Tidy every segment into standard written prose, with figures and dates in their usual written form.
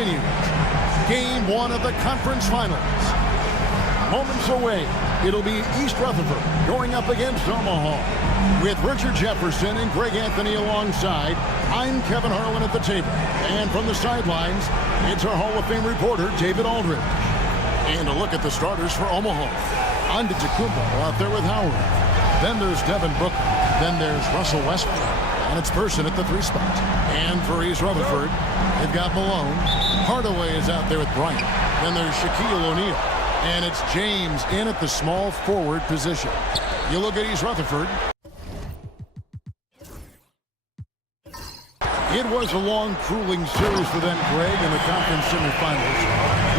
continues. Game 1 of the conference finals. Moments away, it'll be East Rutherford going up against Omaha. With Richard Jefferson and Greg Anthony alongside, I'm Kevin Harlan at the table. And from the sidelines, it's our Hall of Fame reporter, David Aldridge. And a look at the starters for Omaha. Antetokounmpo out there with Howard. Then there's Devin Booker. Then there's Russell Westbrook. And it's Person at the 3 spot. And for East Rutherford, they've got Malone. Hardaway is out there with Bryant. Then there's Shaquille O'Neal. And it's James in at the small forward position. You look at East Rutherford. It was a long, grueling series for them, Greg, in the conference semifinals.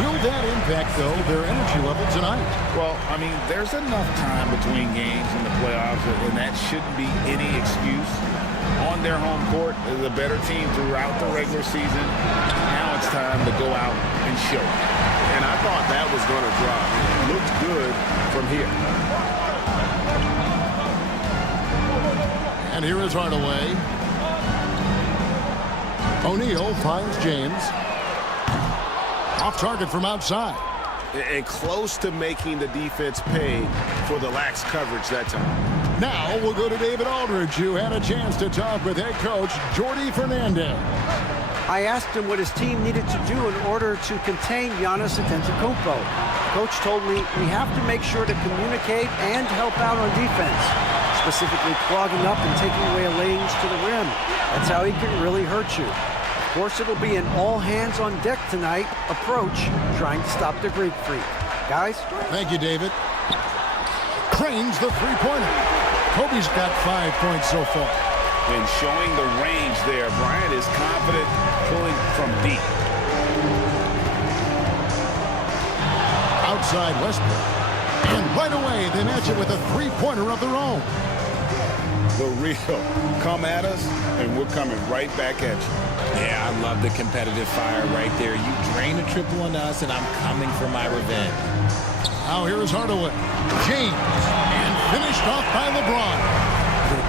Will that impact, though, their energy level tonight? Well, I mean, there's enough time between games in the playoffs, and that shouldn't be any excuse. On their home court, they're the better team throughout the regular season. Now it's time to go out and show it. And I thought that was going to drop. Looked good from here. And here is Hardaway. O'Neal finds James. Off target from outside. And close to making the defense pay for the lax coverage that time. Now we'll go to David Aldridge, who had a chance to talk with head coach Jordi Fernandez. I asked him what his team needed to do in order to contain Giannis Antetokounmpo. Coach told me we have to make sure to communicate and help out on defense, specifically clogging up and taking away lanes to the rim. That's how he can really hurt you. Of course, it'll be an all-hands-on-deck tonight approach, trying to stop the Greek freak. Guys? Thank you, David. Cranes the three-pointer. Kobe's got 5 points so far. And showing the range there, Bryant is confident pulling from deep. Outside Westbrook. And right away, they match it with a three-pointer of their own. The real. Come at us, and we're coming right back at you. Yeah, I love the competitive fire right there. You drain a triple on us, and I'm coming for my revenge. Now here is Hardaway. James. And finished off by LeBron.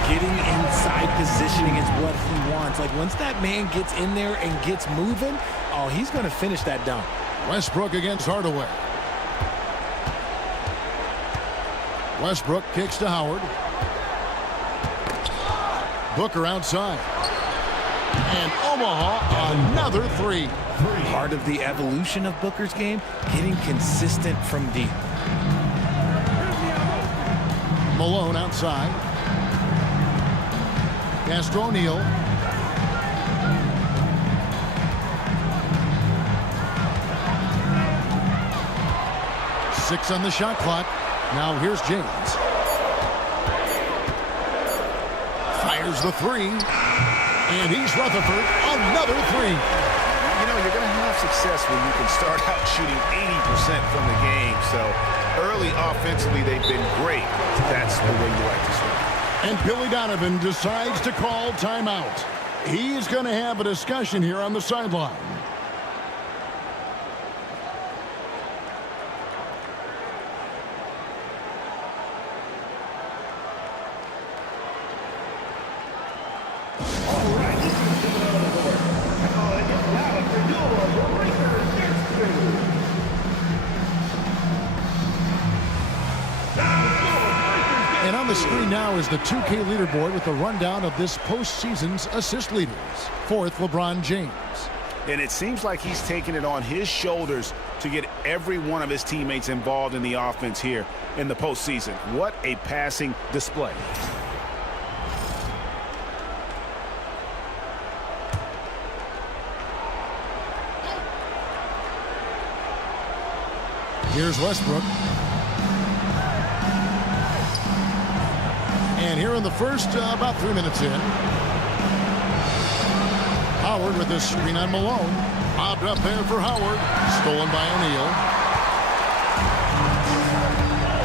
Getting inside positioning is what he wants. Like, once that man gets in there and gets moving, oh, he's going to finish that dunk. Westbrook against Hardaway. Westbrook kicks to Howard. Booker outside. And Omaha, another three. Part of the evolution of Booker's game, getting consistent from deep. Malone outside. Pass to O'Neal. Six on the shot clock. Now here's James. Fires the three. And East Rutherford, another three. You know, you're going to have success when you can start out shooting 80% from the game. So early offensively, they've been great. That's the way you like to start. And Billy Donovan decides to call timeout. He's going to have a discussion here on the sideline. And on the screen now is the 2K leaderboard with the rundown of this postseason's assist leaders. Fourth, LeBron James. And it seems like he's taking it on his shoulders to get every one of his teammates involved in the offense here in the postseason. What a passing display. Here's Westbrook. And here in the first, about 3 minutes in. Howard with this screen on Malone. Bobbed up there for Howard. Stolen by O'Neal.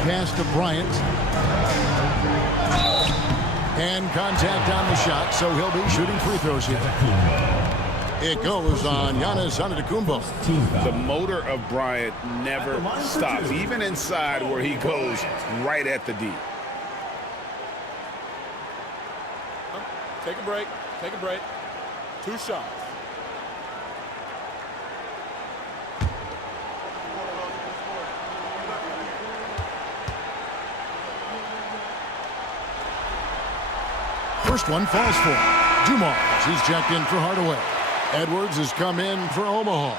Pass to Bryant. And contact on the shot, so he'll be shooting free throws here. It goes on Giannis Antetokounmpo. The motor of Bryant never stops, even inside where he goes right at the D. Take a break. Take a break. 2 shots. First one falls for Dumars. He's checked in for Hardaway. Edwards has come in for Omaha.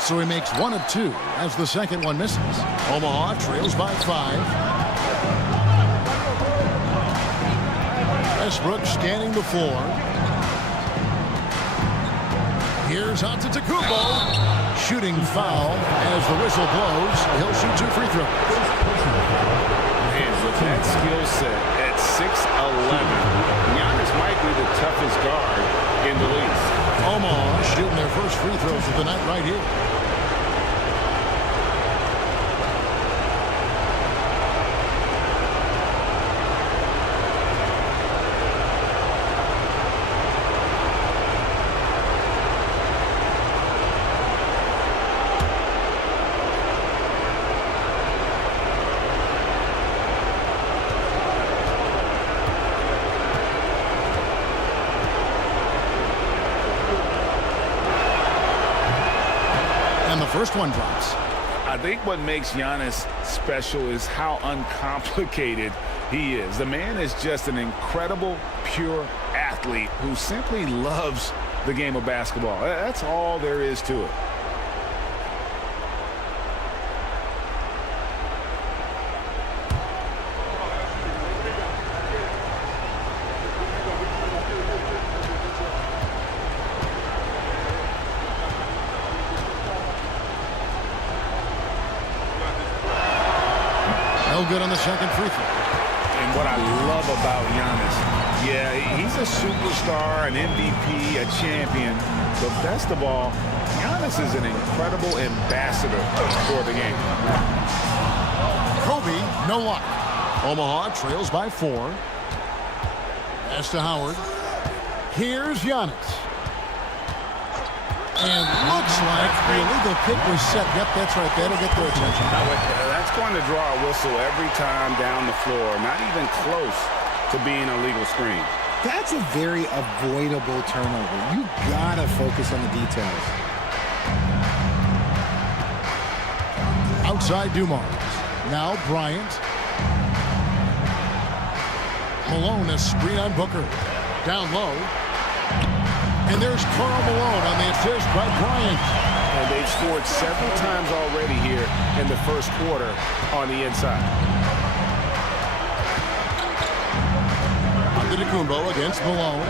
So he makes one of two as the second one misses. Omaha trails by 5. Westbrook scanning the floor. Here's Antetokounmpo. Shooting foul as the whistle blows. He'll shoot 2 free throws. And with that skill set at 6'11", Giannis might be the toughest guard in the league. Omaha shooting their first free throws of the night right here. First one drops. I think what makes Giannis special is how uncomplicated he is. The man is just an incredible, pure athlete who simply loves the game of basketball. That's all there is to it. Good on the second free throw. And what I love about Giannis, yeah, he's a superstar, an MVP, a champion, but best of all, Giannis is an incredible ambassador for the game. Kobe, no luck. Omaha trails by 4. Pass to Howard. Here's Giannis. And looks like the illegal kick was set. Yep, that's right. That'll get their attention. That's going to draw a whistle every time down the floor. Not even close to being a legal screen. That's a very avoidable turnover. You gotta focus on the details. Outside Dumars. Now Bryant. Malone, a screen on Booker. Down low. And there's Karl Malone on the assist by Bryant. And they've scored several times already here in the first quarter on the inside. Antetokounmpo against Malone.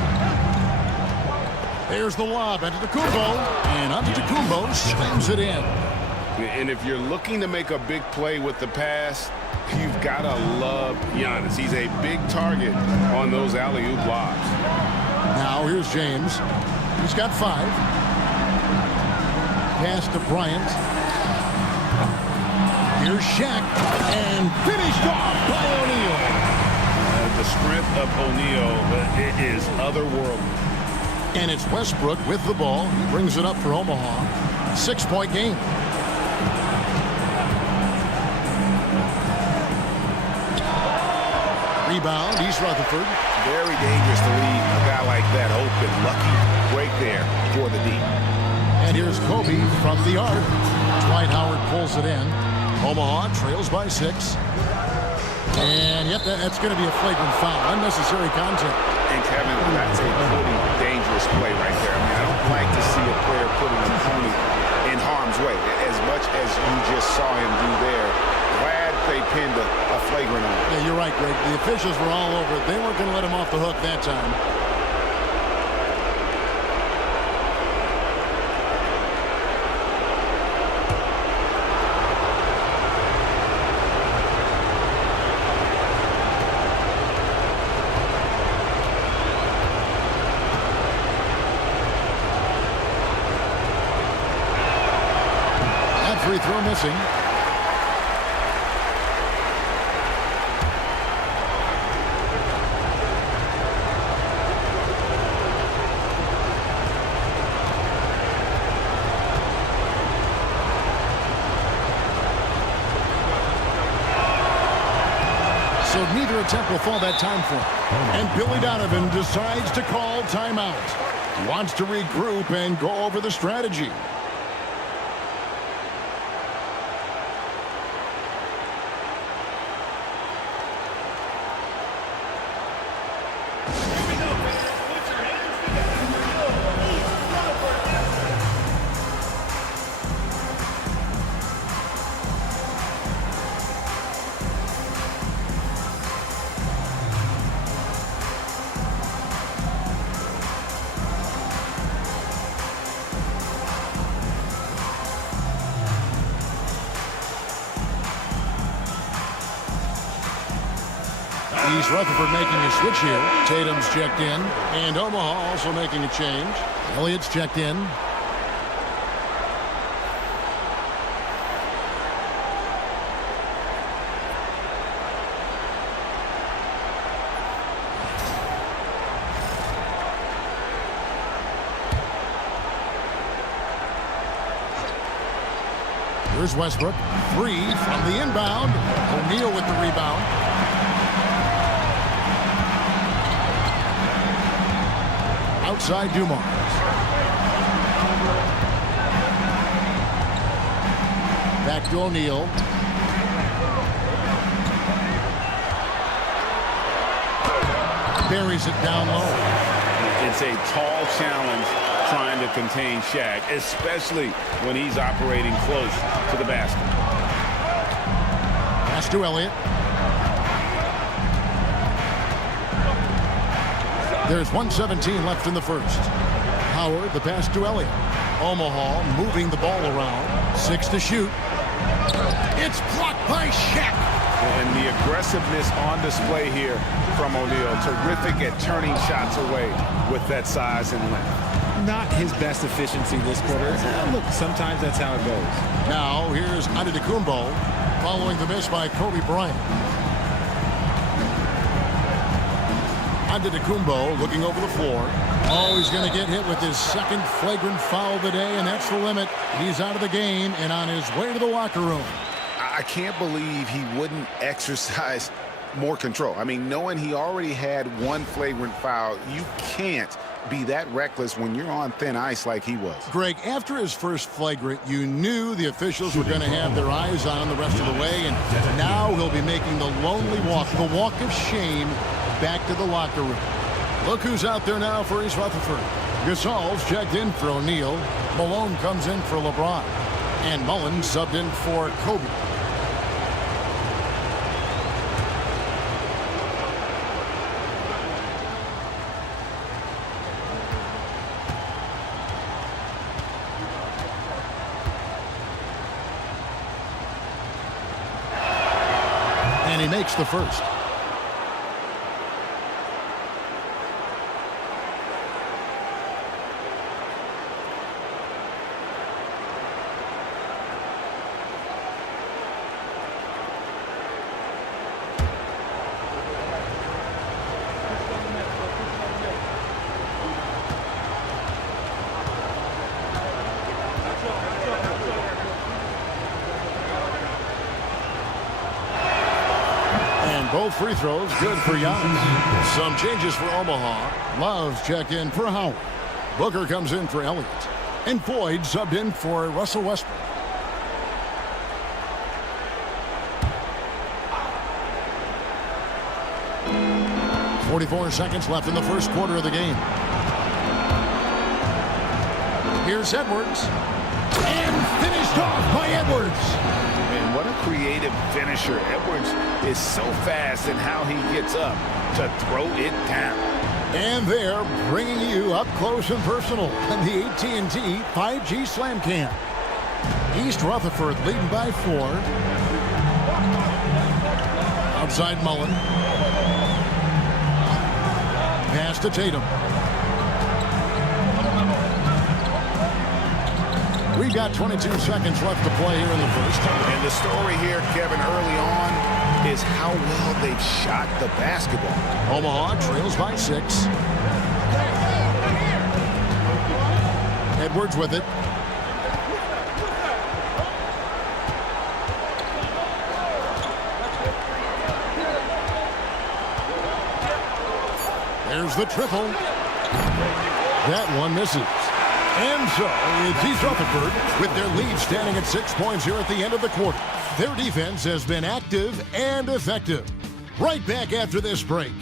There's the lob. Antetokounmpo. And Antetokounmpo slams it in. And if you're looking to make a big play with the pass, you've got to love Giannis. He's a big target on those alley-oop lobs. Now here's James. He's got 5. Pass to Bryant. Here's Shaq. And finished off by O'Neal. The strength of O'Neal is otherworldly. And it's Westbrook with the ball. He brings it up for Omaha. 6-point game. Rebound, East Rutherford. Very dangerous to leave a guy like that open. Lucky break there for the D. And here's Kobe from the arc. Dwight Howard pulls it in. Omaha trails by 6. And yep, that's going to be a flagrant foul. Unnecessary contact. And Kevin, that's a pretty dangerous play right there. I mean, I don't like to see a player put an opponent in harm's way. As much as you just saw him do there, glad they pinned a flagrant on him. Yeah, you're right, Greg. The officials were all over it. They weren't going to let him off the hook that time. That free throw missing. so neither attempt will fall that time for him. And Billy Donovan decides to call timeout. He wants to regroup and go over the strategy. East Rutherford making a switch here. Tatum's checked in. And Omaha also making a change. Elliott's checked in. Here's Westbrook. 3 from the inbound. O'Neal with the rebound. Outside Dumars. Back to O'Neal. Buries it down low. It's a tall challenge trying to contain Shaq, especially when he's operating close to the basket. Pass to Elliott. There's 1:17 left in the first. Howard, the pass to Elliott. Omaha moving the ball around. 6 to shoot. It's blocked by Shaq. And the aggressiveness on display here from O'Neal. Terrific at turning shots away with that size and length. Not his best efficiency this quarter. Look, sometimes that's how it goes. Now here's Antetokounmpo following the miss by Kobe Bryant. Antetokounmpo looking over the floor. Oh, he's going to get hit with his second flagrant foul of the day, and that's the limit. He's out of the game and on his way to the locker room. I can't believe he wouldn't exercise more control. I mean, knowing he already had one flagrant foul, you can't be that reckless when you're on thin ice like he was. Greg, after his first flagrant, you knew the officials were going to have their eyes on him the rest of the way, and now he'll be making the lonely walk, the walk of shame, back to the locker room. Look who's out there now for East Rutherford. Gasol's checked in for O'Neal. Malone comes in for LeBron. And Mullen subbed in for Kobe. And he makes the first. Both free throws good for Giannis. Some changes for Omaha. Love's checked in for Howard. Booker comes in for Elliott. And Floyd subbed in for Russell Westbrook. .44 seconds left in the first quarter of the game. Here's Edwards. And finished off by Edwards. And what a creative finisher. Edwards is so fast in how he gets up to throw it down. And they're bringing you up close and personal on the AT&T 5G Slam Cam. East Rutherford leading by 4. Outside Mullen. Pass to Tatum. We've got 22 seconds left to play here in the first. And the story here, Kevin, early on is how well they've shot the basketball. Omaha trails by 6. Edwards with it. There's the triple. That one misses. And so it's East Rutherford with their lead standing at 6 points here at the end of the quarter. Their defense has been active and effective. Right back after this break.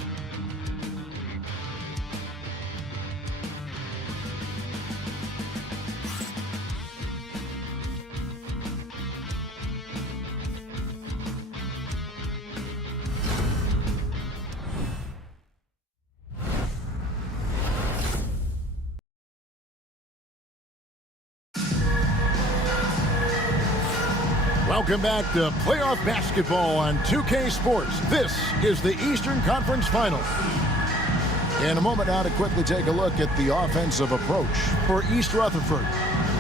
Welcome back to playoff basketball on 2K Sports. This is the Eastern Conference Finals. In a moment now to quickly take a look at the offensive approach for East Rutherford.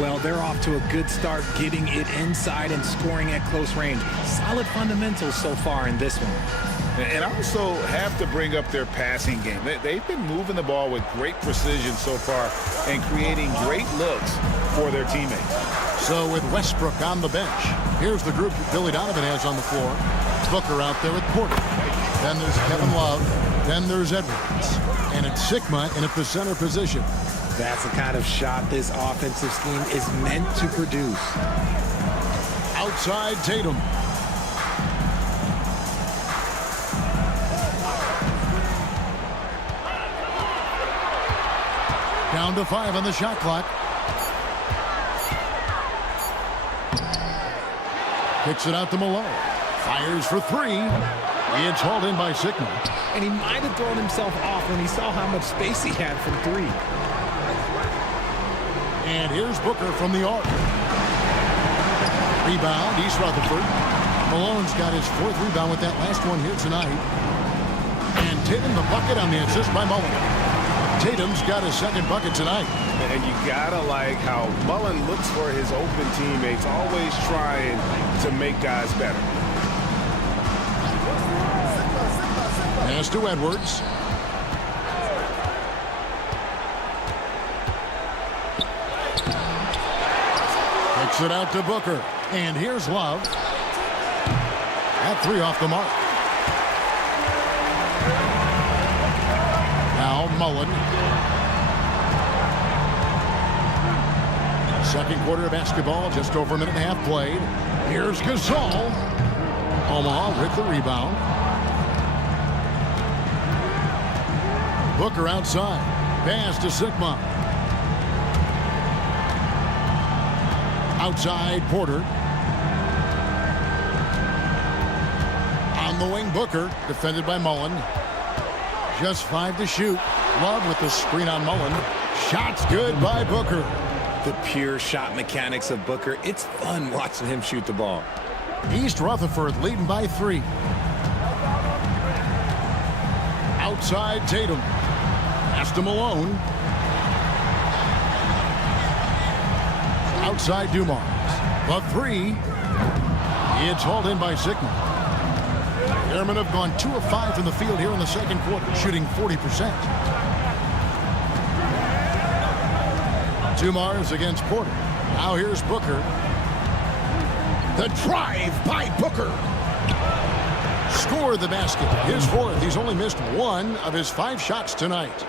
Well, they're off to a good start getting it inside and scoring at close range. Solid fundamentals so far in this one. And I also have to bring up their passing game. They've been moving the ball with great precision so far and creating great looks for their teammates. So with Westbrook on the bench, here's the group that Billy Donovan has on the floor. Booker out there with Porter. Then there's Kevin Love. Then there's Edwards. And it's Sigma in at the center position. That's the kind of shot this offensive scheme is meant to produce. Outside Tatum. Down to 5 on the shot clock. Kicks it out to Malone. Fires for 3. It's hauled in by Sigma. And he might have thrown himself off when he saw how much space he had from 3. And here's Booker from the arc. Rebound, East Rutherford. Malone's got his 4th rebound with that last one here tonight. And Tatum the bucket on the assist by Mullen. Tatum's got his 2nd bucket tonight. And you gotta like how Mullen looks for his open teammates, always trying to make guys better. Pass to Edwards. Kicks it out to Booker. And here's Love. That 3 off the mark. Now Mullen. Second quarter of basketball, just over a minute and a half played. Here's Gasol. Omaha with the rebound. Booker outside. Pass to Sigma. Outside Porter. On the wing, Booker, defended by Mullen. Just 5 to shoot. Love with the screen on Mullen. Shots good by Booker. The pure shot mechanics of Booker. It's fun watching him shoot the ball. East Rutherford leading by 3. Outside Tatum. Pass to Malone. Outside Dumars. The 3. It's hauled in by Sigma. Airmen have gone 2 of 5 from the field here in the second quarter, shooting 40%. Dumars against Porter. Now here's Booker. The drive by Booker. Scored the basket. His 4th. He's only missed 1 of his 5 shots tonight.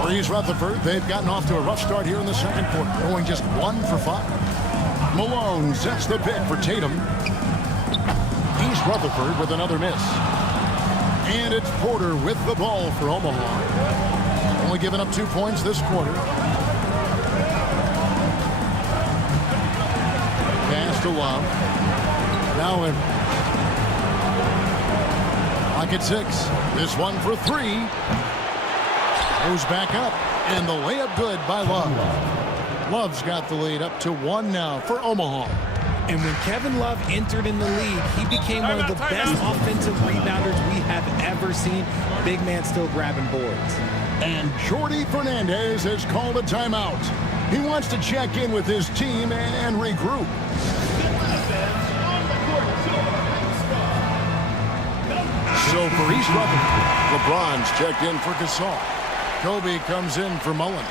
For East Rutherford, they've gotten off to a rough start here in the second quarter, going just 1 for 5. Malone sets the pick for Tatum. East Rutherford with another miss. And it's Porter with the ball for Omaha. Only giving up 2 points this quarter. Pass to Love. Now in. Pocket 6. This one for 3. Goes back up. And the layup good by Love. Love's got the lead up to 1 now for Omaha. And when Kevin Love entered in the league, he became one of the best offensive rebounders we have ever seen. Big man still grabbing boards. And Jordi Fernandez has called a timeout. He wants to check in with his team and regroup. So for East Rutherford, LeBron's checked in for Gasol. Kobe comes in for Mullen.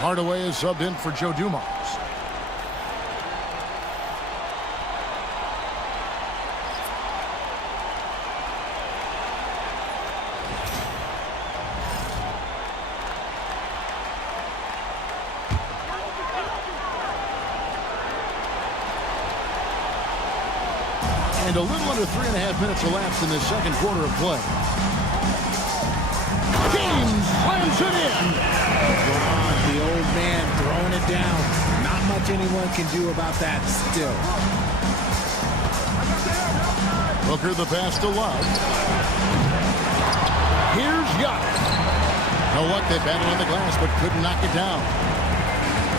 Hardaway is subbed in for Joe Dumars. And a little under 3.5 minutes elapsed in the second quarter of play. James slams it in. The old man throwing it down. Not much anyone can do about that still. Booker the pass to Love. Here's Giannis. No luck, they battled on the glass but couldn't knock it down.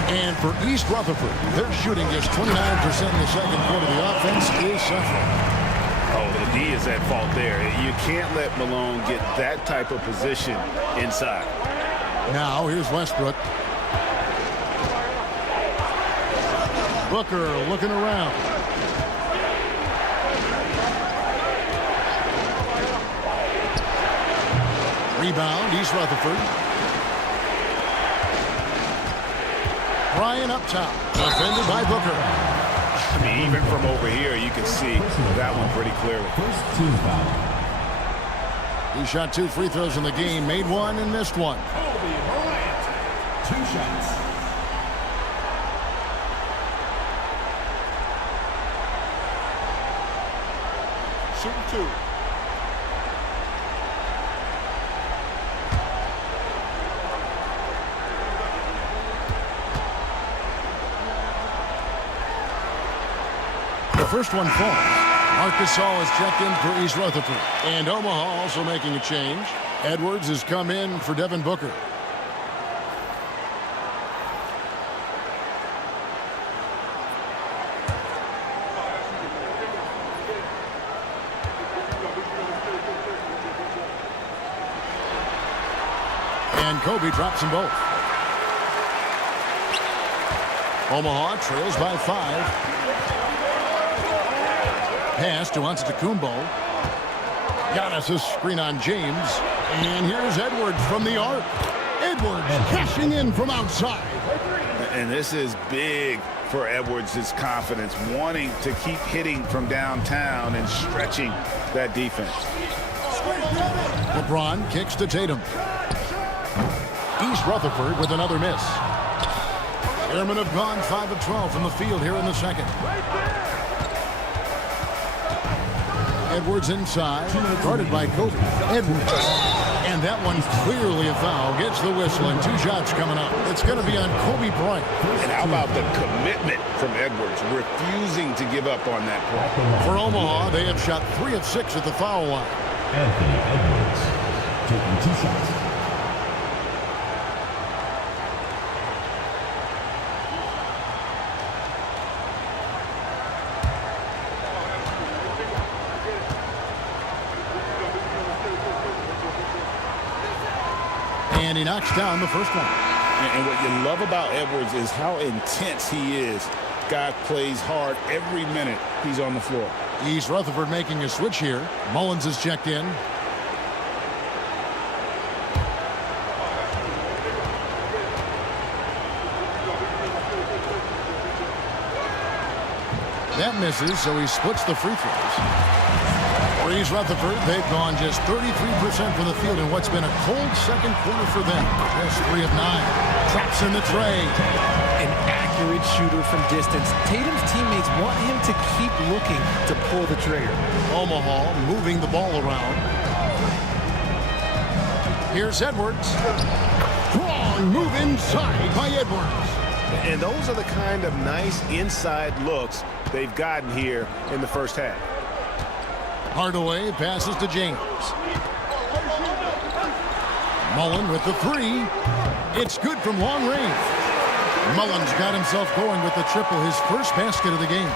And for East Rutherford, they're shooting just 29% in the second quarter. The offense is suffering. Oh, the D is at fault there. You can't let Malone get that type of position inside. Now, here's Westbrook. Booker looking around. Rebound, East Rutherford. Bryant up top, defended by Booker. I mean, even from over here, you can see that one pretty clearly. He shot 2 free throws in the game, made one and missed one. Kobe Bryant, 2 shots. Shooting 2. The first one falls. Marcus Gasol is checked in for East Rutherford. And Omaha also making a change. Edwards has come in for Devin Booker. And Kobe drops them both. Omaha trails by 5. Pass to Antetokounmpo. Giannis a screen on James. And here's Edwards from the arc. Edwards cashing in from outside. And this is big for Edwards' confidence, wanting to keep hitting from downtown and stretching that defense. LeBron kicks to Tatum. East Rutherford with another miss. Airmen have gone 5 of 12 from the field here in the second. Edwards inside, guarded by Kobe. Edwards. And that one clearly a foul. Gets the whistle and 2 shots coming up. It's going to be on Kobe Bryant. And how about the commitment from Edwards, refusing to give up on that play. For Omaha, they have shot 3 of 6 at the foul line. Anthony Edwards, taking 2 shots. And he knocks down the first one. And what you love about Edwards is how intense he is. Guy plays hard every minute he's on the floor. East Rutherford making a switch here. Mullins is checked in. That misses, so he splits the free throws. For East Rutherford, they've gone just 33% from the field in what's been a cold second quarter for them. Just 3 of 9. Traps in the tray. An accurate shooter from distance. Tatum's teammates want him to keep looking to pull the trigger. Omaha moving the ball around. Here's Edwards. Strong move inside by Edwards. And those are the kind of nice inside looks they've gotten here in the first half. Hardaway passes to James. Mullen with the 3. It's good from long range. Mullen's got himself going with the triple, his first basket of the game.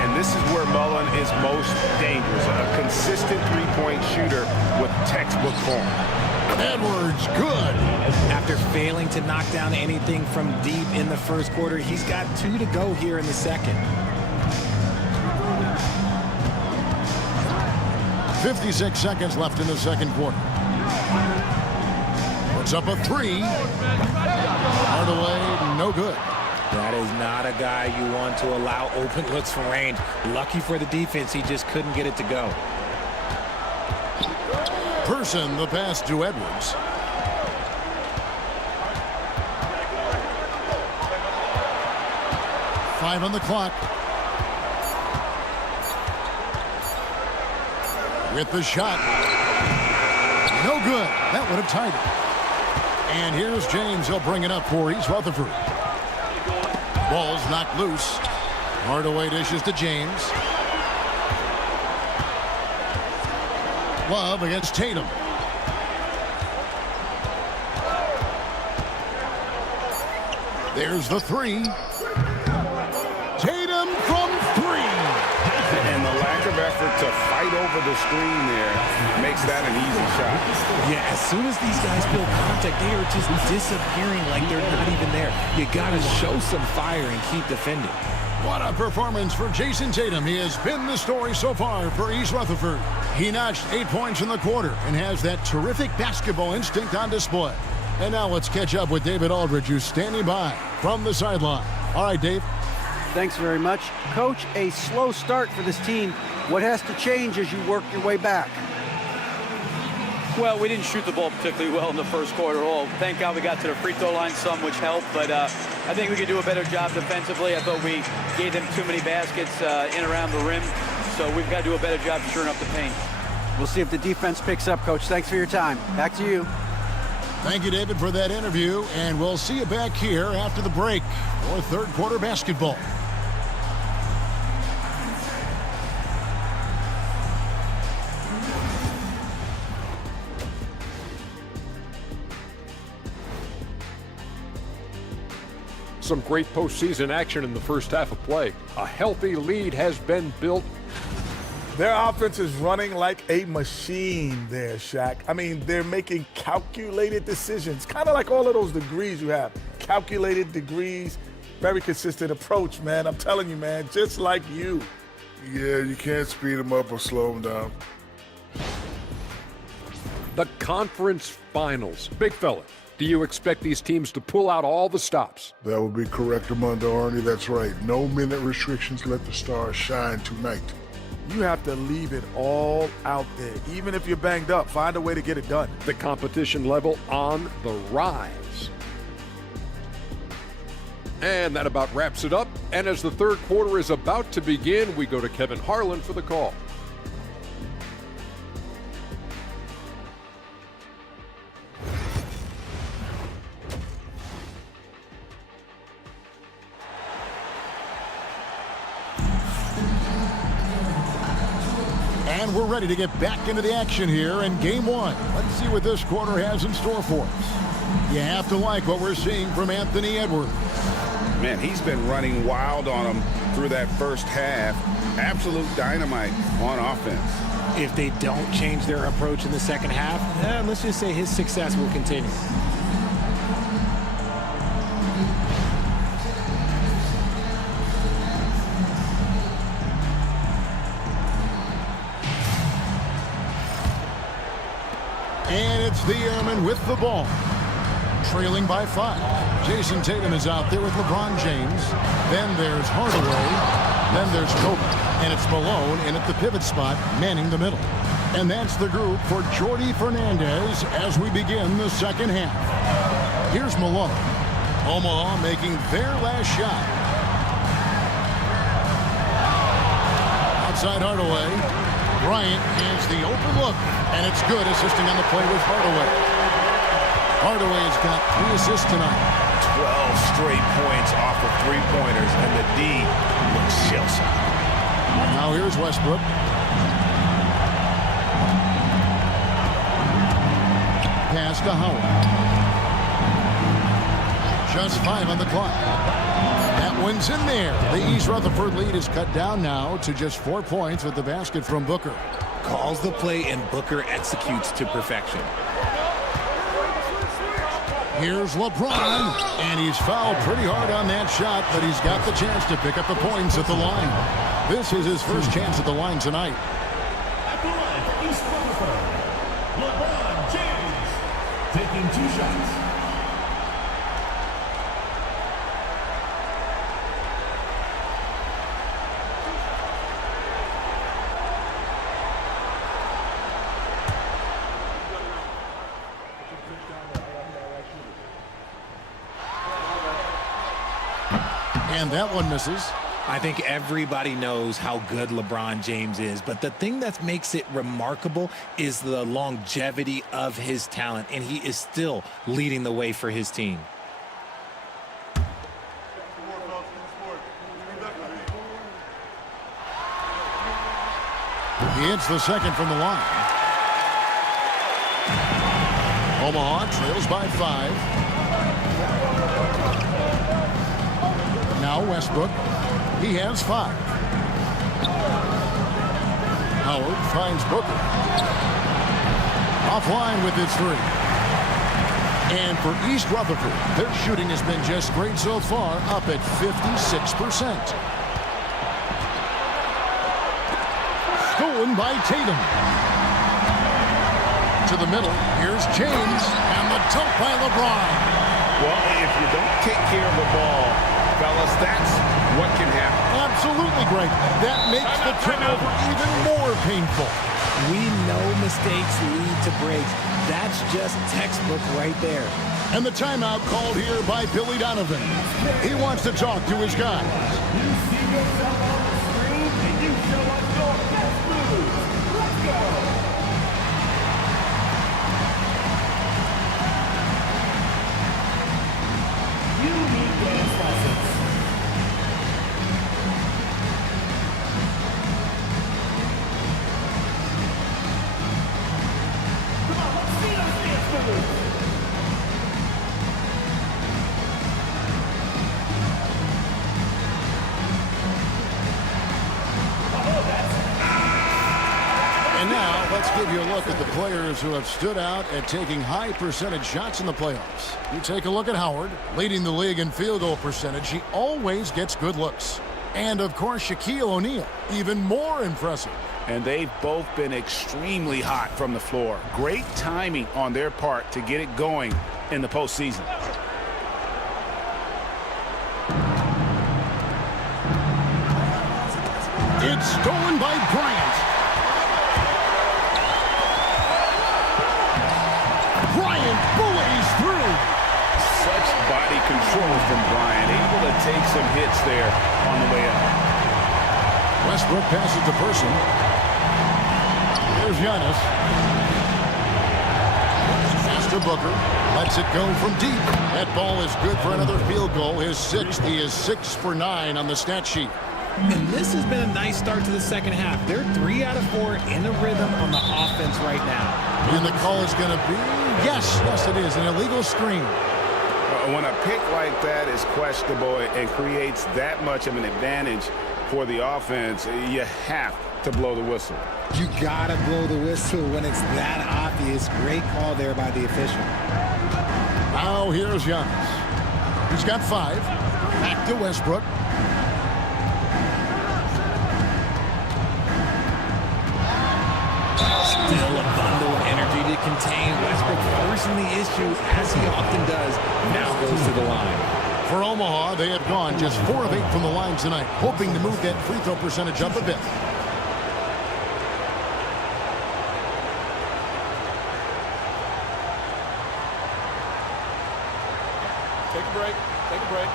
And this is where Mullen is most dangerous. A consistent three-point shooter with textbook form. Edwards, good. After failing to knock down anything from deep in the first quarter, he's got 2 to go here in the second. 56 seconds left in the second quarter. Puts up a 3. Hardaway, no good. That is not a guy you want to allow open looks from range. Lucky for the defense, he just couldn't get it to go. Person, the pass to Edwards. Five on the clock. with the shot. No good. That would have tied it. And here's James. He'll bring it up for East Rutherford. Ball's knocked loose. Hardaway dishes to James. Love against Tatum. There's the three. Tatum from three. And the lack of effort to fight over the screen there makes that an easy shot. Yeah, as soon as these guys feel contact, they are just disappearing like they're not even there. You got to show some fire and keep defending. What a performance for Jason Tatum. He has been the story so far for East Rutherford. He notched 8 points in the quarter and has that terrific basketball instinct on display. And now let's catch up with David Aldridge, who's standing by from the sideline. All right, Dave. Thanks very much. Coach, a slow start for this team. What has to change as you work your way back? Well, we didn't shoot the ball particularly well in the first quarter at all. Thank God we got to the free throw line some, which helped. But I think we could do a better job defensively. I thought we gave them too many baskets in around the rim. So we've got to do a better job shoring up the paint. We'll see if the defense picks up, Coach. Thanks for your time. Back to you. Thank you, David, for that interview. And we'll see you back here after the break for third quarter basketball. Some great postseason action in the first half of play. A healthy lead has been built. Their offense is running like a machine there, Shaq. I mean, they're making calculated decisions, kind of like all of those degrees you have. Calculated degrees, very consistent approach, man. I'm telling you, man, just like you. Yeah, you can't speed them up or slow them down. The conference finals. Big fella, do you expect these teams to pull out all the stops? That would be correct, Armando Arnie. That's right. No minute restrictions. Let the stars shine tonight. You have to leave it all out there. Even if you're banged up, find a way to get it done. The competition level on the rise. And that about wraps it up. And as the third quarter is about to begin, we go to Kevin Harlan for the call. And we're ready to get back into the action here in game one. Let's see what this quarter has in store for us. You have to like what we're seeing from Anthony Edwards. Man, he's been running wild on them through that first half. Absolute dynamite on offense. If they don't change their approach in the second half, let's just say his success will continue. And it's the Airmen with the ball. Trailing by 5. Jason Tatum is out there with LeBron James. Then there's Hardaway. Then there's Kobe. And it's Malone in at the pivot spot, manning the middle. And that's the group for Jordi Fernandez as we begin the second half. Here's Malone. Omaha making their last shot. Outside Hardaway. Bryant has the open look, and it's good, assisting on the play with Hardaway. Hardaway's got 3 assists tonight. 12 straight points off of three-pointers, and the D looks shell-shocked. Now here's Westbrook. Pass to Howard. Just 5 on the clock. That one's in there. The East Rutherford lead is cut down now to just 4 points with the basket from Booker. Calls the play and Booker executes to perfection. Here's LeBron, and he's fouled pretty hard on that shot, but he's got the chance to pick up the points at the line. This is his first chance at the line tonight. At the line for East Rutherford, LeBron James taking 2 shots. And that one misses. I think everybody knows how good LeBron James is, but the thing that makes it remarkable is the longevity of his talent, and he is still leading the way for his team. He hits the second from the line. Omaha trails by 5. Now Westbrook. He has 5. Howard finds Booker. Offline with his 3. And for East Rutherford, their shooting has been just great so far, up at 56%. Stolen by Tatum. To the middle, here's James, and the dunk by LeBron. Well, if you don't take care of the ball, fellas, that's what can happen. Absolutely great. That makes the turnover even more painful. We know mistakes lead to breaks. That's just textbook right there. And the timeout called here by Billy Donovan. He wants to talk to his guys. You see yourself on the screen, and you show us your best moves. Let's go. You need dance lessons. Come on, let's see those dance moves. And now, let's give you a look at the players who have stood out at taking high percentage shots in the playoffs. You take a look at Howard, leading the league in field goal percentage. He always gets good looks. And, of course, Shaquille O'Neal, even more impressive. And they've both been extremely hot from the floor. Great timing on their part to get it going in the postseason. It's stolen by Bryant. Bryant bullies through. Such body control from Bryant, able to take some hits there on the way up. Westbrook passes to Person. Here's Giannis. Pass to Booker. Lets it go from deep. That ball is good for another field goal. His 6th. He is 6 for 9 on the stat sheet. And this has been a nice start to the second half. They're 3 out of 4 in a rhythm on the offense right now. And the call is going to be, yes, it is, an illegal screen. When a pick like that is questionable and creates that much of an advantage for the offense, you have to blow the whistle. You gotta blow the whistle when it's that obvious. Great call there by the official. Now here's Giannis. He's got 5. Back to Westbrook. Still a bundle of energy to contain. Westbrook forcing the issue, as he often does. Now goes to the line. For Omaha, they have gone just 4 of 8 from the line tonight, hoping to move that free throw percentage up a bit. Take a break. Take a break.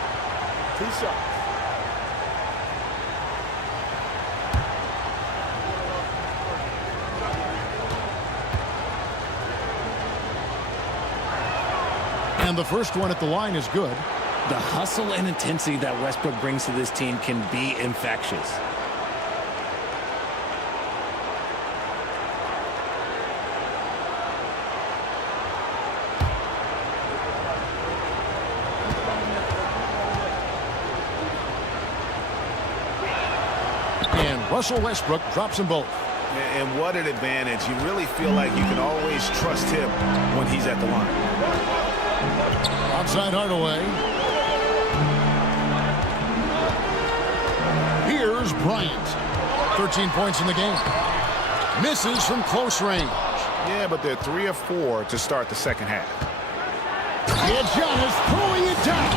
2 shots. And the first one at the line is good. The hustle and intensity that Westbrook brings to this team can be infectious. And Russell Westbrook drops them both. And what an advantage. You really feel like you can always trust him when he's at the line. Outside Hardaway. Here's Bryant. 13 points in the game. Misses from close range. Yeah, but they're 3 of 4 to start the second half. And Giannis throwing it down.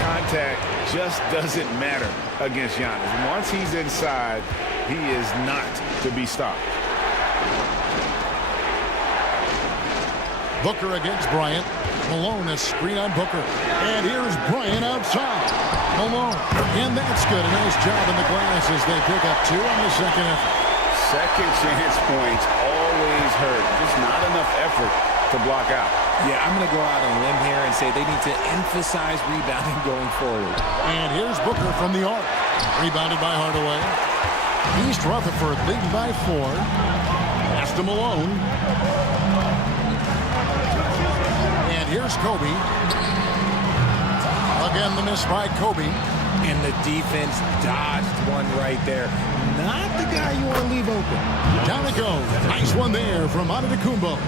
Contact just doesn't matter against Giannis. Once he's inside, he is not to be stopped. Booker against Bryant. Malone a screen on Booker. And here's Bryant outside. Malone. And that's good. A nice job in the glass as they pick up 2 on the second effort. Second chance points always hurt. Just not enough effort to block out. Yeah, I'm going to go out on a limb here and say they need to emphasize rebounding going forward. And here's Booker from the arc. Rebounded by Hardaway. East Rutherford leading by 4. Pass to Malone. And here's Kobe. Again, the miss by Kobe. And the defense dodged one right there. Not the guy you want to leave open. Down it goes. Nice one there from Antetokounmpo.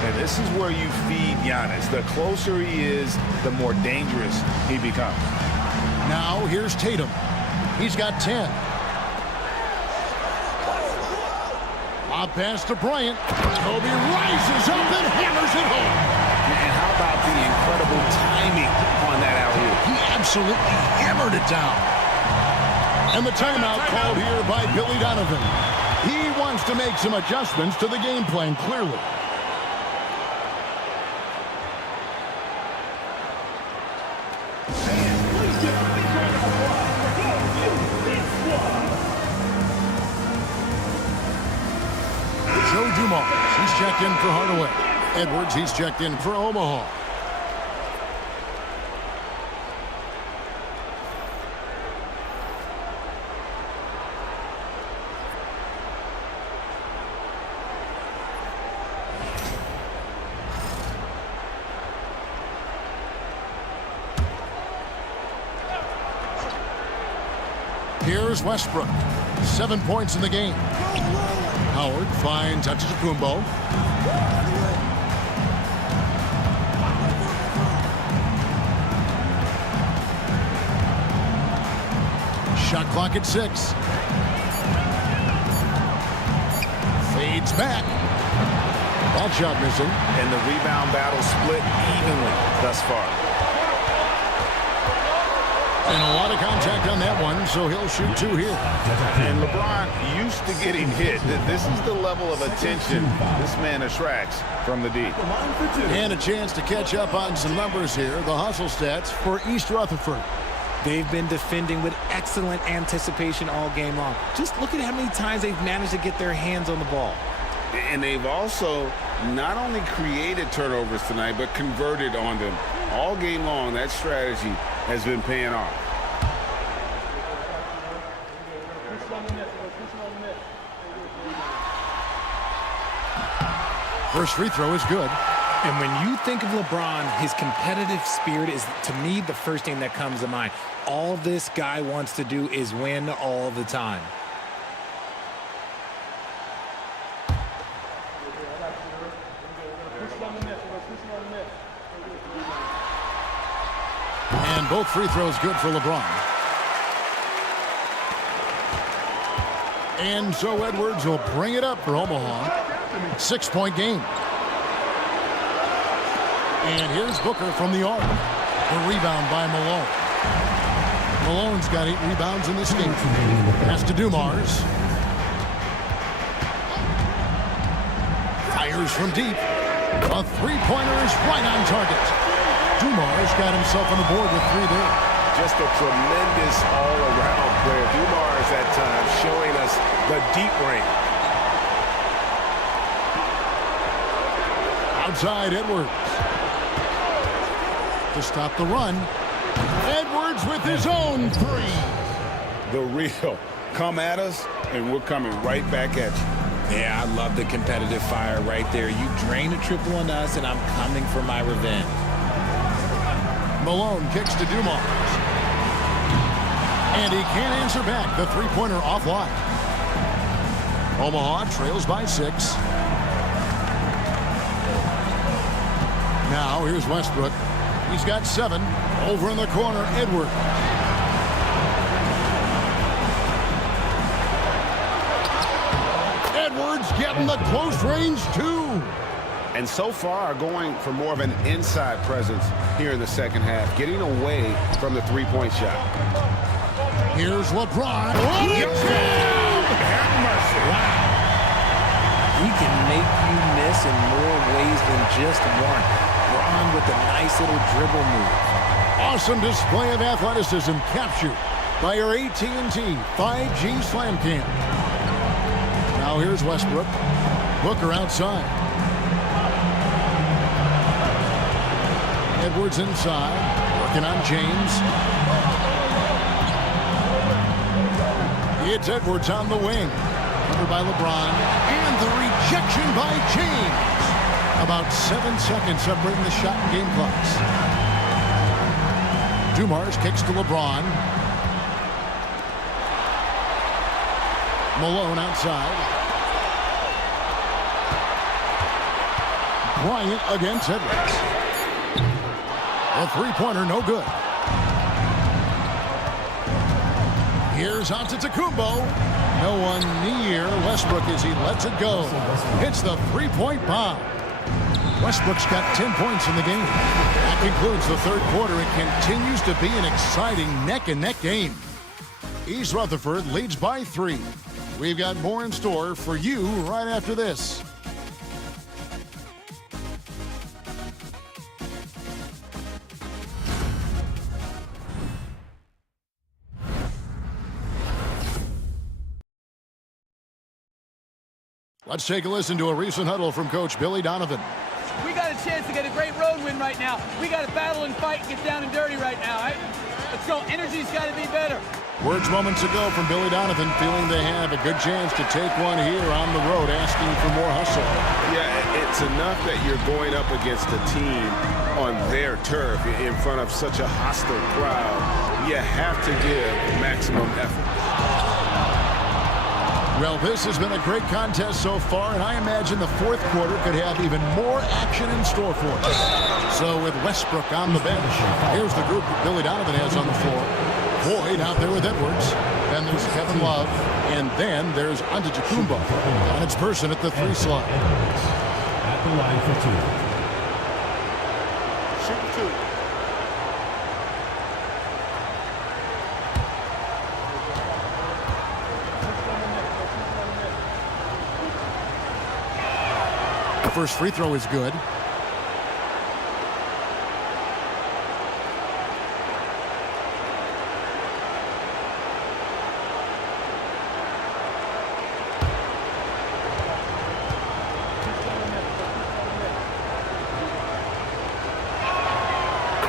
And this is where you feed Giannis. The closer he is, the more dangerous he becomes. Now here's Tatum. He's got 10. Lob pass to Bryant. Kobe rises up and hammers it home. And how about the incredible timing on that alley-oop? He absolutely hammered it down. And the timeout called here by Billy Donovan. He wants to make some adjustments to the game plan, clearly. Joe Dumars, he's checked in for Hardaway. Edwards, he's checked in for Omaha. Here's Westbrook. 7 points in the game. Howard finds Antetokounmpo. Shot clock at 6. Fades back. That shot missing. And the rebound battle split evenly thus far. And a lot of contact on that one, so he'll shoot 2 here. And LeBron used to getting hit. This is the level of attention this man attracts from the D. And a chance to catch up on some numbers here. The hustle stats for East Rutherford. They've been defending with excellent anticipation all game long. Just look at how many times they've managed to get their hands on the ball. And they've also not only created turnovers tonight, but converted on them. All game long, that strategy has been paying off. First free throw is good. And when you think of LeBron, his competitive spirit is, to me, the first thing that comes to mind. All this guy wants to do is win all the time. And both free throws good for LeBron. And so Edwards will bring it up for Omaha. 6-point game. And here's Booker from the arc. The rebound by Malone. Malone's got 8 rebounds in this game. Pass to Dumars. Fires from deep. A three-pointer is right on target. Dumars got himself on the board with 3 there. Just a tremendous all-around player. Dumars at times showing us the deep range. Outside Edwards. To stop the run. Edwards with his own 3. The real. Come at us, and we're coming right back at you. Yeah, I love the competitive fire right there. You drain a triple on us, and I'm coming for my revenge. Malone kicks to Dumars. And he can't answer back. The three-pointer offline. Omaha trails by 6. Now here's Westbrook. He's got 7. Over in the corner, Edwards. Edwards getting the close range 2. And so far going for more of an inside presence here in the second half, getting away from the three-point shot. Here's LeBron. Have mercy. Wow. He can make you miss in more ways than just one. Bron with a nice little dribble move. Awesome display of athleticism captured by our AT&T 5G Slam Cam. Now here's Westbrook. Booker outside. Edwards inside. Working on James. It's Edwards on the wing. Covered by LeBron. And the rejection by James. About 7 seconds separating the shot and game clocks. Dumars kicks to LeBron. Malone outside. Bryant against Edwards. A three-pointer, no good. Here's Antetokounmpo. No one near Westbrook as he lets it go. Hits the three-point bomb. Westbrook's got 10 points in the game. That concludes the third quarter. It continues to be an exciting neck-and-neck game. East Rutherford leads by 3. We've got more in store for you right after this. Let's take a listen to a recent huddle from Coach Billy Donovan. We got a chance to get a great road win right now. We got to battle and fight and get down and dirty right now. Let's go. Energy's got to be better. Words moments ago from Billy Donovan, feeling they have a good chance to take one here on the road, asking for more hustle. Yeah, it's enough that you're going up against a team on their turf in front of such a hostile crowd. You have to give maximum effort. Well, this has been a great contest so far, and I imagine the fourth quarter could have even more action in store for us. So with Westbrook on the bench, here's the group that Billy Donovan has on the floor. Boyd out there with Edwards. Then there's Kevin Love, and then there's Antetokounmpo. And it's Person at the 3 slot. At the line for 2. Shoot 2. The first free throw is good.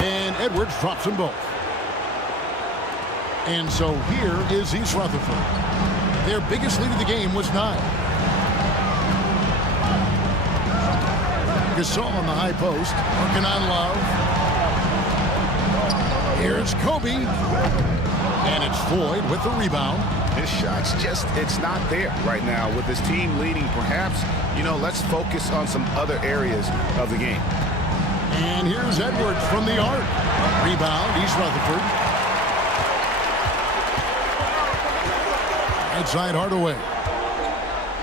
And Edwards drops them both. And so here is East Rutherford. Their biggest lead of the game was 9. Gasol on the high post, working on Love. Here's Kobe. And it's Floyd with the rebound. His shot's just, it's not there right now. With his team leading, perhaps, let's focus on some other areas of the game. And here's Edwards from the arc. Rebound, East Rutherford. Outside Hardaway.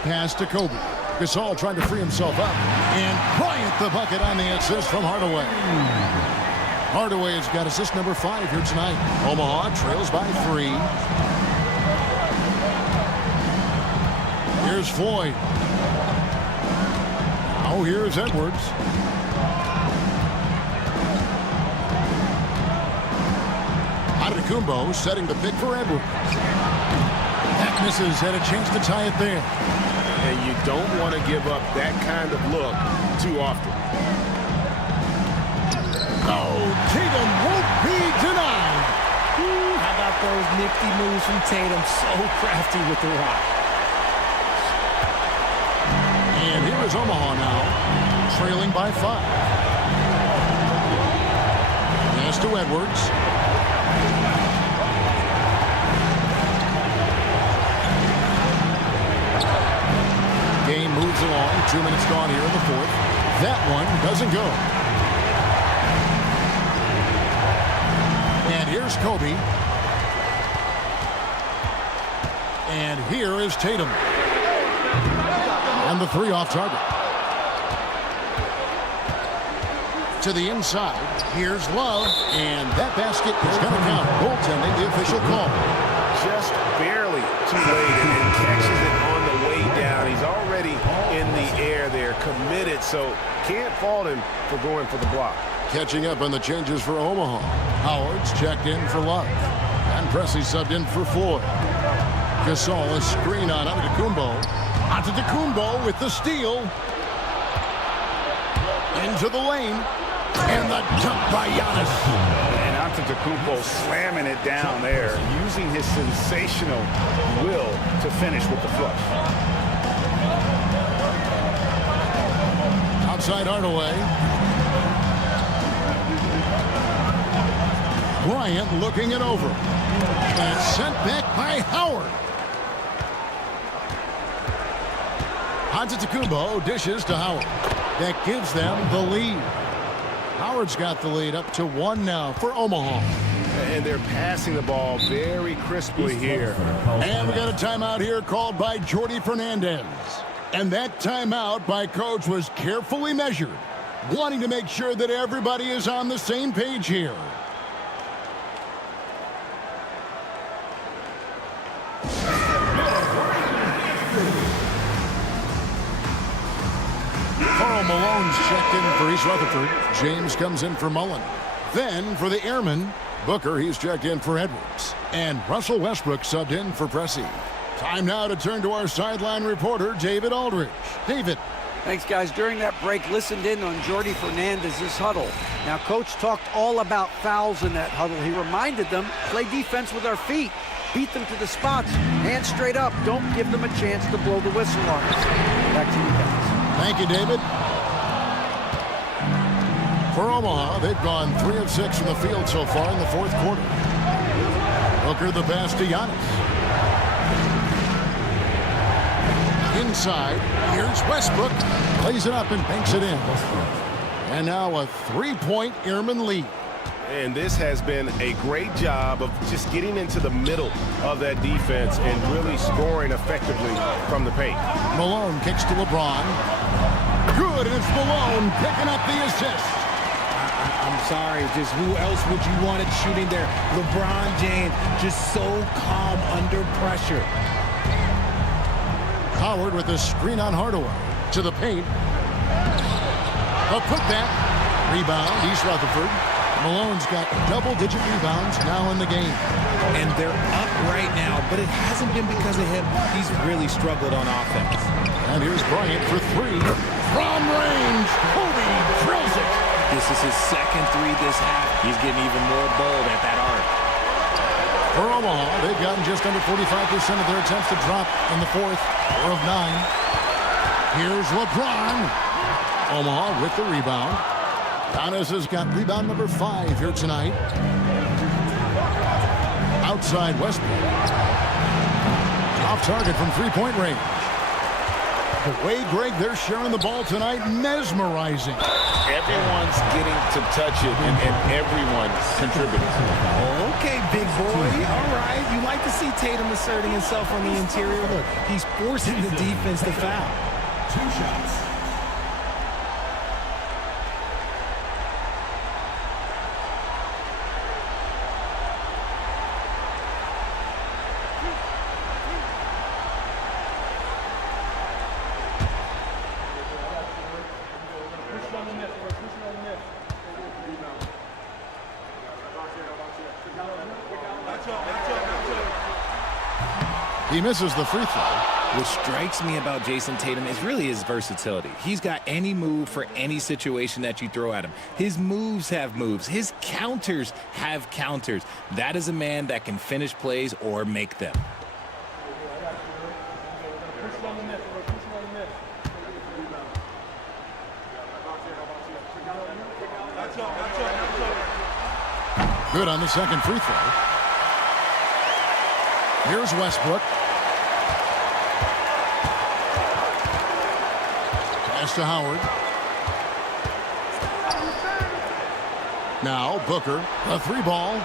Pass to Kobe. Gasol trying to free himself up. And Bryant the bucket on the assist from Hardaway. Hardaway has got assist number 5 here tonight. Omaha trails by 3. Here's Floyd. Now here's Edwards. Antetokounmpo setting the pick for Edwards. That misses, had a chance to tie it there. And you don't want to give up that kind of look too often. Oh, Tatum won't be denied. How about those nifty moves from Tatum? So crafty with the rock. And here is Omaha now, trailing by 5. Pass to Edwards. Game moves along. 2 minutes gone here in the fourth. That one doesn't go. And here's Kobe. And here is Tatum. And the 3 off target. To the inside. Here's Love. And that basket is going to count. Goaltending, the official call. Just barely too late and catches it on the way down. He's already in the air there, committed, so can't fault him for going for the block. Catching up on the changes for Omaha. Howard's checked in for Love. And Presley subbed in for Floyd. Gasol is screen on Antetokounmpo. Antetokounmpo with the steal. Into the lane. And the dunk by Giannis. And Antetokounmpo slamming it down there, using his sensational will to finish with the flush. Outside Hardaway. Bryant looking it over. And sent back by Howard. Antetokounmpo dishes to Howard. That gives them the lead. Howard's got the lead up to 1 now for Omaha. And they're passing the ball very crisply here. And we got a timeout here called by Jordi Fernandez. And that timeout by Coach was carefully measured, wanting to make sure that everybody is on the same page here. Karl Malone's checked in for East Rutherford. James comes in for Mullen. Then for the Airmen, Booker, he's checked in for Edwards. And Russell Westbrook subbed in for Pressey. Time now to turn to our sideline reporter, David Aldridge. David. Thanks, guys. During that break, listened in on Jordi Fernandez's huddle. Now, Coach talked all about fouls in that huddle. He reminded them, play defense with our feet. Beat them to the spots. Hands straight up. Don't give them a chance to blow the whistle on us. Back to you guys. Thank you, David. For Omaha, they've gone 3 of 6 from the field so far in the fourth quarter. Booker the pass to Giannis. Inside, here's Westbrook. Plays it up and banks it in. And now a 3-point Airman lead. And this has been a great job of just getting into the middle of that defense and really scoring effectively from the paint. Malone kicks to LeBron. Good, and it's Malone picking up the assist. I'm sorry, just who else would you want it shooting there? LeBron James, just so calm under pressure. Howard with a screen on Hardaway. To the paint. They'll put that. Rebound, East Rutherford. Malone's got double-digit rebounds now in the game. And they're up right now, but it hasn't been because of him. He's really struggled on offense. And here's Bryant for 3. From range, Kobe drills it. This is his second 3 this half. He's getting even more bold at that arc. For Omaha, they've gotten just under 45% of their attempts to drop in the fourth, 4 of 9. Here's LeBron. Omaha with the rebound. Giannis has got rebound number 5 here tonight. Outside Westbrook. Off target from 3-point range. The way, Greg, they're sharing the ball tonight, mesmerizing. Everyone's getting to touch it, and everyone's contributing. Okay, big boy. All right. You like to see Tatum asserting himself on the interior. Look, he's forcing the defense to foul. 2 shots. He misses the free throw. What strikes me about Jason Tatum is really his versatility. He's got any move for any situation that you throw at him. His moves have moves. His counters have counters. That is a man that can finish plays or make them. Good on the second free throw. Here's Westbrook. Pass to Howard. Now Booker, a 3 ball.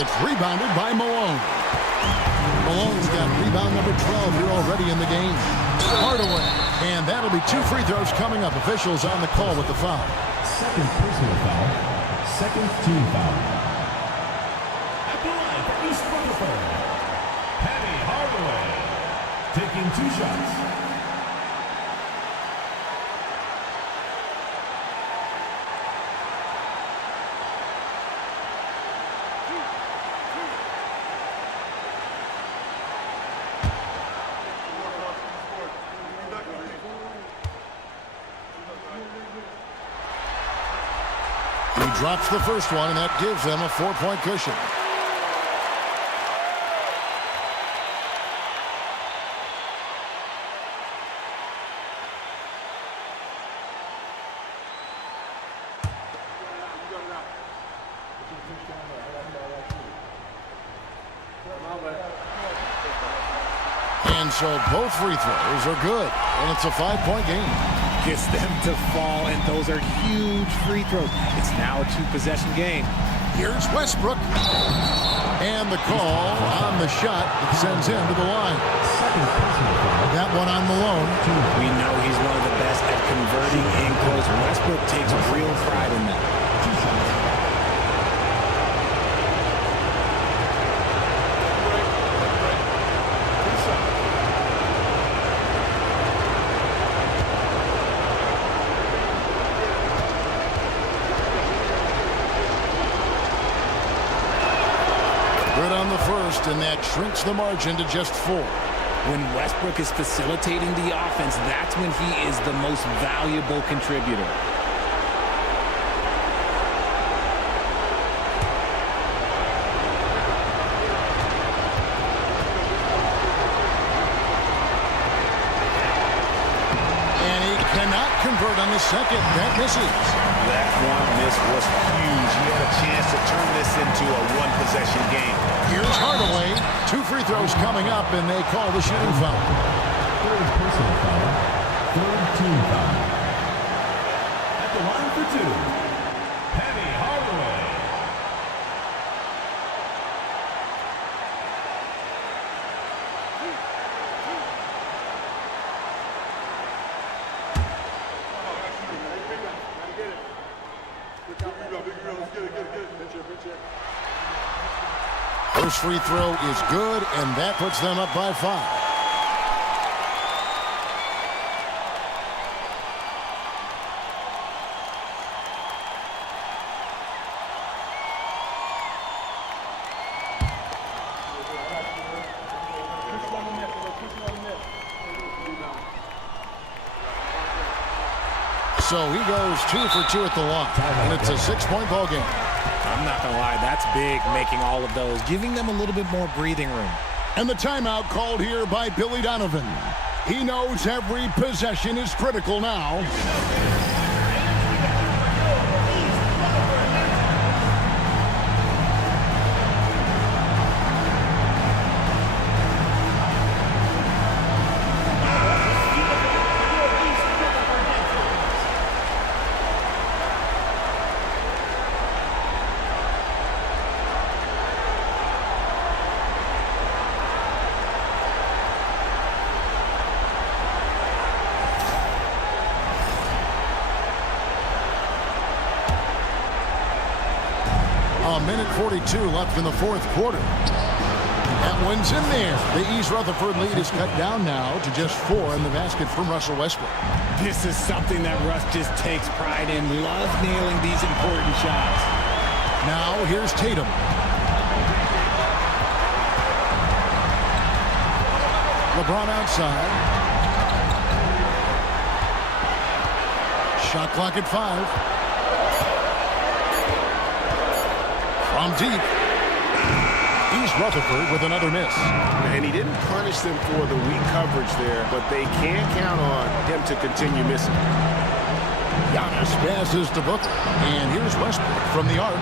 It's rebounded by Malone. Malone's got rebound number 12 here already in the game. Hardaway. And that'll be 2 free throws coming up. Officials on the call with the foul. Second personal foul. Second team foul. At the line for East Rutherford, Penny Hardaway taking 2 shots. drops the first one, and that gives them a 4-point cushion. And so both free throws are good, and it's a 5-point game. Gets them to fall, and those are huge free throws. It's now a 2-possession game. Here's Westbrook. And the call on the shot sends him to the line. That one on Malone. We know he's one of the best at converting in close. Westbrook takes real pride in that. Good on the first, and that shrinks the margin to just 4. When Westbrook is facilitating the offense, that's when he is the most valuable contributor. And he cannot convert on the second. That misses. That one miss was huge. He had a chance to turn this into a one-possession game. Here's Hardaway. 2 free throws coming up, and they call the shooting foul. Third personal foul. Third team foul. At the line for 2, Penny Hardaway. First free throw is good, and that puts them up by 5. So he goes 2 for 2 at the line, and it's a 6-point ball game. I'm not going to lie, that's big, making all of those, giving them a little bit more breathing room. And the timeout called here by Billy Donovan. He knows every possession is critical now. A minute 42 left in the fourth quarter. That one's in there. The East Rutherford lead is cut down now to just 4 in the basket from Russell Westbrook. This is something that Russ just takes pride in. Love nailing these important shots. Now here's Tatum. LeBron outside. Shot clock at 5. From deep. East Rutherford with another miss. And he didn't punish them for the weak coverage there, but they can count on him to continue missing. Giannis passes to Booker. And here's Westbrook from the arc.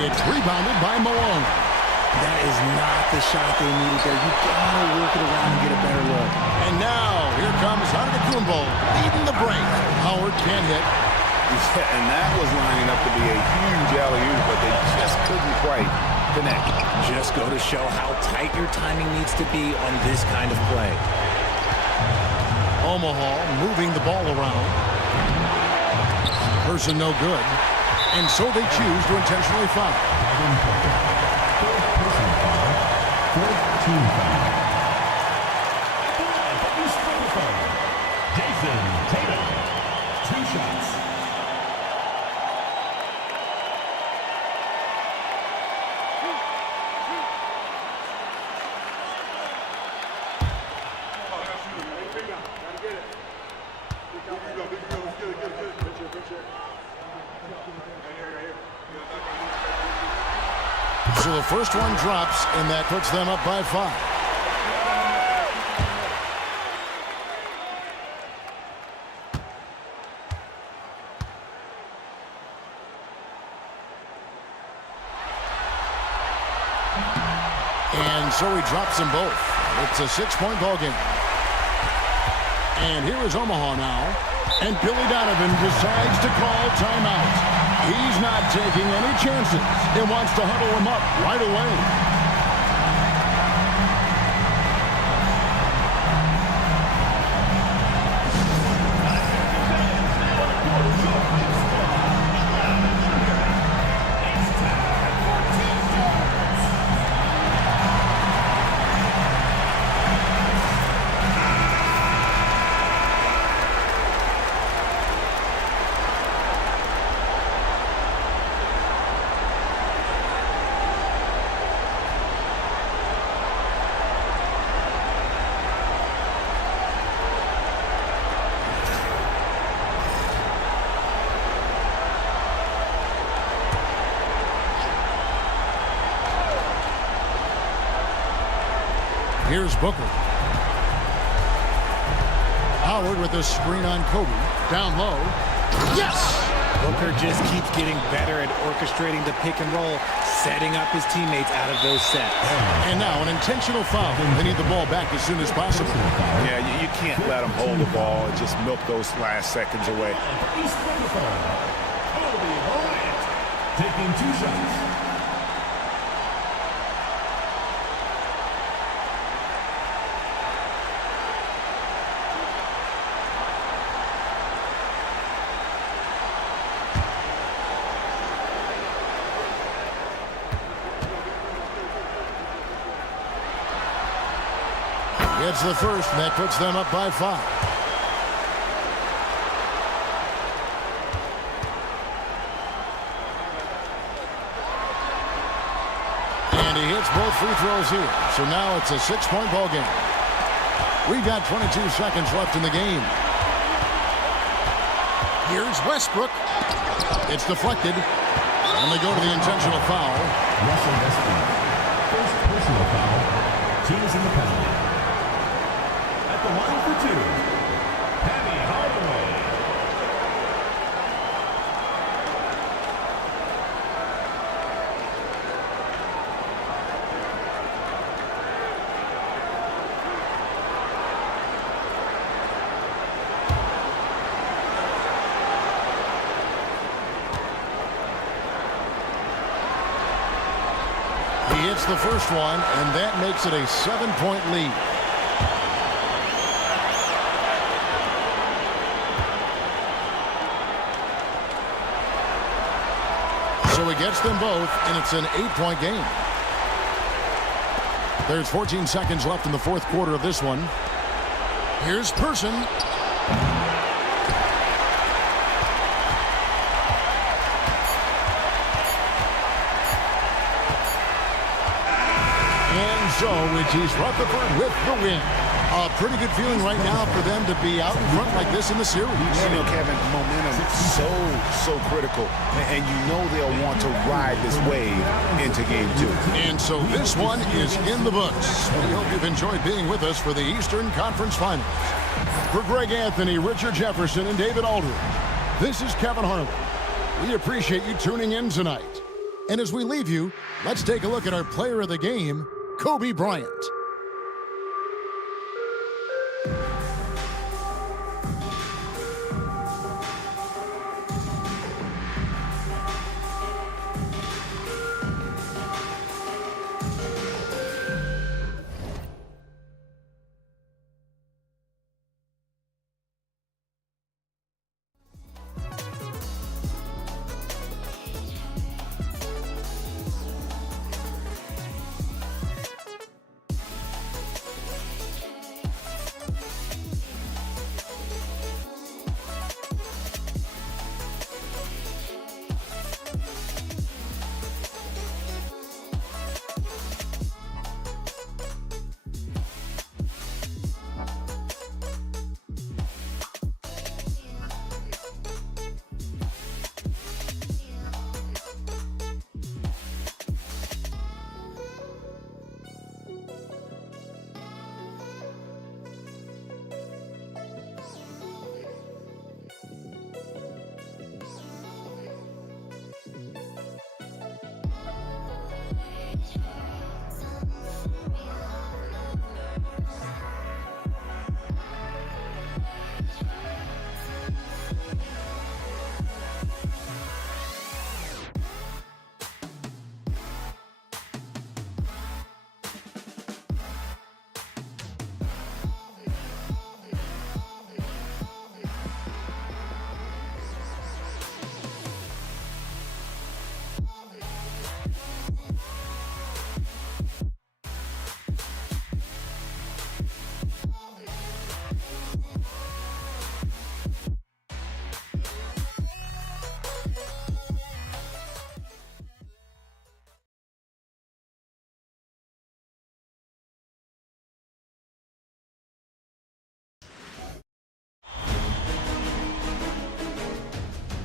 It's rebounded by Malone. That is not the shot they needed there. You gotta work it around and get a better look. And now, here comes Antetokounmpo leading the break. Howard can't hit. Yeah, and that was lining up to be a huge alley-oop, but they just couldn't quite connect. Just go to show how tight your timing needs to be on this kind of play. Omaha moving the ball around. Person no good. And so they choose to intentionally foul. Third personal foul. Fourth team foul. East Rutherford. Jason Tatum. 2 shots. So first one drops, and that puts them up by 5. And so he drops them both. It's a 6-point ball game. And here is Omaha now. And Billy Donovan decides to call timeout. He's not taking any chances and wants to huddle him up right away. Here's Booker. Howard with a screen on Kobe. Down low. Yes! Booker just keeps getting better at orchestrating the pick and roll, setting up his teammates out of those sets. And now an intentional foul. They need the ball back as soon as possible. Yeah, you can't let them hold the ball and just milk those last seconds away. East Rutherford, Kobe Bryant, taking 2 shots. It's the first, and that puts them up by 5. And he hits both free throws here. So now it's a 6-point ball game. We've got 22 seconds left in the game. Here's Westbrook. It's deflected. And they go to the intentional foul. Russell Westbrook. First personal foul. Teams in the penalty. At the line for 2, Penny Hardaway. He hits the first one, and that makes it a 7-point lead. So he gets them both, and it's an 8-point game. There's 14 seconds left in the fourth quarter of this one. Here's Person. And so it's East Rutherford with the win. A pretty good feeling right now for them to be out in front like this in the series. You know, Kevin, momentum so critical. And you know they'll want to ride this wave into game 2. And so this one is in the books. We hope you've enjoyed being with us for the Eastern Conference Finals. For Greg Anthony, Richard Jefferson, and David Aldridge, this is Kevin Harlan. We appreciate you tuning in tonight. And as we leave you, let's take a look at our player of the game, Kobe Bryant.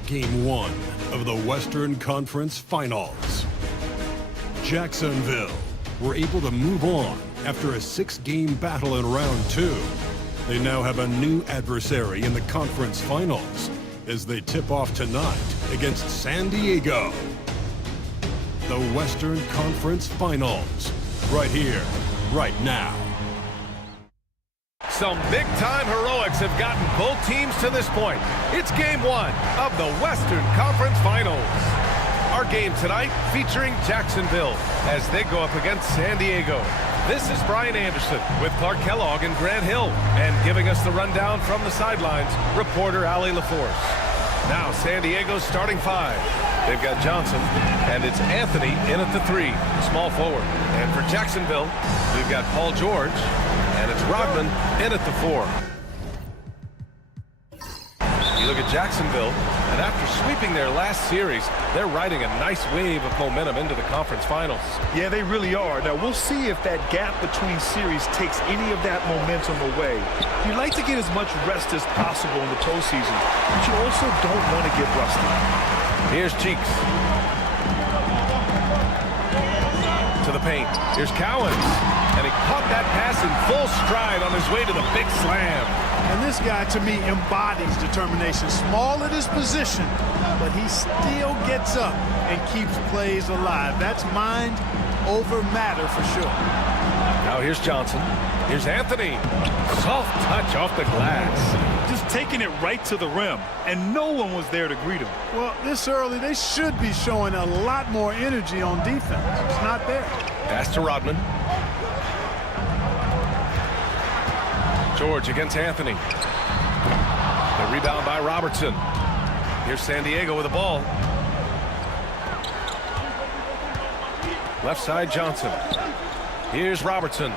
Game 1 of the Western Conference Finals. Jacksonville were able to move on after a 6-game battle in round 2. They now have a new adversary in the conference finals as they tip off tonight against San Diego. The Western Conference Finals, right here, right now. Some big-time heroics have gotten both teams to this point. It's Game 1 of the Western Conference Finals. Our game tonight featuring Jacksonville as they go up against San Diego. This is Brian Anderson with Clark Kellogg and Grant Hill. And giving us the rundown from the sidelines, reporter Allie LaForce. Now San Diego's starting 5. They've got Johnson, and it's Anthony in at the 3, small forward. And for Jacksonville, we've got Paul George, and it's Rodman in at the 4. You look at Jacksonville, and after sweeping their last series, they're riding a nice wave of momentum into the conference finals. Yeah, they really are. Now, we'll see if that gap between series takes any of that momentum away. You'd like to get as much rest as possible in the postseason, but you also don't want to get rusty. Here's Cheeks. To the paint. Here's Cowens. And he caught that pass in full stride on his way to the big slam. And this guy, to me, embodies determination. Small at his position, but he still gets up and keeps plays alive. That's mind over matter for sure. Now here's Johnson. Here's Anthony. Soft touch off the glass. Just taking it right to the rim, and no one was there to greet him. Well, this early, they should be showing a lot more energy on defense. It's not there. Pass to Rodman. George against Anthony. The rebound by Robertson. Here's San Diego with the ball. Left side, Johnson. Here's Robertson.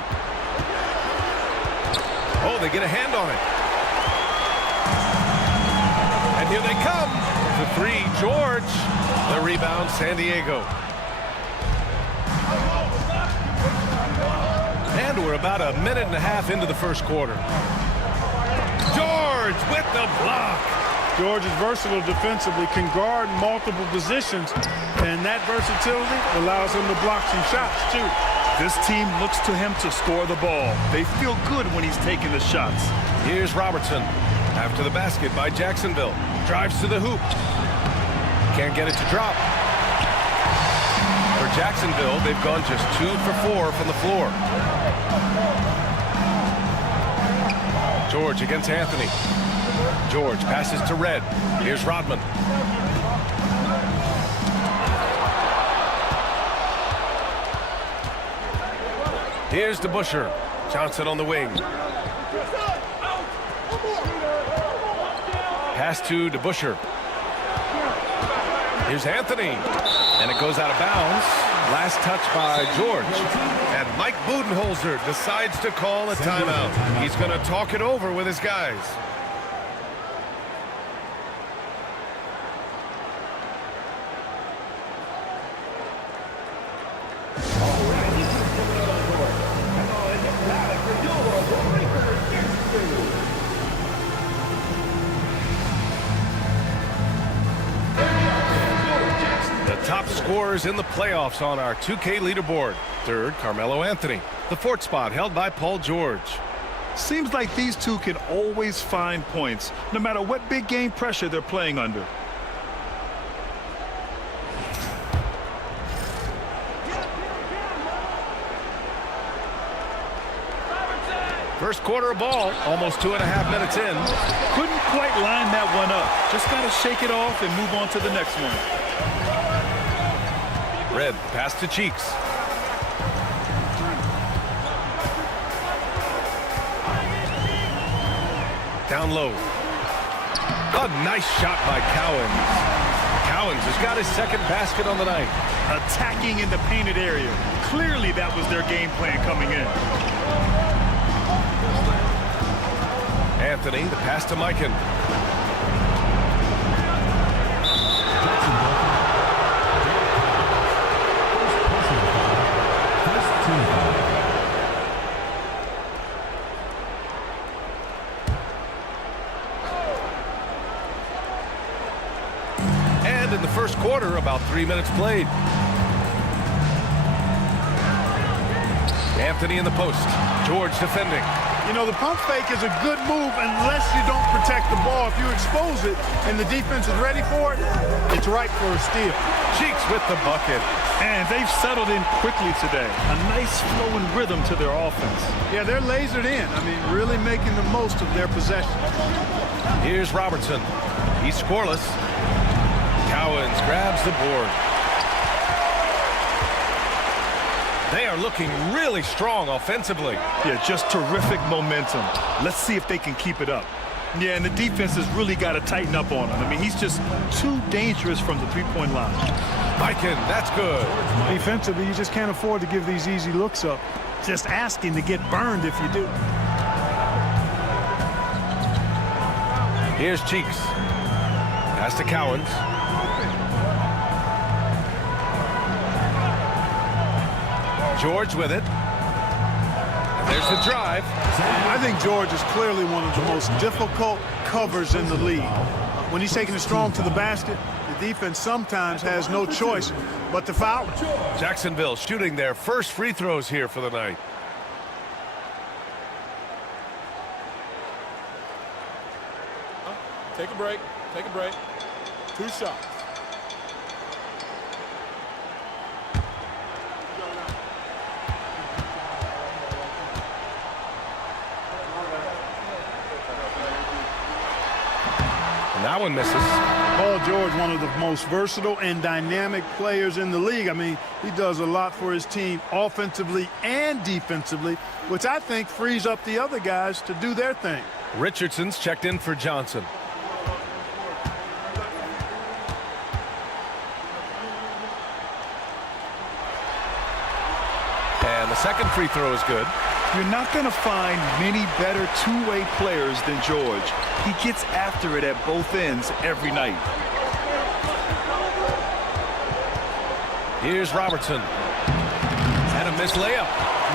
Oh, they get a hand on it. And here they come. The 3, George. The rebound, San Diego. And we're about a minute and a half into the first quarter. George with the block. George is versatile defensively, can guard multiple positions, and that versatility allows him to block some shots, too. This team looks to him to score the ball. They feel good when he's taking the shots. Here's Robertson. After the basket by Jacksonville. Drives to the hoop. Can't get it to drop. For Jacksonville, they've gone just 2 for 4 from the floor. George against Anthony. George passes to Red. Here's Rodman. Here's DeBusschere. Johnson on the wing. Pass to DeBusschere. Here's Anthony. And it goes out of bounds. Last touch by George. And Mike Budenholzer decides to call a timeout. He's going to talk it over with his guys. Top scorers in the playoffs on our 2K leaderboard. Third, Carmelo Anthony. The 4th spot held by Paul George. Seems like these two can always find points, no matter what big game pressure they're playing under. First quarter of ball, almost 2.5 minutes in. Couldn't quite line that one up. Just got to shake it off and move on to the next one. Red, pass to Cheeks. Down low. A nice shot by Cowens. Cowens has got his second basket on the night. Attacking in the painted area. Clearly that was their game plan coming in. Anthony, the pass to Mikan. first quarter, about 3 minutes played. Anthony in the post. George defending. You know, the pump fake is a good move unless you don't protect the ball. If you expose it and the defense is ready for it, it's ripe for a steal. Cheeks with the bucket. And they've settled in quickly today. A nice flow and rhythm to their offense. Yeah, they're lasered in. I mean, really making the most of their possession. Here's Robertson. He's scoreless. Cowens grabs the board. They are looking really strong offensively. Yeah, just terrific momentum. Let's see if they can keep it up. Yeah, and the defense has really got to tighten up on him. I mean, he's just too dangerous from the three-point line. Mikan, that's good. Defensively, you just can't afford to give these easy looks up. Just asking to get burned if you do. Here's Cheeks. Pass to Cowens. George with it. And there's the drive. I think George is clearly one of the most difficult covers in the league. When he's taking it strong to the basket, the defense sometimes has no choice but to foul him. Jacksonville shooting their first free throws here for the night. Take a break. Take a break. 2 shots. And that one misses. Paul George, one of the most versatile and dynamic players in the league. I mean, he does a lot for his team offensively and defensively, which I think frees up the other guys to do their thing. Richardson's checked in for Johnson. And the second free throw is good. You're not going to find many better two-way players than George. He gets after it at both ends every night. Here's Robertson. And a missed layup.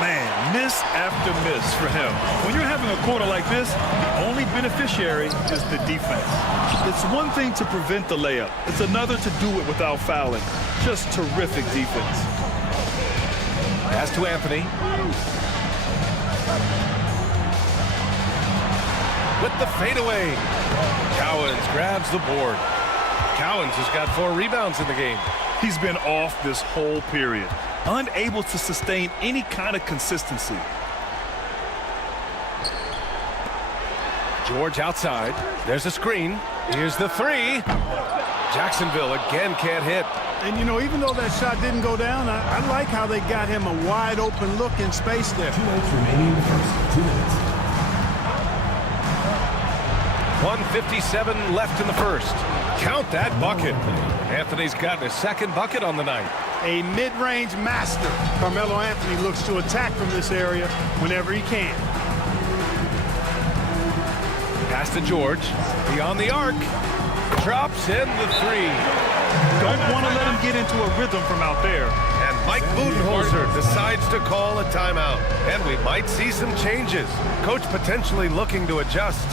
Man, miss after miss for him. When you're having a quarter like this, the only beneficiary is the defense. It's one thing to prevent the layup. It's another to do it without fouling. Just terrific defense. Pass to Anthony. With the fadeaway. Cowens grabs the board. Cowens has got 4 rebounds in the game. He's been off this whole period, unable to sustain any kind of consistency. George outside. There's a screen. Here's the 3. Jacksonville again can't hit. And, you know, even though that shot didn't go down, I like how they got him a wide open look in space there. 2 minutes remaining in the first. 2 minutes. 1:57 left in the first. Count that bucket. Anthony's gotten his second bucket on the night. A mid-range master. Carmelo Anthony looks to attack from this area whenever he can. Pass to George. Beyond the arc. Drops in the 3. Don't want to let him get into a rhythm from out there. And Mike Budenholzer decides to call a timeout. And we might see some changes. Coach potentially looking to adjust.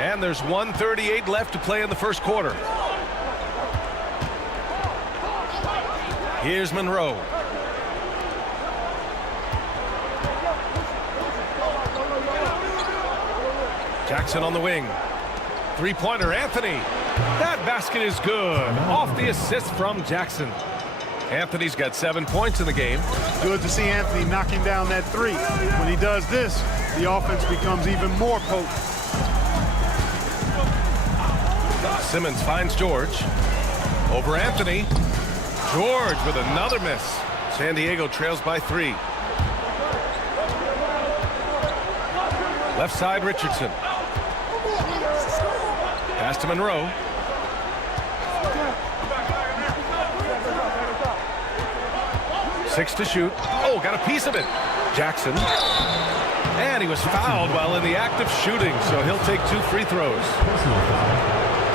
And there's 1:38 left to play in the first quarter. Here's Monroe. Jackson on the wing. Three-pointer, Anthony. That basket is good. Off the assist from Jackson. Anthony's got 7 points in the game. Good to see Anthony knocking down that 3. When he does this, the offense becomes even more potent. Simmons finds George. Over Anthony. George with another miss. San Diego trails by 3. Left side, Richardson. Pass to Monroe. Six to shoot. Oh, got a piece of it. Jackson. And he was fouled while in the act of shooting, so he'll take 2 free throws.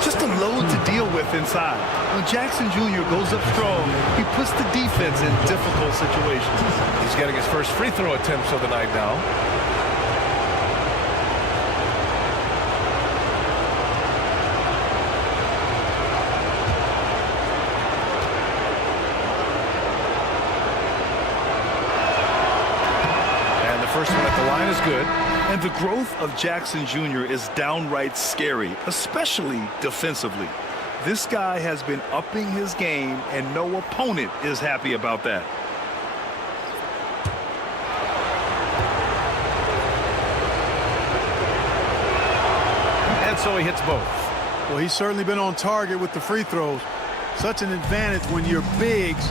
Just a load to deal with inside. When Jackson Jr. goes up strong, he puts the defense in difficult situations. He's getting his first free throw attempts of the night now. First one at the line is good. And the growth of Jackson Jr. is downright scary, especially defensively. This guy has been upping his game, and no opponent is happy about that. And so he hits both. Well, he's certainly been on target with the free throws. Such an advantage when your bigs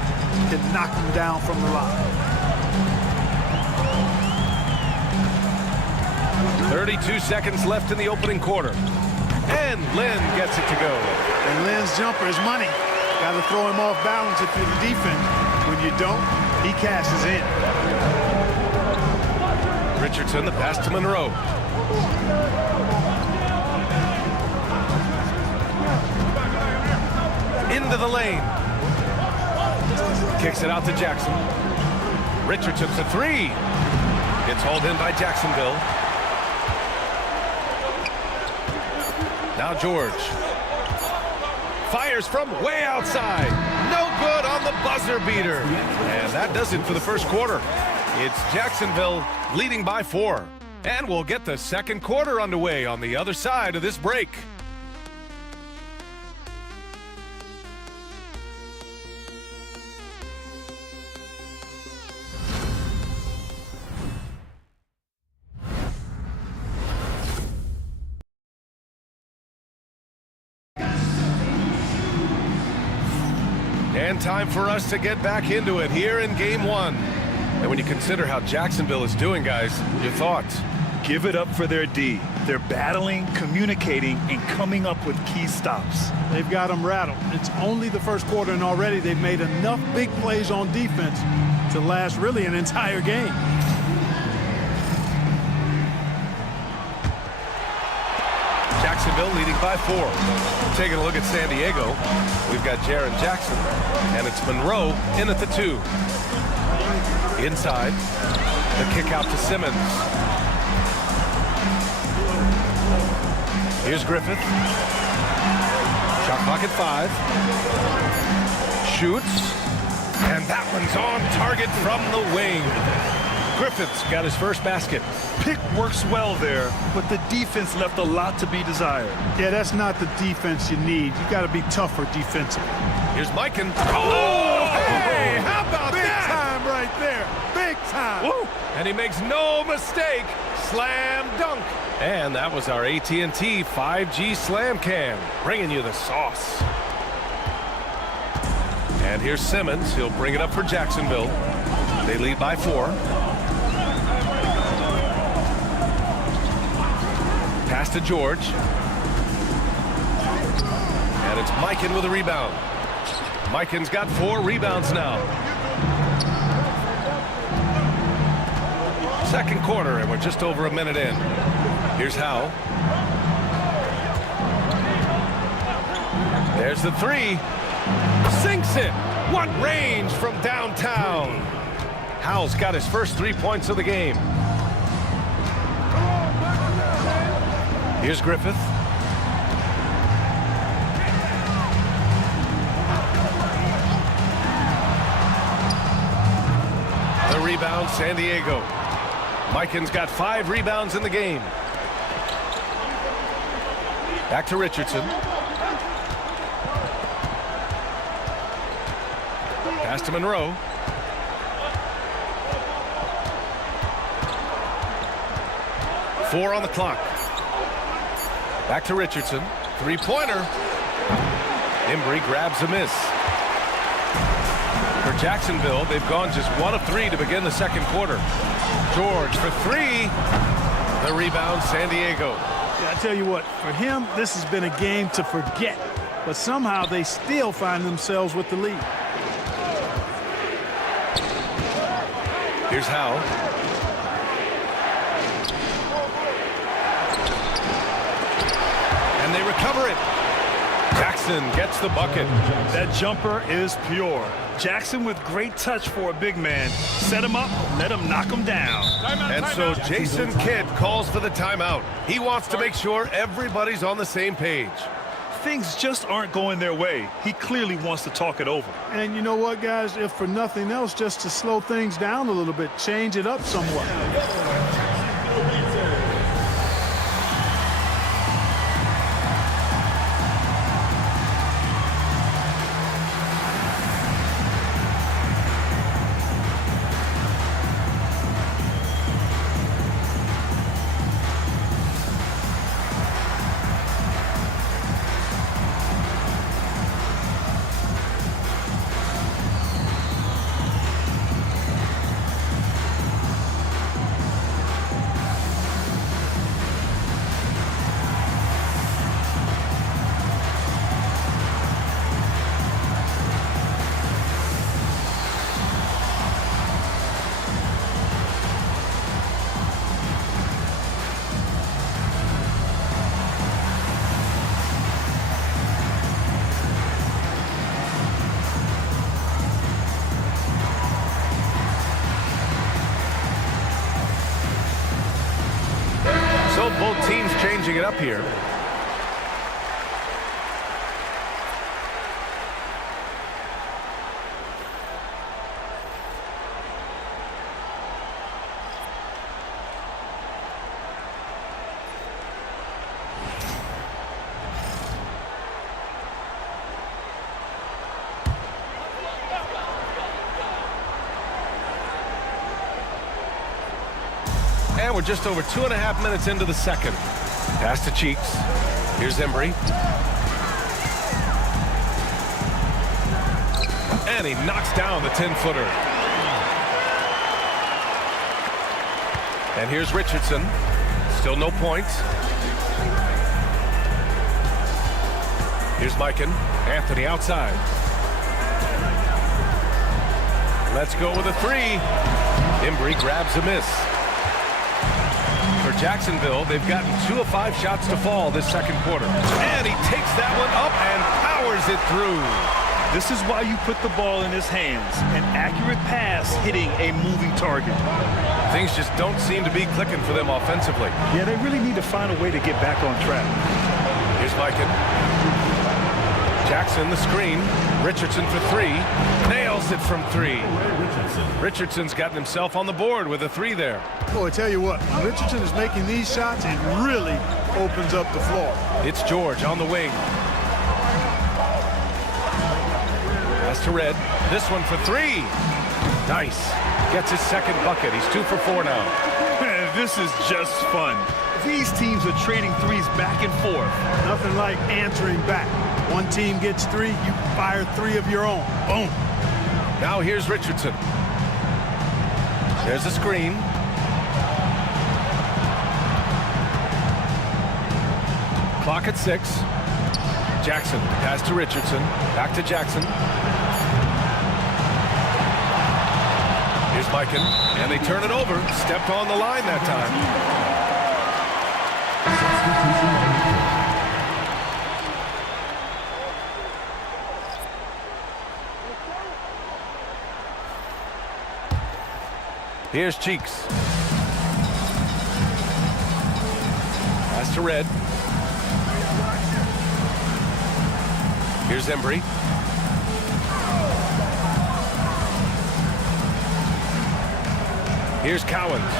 can knock them down from the line. 32 seconds left in the opening quarter. And Lynn gets it to go. And Lynn's jumper is money. Got to throw him off balance if you're the defense. When you don't, he cashes in. Richardson, the pass to Monroe. Into the lane. Kicks it out to Jackson. Richardson for 3. Gets hauled in by Jacksonville. Now George. Fires from way outside. No good on the buzzer beater. And that does it for the first quarter. It's Jacksonville leading by 4. And we'll get the second quarter underway on the other side of this break. And time for us to get back into it here in game 1. And when you consider how Jacksonville is doing, guys, your thoughts? Give it up for their D. They're battling, communicating, and coming up with key stops. They've got them rattled. It's only the first quarter, and already they've made enough big plays on defense to last really an entire game. Jacksonville leading by 4. Taking a look at San Diego, we've got Jaren Jackson, and it's Monroe in at the 2. Inside, the kick out to Simmons. Here's Griffith. Shot clock at 5. Shoots, and that one's on target from the wing. Griffith's got his first basket. Pick works well there, but the defense left a lot to be desired. Yeah, that's not the defense you need. You got to be tougher defensively. Here's Mikan. Oh, hey, how about Big that? time right there. Big time. Woo. And he makes no mistake. Slam dunk. And that was our AT&T 5G Slam Cam, bringing you the sauce. And here's Simmons. He'll bring it up for Jacksonville. They lead by 4. Pass to George. And it's Mikan with a rebound. Mikan's got 4 rebounds now. Second quarter, and we're just over a minute in. Here's Howe. There's the 3. Sinks it. What range from downtown. Howe's got his first 3 points of the game. Here's Griffith. The rebound, San Diego. Mikan's got 5 rebounds in the game. Back to Richardson. Pass to Monroe. Four on the clock. Back to Richardson. 3-pointer. Embry grabs a miss. Jacksonville, they've gone just 1 of 3 to begin the second quarter. George for 3. The rebound, San Diego. Yeah, I tell you what, for him, this has been a game to forget. But somehow they still find themselves with the lead. Here's Howe. And they recover it. Jackson gets the bucket. That jumper is pure. Jackson with great touch for a big man. Set him up, let him knock him down. And so Jason Kidd calls for the timeout. He wants to make sure everybody's on the same page. Things just aren't going their way. He clearly wants to talk it over. And you know what, guys? If for nothing else, just to slow things down a little bit, change it up somewhat. Both teams changing it up here. And we're just over 2.5 minutes into the second. Pass to Cheeks. Here's Embry. And he knocks down the 10-footer. And here's Richardson. Still no points. Here's Mikan. Anthony outside. Let's go with a 3. Embry grabs a miss. For Jacksonville, they've gotten 2 of 5 shots to fall this second quarter. And he takes that one up and powers it through. This is why you put the ball in his hands. An accurate pass hitting a moving target. Things just don't seem to be clicking for them offensively. Yeah, they really need to find a way to get back on track. Here's Mikan. Jackson, the screen. Richardson for 3. Nails it from 3. Richardson's gotten himself on the board with a 3 there. Boy, I tell you what, when Richardson is making these shots, it really opens up the floor. It's George on the wing. Pass to Red. This one for 3. Nice. Gets his second bucket. He's 2 for 4 now. Man, this is just fun. These teams are trading threes back and forth. Nothing like answering back. One team gets 3, you fire 3 of your own. Boom. Now here's Richardson. There's a screen. Clock at 6. Jackson, pass to Richardson. Back to Jackson. Here's Mikan, and they turn it over. Stepped on the line that time. Here's Cheeks. Pass to Red. Here's Embry. Here's Cowens.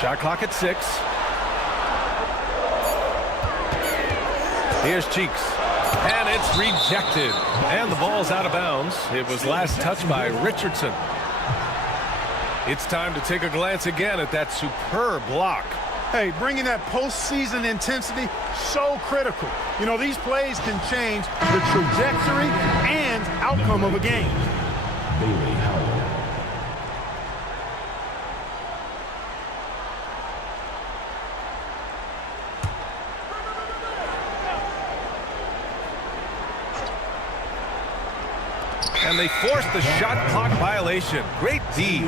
Shot clock at 6. Here's Cheeks. And it's rejected. And the ball's out of bounds. It was last touched by Richardson. It's time to take a glance again at that superb block. Hey, bringing that postseason intensity, so critical. You know, these plays can change the trajectory and outcome of a game. And they forced the shot clock violation. Great D.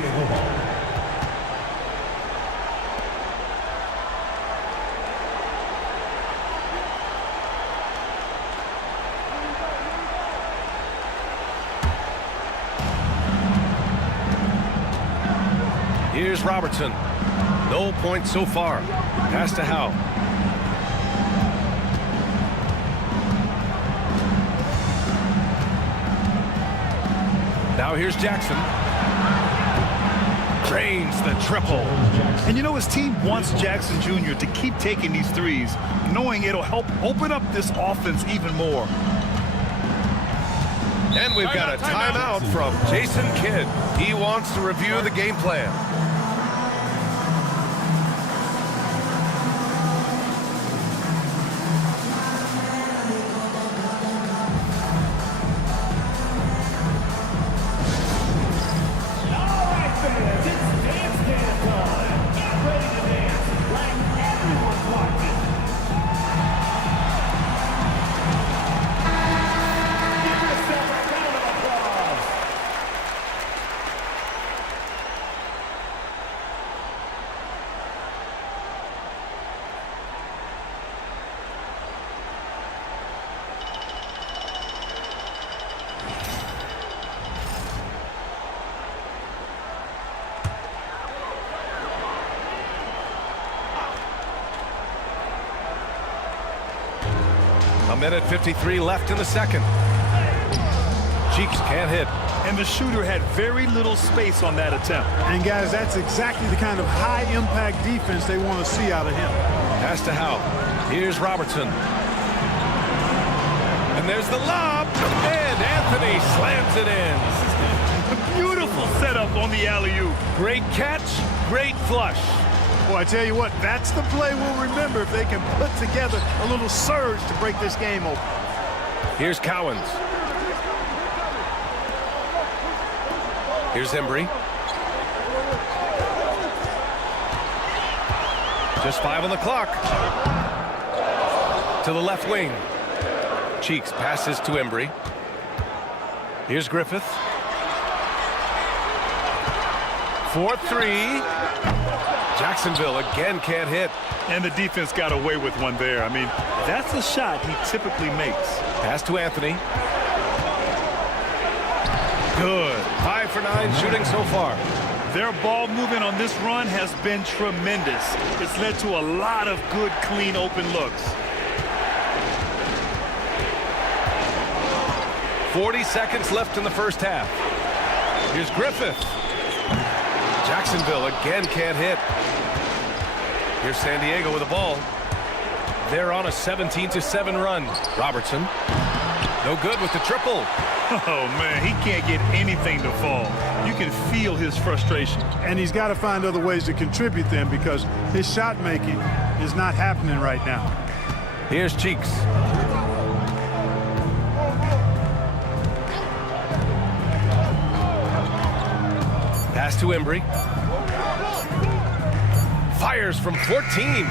Here's Robertson. No points so far. Pass to Howe. Now here's Jackson. Drains the triple. And you know, his team wants Jackson Jr. to keep taking these threes, knowing it'll help open up this offense even more. And we've got a timeout from Jason Kidd. He wants to review the game plan. A minute 53 left in the second. Cheeks can't hit. And the shooter had very little space on that attempt. And guys, that's exactly the kind of high-impact defense they want to see out of him. Pass to Howe. Here's Robertson. And there's the lob. And Anthony slams it in. Beautiful setup on the alley-oop. Great catch, great flush. Well, I tell you what, that's the play we'll remember if they can put together a little surge to break this game open. Here's Cowens. Here's Embry. Just 5 on the clock. To the left wing. Cheeks passes to Embry. Here's Griffith. 4-3. Jacksonville again can't hit. And the defense got away with one there. I mean, that's a shot he typically makes. Pass to Anthony. Good. 5 for 9 shooting so far. Their ball movement on this run has been tremendous. It's led to a lot of good, clean, open looks. 40 seconds left in the first half. Here's Griffith. Jacksonville again can't hit. Here's San Diego with the ball. They're on a 17-7 run. Robertson. No good with the triple. Oh, man, he can't get anything to fall. You can feel his frustration. And he's got to find other ways to contribute then because his shot making is not happening right now. Here's Cheeks. Pass to Embry. Fires from 14.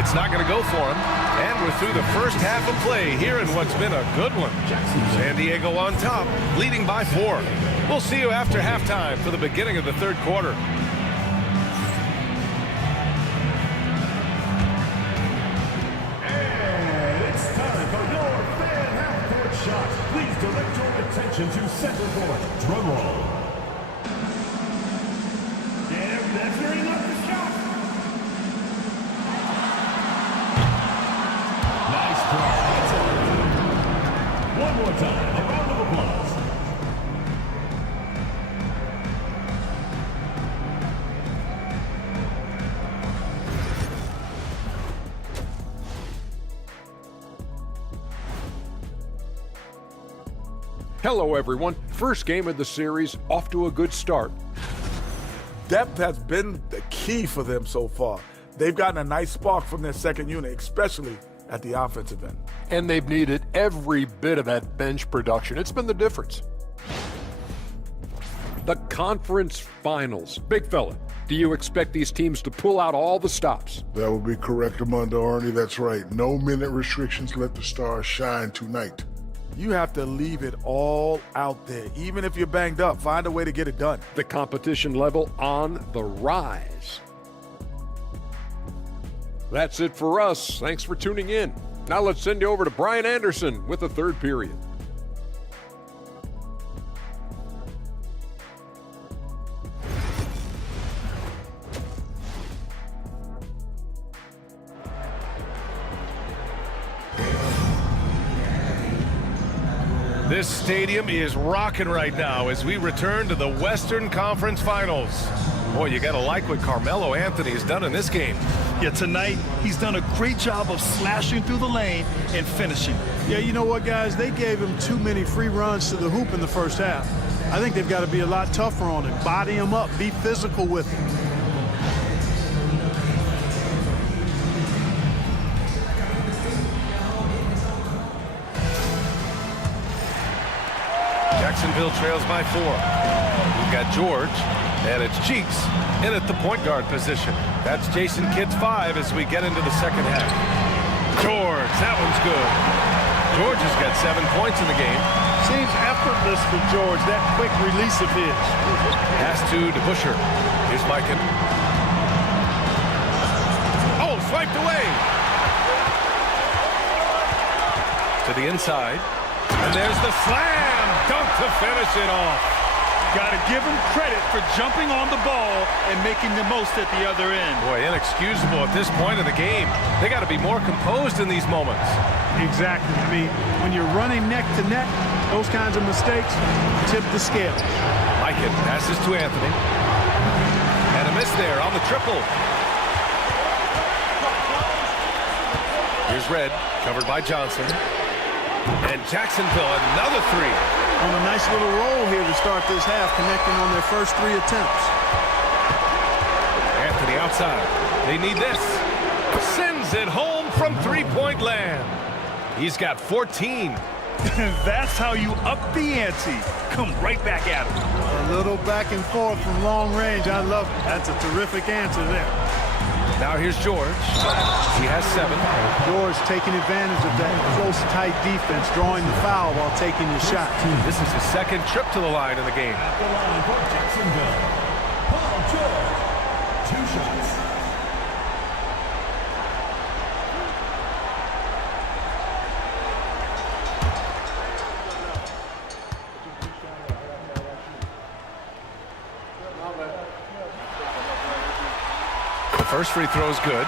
It's not going to go for him. And we're through the first half of play here in what's been a good one. San Diego on top, leading by 4. We'll see you after halftime for the beginning of the third quarter. And it's time for your fan half-court shots. Please direct your attention to center court. Drum roll. That's very enough the shot. Nice try. One more time. A round of applause. Hello, everyone. First game of the series, off to a good start. Depth has been the key for them so far. They've gotten a nice spark from their second unit, especially at the offensive end. And they've needed every bit of that bench production. It's been the difference. The conference finals. Big fella, do you expect these teams to pull out all the stops? That would be correct, Armando Arnie. That's right. No minute restrictions. Let the stars shine tonight. You have to leave it all out there. Even if you're banged up, find a way to get it done. The competition level on the rise. That's it for us. Thanks for tuning in. Now let's send you over to Brian Anderson with the third period. This stadium is rocking right now as we return to the Western Conference Finals. Boy, you gotta like what Carmelo Anthony has done in this game. Yeah, tonight, he's done a great job of slashing through the lane and finishing. Yeah, you know what, guys? They gave him too many free runs to the hoop in the first half. I think they've got to be a lot tougher on him. Body him up. Be physical with him. Jacksonville trails by 4. We've got George, and it's Cheeks in at the point guard position. That's Jason Kidd's 5 as we get into the second half. George, that one's good. George has got 7 points in the game. Seems effortless for George, that quick release of his. Pass to DeBuscher. Here's Mikan. Oh, swiped away. To the inside. And there's the slam dunk to finish it off. Got to give him credit for jumping on the ball and making the most at the other end. Boy, inexcusable at this point of the game. They got to be more composed in these moments. Exactly. I mean, when you're running neck to neck, those kinds of mistakes tip the scale. Mikan passes to Anthony. And a miss there on the triple. Here's Red, covered by Johnson. And Jacksonville, another 3. On a nice little roll here to start this half, connecting on their first 3 attempts. Anthony outside. They need this. Sends it home from three-point land. He's got 14. That's how you up the ante. Come right back at him. A little back and forth from long range. I love it. That's a terrific answer there. Now here's George. He has 7. George taking advantage of that close, tight defense, drawing the foul while taking his shot. This is his second trip to the line in the game. At the line for Jacksonville, Paul George, 2 shots. The first free throw is good.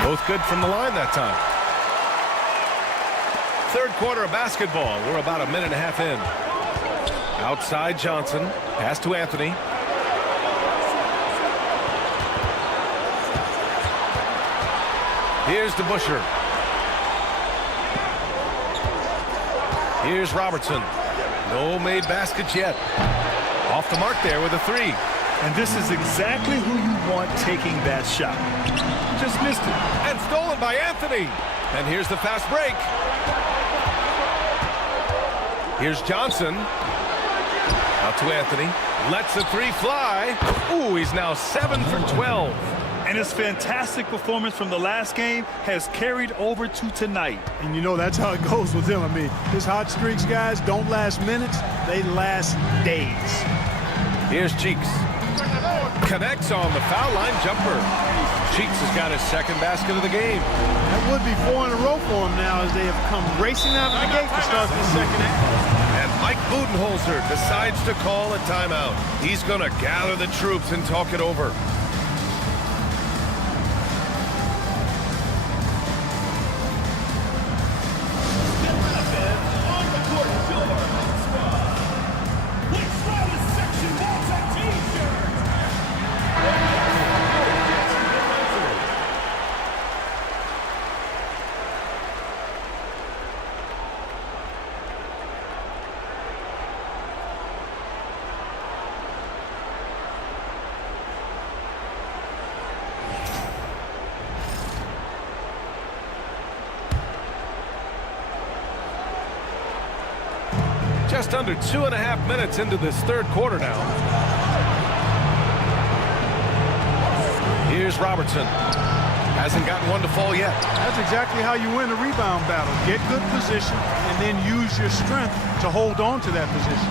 Both good from the line that time. Third quarter of basketball. We're about a minute and a half in. Outside Johnson. Pass to Anthony. Here's DeBuscher. Here's Robertson. No made baskets yet. Off the mark there with a 3. And this is exactly who you want taking that shot. Just missed it. And stolen by Anthony. And here's the fast break. Here's Johnson. Out to Anthony. Lets the 3 fly. Ooh, he's now 7 for 12. And his fantastic performance from the last game has carried over to tonight. And you know, that's how it goes with him. I mean, his hot streaks, guys, don't last minutes. They last days. Here's Cheeks. Connects on the foul line jumper. Cheeks has got his second basket of the game. That would be 4 in a row for him now as they have come racing out of the gate to start this second half. And Mike Budenholzer decides to call a timeout. He's going to gather the troops and talk it over. Just under 2.5 minutes into this third quarter now. Here's Robertson. Hasn't gotten one to fall yet. That's exactly how you win a rebound battle. Get good position and then use your strength to hold on to that position.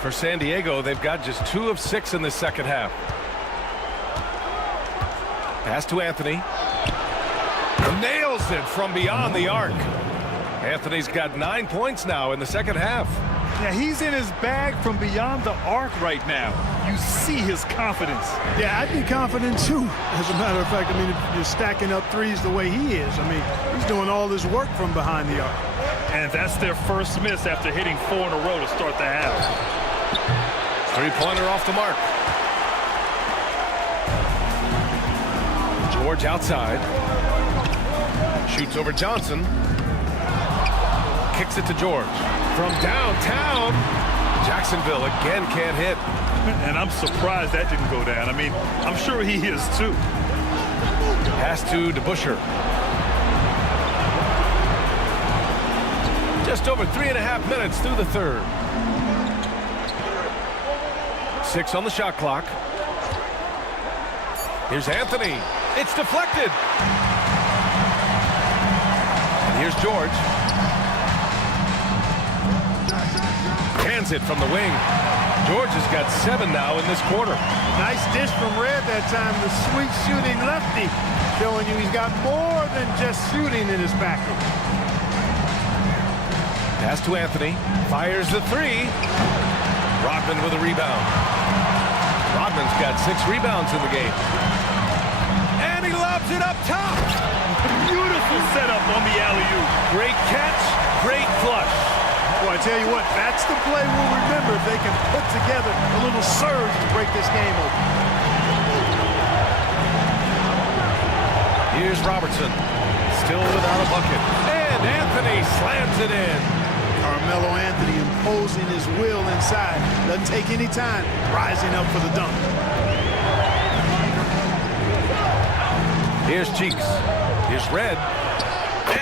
For San Diego, they've got just 2 of 6 in the second half. Pass to Anthony. Nails it from beyond the arc. Anthony's got 9 points now in the second half. Yeah, he's in his bag from beyond the arc right now. You see his confidence. Yeah, I'd be confident too. As a matter of fact, I mean, if you're stacking up threes the way he is, I mean, he's doing all this work from behind the arc. And that's their first miss after hitting 4 in a row to start the half. Three-pointer off the mark. George outside. Shoots over Johnson. Kicks it to George. From downtown, Jacksonville again can't hit. And I'm surprised that didn't go down. I mean, I'm sure he is too. Pass to DeBusschere. Just over 3.5 minutes through the third. 6 on the shot clock. Here's Anthony. It's deflected. And here's George. Hands it from the wing. George has got 7 now in this quarter. Nice dish from Red that time. The sweet shooting lefty, showing you he's got more than just shooting in his package. Pass to Anthony. Fires the 3. Rodman with a rebound. Rodman's got 6 rebounds in the game. And he lobs it up top. Beautiful setup on the alley-oop. Great catch, great flush. Boy, I tell you what, that's the play we'll remember if they can put together a little surge to break this game open. Here's Robertson. Still without a bucket. And Anthony slams it in. Carmelo Anthony imposing his will inside. Doesn't take any time rising up for the dunk. Here's Cheeks. Here's Red.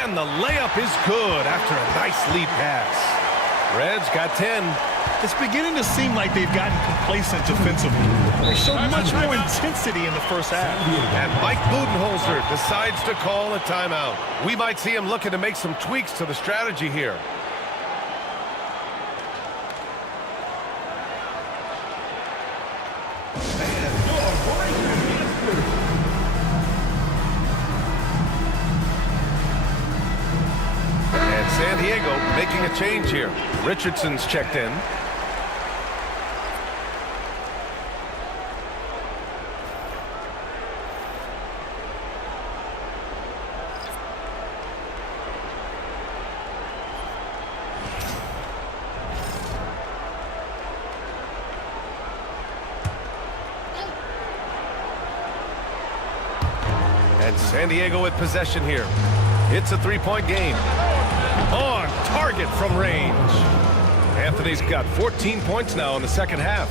And the layup is good after a nice lead pass. Red's got 10. It's beginning to seem like they've gotten complacent defensively. They showed much more intensity in the first half. And Mike Budenholzer decides to call a timeout. We might see him looking to make some tweaks to the strategy here. And San Diego making a change here. Richardson's checked in. And San Diego with possession here. It's a 3-point game. On target from range. Anthony's got 14 points now in the second half.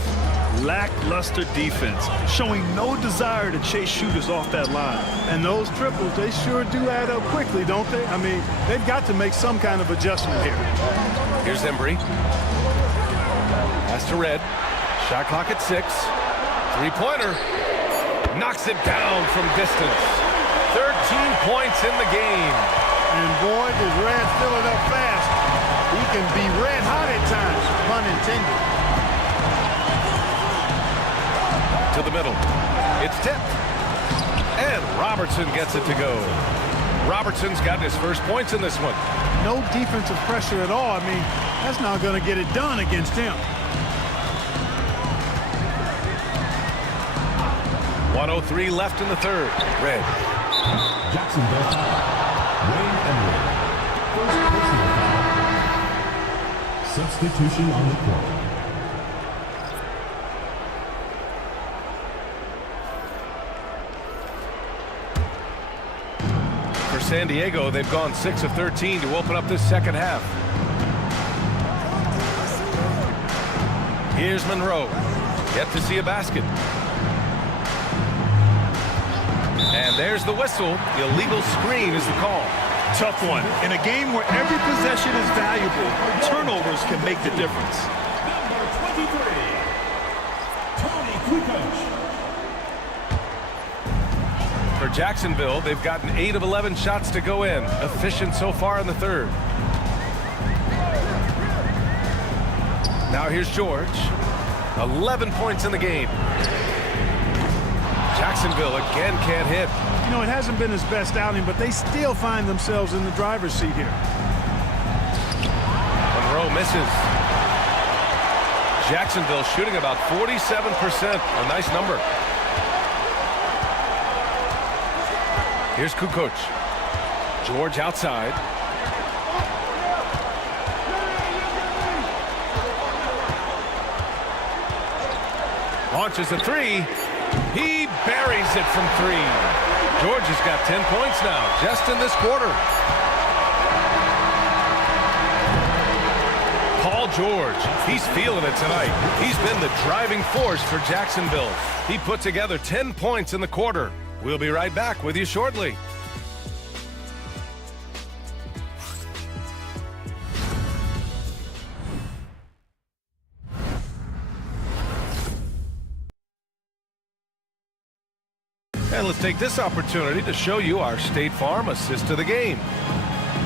Lackluster defense, showing no desire to chase shooters off that line. And those triples, they sure do add up quickly, don't they? I mean, they've got to make some kind of adjustment here. Here's Embry. Pass to Red. Shot clock at 6. Three-pointer. Knocks it down from distance. 13 points in the game. And boy, does Red fill it up fast. He can be red hot at times, pun intended. To the middle. It's tipped. And Robertson gets it to go. Robertson's got his first points in this one. No defensive pressure at all. I mean, that's not going to get it done against him. 1:03 left in the third. Red. Jacksonville foul. Wayne Embry. First personal foul. Substitution on the court. For San Diego, they've gone 6 of 13 to open up this second half. Here's Monroe. Yet to see a basket. And there's the whistle. The illegal screen is the call. Tough one. In a game where every possession is valuable, turnovers can make the difference. For Jacksonville, they've gotten 8 of 11 shots to go in. Efficient so far in the third. Now here's George. 11 points in the game. Jacksonville again can't hit. You know, it hasn't been his best outing, but they still find themselves in the driver's seat here. Monroe misses. Jacksonville shooting about 47%. A nice number. Here's Kukoc. George outside. Launches a three. He buries it from 3. George has got 10 points now, just in this quarter. Paul George, he's feeling it tonight. He's been the driving force for Jacksonville. He put together 10 points in the quarter. We'll be right back with you shortly. And let's take this opportunity to show you our State Farm assist to the game.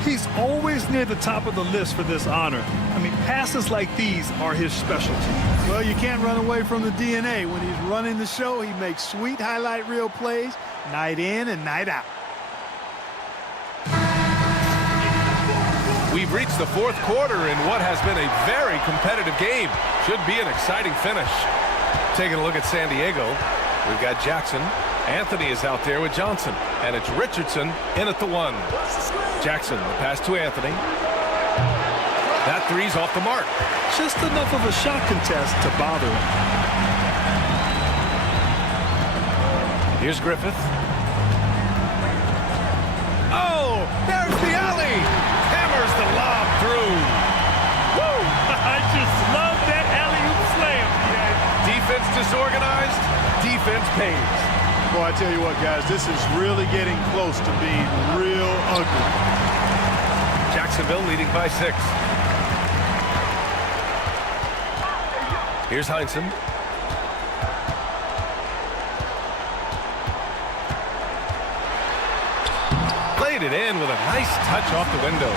He's always near the top of the list for this honor. I mean, passes like these are his specialty. Well, you can't run away from the DNA. When he's running the show, he makes sweet highlight reel plays night in and night out. We've reached the fourth quarter in what has been a very competitive game. Should be an exciting finish. Taking a look at San Diego, we've got Jackson. Anthony is out there with Johnson, and it's Richardson in at the 1. Jackson, the pass to Anthony. That three's off the mark. Just enough of a shot contest to bother him. Here's Griffith. Oh, there's the alley. Hammers the lob through. Woo! I just love that alley-oop slam. Defense disorganized. Defense pays. Boy, I tell you what, guys, this is really getting close to being real ugly. Jacksonville leading by 6. Here's Heinsohn. Played it in with a nice touch off the window.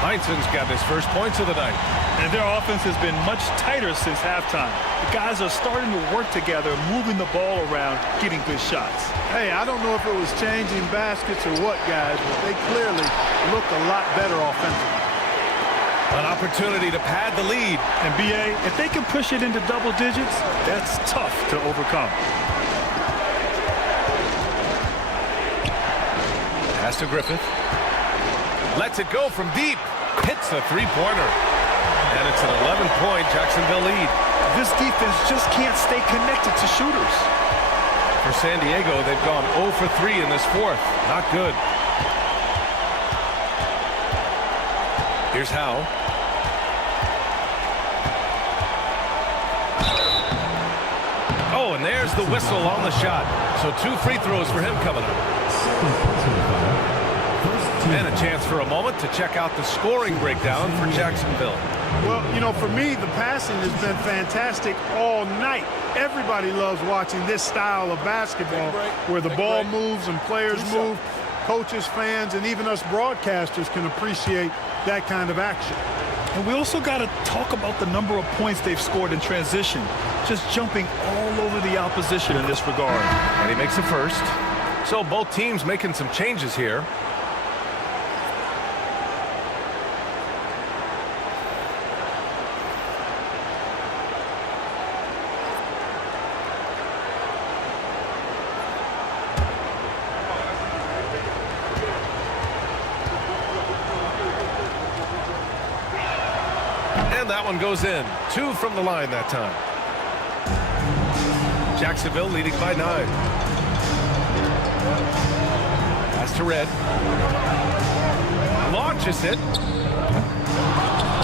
Heinsohn's got his first points of the night. And their offense has been much tighter since halftime. The guys are starting to work together, moving the ball around, getting good shots. Hey, I don't know if it was changing baskets or what, guys, but they clearly look a lot better offensively. An opportunity to pad the lead. And B.A., if they can push it into double digits, that's tough to overcome. Pass to Griffith. Lets it go from deep. Hits a three-pointer. And it's an 11-point Jacksonville lead. This defense just can't stay connected to shooters. For San Diego, they've gone 0 for 3 in this fourth. Not good. Here's Howe. Oh, and there's the whistle on the shot. So 2 free throws for him coming up. And a chance for a moment to check out the scoring breakdown for Jacksonville. Well, you know, for me, the passing has been fantastic all night. Everybody loves watching this style of basketball where the ball moves and players move. Coaches, fans, and even us broadcasters can appreciate that kind of action. And we also got to talk about the number of points they've scored in transition, just jumping all over the opposition in this regard. And he makes a first. So both teams making some changes here. That one goes in. 2 from the line that time. Jacksonville leading by 9. Pass to Red. Launches it.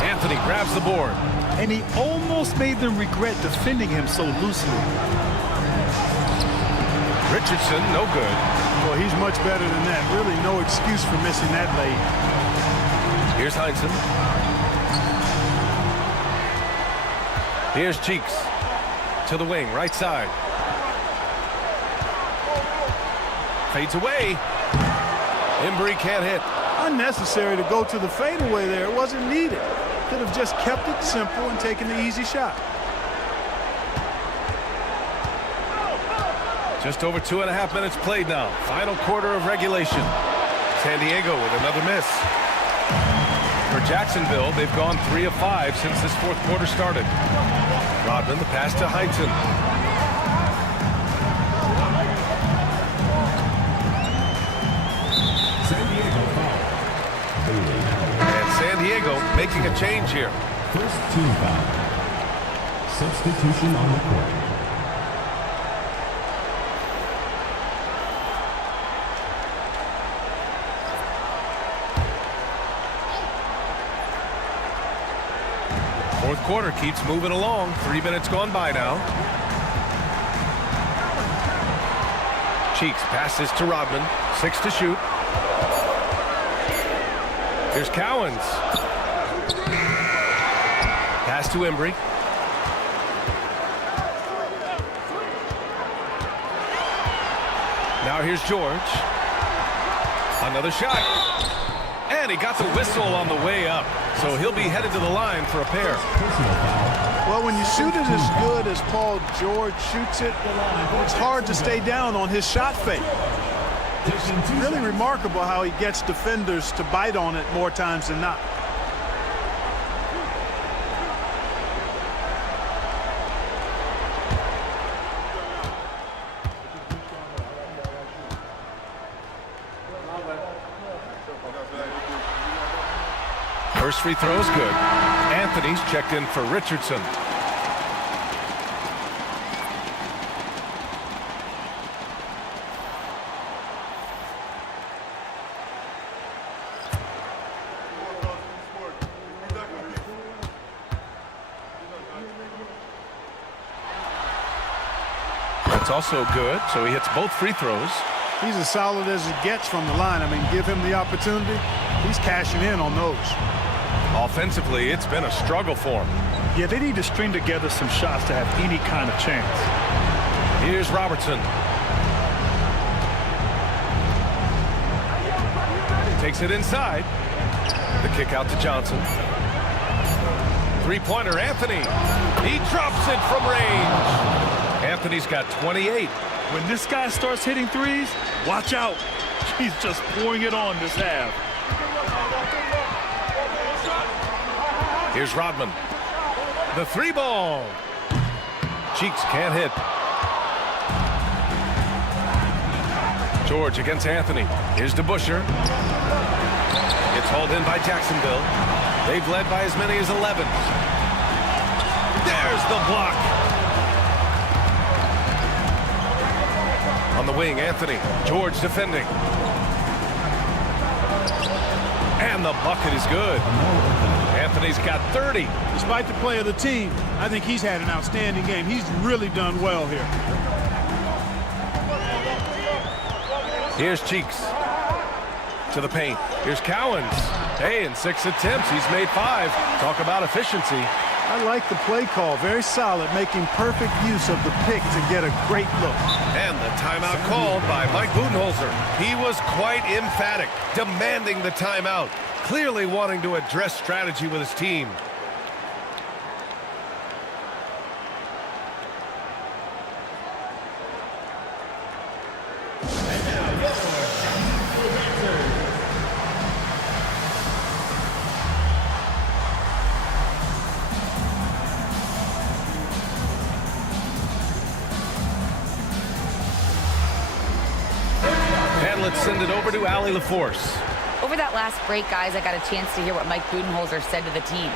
Anthony grabs the board. and he almost made them regret defending him so loosely. Richardson, no good. Well, he's much better than that. Really no excuse for missing that late. Here's Heinsohn. Here's Cheeks. To the wing, right side. Fades away. Embry can't hit. Unnecessary to go to the fadeaway there. It wasn't needed. Could have just kept it simple and taken the easy shot. Just over 2.5 minutes played now. Final quarter of regulation. San Diego with another miss. For Jacksonville, they've gone 3 of 5 since this fourth quarter started. Rodman, the pass to Heinsohn. And San Diego making a change here. First team foul. Substitution on the court. Fourth quarter keeps moving along. 3 minutes gone by now. Cheeks passes to Rodman. 6 to shoot. Here's Cowens. Pass to Embry. Now here's George. Another shot. And he got the whistle on the way up. So he'll be headed to the line for a pair. Well, when you shoot it as good as Paul George shoots it, it's hard to stay down on his shot fake. It's really remarkable how he gets defenders to bite on it more times than not. First free throw is good. Anthony's checked in for Richardson. That's also good, so he hits both free throws. He's as solid as it gets from the line. I mean, give him the opportunity. He's cashing in on those. Offensively, it's been a struggle for him. Yeah, they need to string together some shots to have any kind of chance. Here's Robertson. Takes it inside. The kick out to Johnson. Three-pointer, Anthony. He drops it from range. Anthony's got 28. When this guy starts hitting threes, watch out. He's just pouring it on this half. Here's Rodman. The three ball. Cheeks can't hit. George against Anthony. Here's DeBuscher. It's hauled in by Jacksonville. They've led by as many as 11. There's the block. On the wing, Anthony. George defending. And the bucket is good. Anthony's got 30. Despite the play of the team, I think he's had an outstanding game. He's really done well here. Here's Cheeks. To the paint. Here's Cowens. Hey, in 6 attempts, he's made 5. Talk about efficiency. I like the play call. Very solid, making perfect use of the pick to get a great look. And the timeout called by Mike Budenholzer. He was quite emphatic, demanding the timeout, clearly wanting to address strategy with his team. Let's send it over to Allie LaForce. Over that last break, guys, I got a chance to hear what Mike Budenholzer said to the team.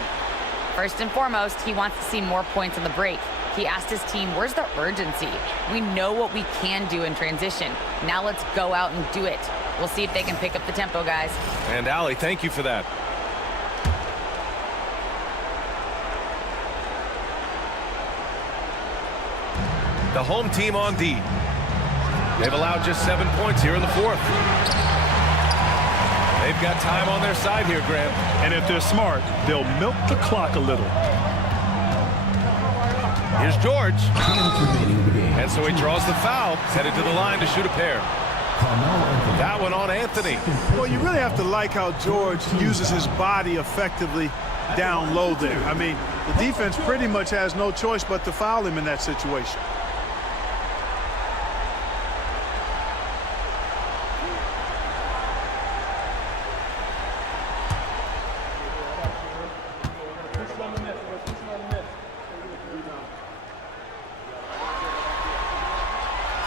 First and foremost, he wants to see more points on the break. He asked his team, where's the urgency? We know what we can do in transition. Now let's go out and do it. We'll see if they can pick up the tempo, guys. And Allie, thank you for that. the home team on D. They've allowed just 7 points here in the fourth. They've got time on their side here, Graham. And if they're smart, they'll milk the clock a little. Here's George. And so he draws the foul, headed to the line to shoot a pair. That one on Anthony. Well, you really have to like how George uses his body effectively down low there. I mean, the defense pretty much has no choice but to foul him in that situation.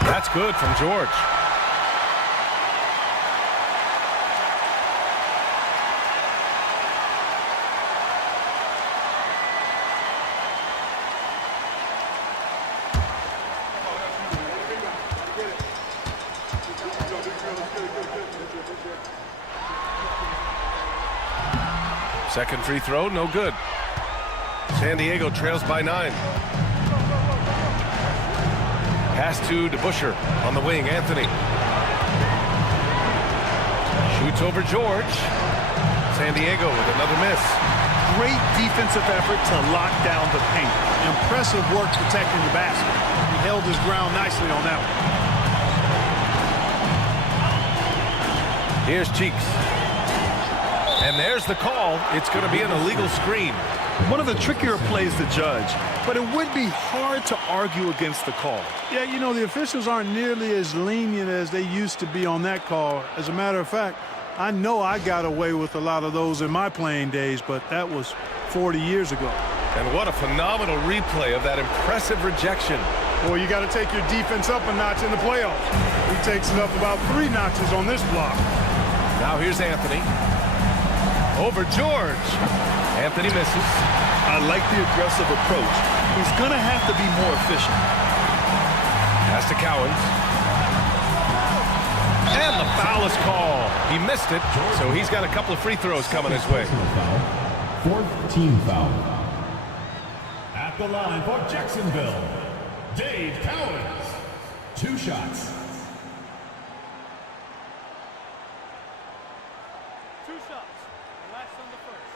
That's good from George. Second free throw, no good. San Diego trails by 9. Pass to DeBuscher on the wing, Anthony. Shoots over George. San Diego with another miss. Great defensive effort to lock down the paint. Impressive work protecting the basket. He held his ground nicely on that one. Here's Cheeks. And there's the call. It's going to be an illegal screen. One of the trickier plays to judge, but it would be hard to argue against the call. Yeah, you know, the officials aren't nearly as lenient as they used to be on that call. As a matter of fact, I know I got away with a lot of those in my playing days, but that was 40 years ago. And what a phenomenal replay of that impressive rejection. Well, you got to take your defense up a notch in the playoffs. He takes it up about 3 notches on this block. Now here's Anthony. Over George. Anthony misses. I like the aggressive approach. He's going to have to be more efficient. Pass to Cowens. And the foul is called. He missed it, so he's got a couple of free throws coming his way. Fourth team foul. At the line for Jacksonville, Dave Cowens. 2 shots. 2 shots. Last on the first.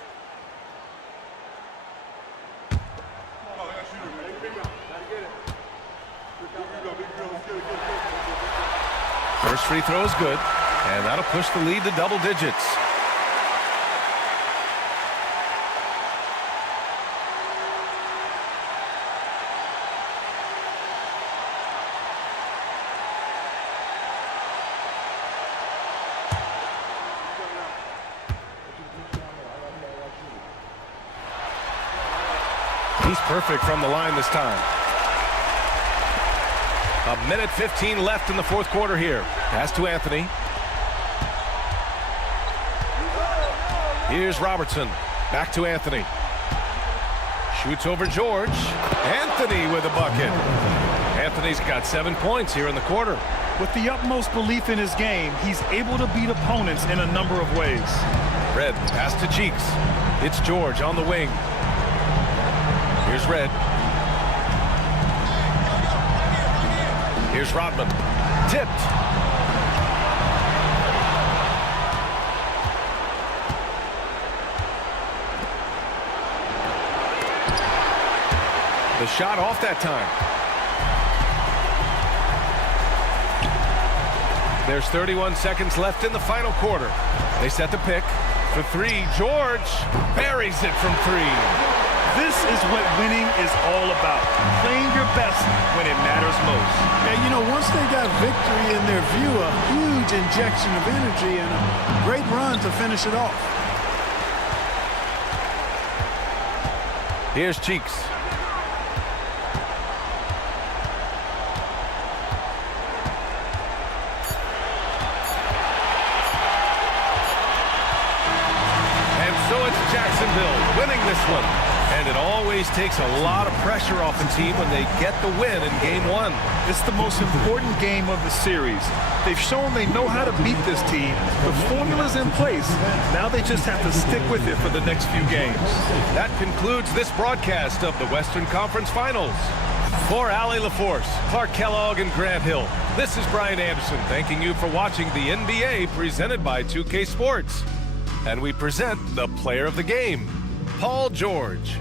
First free throw is good, and that'll push the lead to double digits. He's perfect from the line this time. 1:15 left in the fourth quarter here. Pass to Anthony. Here's Robertson. Back to Anthony. Shoots over George. Anthony with a bucket. Anthony's got 7 points here in the quarter. With the utmost belief in his game, he's able to beat opponents in a number of ways. Red, pass to Cheeks. It's George on the wing. Here's Red. Here's Rodman. Tipped. The shot off that time. There's 31 seconds left in the final quarter. They set the pick for 3. George buries it from 3. This is what winning is all about. Playing your best when it matters most. Yeah, you know, once they got victory in their view, a huge injection of energy and a great run to finish it off. Here's Cheeks. And so it's Jacksonville winning this one. And it always takes a lot of pressure off the team when they get the win in Game 1. It's the most important game of the series. They've shown they know how to beat this team. The formula's in place. Now they just have to stick with it for the next few games. That concludes this broadcast of the Western Conference Finals. For Allie LaForce, Clark Kellogg, and Grant Hill, this is Brian Anderson thanking you for watching the NBA presented by 2K Sports. And we present the player of the game, Paul George.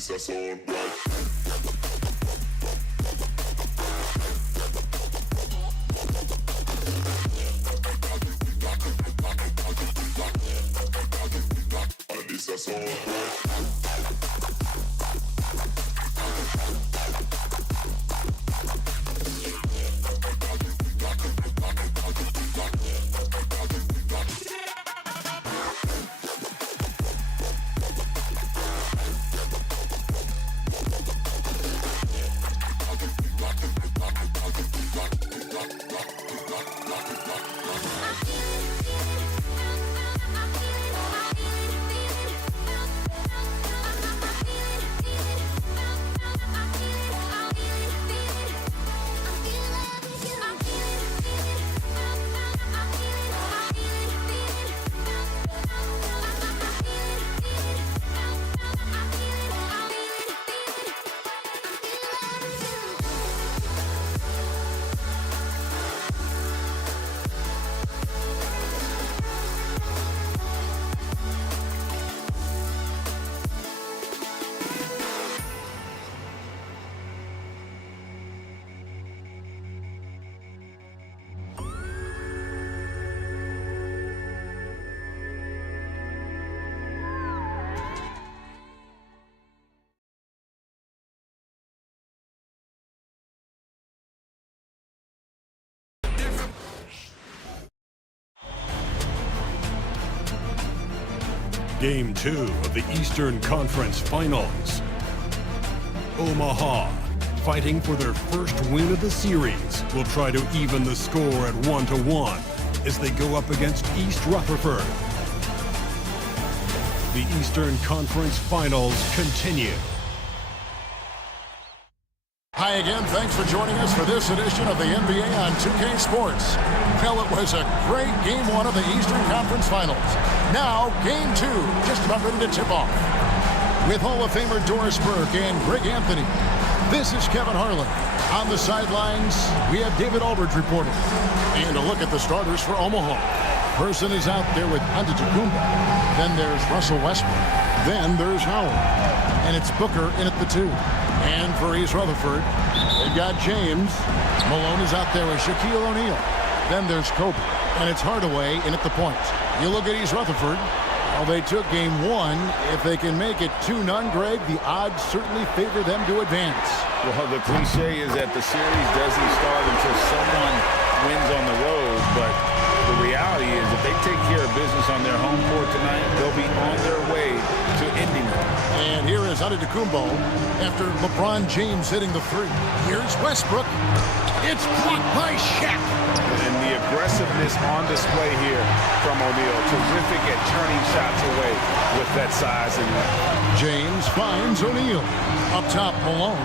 It's a sound bright. This a sound Game 2 of the Eastern Conference Finals. Omaha, fighting for their first win of the series, will try to even the score at 1-1 as they go up against East Rutherford. The Eastern Conference Finals continue. Hi again, thanks for joining us for this edition of the NBA on 2K Sports. Well, it was a great Game 1 of the Eastern Conference Finals. Now, Game 2, just about ready to tip off. With Hall of Famer Doris Burke and Greg Anthony, this is Kevin Harlan. On the sidelines, we have David Aldridge reporting. And a look at the starters for Omaha. Person is out there with Antetokounmpo. Then there's Russell Westbrook. Then there's Howard. And it's Booker in at the 2. And for East Rutherford, they've got James. Malone is out there with Shaquille O'Neal. Then there's Kobe. And it's Hardaway in at the point. You look at East Rutherford. Well, they took Game 1. If they can make it 2-0, Greg, the odds certainly favor them to advance. Well, the cliche is that the series doesn't start until someone wins on the road, but the reality is if they take care of business on their home court tonight, they'll be on their way to ending it. And here is Antetokounmpo after LeBron James hitting the 3. Here's Westbrook. It's blocked by Shaq. And the aggressiveness on display here from O'Neal. Terrific at turning shots away with that size and length. James finds O'Neal. Up top, Malone.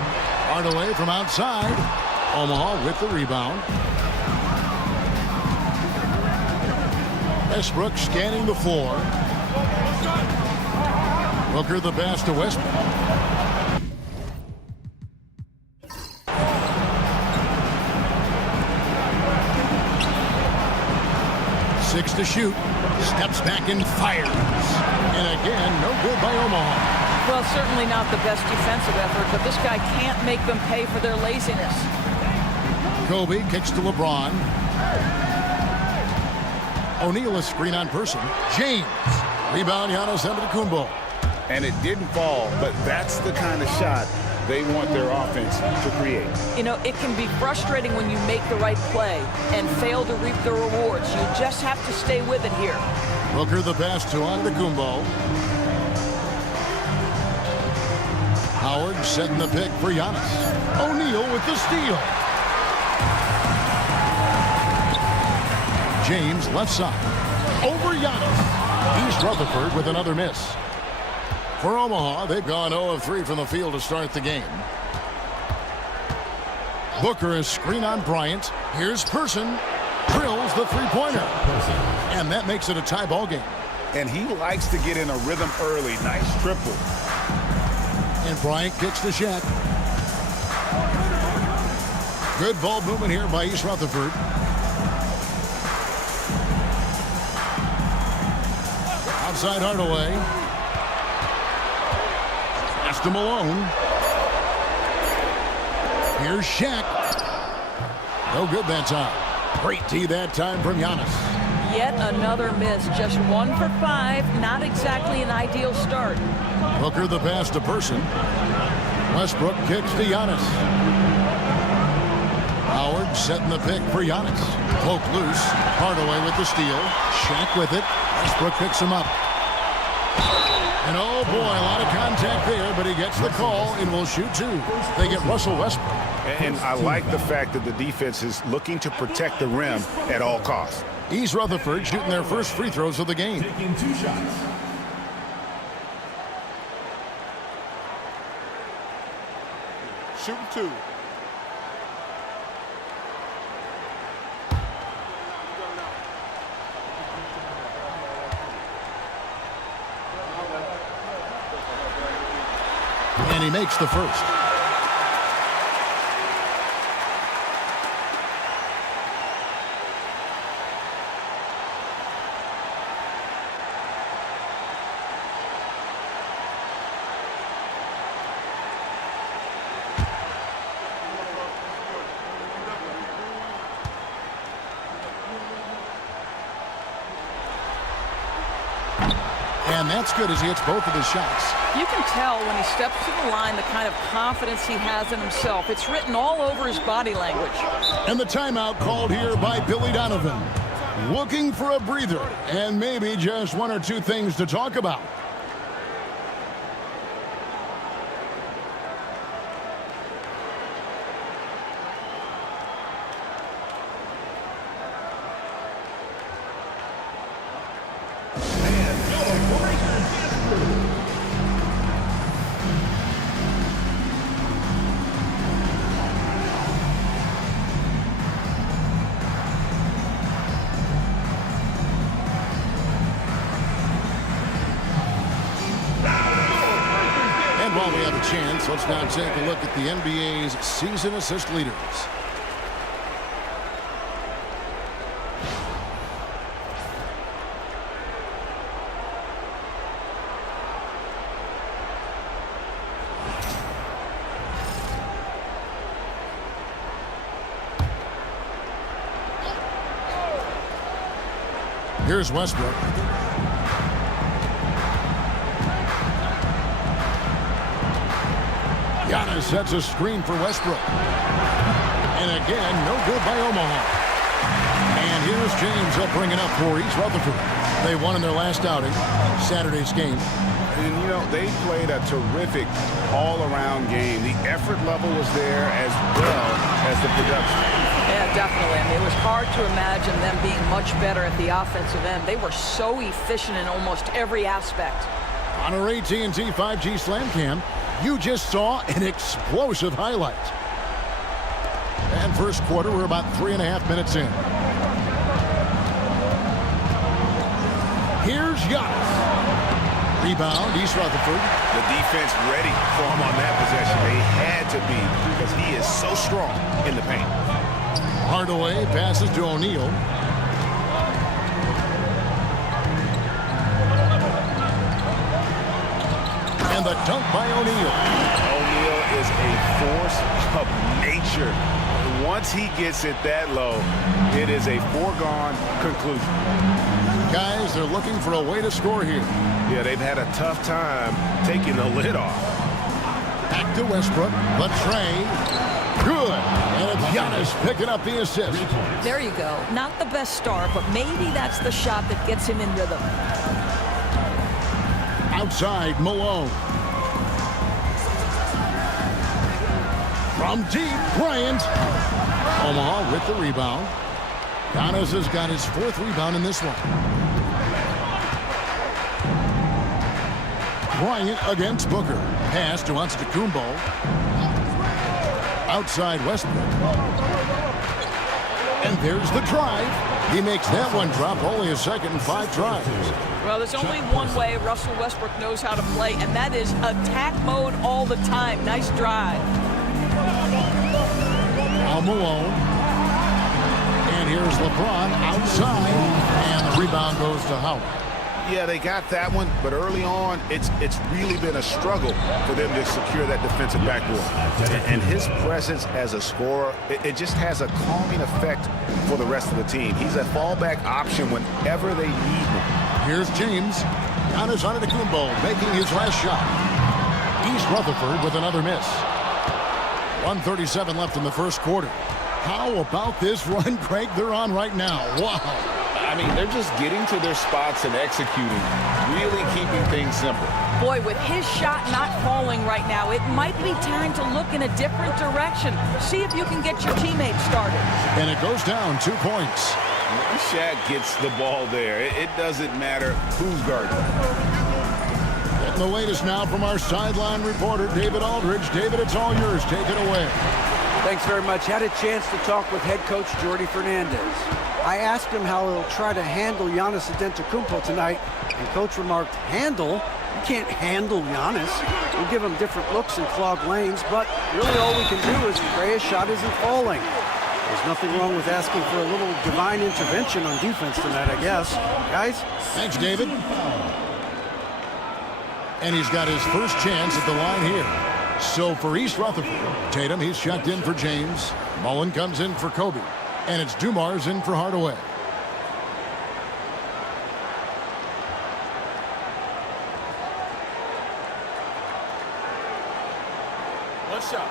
Hardaway from outside. Omaha with the rebound. Westbrook scanning the floor. Booker the pass to Westbrook. Six to shoot. Steps back and fires. And again, no good by Omaha. Well, certainly not the best defensive effort, but this guy can't make them pay for their laziness. Kobe kicks to LeBron. O'Neal is screen on person. James. Rebound, Giannis Antetokounmpo. And it didn't fall, but that's the kind of shot they want their offense to create. You know, it can be frustrating when you make the right play and fail to reap the rewards. You just have to stay with it here. Booker the pass to Antetokounmpo. Howard setting the pick for Giannis. O'Neal with the steal. James left side. Over Giannis. East Rutherford with another miss. For Omaha, they've gone 0 of 3 from the field to start the game. Booker is screen on Bryant. Here's Person. Drills the three-pointer. And that makes it a tie ball game. And he likes to get in a rhythm early. Nice triple. And Bryant kicks to Shaq. Good ball movement here by East Rutherford. Outside Hardaway. Pass to Malone. Here's Shaq. No good that time. Great D that time from Giannis. Yet another miss. Just 1 for 5. Not exactly an ideal start. Booker the pass to Person. Westbrook kicks to Giannis. Howard setting the pick for Giannis. Poke loose. Hardaway with the steal. Shaq with it. Westbrook picks him up. And oh boy, a lot of contact there, but he gets the call and will shoot 2. They get Russell Westbrook. And I like the fact that the defense is looking to protect the rim at all costs. East Rutherford shooting their first free throws of the game. Taking 2 shots. Shooting 2. And he makes the first. And that's good as he hits both of his shots. You can tell when he steps to the line the kind of confidence he has in himself. It's written all over his body language. And the timeout called here by Billy Donovan. Looking for a breather and maybe just 1 or 2 things to talk about. While we have a chance, let's now take a look at the NBA's season assist leaders. Here's Westbrook. Giannis sets a screen for Westbrook. And again, no good by Omaha. And here's James. They'll bring it up for East Rutherford. They won in their last outing, Saturday's game. And, you know, they played a terrific all-around game. The effort level was there as well as the production. Yeah, definitely. I mean, it was hard to imagine them being much better at the offensive end. They were so efficient in almost every aspect. On our AT&T 5G Slam Cam, you just saw an explosive highlight. And first quarter, we're about 3.5 minutes in. Here's Giannis. Rebound, East Rutherford. The defense ready for him on that possession. They had to be because he is so strong in the paint. Hardaway passes to O'Neal. And the dunk by O'Neal. O'Neal is a force of nature. Once he gets it that low, it is a foregone conclusion. Guys, they're looking for a way to score here. Yeah, they've had a tough time taking the lid off. Back to Westbrook. The tray. Good. And it's Giannis picking up the assist. There you go. Not the best start, but maybe that's the shot that gets him in rhythm. Outside, Malone. From deep, Bryant. Omaha with the rebound. Giannis has got his 4th rebound in this one. Bryant against Booker. Pass to Antetokounmpo. Outside Westbrook. And there's the drive. He makes that one drop, only a second and 5 tries. Well, there's only one way Russell Westbrook knows how to play, and that is attack mode all the time. Nice drive. Now Malone. And here's LeBron outside. And the rebound goes to Howard. Yeah, they got that one, but early on, it's really been a struggle for them to secure that defensive backboard. And his presence as a scorer, it just has a calming effect for the rest of the team. He's a fallback option whenever they need him. Here's James. Giannis Antetokounmpo making his last shot. East Rutherford with another miss. 1:37 left in the first quarter. How about this run, Craig, they're on right now? Wow. I mean, they're just getting to their spots and executing, really keeping things simple. Boy, with his shot not falling right now, it might be time to look in a different direction. See if you can get your teammates started. And it goes down 2 points. When Shaq gets the ball there, it doesn't matter who's guarding. Getting the latest now from our sideline reporter, David Aldridge. David, it's all yours. Take it away. Thanks very much. Had a chance to talk with head coach Jordi Fernandez. I asked him how he'll try to handle Giannis Antetokounmpo tonight, and coach remarked, handle? You can't handle Giannis. We'll give him different looks and clogged lanes, but really all we can do is pray his shot isn't falling. There's nothing wrong with asking for a little divine intervention on defense tonight, I guess. Guys? Thanks, David. And he's got his first chance at the line here. So for East Rutherford, Tatum, he's checked in for James. Mullen comes in for Kobe. And it's Dumars in for Hardaway. One shot.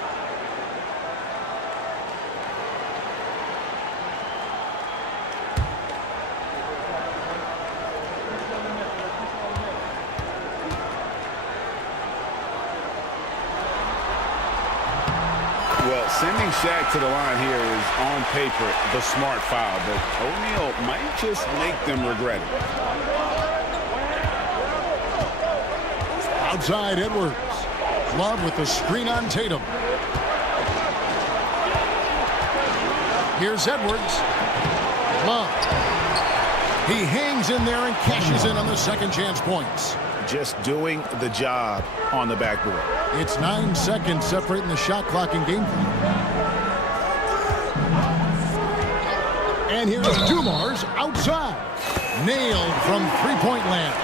Well, sending Shaq to the line here is on paper the smart foul, but O'Neal might just make them regret it. Outside Edwards. Love with the screen on Tatum. Here's Edwards. Love. He hangs in there and cashes in on the second chance points. Just doing the job on the backboard. It's 9 seconds separating the shot clock and game clock. And here's Dumars outside. Nailed from three-point land.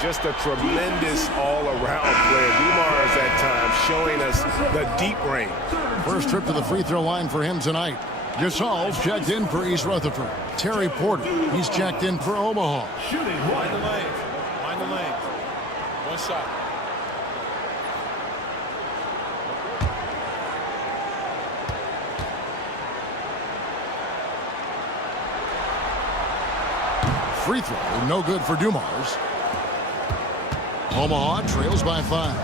Just a tremendous all-around player. Dumars at times showing us the deep range. First trip to the free throw line for him tonight. Gasol's checked in for East Rutherford. Terry Porter, he's checked in for Omaha. Shooting one. Mind the lane. Mind the lane. One shot. Free throw, no good for Dumars. Omaha trails by 5.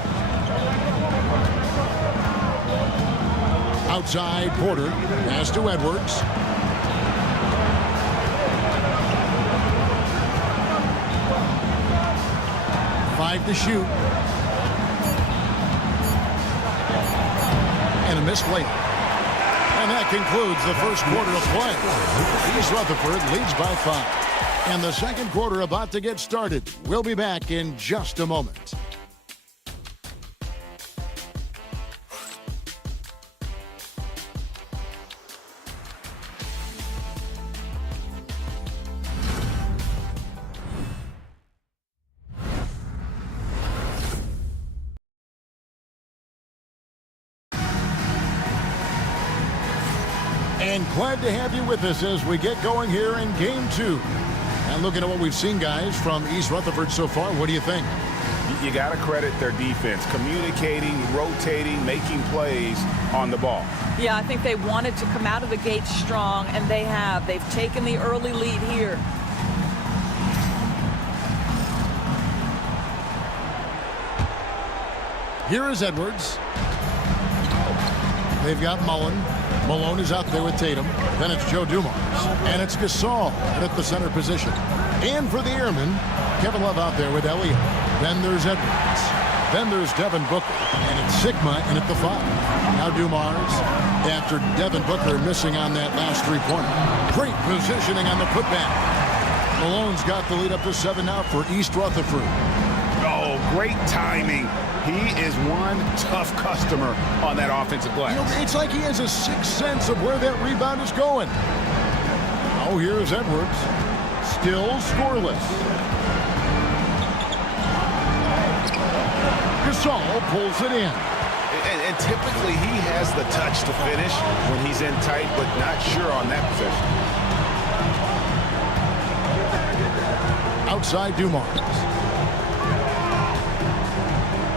Outside Porter, pass to Edwards. Five to shoot. And a missed layup. And that concludes the first quarter of play. East Rutherford leads by 5. And the second quarter about to get started. We'll be back in just a moment. And glad to have you with us as we get going here in Game 2. And looking at what we've seen, guys, from East Rutherford so far, what do you think? You got to credit their defense, communicating, rotating, making plays on the ball. Yeah, I think they wanted to come out of the gate strong, and they have. They've taken the early lead here. Here is Edwards. They've got Mullen. Malone is out there with Tatum. Then it's Joe Dumars. And it's Gasol at the center position. And for the Airmen, Kevin Love out there with Elliott. Then there's Edwards. Then there's Devin Booker. And it's Sigma in at the 5. Now Dumars after Devin Booker missing on that last three-pointer. Great positioning on the putback. Malone's got the lead up to 7 now for East Rutherford. Oh, great timing. He is one tough customer on that offensive glass. You know, it's like he has a sixth sense of where that rebound is going. Oh, here's Edwards. Still scoreless. Gasol pulls it in. And typically he has the touch to finish when he's in tight, but not sure on that possession. Outside Dumars.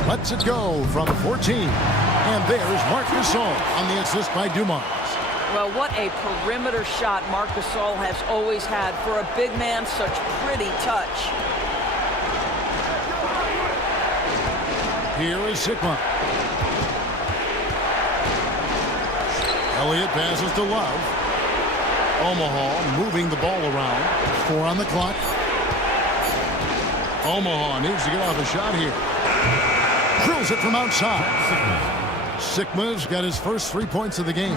Lets it go from 14. And there's Marc Gasol on the assist by Dumars. Well, what a perimeter shot Marc Gasol has always had. For a big man, such pretty touch. Here is Sigma. Elliott passes to Love. Omaha moving the ball around. 4 on the clock. Omaha needs to get off a shot here. Drills it from outside. Sigma's got his first 3 points of the game.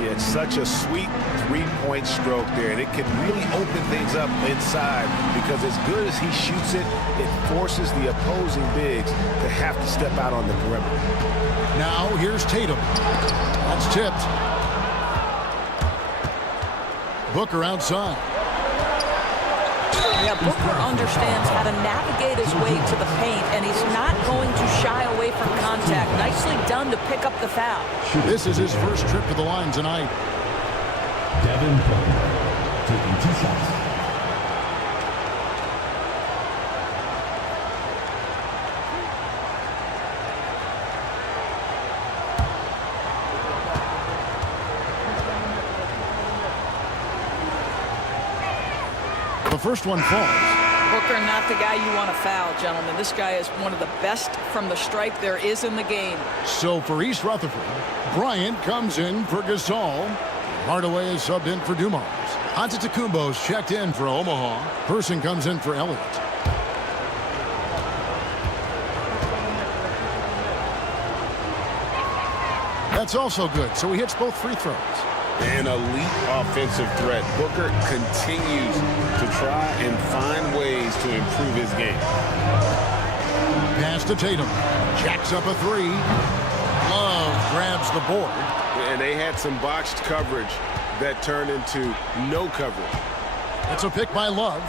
Yeah, it's such a sweet three-point stroke there, and it can really open things up inside because as good as he shoots it, it forces the opposing bigs to have to step out on the perimeter. Now here's Tatum. That's tipped. Booker outside. Yeah, Booker understands how to navigate his way to the paint, and he's not going to shy away from contact. Nicely done to pick up the foul. This is his first trip to the line tonight. Devin Booker taking 2 shots. The first one falls. Booker, not the guy you want to foul, gentlemen. This guy is one of the best from the stripe there is in the game. So for East Rutherford, Bryant comes in for Gasol. Hardaway is subbed in for Dumars. Antetokounmpo's checked in for Omaha. Person comes in for Elliott. That's also good, so he hits both free throws. An elite offensive threat. Booker continues to try and find ways to improve his game. Pass to Tatum. Jacks up a 3. Love grabs the board. And they had some botched coverage that turned into no coverage. It's a pick by Love.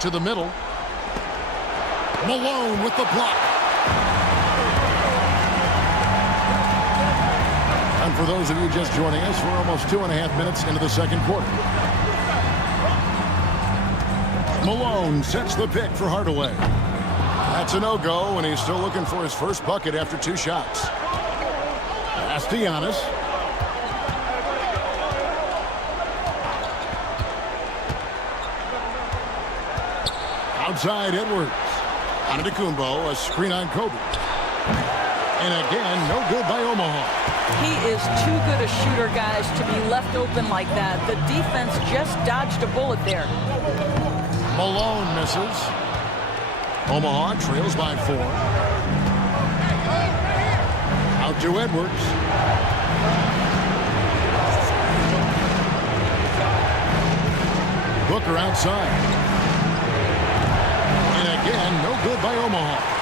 To the middle. Malone with the block. And for those of you just joining us, we're almost 2.5 minutes into the second quarter. Malone sets the pick for Hardaway. That's a no-go, and he's still looking for his first bucket after 2 shots. Pass to Giannis. Outside Edwards. Antetokounmpo, a screen on Kobe. And again, no good by Omaha. He is too good a shooter, guys, to be left open like that. The defense just dodged a bullet there. Malone misses. Omaha trails by 4. Out to Edwards. Booker outside. And again, no good by Omaha.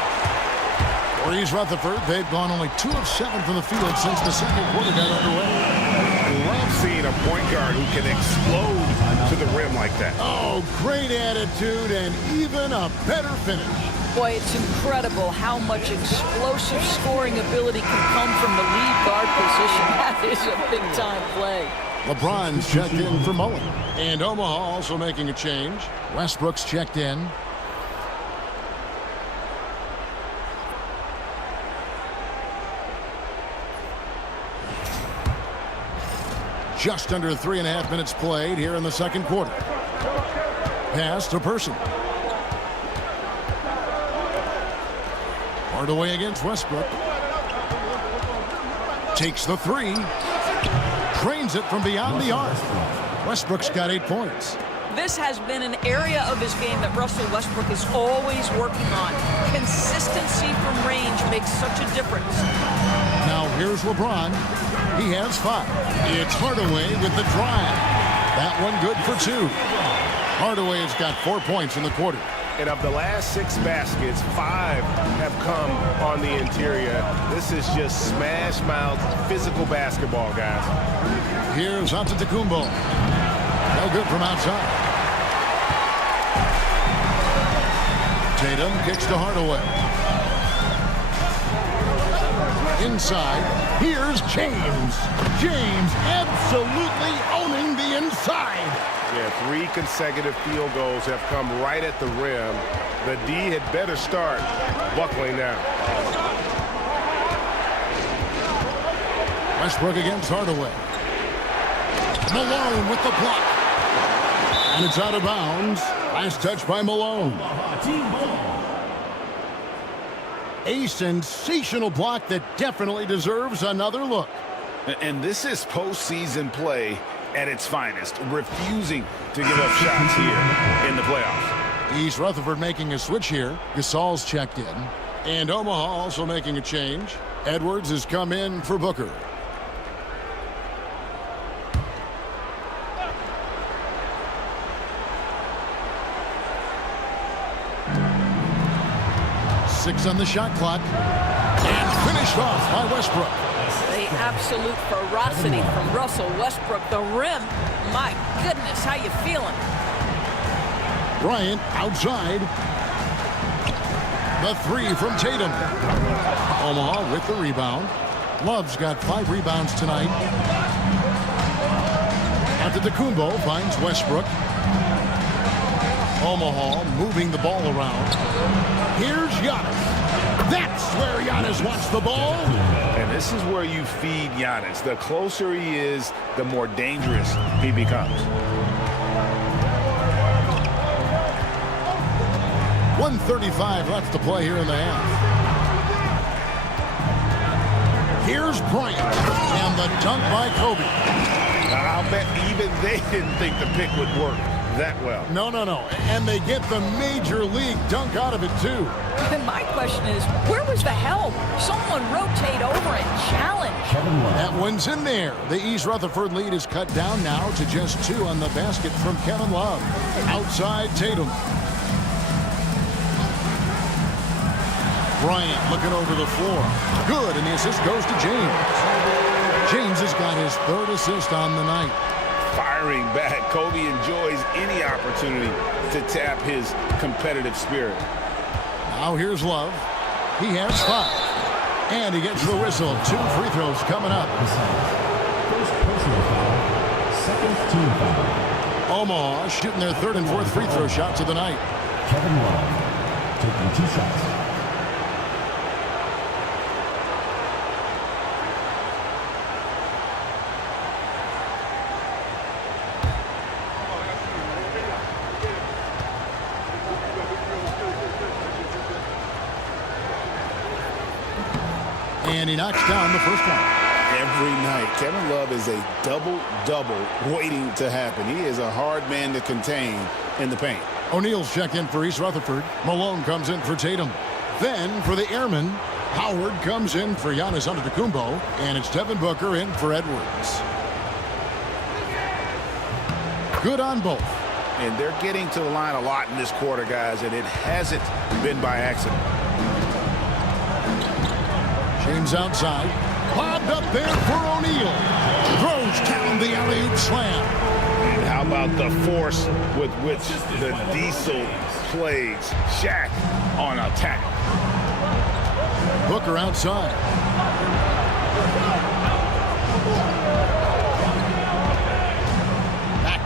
For East Rutherford, they've gone only 2 of 7 from the field since the second quarter got underway. Love seeing a point guard who can explode to the rim like that. Oh, great attitude and even a better finish. Boy, it's incredible how much explosive scoring ability can come from the lead guard position. That is a big-time play. LeBron's checked in for Mullen. And Omaha also making a change. Westbrook's checked in. Just under 3.5 minutes played here in the second quarter. Pass to Person. Hardaway against Westbrook. Takes the three. Drains it from beyond the arc. Westbrook's got 8 points. This has been an area of his game that Russell Westbrook is always working on. Consistency from range makes such a difference. Now here's LeBron. He has 5. It's Hardaway with the drive. That one good for 2. Hardaway has got 4 points in the quarter. And of the last 6 baskets, 5 have come on the interior. This is just smash mouth physical basketball, guys. Here's Antetokounmpo. No good from outside. Tatum kicks to Hardaway. Inside, here's James. James absolutely owning the inside. Yeah, 3 consecutive field goals have come right at the rim. The D had better start buckling down. Westbrook against Hardaway. Malone with the block. And it's out of bounds. Last touch by Malone. A sensational block that definitely deserves another look. And this is postseason play at its finest, refusing to give up shots here in the playoffs. East Rutherford making a switch here. Gasol's checked in. And Omaha also making a change. Edwards has come in for Booker. Six on the shot clock. And finished off by Westbrook. The absolute ferocity from Russell Westbrook. The rim, my goodness, how you feeling? Bryant outside. The 3 from Tatum. Omaha with the rebound. Love's got 5 rebounds tonight. Antetokounmpo finds Westbrook. Omaha moving the ball around. Here's Giannis. That's where Giannis wants the ball. And this is where you feed Giannis. The closer he is, the more dangerous he becomes. 1:35 left to play here in the half. Here's Bryant. And the dunk by Kobe. I'll bet even they didn't think the pick would work that well. No. And they get the major league dunk out of it, too. And my question is, where was the help? Someone rotate over and challenge. That one's in there. The East Rutherford lead is cut down now to just 2 on the basket from Kevin Love. Outside Tatum. Bryant looking over the floor. Good, and the assist goes to James. James has got his 3rd assist on the night. Firing back. Kobe enjoys any opportunity to tap his competitive spirit. Now here's Love. He has 5. And he gets the whistle. 2 free throws coming up. First personal foul. Second team foul. Omaha shooting their 3rd and 4th free throw shots of the night. Kevin Love taking 2 shots. And he knocks down the first one. Every night, Kevin Love is a double-double waiting to happen. He is a hard man to contain in the paint. O'Neal's checked in for East Rutherford. Malone comes in for Tatum. Then for the Airmen, Howard comes in for Giannis Antetokounmpo. And it's Devin Booker in for Edwards. Good on both. And they're getting to the line a lot in this quarter, guys, and it hasn't been by accident. James outside. Lobbed up there for O'Neal. Throws down the alley-oop slam. And how about the force with which the Diesel plays Shaq on attack? Booker outside.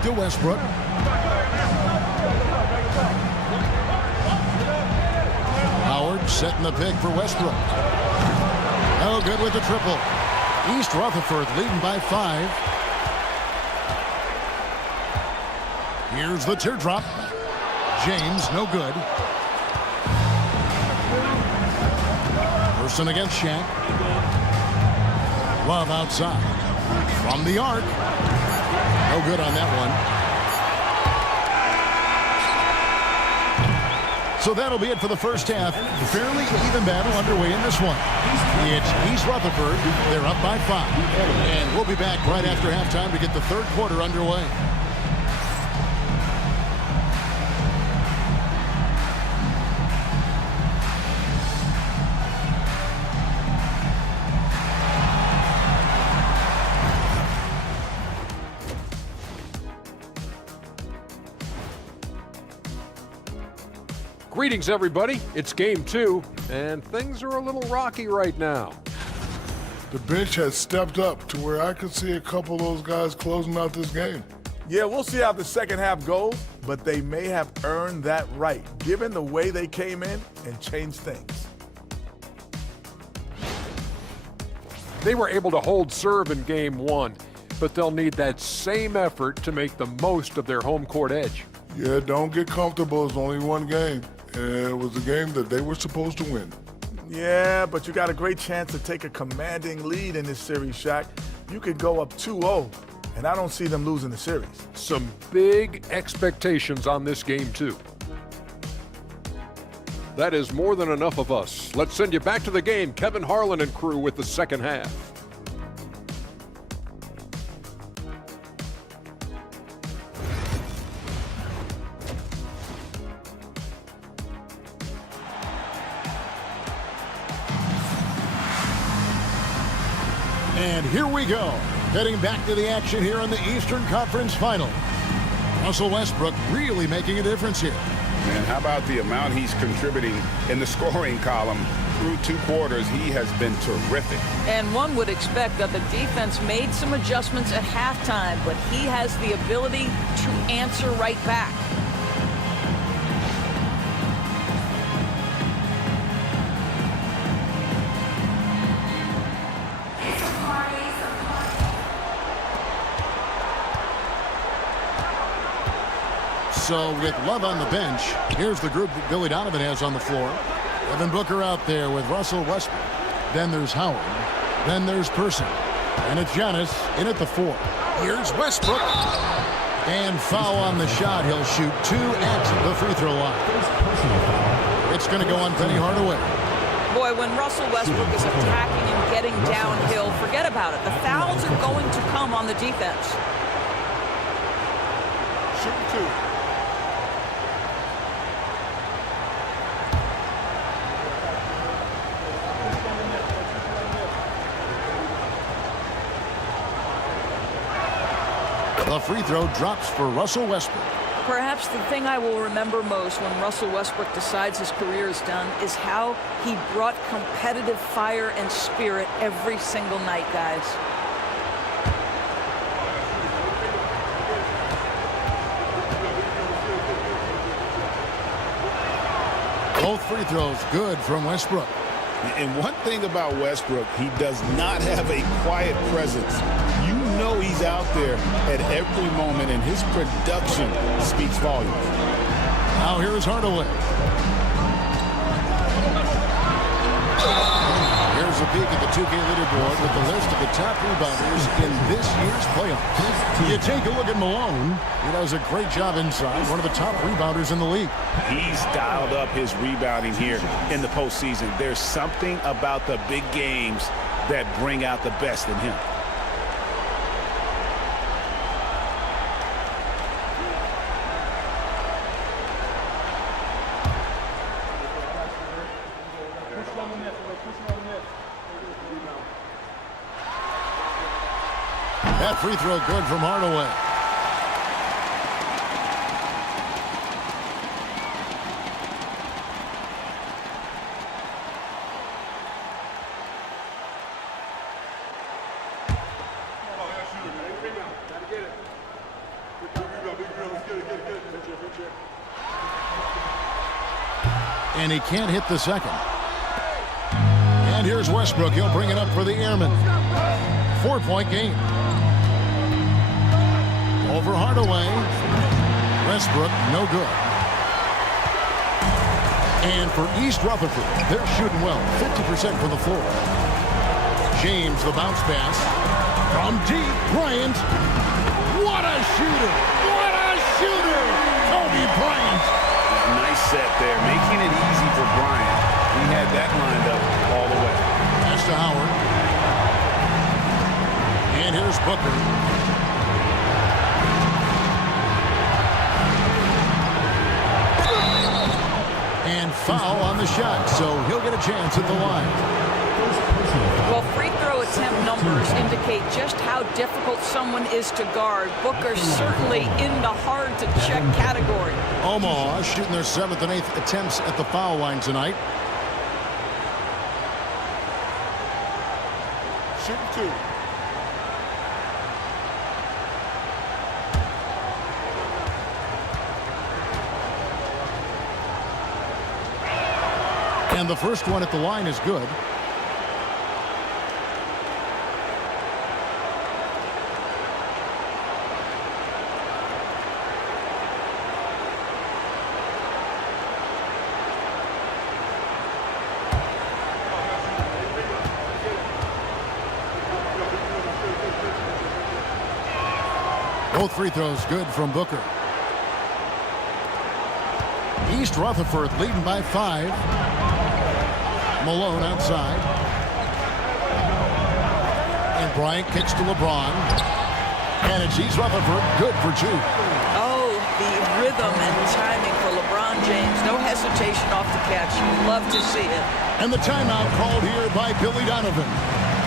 to Westbrook. Howard setting the pick for Westbrook. No good with the triple. East Rutherford leading by 5. Here's the teardrop. James, no good. Person against Shaq. Love outside. From the arc. No good on that one. So that'll be it for the first half. Fairly even battle underway in this one. It's East Rutherford. They're up by 5. And we'll be back right after halftime to get the third quarter underway. Greetings, everybody. It's game 2, and things are a little rocky right now. The bench has stepped up to where I could see a couple of those guys closing out this game. Yeah, we'll see how the second half goes, but they may have earned that right, given the way they came in and changed things. They were able to hold serve in game 1, but they'll need that same effort to make the most of their home court edge. Yeah, don't get comfortable. It's only one game. And it was a game that they were supposed to win. Yeah, but you got a great chance to take a commanding lead in this series, Shaq. You could go up 2-0, and I don't see them losing the series. Some big expectations on this game, too. That is more than enough of us. Let's send you back to the game. Kevin Harlan and crew with the second half. And here we go. Heading back to the action here in the Eastern Conference Final. Russell Westbrook really making a difference here. And how about the amount he's contributing in the scoring column through 2 quarters? He has been terrific. And one would expect that the defense made some adjustments at halftime, but he has the ability to answer right back. So with Love on the bench, here's the group that Billy Donovan has on the floor. Devin Booker out there with Russell Westbrook. Then there's Howard. Then there's Person. And it's Giannis in at the 4. Here's Westbrook. And foul on the shot. He'll shoot 2 at the free throw line. It's going to go on Penny Hardaway. Boy, when Russell Westbrook is attacking and getting downhill, forget about it. The fouls are going to come on the defense. Shoot 2. The free throw drops for Russell Westbrook. Perhaps the thing I will remember most when Russell Westbrook decides his career is done is how he brought competitive fire and spirit every single night, guys. Both free throws good from Westbrook. And one thing about Westbrook, he does not have a quiet presence. You know he's out there at every moment, and his production speaks volumes. Now here is Hardaway. Here's a peek at the 2K leaderboard with the list of the top rebounders in this year's playoffs. You take a look at Malone. He does a great job inside, one of the top rebounders in the league. He's dialed up his rebounding here in the postseason. There's something about the big games that bring out the best in him. That free throw good from Hardaway. And he can't hit the second. And here's Westbrook. He'll bring it up for the Airmen. 4-point game. Over Hardaway. Westbrook, no good. And for East Rutherford, they're shooting well. 50% from the floor. James, the bounce pass. From deep, Bryant. What a shooter! What a shooter! Kobe Bryant. Nice set there, making it easy for Bryant. He had that lined up all the way. Pass to Howard. And here's Booker. And foul on the shot, so he'll get a chance at the line. Well, free throw attempt numbers indicate just how difficult someone is to guard. Booker's certainly in the hard-to-check category. Omaha shooting their 7th and 8th attempts at the foul line tonight. Shooting 2. And the first one at the line is good. Both free throws good from Booker. East Rutherford leading by 5. Malone outside. And Bryant kicks to LeBron. And it's East Rutherford, good for 2. Oh, the rhythm and timing for LeBron James. No hesitation off the catch. You love to see it. And the timeout called here by Billy Donovan.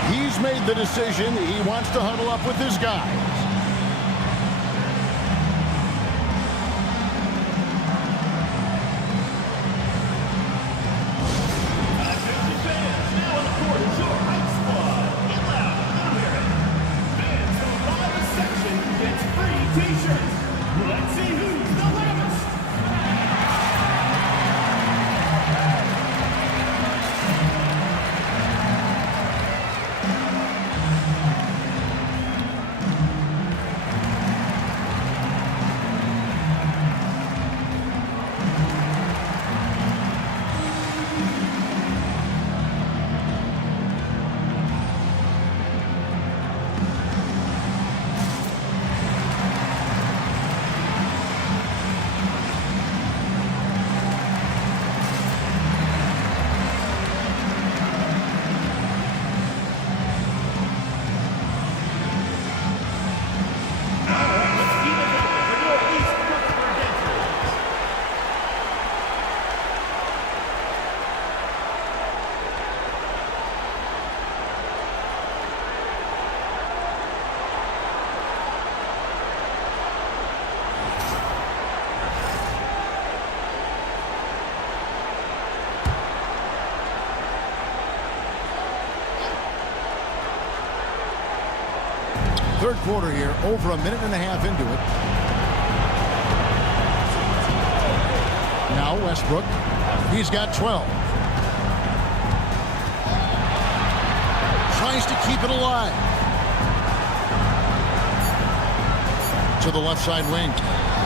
He's made the decision. He wants to huddle up with his guys. Third quarter here, over a minute and a half into it. Now Westbrook. He's got 12. Tries to keep it alive. To the left side wing.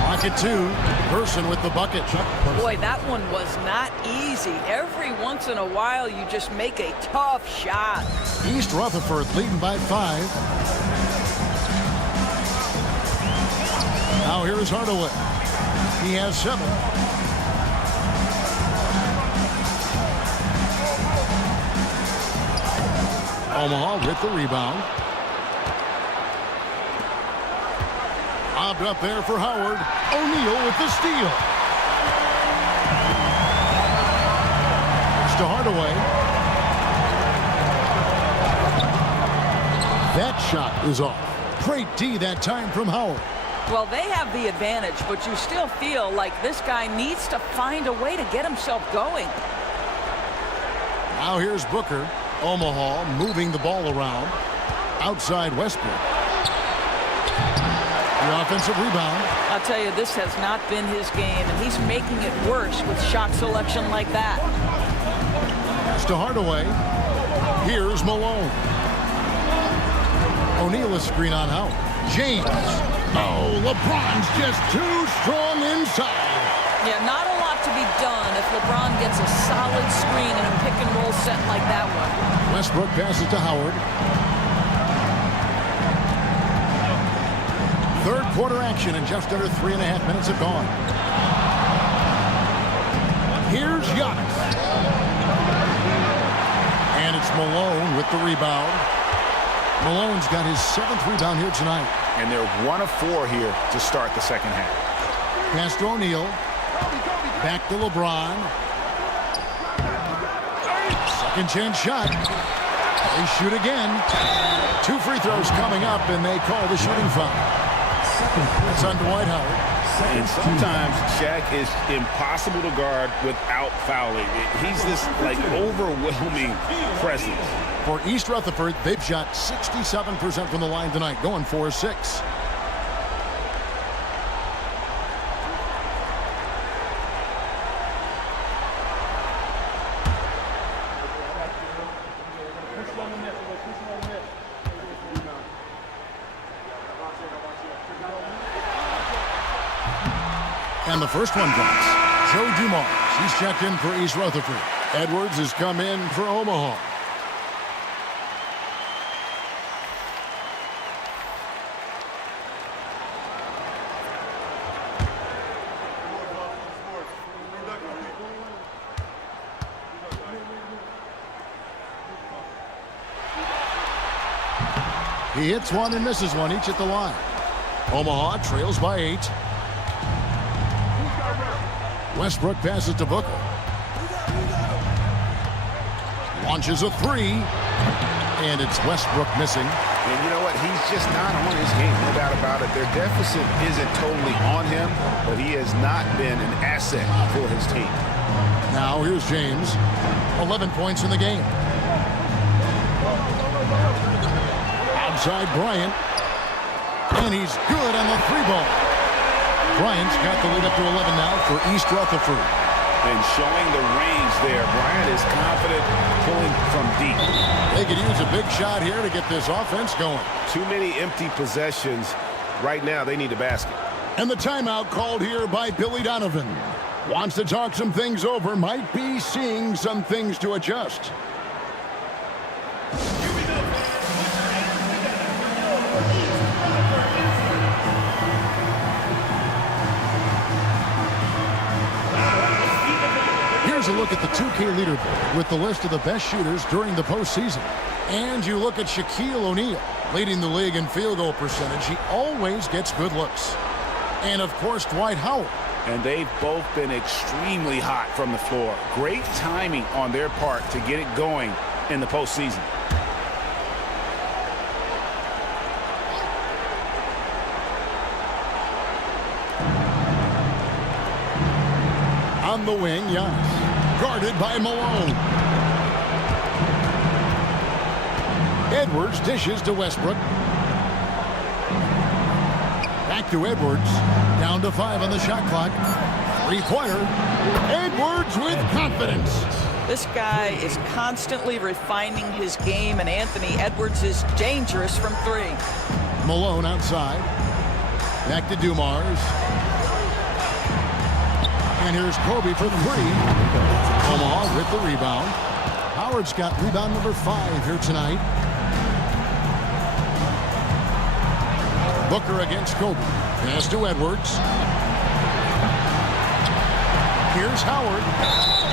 Pocket 2. Person with the bucket. Boy, that one was not easy. Every once in a while, you just make a tough shot. East Rutherford leading by 5. Now here's Hardaway. He has 7. Omaha with the rebound. Lobbed up there for Howard. O'Neal with the steal. It's to Hardaway. That shot is off. Great D that time from Howard. Well, they have the advantage, but you still feel like this guy needs to find a way to get himself going. Now here's Booker. Omaha moving the ball around. Outside Westbrook. The offensive rebound. I'll tell you, this has not been his game, and he's making it worse with shot selection like that. Pass to Hardaway. Here's Malone. O'Neal is screen on Howard. James. Oh, LeBron's just too strong inside. Yeah, not a lot to be done if LeBron gets a solid screen in a pick-and-roll set like that one. Westbrook passes to Howard. Third quarter action, and just under 3.5 minutes have gone. Here's Giannis. And it's Malone with the rebound. Malone's got his 7th rebound here tonight. And they're 1 of 4 here to start the second half. Pass to O'Neal. Back to LeBron. Second chance shot. They shoot again. 2 free throws coming up, and they call the shooting foul. That's on Dwight Howard. And sometimes Shaq is impossible to guard without fouling. He's this like overwhelming presence. For East Rutherford, they've shot 67% from the line tonight, going 4-6. And the first one drops. Joe Dumars. He's checked in for East Rutherford. Edwards has come in for Omaha. He hits one and misses one, each at the line. Omaha trails by 8. Westbrook passes to Booker. Launches a 3. And it's Westbrook missing. And you know what? He's just not on his game, no doubt about it. Their deficit isn't totally on him, but he has not been an asset for his team. Now here's James. 11 points in the game. Outside Bryant. And he's good on the 3-ball. Bryant's got the lead up to 11 now for East Rutherford. And showing the range there. Bryant is confident pulling from deep. They could use a big shot here to get this offense going. Too many empty possessions. Right now, they need a basket. And the timeout called here by Billy Donovan. Wants to talk some things over. Might be seeing some things to adjust. Here's a look at the 2K leaderboard with the list of the best shooters during the postseason. And you look at Shaquille O'Neal, leading the league in field goal percentage. He always gets good looks. And, of course, Dwight Howard. And they've both been extremely hot from the floor. Great timing on their part to get it going in the postseason. On the wing, Giannis. Guarded by Malone. Edwards dishes to Westbrook. Back to Edwards. Down to 5 on the shot clock. 3-pointer. Edwards with confidence. This guy is constantly refining his game, and Anthony Edwards is dangerous from 3. Malone outside. Back to Dumars. And here's Kobe for 3. Omaha with the rebound. Howard's got rebound number 5 here tonight. Booker against Kobe. Pass to Edwards. Here's Howard.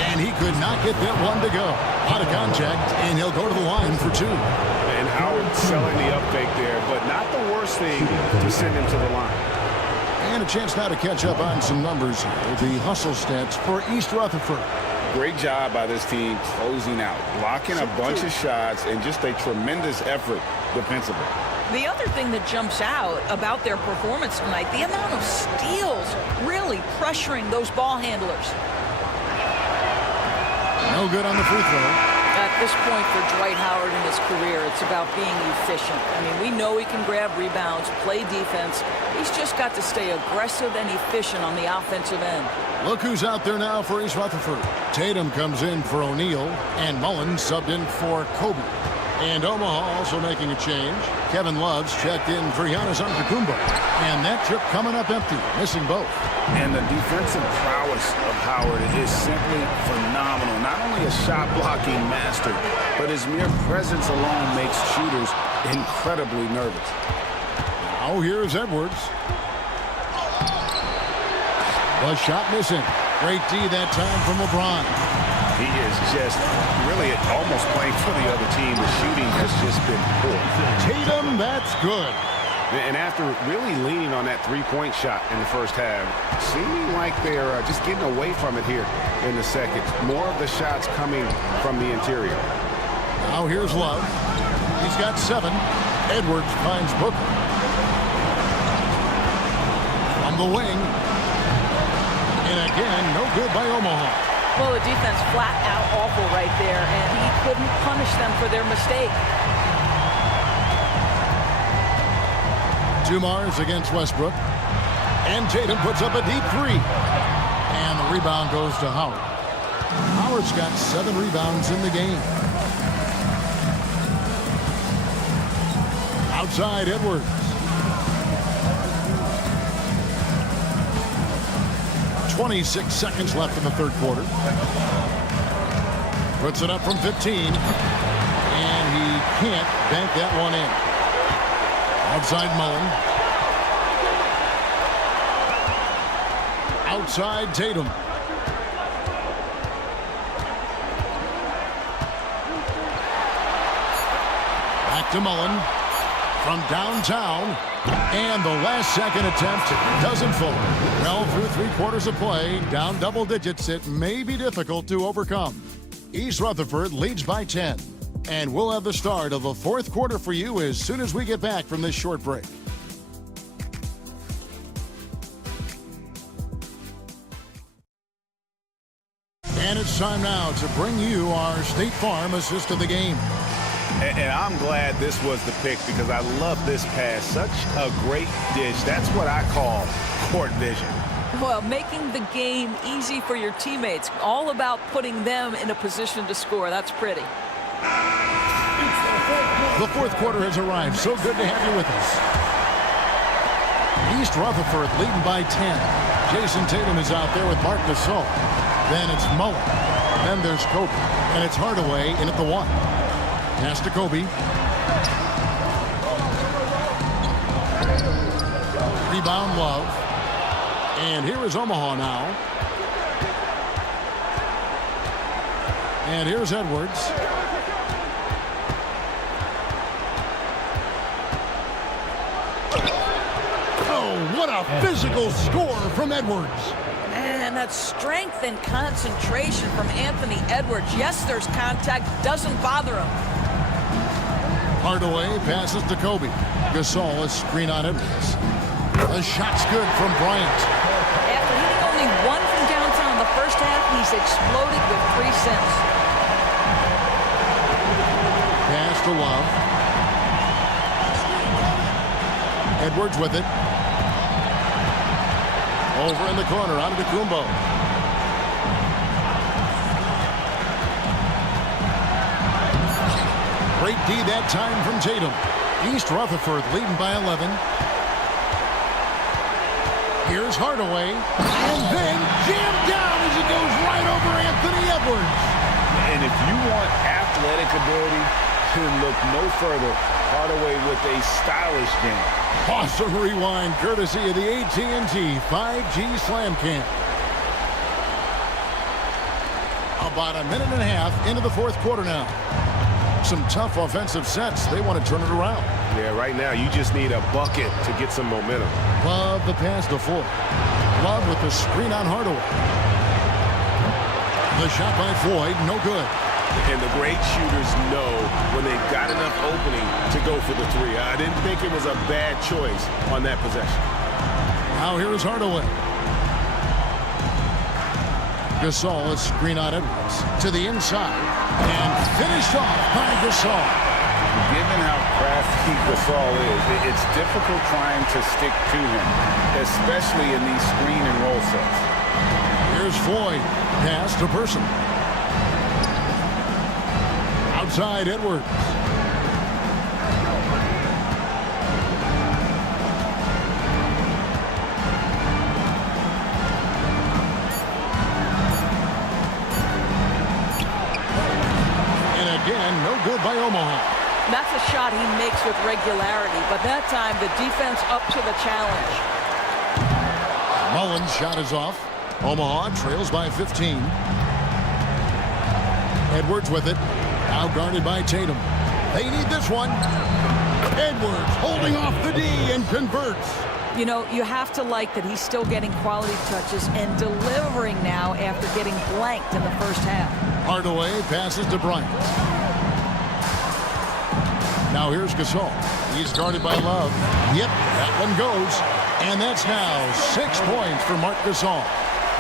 And he could not get that one to go. Out of contact, and he'll go to the line for 2. And Howard selling the up fake there, but not the worst thing to send him to the line. And a chance now to catch up on some numbers here. The hustle stats for East Rutherford. Great job by this team closing out, blocking a bunch of shots, and just a tremendous effort defensively. The other thing that jumps out about their performance tonight, the amount of steals really pressuring those ball handlers. No good on the free throw. At this point for Dwight Howard in his career, it's about being efficient. I mean, we know he can grab rebounds, play defense. He's just got to stay aggressive and efficient on the offensive end. Look who's out there now for East Rutherford. Tatum comes in for O'Neal, and Mullins subbed in for Kobe. And Omaha also making a change. Kevin Love's checked in for Giannis Antetokounmpo. And that trip coming up empty, missing both. And the defensive prowess of Howard is simply phenomenal. Not only a shot-blocking master, but his mere presence alone makes shooters incredibly nervous. Now here's Edwards. The shot missing. Great D that time from LeBron. He is just really almost playing for the other team. The shooting has just been poor. Tatum, that's good. And after really leaning on that three-point shot in the first half, seeming like they're just getting away from it here in the second. More of the shots coming from the interior. Now here's Love. He's got 7. Edwards finds Booker. From the wing. And again, no good by Omaha. Well, the defense flat out awful right there, and he couldn't punish them for their mistake. Dumars against Westbrook. And Tatum puts up a deep 3. And the rebound goes to Howard. Howard's got 7 rebounds in the game. Outside Edwards. 26 seconds left in the third quarter. Puts it up from 15. And he can't bank that one in. Outside Mullen. Outside Tatum. Back to Mullen. From downtown. And the last second attempt doesn't fall. Well, through 3 quarters of play, down double digits, it may be difficult to overcome. East Rutherford leads by 10. And we'll have the start of the fourth quarter for you as soon as we get back from this short break. And it's time now to bring you our State Farm assist of the game. And I'm glad this was the pick because I love this pass. Such a great dish. That's what I call court vision. Well, making the game easy for your teammates. All about putting them in a position to score. That's pretty. The fourth quarter has arrived. So good to have you with us. East Rutherford leading by 10. Jason Tatum is out there with Marc Gasol. Then it's Mullen. Then there's Kobe. And it's Hardaway in at the 1. Pass to Kobe. Rebound Love. And here is Omaha now. And here's Edwards. Oh, what a physical score from Edwards. And that strength and concentration from Anthony Edwards. Yes, there's contact. Doesn't bother him. Hardaway passes to Kobe. Gasol is screen on Edwards. The shot's good from Bryant. After hitting only 1 from downtown in the first half, he's exploded with 3 since. Pass to Love. Edwards with it. Over in the corner, Antetokounmpo. Great D that time from Tatum. East Rutherford leading by 11. Here's Hardaway. And then jammed down as he goes right over Anthony Edwards. And if you want athletic ability, then look no further. Hardaway with a stylish game. Awesome rewind courtesy of the AT&T 5G Slam Cam. About a minute and a half into the fourth quarter now. Some tough offensive sets. They want to turn it around. Yeah, right now you just need a bucket to get some momentum. Love the pass to Ford. Love with the screen on Hardaway. The shot by Floyd, no good. And the great shooters know when they've got enough opening to go for the 3. I didn't think it was a bad choice on that possession. Now here is Hardaway. Gasol is screen on Edwards. To the inside. And finished off by Gasol. Given how crafty Gasol is, it's difficult trying to stick to him, especially in these screen and roll sets. Here's Floyd. Pass to Person. Outside Edwards. And again, no good by Omaha. That's a shot he makes with regularity, but that time the defense up to the challenge. Mullen's shot is off. Omaha trails by 15. Edwards with it. Now guarded by Tatum. They need this one. Edwards holding off the D and converts. You know, you have to like that he's still getting quality touches and delivering now after getting blanked in the first half. Hardaway passes to Bryant. Now here's Gasol. He's guarded by Love. Yep, that one goes. And that's now 6 points for Marc Gasol.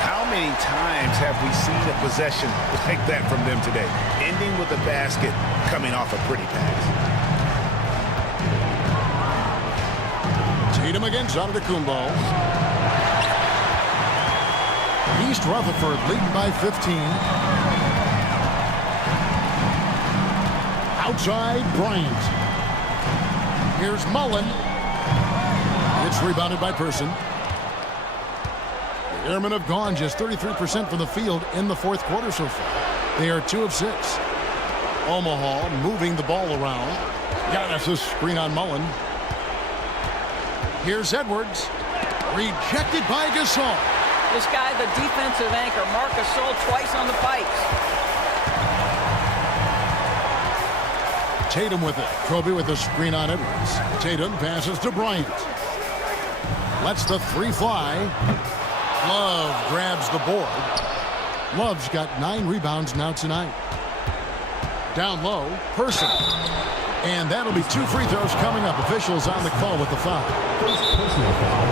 How many times have we seen a possession like that from them today? Ending with a basket, coming off a pretty pass. Tatum against Antetokounmpo. East Rutherford leading by 15. Outside Bryant. Here's Mullen. It's rebounded by Person. The Airmen have gone just 33% from the field in the fourth quarter so far. They are 2 of 6. Omaha moving the ball around. Giannis' screen on Mullen. Here's Edwards. Rejected by Gasol. This guy, the defensive anchor, Marc Gasol, twice on the pikes. Tatum with it. Kobe with the screen on Edwards. Tatum passes to Bryant. Lets the 3 fly. Love grabs the board. Love's got 9 rebounds now tonight. Down low, Person. And that'll be 2 free throws coming up. Officials on the call with the foul.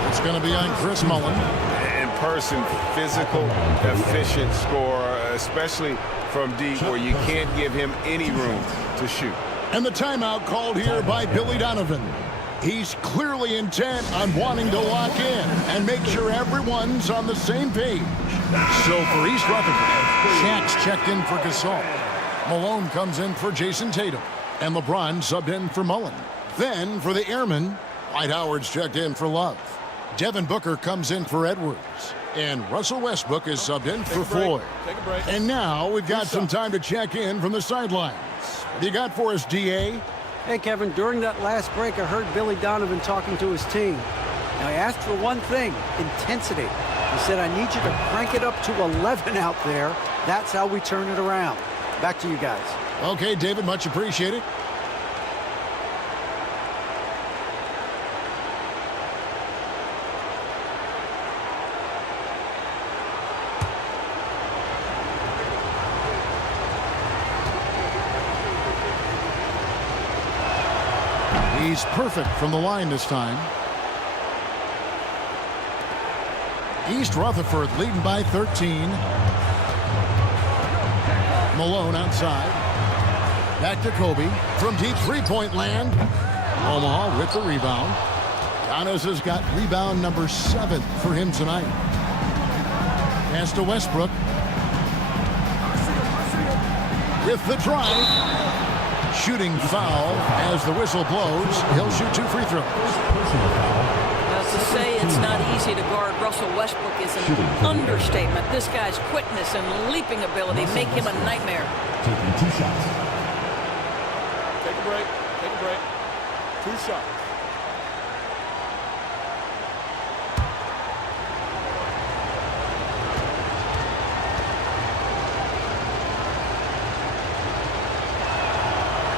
It's going to be on Chris Mullen. And Person, physical, efficient scorer, especially from deep where you can't give him any room to shoot. And the timeout called here by Billy Donovan. He's clearly intent on wanting to lock in and make sure everyone's on the same page. So for East Rutherford, Shaq's checked in for Gasol. Malone comes in for Jason Tatum. And LeBron subbed in for Mullen. Then for the Airmen, Dwight Howard's checked in for Love. Devin Booker comes in for Edwards. And Russell Westbrook is subbed in for Floyd. Take a break. And now we've got some time to check in from the sidelines. What do you got for us, DA? Hey, Kevin, during that last break, I heard Billy Donovan talking to his team. Now, he asked for one thing, intensity. He said, I need you to crank it up to 11 out there. That's how we turn it around. Back to you guys. Okay, David, much appreciated. He's perfect from the line this time. East Rutherford leading by 13. Malone outside. Back to Kobe from deep three-point land. Omaha with the rebound. Giannis has got rebound number 7 for him tonight. Pass to Westbrook. With the drive. Shooting foul as the whistle blows. He'll shoot 2 free throws. Now, to say it's not easy to guard Russell Westbrook is an understatement. This guy's quickness and leaping ability make him a nightmare. Taking 2 shots. Take a break. Take a break. 2 shots.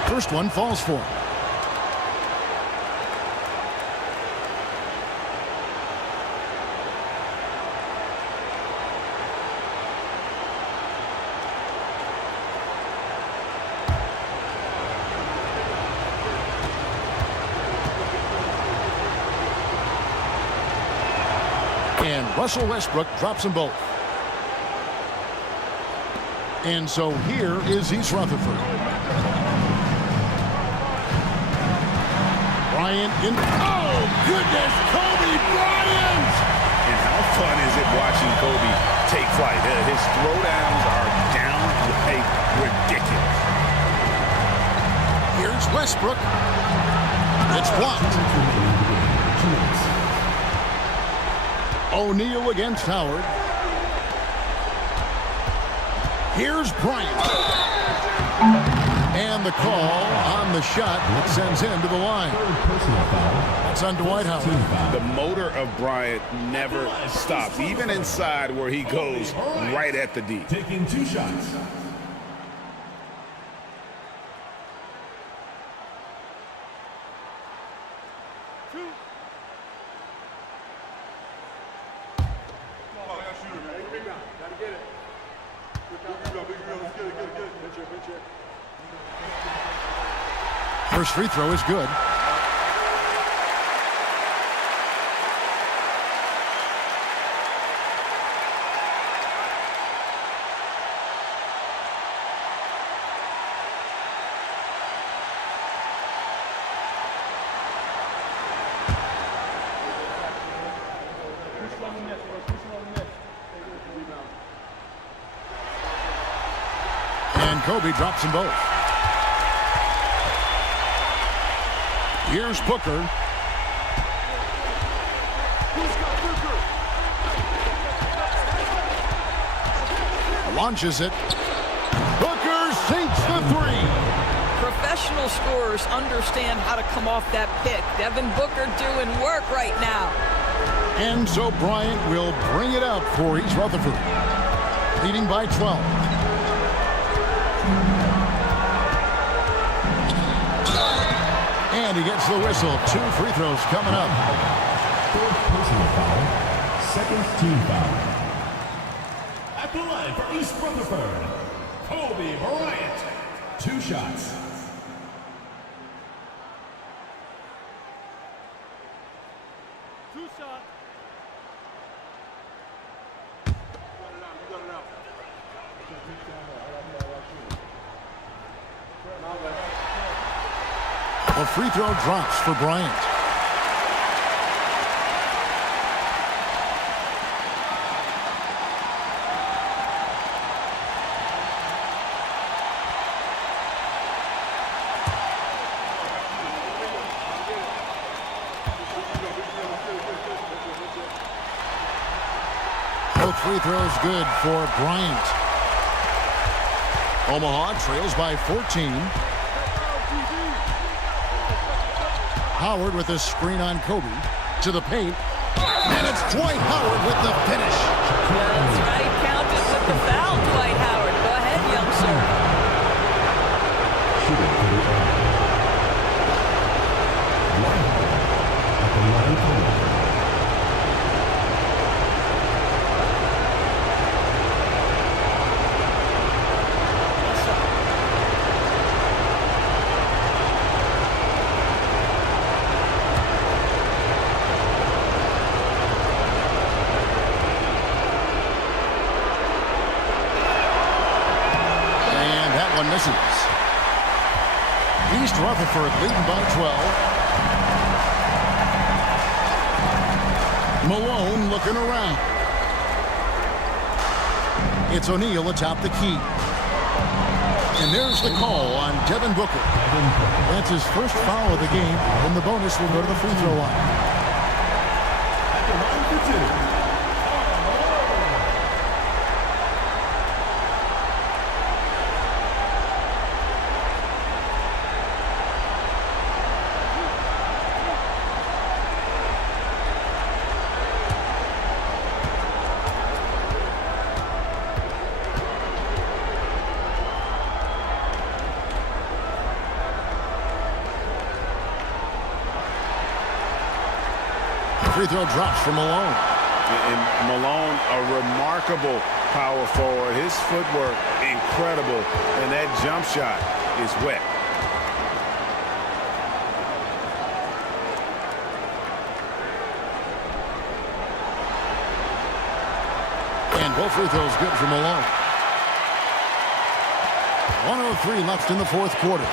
First one falls for him. And Russell Westbrook drops them both. And so here is East Rutherford. Bryant in. Oh, goodness, Kobe Bryant! And how fun is it watching Kobe take flight? His throwdowns are downright ridiculous. Here's Westbrook. It's blocked. O'Neal against Howard. Here's Bryant. And the call on the shot that sends him to the line. That's on Dwight Howard. The motor of Bryant never stops, even inside where he goes right at the D. Taking 2 shots. First free throw is good. And Kobe drops them both. Here's Booker. Launches it. Booker sinks the 3. Professional scorers understand how to come off that pick. Devin Booker doing work right now. And so Bryant will bring it up for East Rutherford, leading by 12. And he gets the whistle. 2 free throws coming up. 4th personal foul. 2nd team foul. At the line for East Rutherford, Kobe Bryant. 2 shots. A free throw drops for Bryant. Both free throws good for Bryant. Omaha trails by 14. Howard with a screen on Kobe to the paint. And it's Dwight Howard with the finish. That's right. Counted with the foul, Dwight Howard. Go ahead, young sir. Misses. East Rutherford leading by 12. Malone looking around. It's O'Neal atop the key. And there's the call on Devin Booker. That's his first foul of the game, and the bonus will go to the free throw line. At the line for 2. Free throw drops for Malone. And Malone, a remarkable power forward. His footwork, incredible. And that jump shot is wet. And both free throws good for Malone. 1:03 left in the fourth quarter.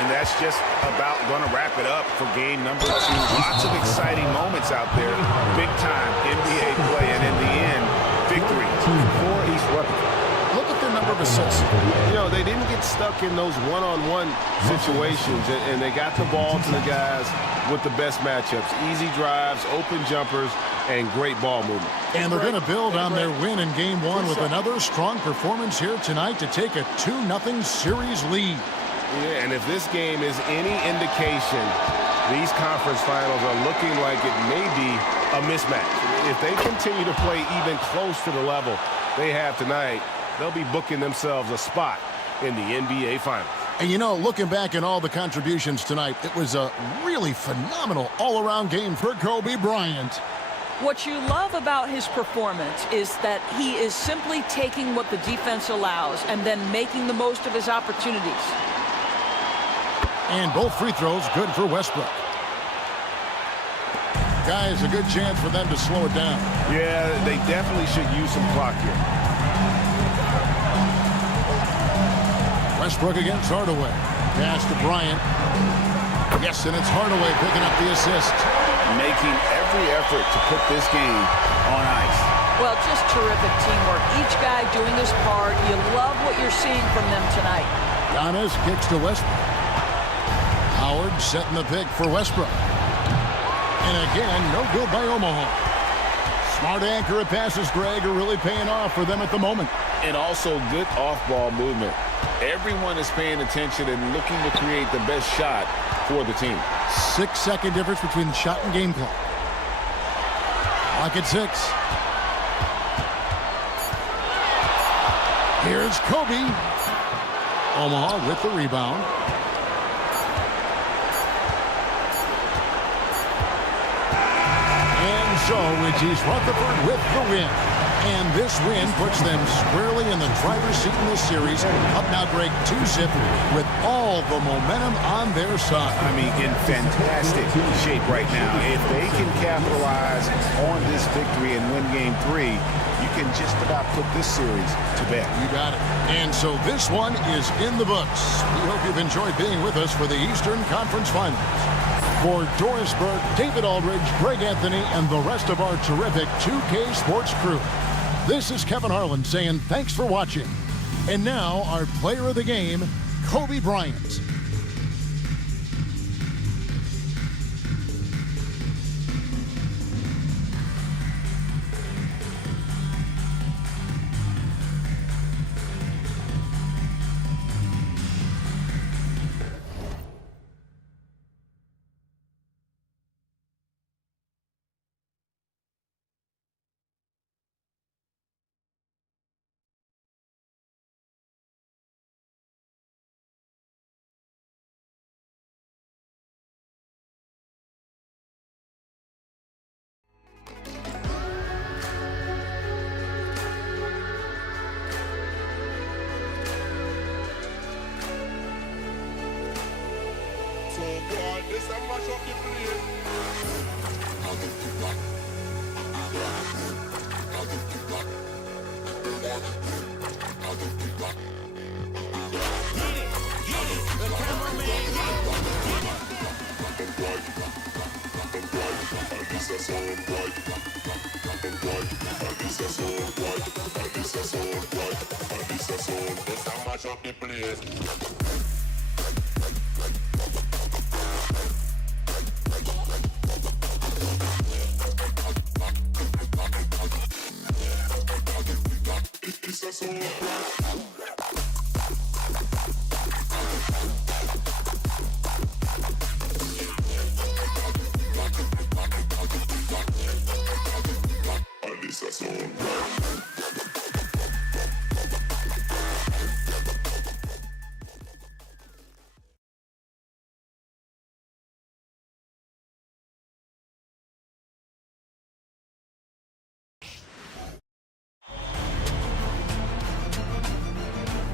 And that's just about going to wrap it up for game number 2. Lots of exciting moments out there. Big-time NBA play, and in the end, victory for East Rutherford. Look at their number of assists. You know, they didn't get stuck in those one-on-one situations, and they got the ball to the guys with the best matchups. Easy drives, open jumpers, and great ball movement. And they're going to build on their win in Game 1 with another strong performance here tonight to take a 2-0 series lead. Yeah, and if this game is any indication, these conference finals are looking like it may be a mismatch. If they continue to play even close to the level they have tonight, they'll be booking themselves a spot in the NBA Finals. And you know, looking back at all the contributions tonight, it was a really phenomenal all-around game for Kobe Bryant. What you love about his performance is that he is simply taking what the defense allows and then making the most of his opportunities. And both free throws good for Westbrook. Guys, a good chance for them to slow it down. Yeah, they definitely should use some clock here. Westbrook against Hardaway. Pass to Bryant. Yes, and it's Hardaway picking up the assist. Making every effort to put this game on ice. Well, just terrific teamwork. Each guy doing his part. You love what you're seeing from them tonight. Giannis kicks to Westbrook. Howard setting the pick for Westbrook. And again, no good by Omaha. Smart accurate passes, Greg, are really paying off for them at the moment. And also good off-ball movement. Everyone is paying attention and looking to create the best shot for the team. 6-second difference between the shot and game clock. Clock at 6. Here's Kobe. Omaha with the rebound. So it's East Rutherford with the win. And this win puts them squarely in the driver's seat in this series. Up now, Greg, 2-0 with all the momentum on their side. I mean, in fantastic shape right now. If they can capitalize on this victory and win Game 3, you can just about put this series to bed. You got it. And so this one is in the books. We hope you've enjoyed being with us for the Eastern Conference Finals. For Doris Burke, David Aldridge, Greg Anthony, and the rest of our terrific 2K Sports crew, this is Kevin Harlan saying thanks for watching. And now, our player of the game, Kobe Bryant.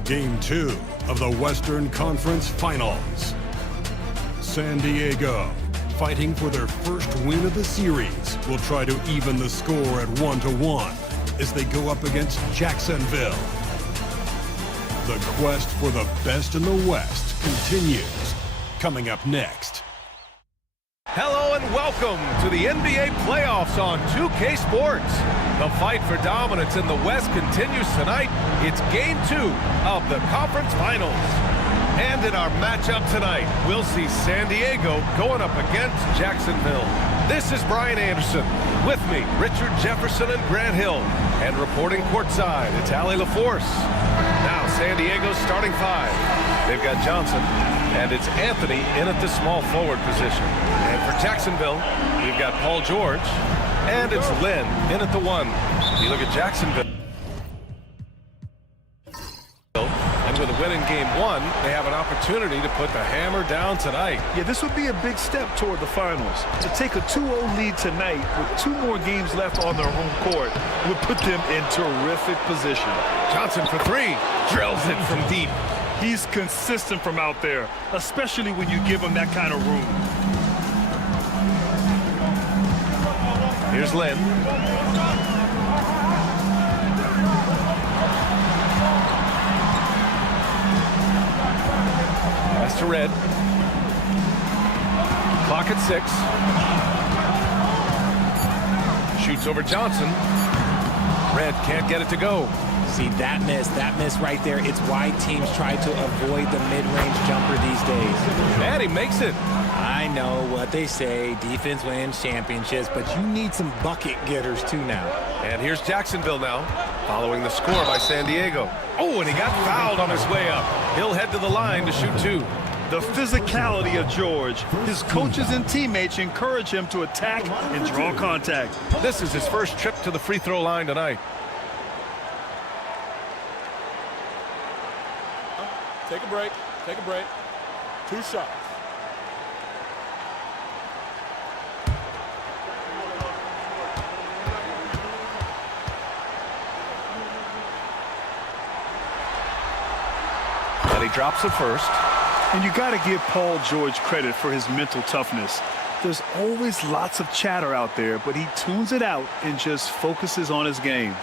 Game 2 of the Western Conference Finals. San Diego, fighting for their first win of the series, will try to even the score at 1-1 as they go up against Jacksonville. The quest for the best in the West continues. Coming up next. Hello and welcome to the NBA playoffs on 2K Sports. The fight for dominance in the West continues tonight. It's Game 2 of the conference finals. And in our matchup tonight, we'll see San Diego going up against Jacksonville. This is Brian Anderson. With me, Richard Jefferson and Grant Hill. And reporting courtside, it's Allie LaForce. Now, San Diego's starting five. They've got Johnson, and it's Anthony in at the small forward position. And for Jacksonville, we've got Paul George, and it's Lynn in at the one. You look at Jacksonville. And with a win in Game 1, they have an opportunity to put the hammer down tonight. Yeah, this would be a big step toward the finals. To take a 2-0 lead tonight with 2 more games left on their home court would put them in terrific position. Johnson for 3, drills it from deep. He's consistent from out there, especially when you give him that kind of room. Here's Lynn. Pass to Red. Clock at 6. Shoots over Johnson. Red can't get it to go. See, that miss right there, it's why teams try to avoid the mid-range jumper these days. And he makes it. I know what they say, defense wins championships, but you need some bucket getters too now. And here's Jacksonville now, following the score by San Diego. Oh, and he got fouled on his way up. He'll head to the line to shoot 2. The physicality of George. His coaches and teammates encourage him to attack and draw contact. This is his first trip to the free throw line tonight. Take a break. Take a break. 2 shots. And he drops it first. And you got to give Paul George credit for his mental toughness. There's always lots of chatter out there, but he tunes it out and just focuses on his game.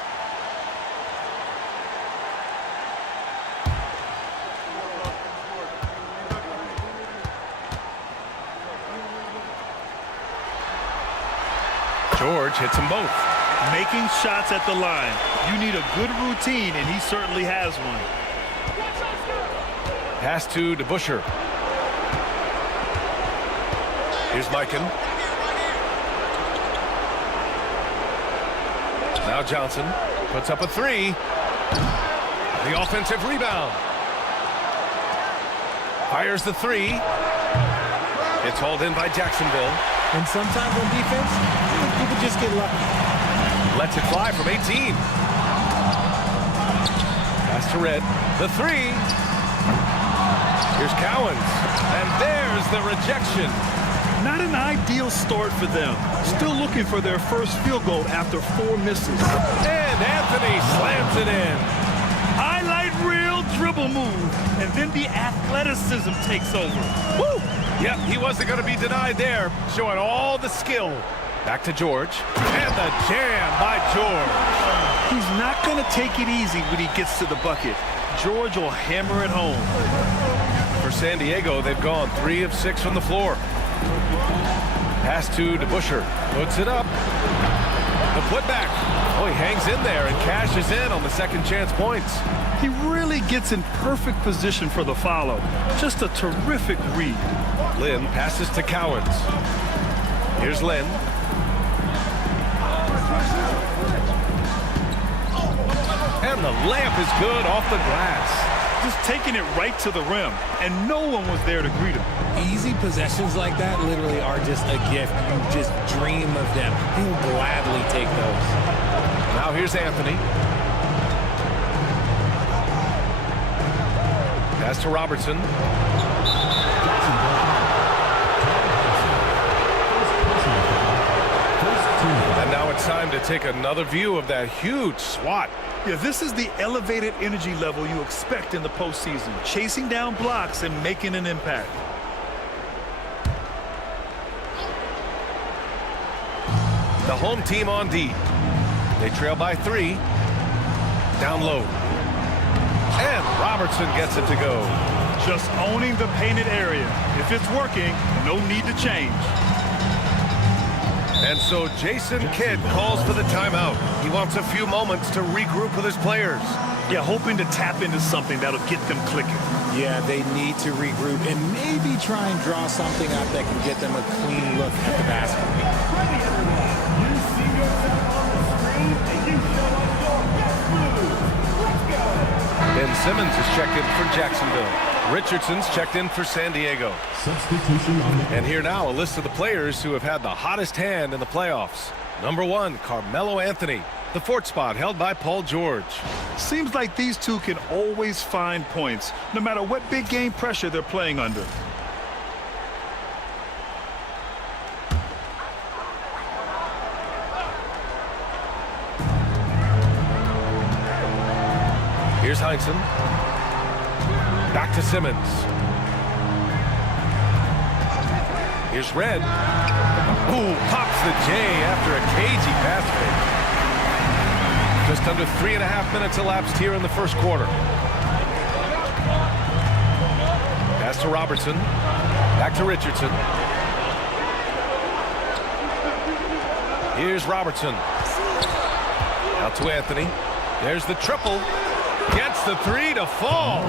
George hits them both. Making shots at the line. You need a good routine, and he certainly has one. Pass to DeBusschere. Here's Mikan. Now Johnson puts up a 3. The offensive rebound. Fires the 3. It's hauled in by Jacksonville. And sometimes on defense, people just get lucky. Lets it fly from 18. Pass to Red. The 3. Here's Cowens. And there's the rejection. Not an ideal start for them. Still looking for their first field goal after 4 misses. And Anthony slams it in. Highlight reel dribble move. And then the athleticism takes over. Woo! Yep, he wasn't going to be denied there. Showing all the skill. Back to George. And the jam by George. He's not going to take it easy when he gets to the bucket. George will hammer it home. For San Diego, they've gone 3 of 6 from the floor. Pass to DeBusschere. Puts it up. The putback. Oh, he hangs in there and cashes in on the second chance points. He really gets in perfect position for the follow. Just a terrific read. Lynn passes to Cowens. Here's Lynn. And the layup is good off the glass. Just taking it right to the rim, and no one was there to greet him. Easy possessions like that literally are just a gift. You just dream of them. He'll gladly take those. Now here's Anthony. Pass to Robertson. And now it's time to take another view of that huge swat. Yeah, this is the elevated energy level you expect in the postseason. Chasing down blocks and making an impact. The home team on D. They trail by 3. Down low. And Robertson gets it to go. Just owning the painted area. If it's working, no need to change. And so Jason Kidd calls for the timeout. He wants a few moments to regroup with his players. Yeah, hoping to tap into something that'll get them clicking. Yeah, they need to regroup and maybe try and draw something up that can get them a clean look at the basket. You see yourself on the screen and you show us your best moves. Let's go. Ben Simmons is checked in for Jacksonville. Richardson's checked in for San Diego. Substitution on the And here now, a list of the players who have had the hottest hand in the playoffs. Number 1, Carmelo Anthony. The 4th spot held by Paul George. Seems like these two can always find points, no matter what big game pressure they're playing under. Here's Heinsohn. Back to Simmons. Here's Red. Ooh, pops the J after a cagey pass fake. Just under 3.5 minutes elapsed here in the first quarter. Pass to Robertson. Back to Richardson. Here's Robertson. Out to Anthony. There's the triple. Gets the 3 to fall.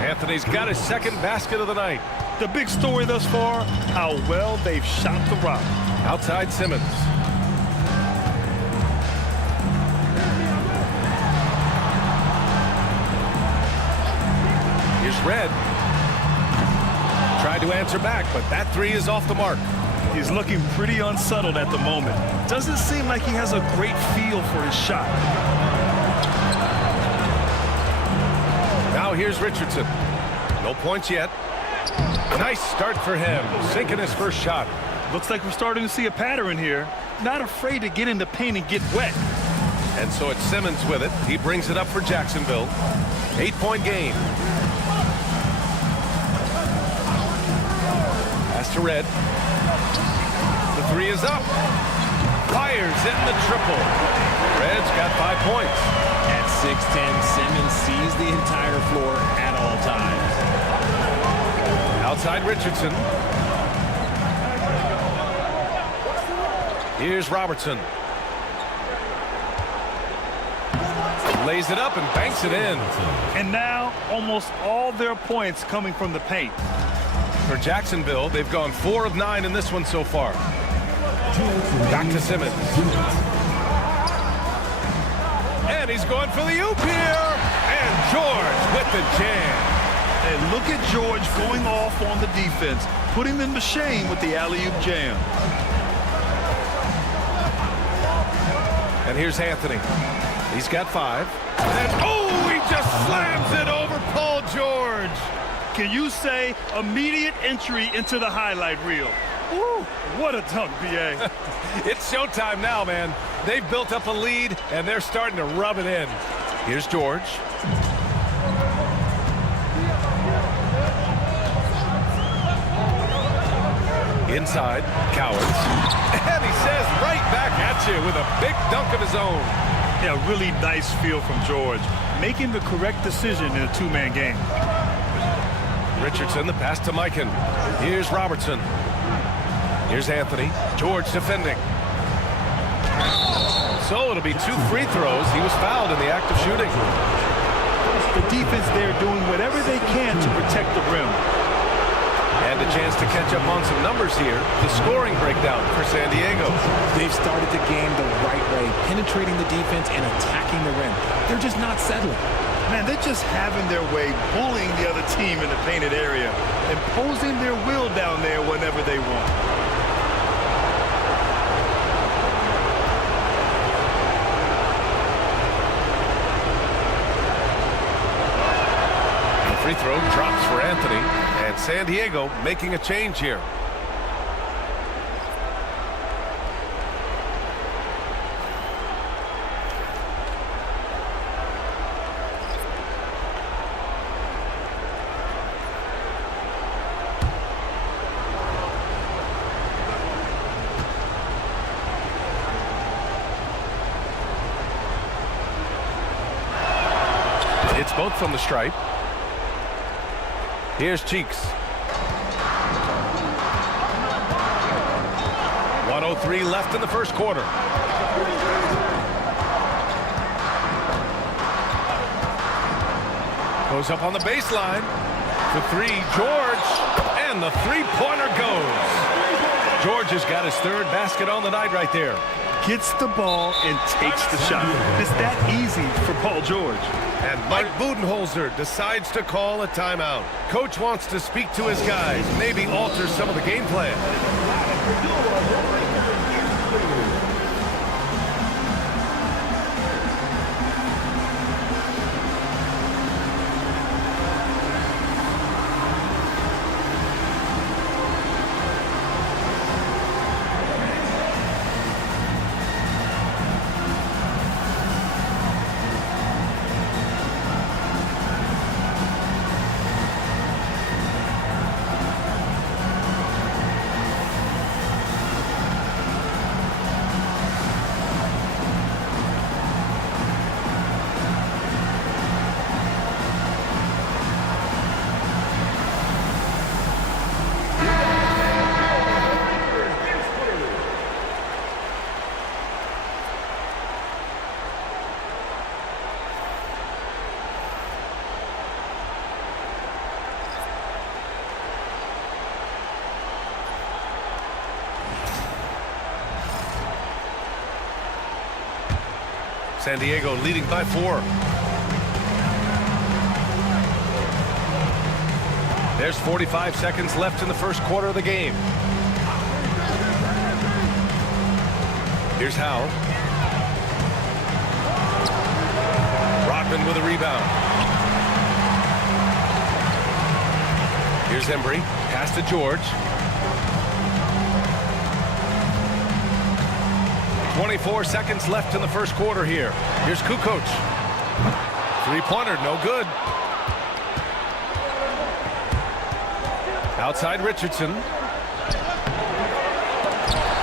Anthony's got his second basket of the night. The big story thus far, how well they've shot the rock. Outside Simmons. Here's Red. Tried to answer back, but that 3 is off the mark. He's looking pretty unsettled at the moment. Doesn't seem like he has a great feel for his shot. Now here's Richardson. No points yet. Nice start for him, sinking his first shot. Looks like we're starting to see a pattern here. Not afraid to get in the paint and get wet. And so it's Simmons with it. He brings it up for Jacksonville. 8-point game. Pass to Red. The 3 is up. Fires in the triple. Red's got 5 points. At 6'10", Simmons sees the entire floor at all times. Outside Richardson. Here's Robertson. Lays it up and banks it in. And now almost all their points coming from the paint. For Jacksonville, they've gone 4 of 9 in this one so far. Back to Simmons. And he's going for the oop here. And George with the jam. And look at George going off on the defense, putting them to shame with the alley-oop jam. And here's Anthony. He's got 5. And oh, he just slams it over Paul George. Can you say immediate entry into the highlight reel? Woo, what a dunk, B.A. It's showtime now, man. They've built up a lead, and they're starting to rub it in. Here's George. Inside, Cowards. And he says right back at you with a big dunk of his own. Yeah, really nice feel from George. Making the correct decision in a two-man game. Richardson, the pass to Mikan. Here's Robertson. Here's Anthony. George defending. So it'll be 2 free throws. He was fouled in the act of shooting. The defense there doing whatever they can to protect the rim. And a chance to catch up on some numbers here. The scoring breakdown for San Diego. They've started the game the right way, penetrating the defense and attacking the rim. They're just not settling. Man, they're just having their way, bullying the other team in the painted area, imposing their will down there whenever they want. The free throw drops for Anthony, and San Diego making a change here. It's both from the stripe. Here's Cheeks. 1:03 left in the first quarter. Goes up on the baseline. For three, George. And the three-pointer goes. George has got his third basket on the night right there. Gets the ball and takes the shot. It's that easy for Paul George. And Mike Budenholzer decides to call a timeout. Coach wants to speak to his guys, maybe alter some of the game plan. San Diego leading by 4. There's 45 seconds left in the first quarter of the game. Here's Howe. Rodman with a rebound. Here's Embry. Pass to George. 24 seconds left in the first quarter here. Here's Kukoc. Three-pointer, no good. Outside Richardson.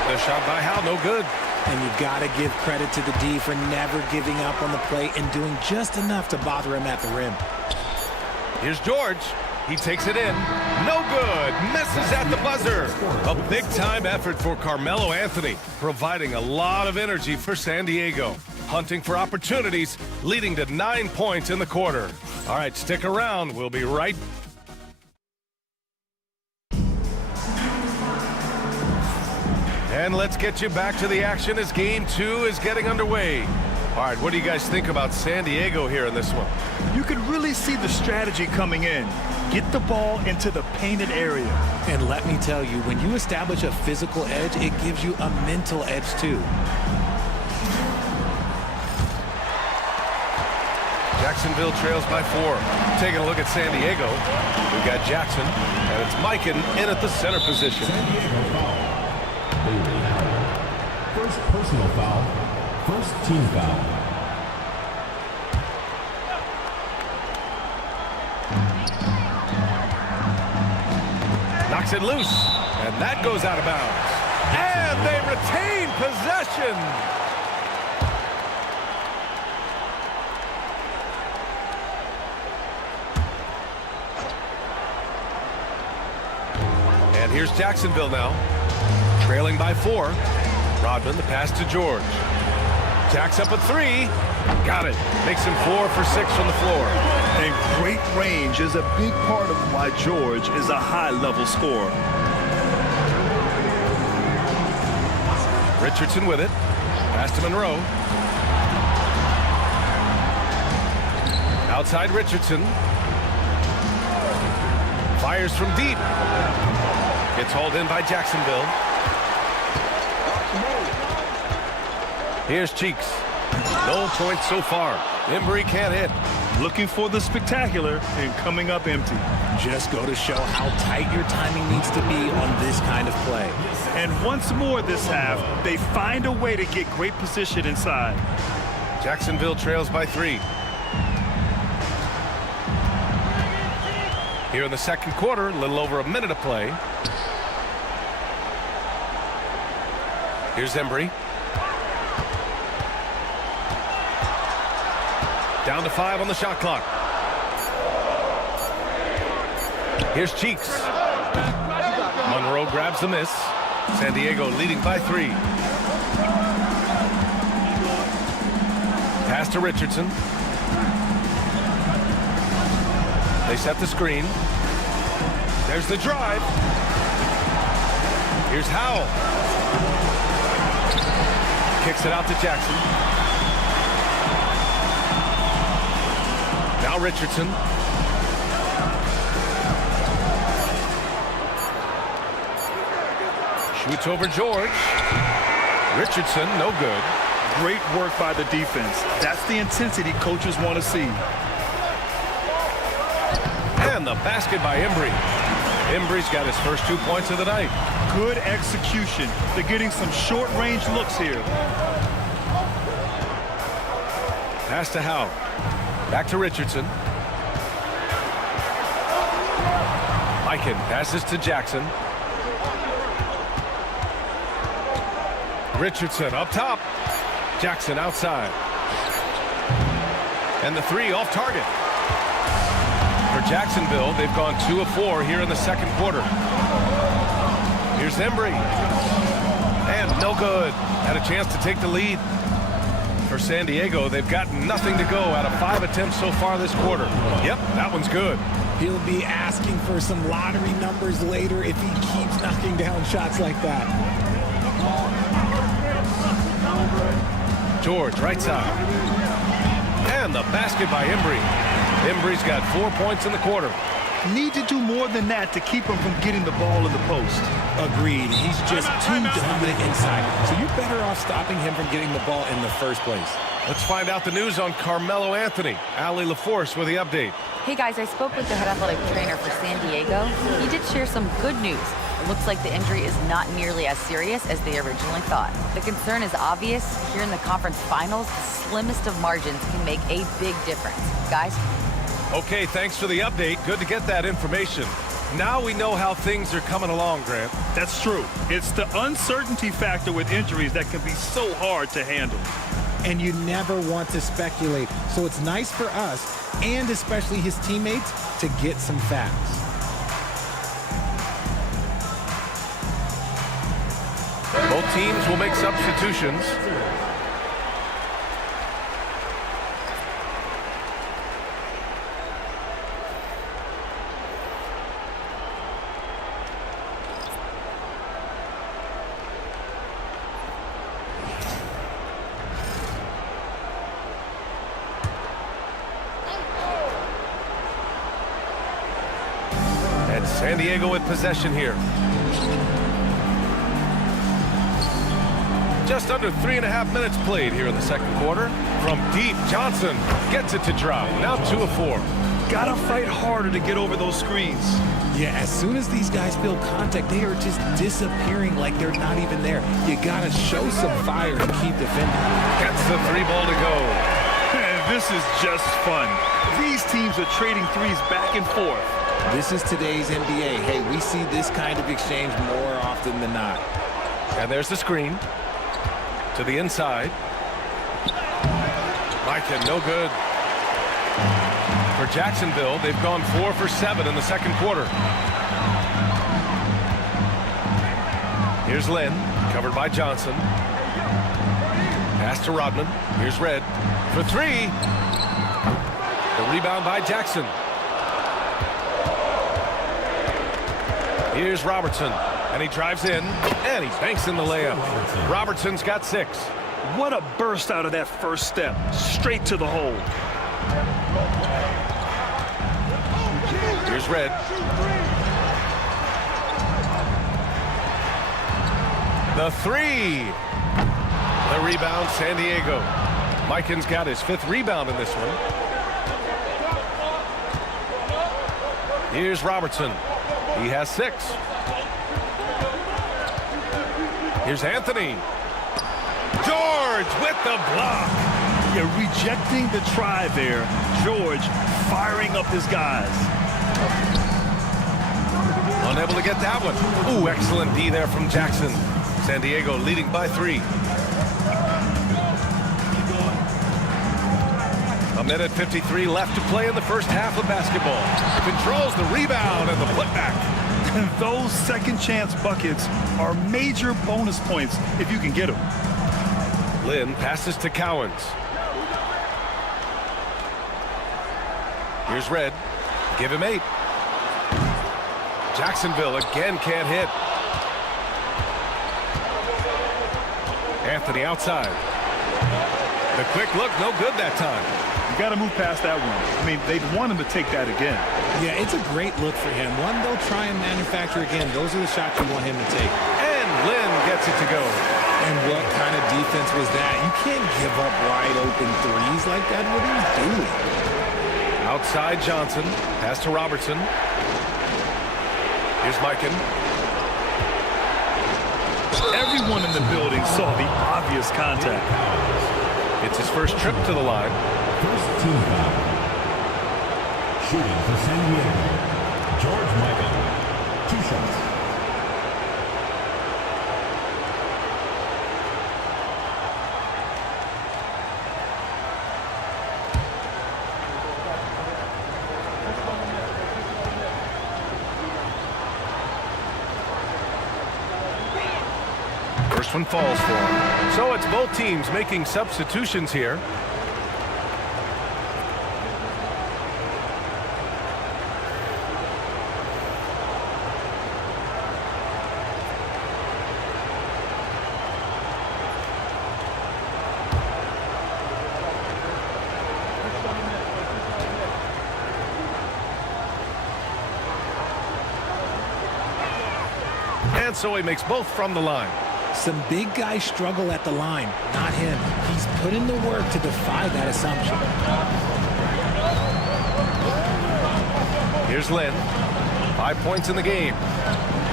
The shot by Howe, no good. And you've got to give credit to the D for never giving up on the play and doing just enough to bother him at the rim. Here's George. He takes it in. No good. Misses at the buzzer. A big-time effort for Carmelo Anthony, providing a lot of energy for San Diego. Hunting for opportunities, leading to 9 points in the quarter. All right, stick around. We'll be right back. And let's get you back to the action as Game 2 is getting underway. All right, what do you guys think about San Diego here in this one? You could really see the strategy coming in. Get the ball into the painted area. And let me tell you, when you establish a physical edge, it gives you a mental edge too. Jacksonville trails by 4. Taking a look at San Diego. We've got Jackson, and it's Mikan in at the center position. First personal foul, first team foul. Knocks it loose, and that goes out of bounds. And they retain possession. And here's Jacksonville now, trailing by 4. Rodman, the pass to George. Jacks up a 3. Got it. Makes him 4 for 6 from the floor. And great range is a big part of why George is a high-level scorer. Richardson with it. Pass to Monroe. Outside Richardson. Fires from deep. Gets hauled in by Jacksonville. Here's Cheeks. No points so far. Embry can't hit. Looking for the spectacular and coming up empty. Just go to show how tight your timing needs to be on this kind of play. And once more this half, they find a way to get great position inside. Jacksonville trails by 3. Here in the second quarter, a little over a minute of play. Here's Embry. Down to 5 on the shot clock. Here's Cheeks. Monroe grabs the miss. San Diego leading by 3. Pass to Richardson. They set the screen. There's the drive. Here's Howell. Kicks it out to Jackson. Now Richardson. Shoots over George. Richardson, no good. Great work by the defense. That's the intensity coaches want to see. And the basket by Embry. Embry's got his first 2 points of the night. Good execution. They're getting some short-range looks here. Pass to Howell. Back to Richardson. Mikan passes to Jackson. Richardson up top. Jackson outside. And the 3 off target. For Jacksonville, they've gone 2 of 4 here in the second quarter. Here's Embry. And no good. Had a chance to take the lead. For San Diego, they've got nothing to go out of 5 attempts so far this quarter. Yep, that one's good. He'll be asking for some lottery numbers later if he keeps knocking down shots like that. George, right side. And the basket by Embry. Embry's got 4 points in the quarter. Need to do more than that to keep him from getting the ball in the post. Agreed. He's just too dominant inside. So you're better off stopping him from getting the ball in the first place. Let's find out the news on Carmelo Anthony. Allie LaForce with the update. Hey guys, I spoke with the head athletic trainer for San Diego. He did share some good news. It looks like the injury is not nearly as serious as they originally thought. The concern is obvious. Here in the conference finals, the slimmest of margins can make a big difference. Guys? Okay, thanks for the update. Good to get that information. Now we know how things are coming along, Grant. That's true. It's the uncertainty factor with injuries that can be so hard to handle. And you never want to speculate. So it's nice for us, and especially his teammates, to get some facts. Both teams will make substitutions. And San Diego with possession here. Just under 3.5 minutes played here in the second quarter. From deep, Johnson gets it to drop. Now 2 of 4. Gotta fight harder to get over those screens. Yeah, as soon as these guys feel contact, they are just disappearing like they're not even there. You gotta show some fire to keep defending. Gets the 3 ball to go. And this is just fun. These teams are trading threes back and forth. This is today's NBA. Hey, we see this kind of exchange more often than not. And there's the screen. To the inside. Mikan, no good. For Jacksonville, they've gone 4 for 7 in the second quarter. Here's Lynn, covered by Johnson. Pass to Rodman. Here's Red for 3. The rebound by Jackson. Here's Robertson. And he drives in, and he banks in the layup. Robertson's got 6. What a burst out of that first step. Straight to the hole. Here's Red. The 3. The rebound, San Diego. Mikan's got his 5th rebound in this one. Here's Robertson. He has 6. Here's Anthony. George with the block. You're rejecting the try there. George firing up his guys. Unable to get that one. Ooh, excellent D there from Jackson. San Diego leading by 3. A minute 53 left to play in the first half of basketball. Controls the rebound and the putback. Those second chance buckets are major bonus points if you can get them. Lynn passes to Cowens. Here's Red. Give him 8. Jacksonville again can't hit. Anthony outside. The quick look, no good that time. You got to move past that one. I mean, they'd want him to take that again. Yeah, it's a great look for him. One they'll try and manufacture again. Those are the shots you want him to take. And Lynn gets it to go. And what kind of defense was that? You can't give up wide open threes like that. What are you doing? Outside Johnson. Pass to Robertson. Here's Mikan. Everyone in the building saw the obvious contact. It's his first trip to the line. First team foul. Shooting for San Diego, George Mikan. 2 shots. First one falls for him. So it's both teams making substitutions here. And so he makes both from the line. Some big guys struggle at the line, not him. He's put in the work to defy that assumption. Here's Lynn. 5 points in the game.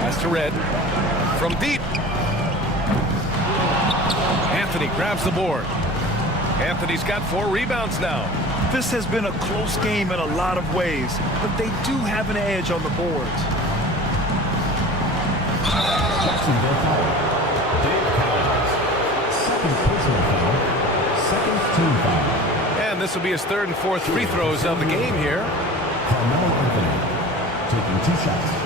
Pass to Red. From deep. Anthony grabs the board. Anthony's got 4 rebounds now. This has been a close game in a lot of ways, but they do have an edge on the boards. Jacksonville foul. Second personal foul. Second team foul. And this will be his 3rd and 4th free throws of the game here. Carmelo Anthony taking 2 shots.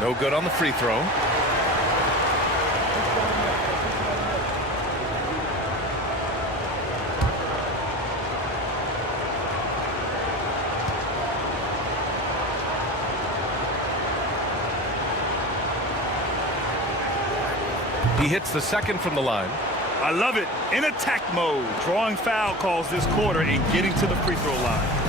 No good on the free throw. He hits the second from the line. I love it. In attack mode, drawing foul calls this quarter and getting to the free throw line.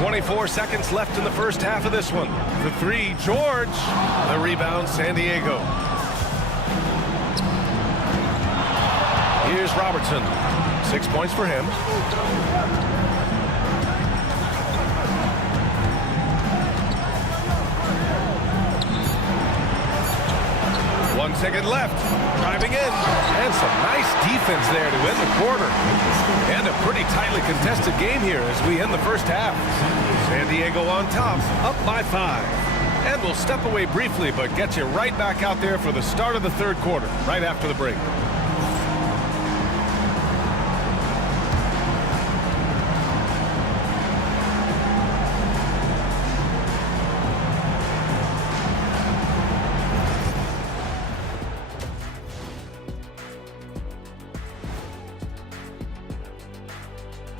24 seconds left in the first half of this one. The 3, George. The rebound, San Diego. Here's Robertson. 6 points for him. One second left. Driving in. And some nice defense there to end the quarter. And a pretty tightly contested game here as we end the first half. San Diego on top, up by 5. And we'll step away briefly, but get you right back out there for the start of the 3rd quarter, right after the break.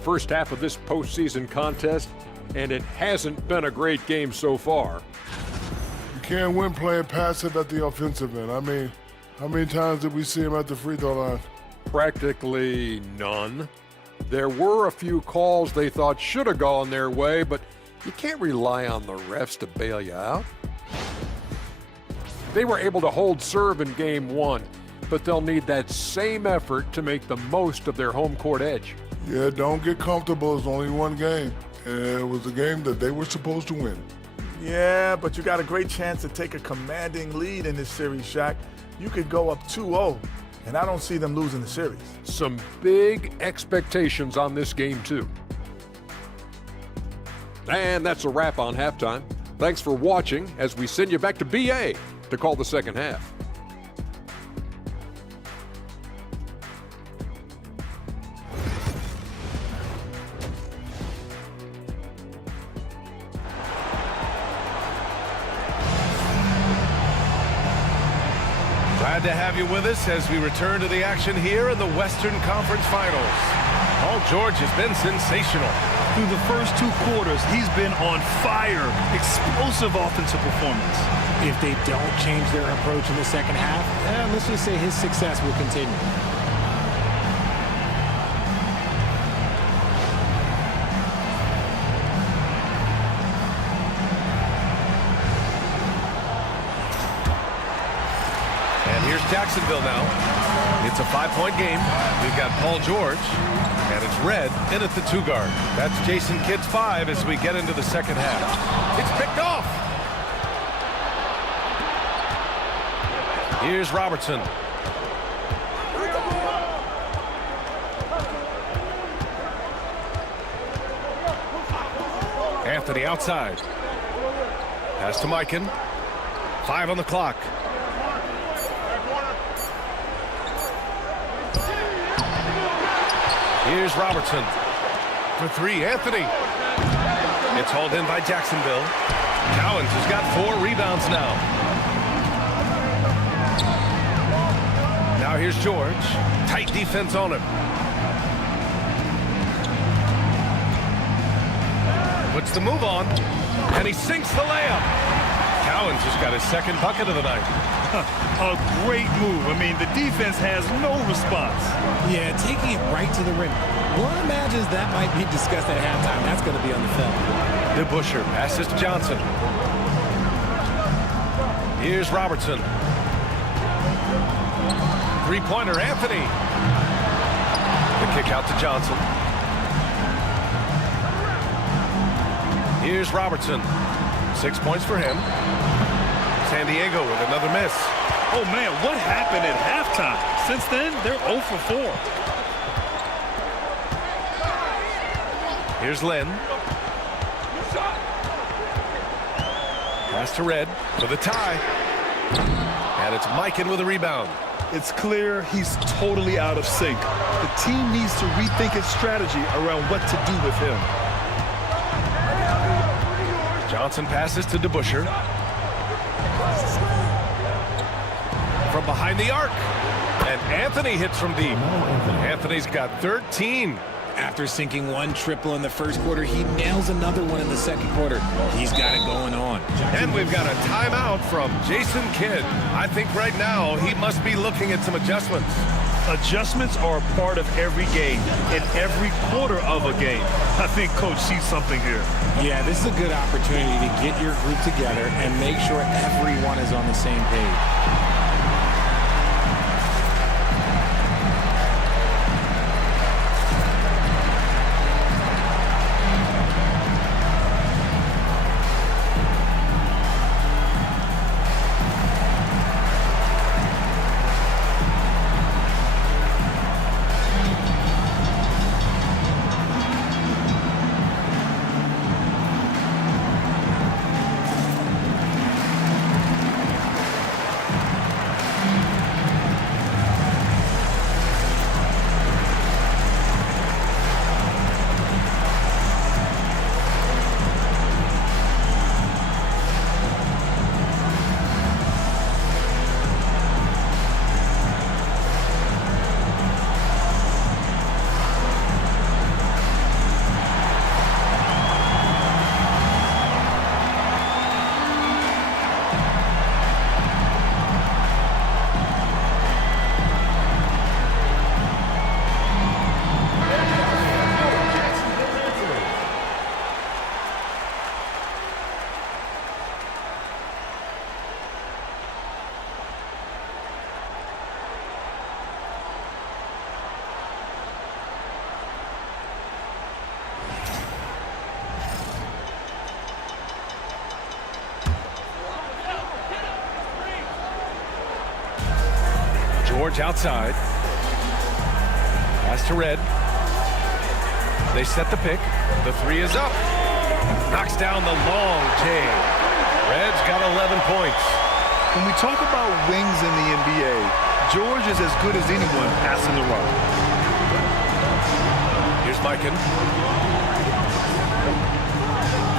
First half of this postseason contest, and it hasn't been a great game so far. You can't win playing passive at the offensive end. I mean, how many times did we see him at the free throw line? Practically none. There were a few calls they thought should have gone their way, but you can't rely on the refs to bail you out. They were able to hold serve in game 1, but they'll need that same effort to make the most of their home court edge. Yeah, don't get comfortable. It's only one game. And it was a game that they were supposed to win. Yeah, but you got a great chance to take a commanding lead in this series, Shaq. You could go up 2-0, and I don't see them losing the series. Some big expectations on this game, too. And that's a wrap on halftime. Thanks for watching as we send you back to BA to call the second half. Glad to have you with us as we return to the action here in the Western Conference Finals. Paul George has been sensational. Through the first 2 quarters, he's been on fire. Explosive offensive performance. If they don't change their approach in the second half, let's just say his success will continue. Here's Jacksonville now. It's a 5-point game. We've got Paul George, and it's Red in at the 2 guard. That's Jason Kidd's 5 as we get into the second half. It's picked off. Here's Robertson. Anthony outside. Pass to Mikan. 5 on the clock. Here's Robertson. For 3, Anthony. It's hauled in by Jacksonville. Cowens has got 4 rebounds now. Now here's George. Tight defense on him. Puts the move on, and he sinks the layup. Cowens has got his 2nd bucket of the night. A great move. I mean, the defense has no response. Yeah, taking it right to the rim. One imagines that might be discussed at halftime. That's going to be on the film. DeBusschere passes to Johnson. Here's Robertson. 3-pointer, Anthony. The kick out to Johnson. Here's Robertson. 6 points for him. San Diego with another miss. Oh, man, what happened at halftime? Since then, they're 0 for 4. Here's Lynn. Pass to Red for the tie. And it's Mikan with a rebound. It's clear he's totally out of sync. The team needs to rethink its strategy around what to do with him. Johnson passes to DeBusschere. From behind the arc. And Anthony hits from deep. Anthony's got 13. After sinking 1 triple in the first quarter, he nails another one in the second quarter. He's got it going on. And we've got a timeout from Jason Kidd. I think right now he must be looking at some adjustments. Adjustments are a part of every game, in every quarter of a game. I think Coach sees something here. Yeah, this is a good opportunity to get your group together and make sure everyone is on the same page. George outside. Pass to Red. They set the pick. The three is up. Knocks down the long J. Red's got 11 points. When we talk about wings in the NBA, George is as good as anyone passing the rock. Here's Mikan.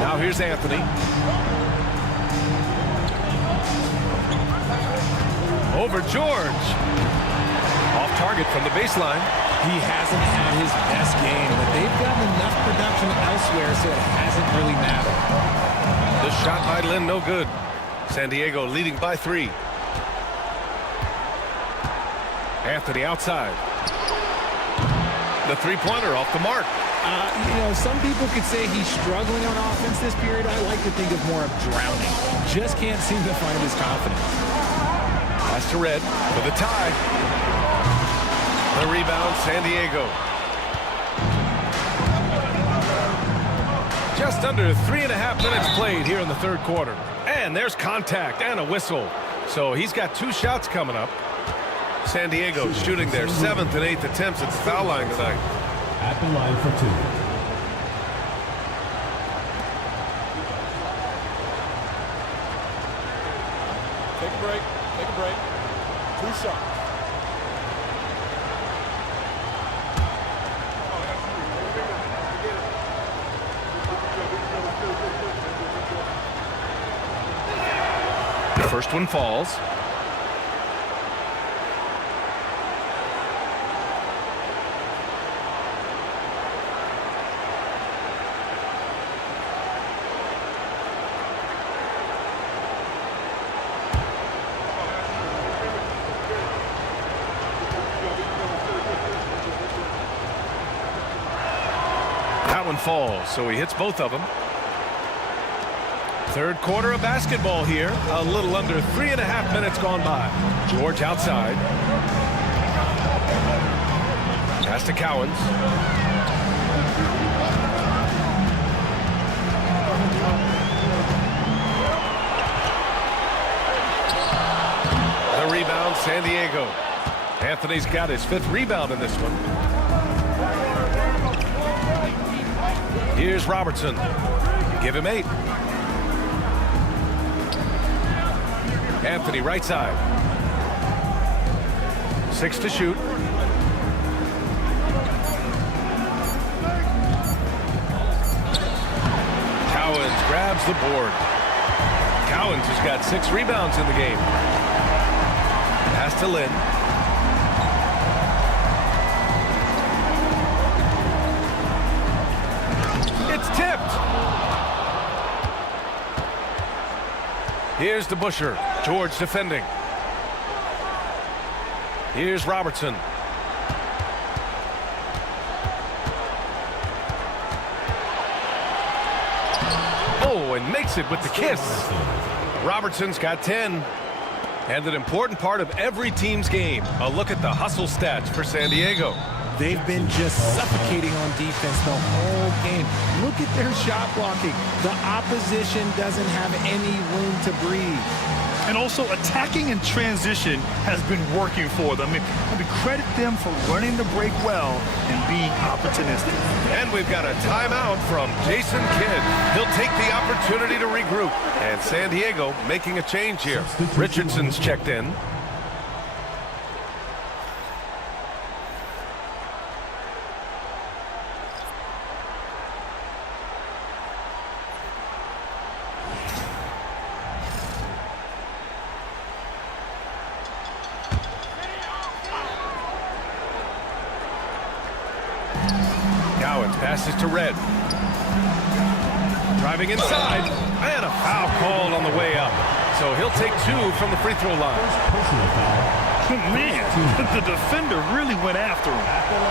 Now here's Anthony. Over George. Off target from the baseline. He hasn't had his best game, but they've gotten enough production elsewhere, so it hasn't really mattered. The shot by Lynn, no good. San Diego leading by 3. Anthony outside. The three-pointer off the mark. Some people could say he's struggling on offense this period. I like to think of more of drowning. Just can't seem to find his confidence. Pass to Red for the tie. The rebound, San Diego. Just under 3.5 minutes played here in the third quarter. And there's contact and a whistle. So he's got 2 shots coming up. San Diego shooting their 7th and 8th attempts at the foul line tonight. At the line for 2. Take a break. Take a break. 2 shots. The first one falls. That one falls, so he hits both of them. Third quarter of basketball here. A little under 3.5 minutes gone by. George outside. Pass to Cowens. The rebound, San Diego. Anthony's got his 5th rebound in this one. Here's Robertson. Give him 8. Anthony right side. 6 to shoot. Cowens grabs the board. Cowens has got 6 rebounds in the game. Pass to Lynn. It's tipped. Here's the Busher. George defending. Here's Robertson. Oh, and makes it with the kiss. Robertson's got 10. And an important part of every team's game. A look at the hustle stats for San Diego. They've been just suffocating on defense the whole game. Look at their shot blocking. The opposition doesn't have any room to breathe. And also attacking in transition has been working for them. I mean, credit them for running the break well and being opportunistic. And we've got a timeout from Jason Kidd. He'll take the opportunity to regroup. And San Diego making a change here. Richardson's checked in. Passes to Red. Driving inside. And a foul called on the way up. So he'll take 2 from the free throw line. Man, the defender really went after him.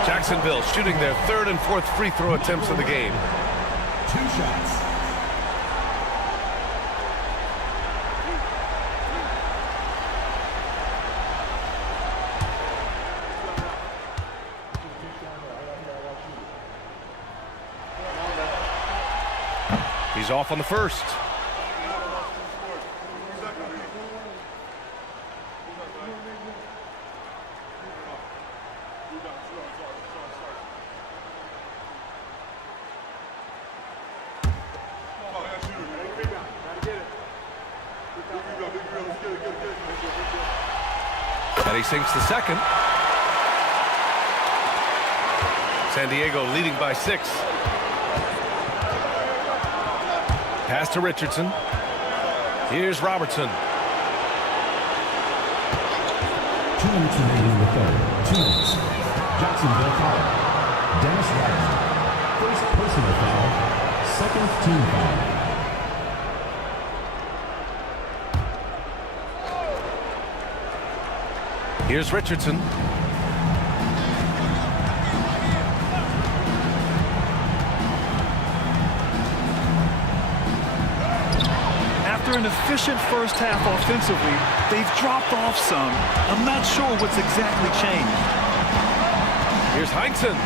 Jacksonville shooting their 3rd and 4th free throw attempts of the game. 2 shots. He's off on the first. And he sinks the second. San Diego leading by 6. Pass to Richardson. Here's Robertson. 2 minutes remaining in the third. 2 minutes. Jacksonville foul. Dennis Rodman. First personal foul. Second team foul. Here's Richardson. After an efficient first half offensively, they've dropped off some. I'm not sure what's exactly changed. Here's Heinsohn.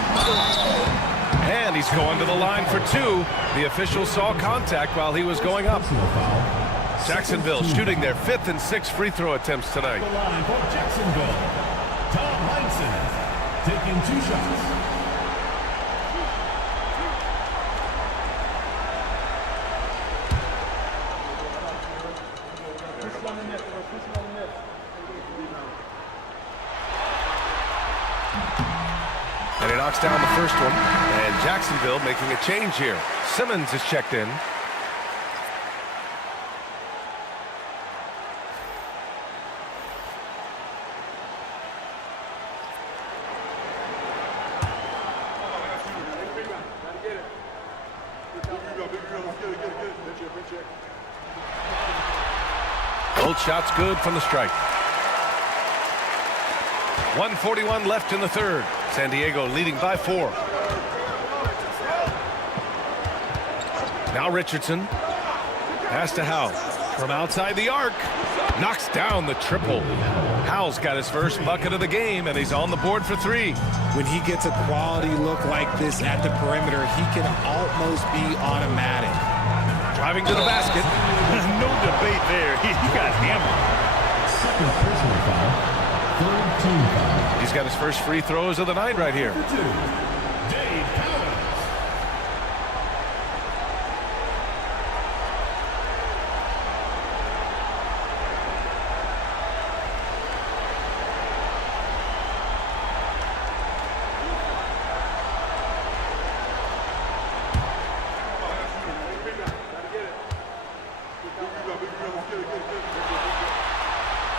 And he's going to the line for 2. The official saw contact while he was going up. Jacksonville shooting their 5th and 6th free throw attempts tonight. The line for Jacksonville. Tom Heinsohn taking 2 shots. And he knocks down the first one. And Jacksonville making a change here. Simmons is checked in. Both shots good from the strike. 1:41 left in the third. San Diego leading by 4. Now Richardson. Pass to Howe. From outside the arc. Knocks down the triple. Howe's got his first bucket of the game, and he's on the board for 3. When he gets a quality look like this at the perimeter, he can almost be automatic. Driving to the basket. No debate there. He got hammered. Second personal foul. Third team foul. He's got his first free throws of the night right here. Number 2, Dave Powers.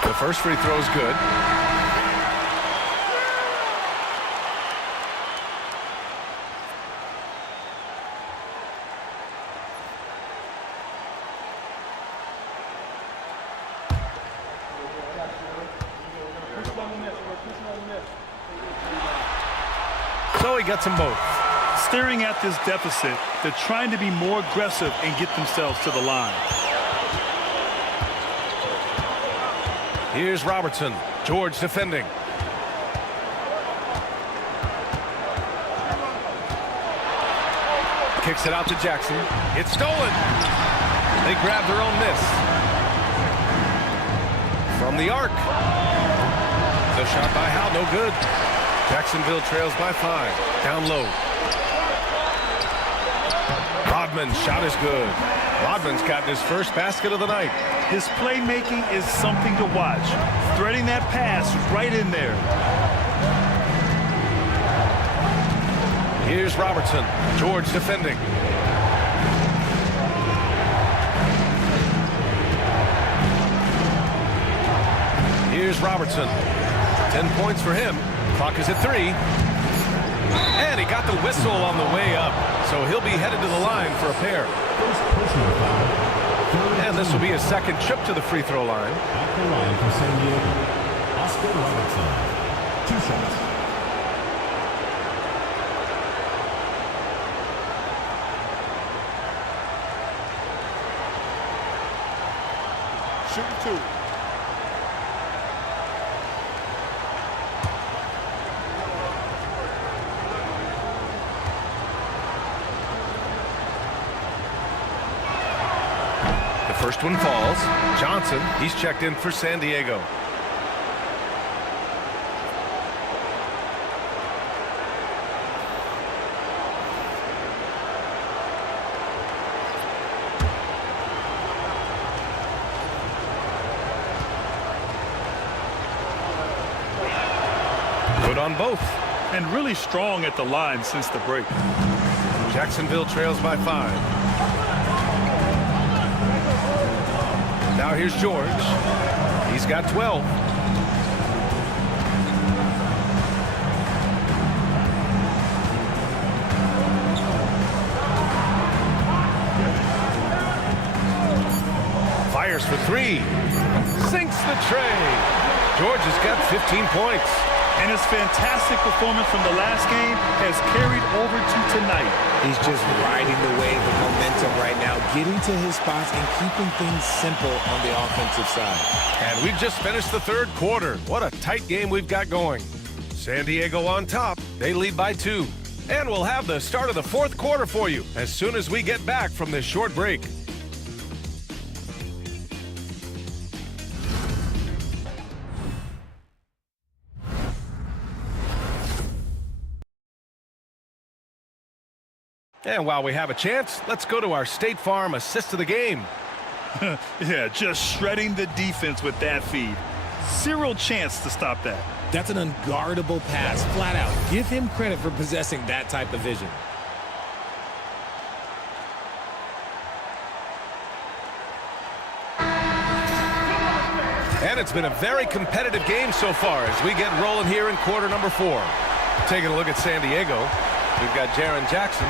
The first free throw is good. So he gets them both. Staring at this deficit, they're trying to be more aggressive and get themselves to the line. Here's Robertson. George defending. Kicks it out to Jackson. It's stolen. They grab their own miss. From the arc. The shot by Howe, no good. Jacksonville trails by 5. Down low. Rodman's shot is good. Rodman's gotten his first basket of the night. His playmaking is something to watch. Threading that pass right in there. Here's Robertson. George defending. Here's Robertson. 10 points for him. Clock is at 3. And he got the whistle on the way up. So he'll be headed to the line for a pair. First personal foul. And this will be his second trip to the free throw line. At the line for San Diego. Oscar Robertson. 2 shots. Shooting 2. First one falls. Johnson, he's checked in for San Diego. Good on both. And really strong at the line since the break. Jacksonville trails by 5. Now here's George. He's got 12. Fires for 3. Sinks the tray. George has got 15 points. And his fantastic performance from the last game has carried over to tonight. He's just riding the wave of momentum right now, getting to his spots and keeping things simple on the offensive side. And we've just finished the third quarter. What a tight game we've got going. San Diego on top. They lead by 2. And we'll have the start of the fourth quarter for you as soon as we get back from this short break. And while we have a chance, let's go to our State Farm assist of the game. Yeah, just shredding the defense with that feed. Zero chance to stop that. That's an unguardable pass, flat out. Give him credit for possessing that type of vision. And it's been a very competitive game so far as we get rolling here in quarter number 4. Taking a look at San Diego, we've got Jaren Jackson.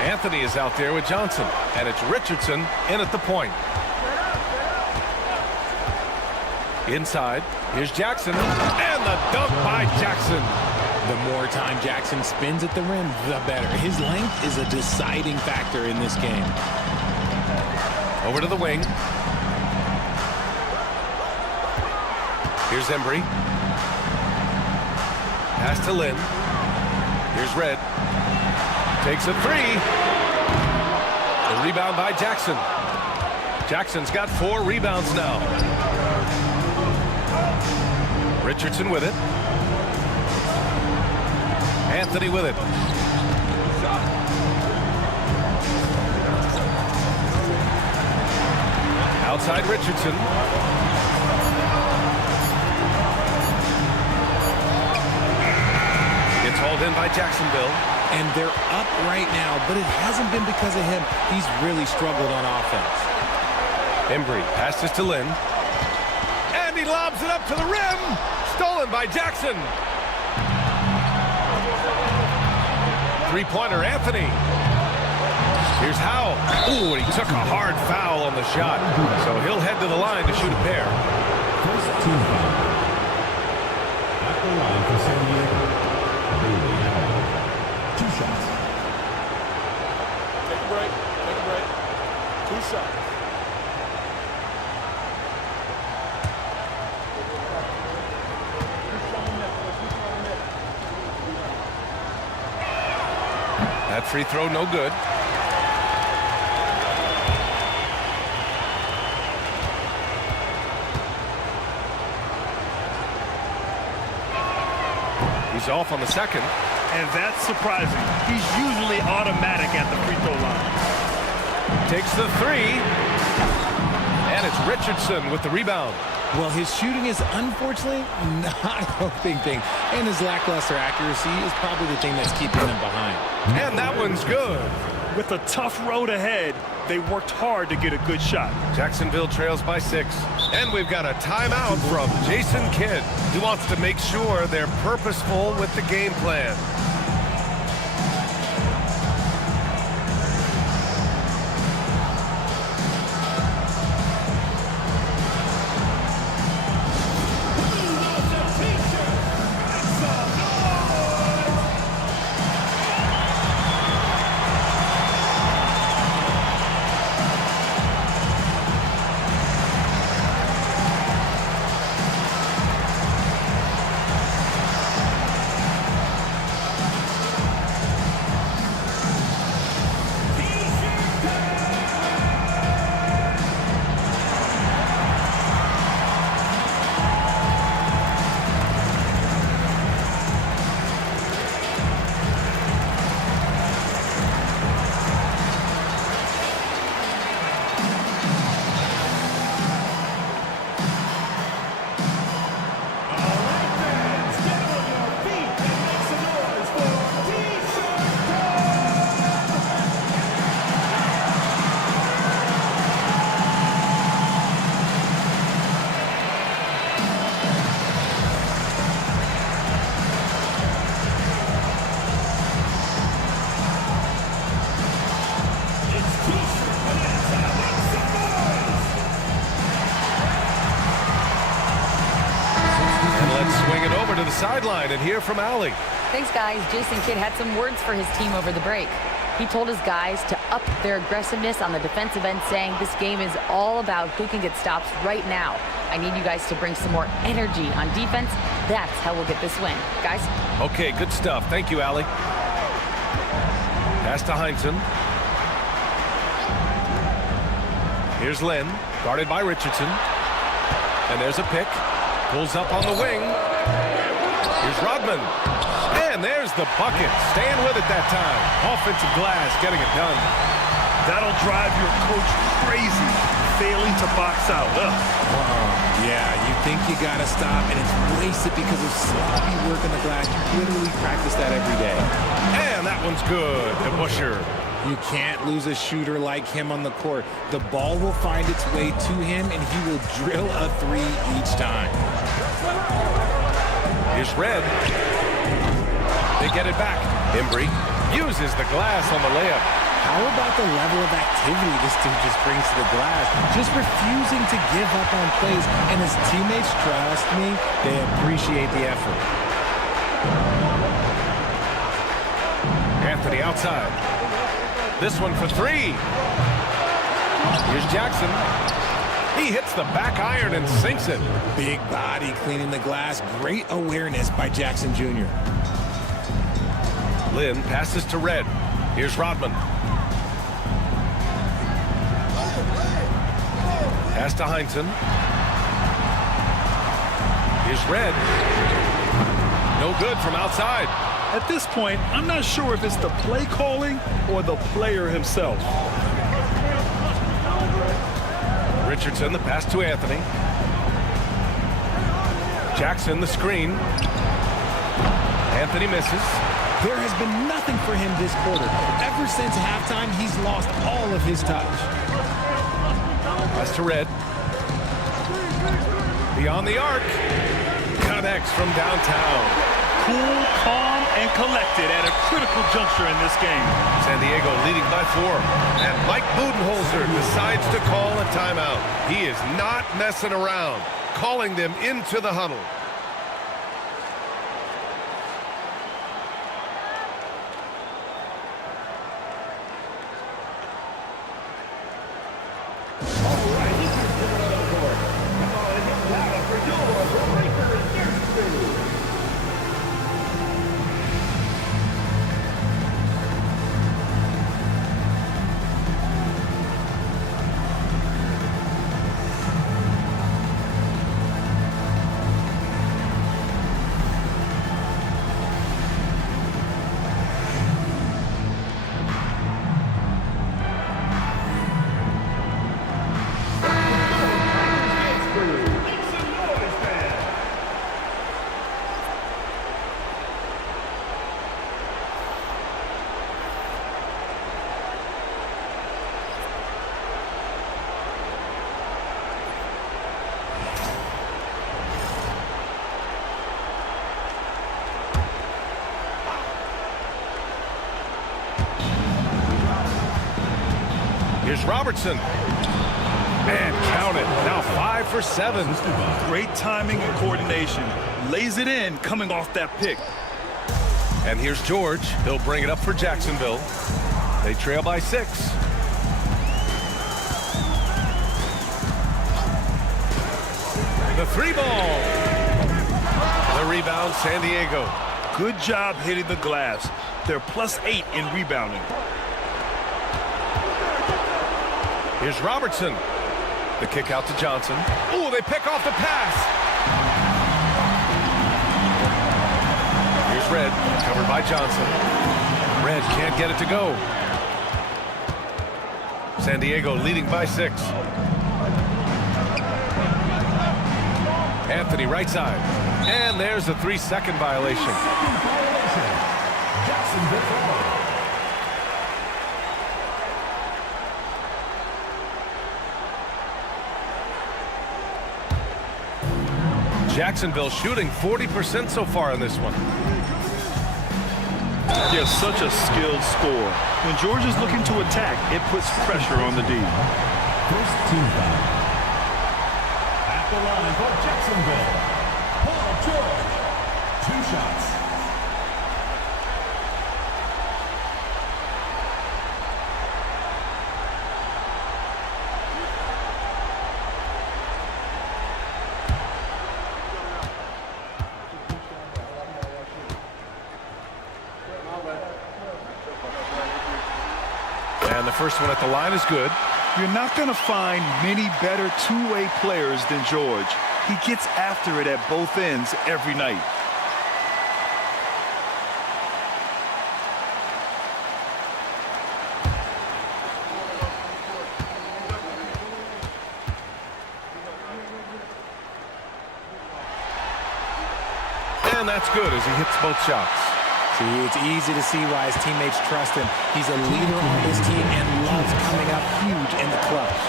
Anthony is out there with Johnson, and it's Richardson in at the point. Inside, here's Jackson, and the dunk by Jackson. The more time Jackson spins at the rim, the better. His length is a deciding factor in this game. Over to the wing. Here's Embry. Pass to Lynn. Here's Red. Takes a 3. The rebound by Jackson. Jackson's got 4 rebounds now. Richardson with it. Anthony with it. Outside Richardson. It's hauled in by Jacksonville. And they're up right now, but it hasn't been because of him. He's really struggled on offense. Embry passes to Lynn. And he lobs it up to the rim. Stolen by Jackson. Three-pointer, Anthony. Here's Howe. Ooh, and he took a hard foul on the shot. So he'll head to the line to shoot a pair. First team foul. At the line for San Diego. Bailey Howard. 2 shots. Take a break. Take a break. 2 shots. That free throw no good. He's off on the second. And that's surprising. He's usually automatic at the free throw line. Takes the 3. And it's Richardson with the rebound. Well, his shooting is unfortunately not a helping thing. And his lackluster accuracy is probably the thing that's keeping them behind. And that one's good. With a tough road ahead, they worked hard to get a good shot. Jacksonville trails by 6. And we've got a timeout from Jason Kidd, who wants to make sure they're purposeful with the game plan. to the sideline and hear from Allie. Thanks, guys. Jason Kidd had some words for his team over the break. He told his guys to up their aggressiveness on the defensive end, saying this game is all about who can get stops right now. I need you guys to bring some more energy on defense. That's how we'll get this win. Guys? Okay, good stuff. Thank you, Allie. Pass to Heinsohn. Here's Lynn, guarded by Richardson. And there's a pick. Pulls up on the wing. Here's Rodman. And there's the bucket. Staying with it that time. Offensive glass, getting it done. That'll drive your coach crazy, failing to box out. Yeah, you think you got to stop, and it's wasted because of sloppy work on the glass. You literally practice that every day. And that one's good to Busher. You can't lose a shooter like him on the court. The ball will find its way to him, and he will drill a three each time. Here's Red. They get it back. Embry uses the glass on the layup. How about the level of activity this dude just brings to the glass? Just refusing to give up on plays. And his teammates, trust me, they appreciate the effort. Anthony outside. This one for three. Here's Jackson. He hits the back iron and sinks it. Big body cleaning the glass. Great awareness by Jackson Jr. Lynn passes to Red. Here's Rodman. Pass to Heinsohn. Here's Red. No good from outside. At this point, I'm not sure if it's the play calling or the player himself. Richardson, the pass to Anthony. Jackson, the screen. Anthony misses. There has been nothing for him this quarter. Ever since halftime, he's lost all of his touch. Pass to Red. Beyond the arc. Connects from downtown. Cool, calm, and collected at a critical juncture in this game. San Diego leading by 4. And Mike Budenholzer decides to call a timeout. He is not messing around, calling them into the huddle. Here's Robertson. And count it. Now 5 for 7. Great timing and coordination. Lays it in coming off that pick. And here's George. He'll bring it up for Jacksonville. They trail by 6. The 3-ball. The rebound, San Diego. Good job hitting the glass. They're +8 in rebounding. Here's Robertson. The kick out to Johnson. Oh, they pick off the pass. Here's Red, covered by Johnson. Red can't get it to go. San Diego leading by 6. Anthony right side. And there's a 3-second violation. Jacksonville shooting 40% so far in this one. Yeah, such a skilled score. When George is looking to attack, it puts pressure on the D. First team foul. At the line for Jacksonville, Paul George. 2 shots. And the first one at the line is good. You're not going to find many better two-way players than George. He gets after it at both ends every night. And that's good as he hits both shots. See, it's easy to see why his teammates trust him. He's a leader on this team and loves coming up huge in the clutch.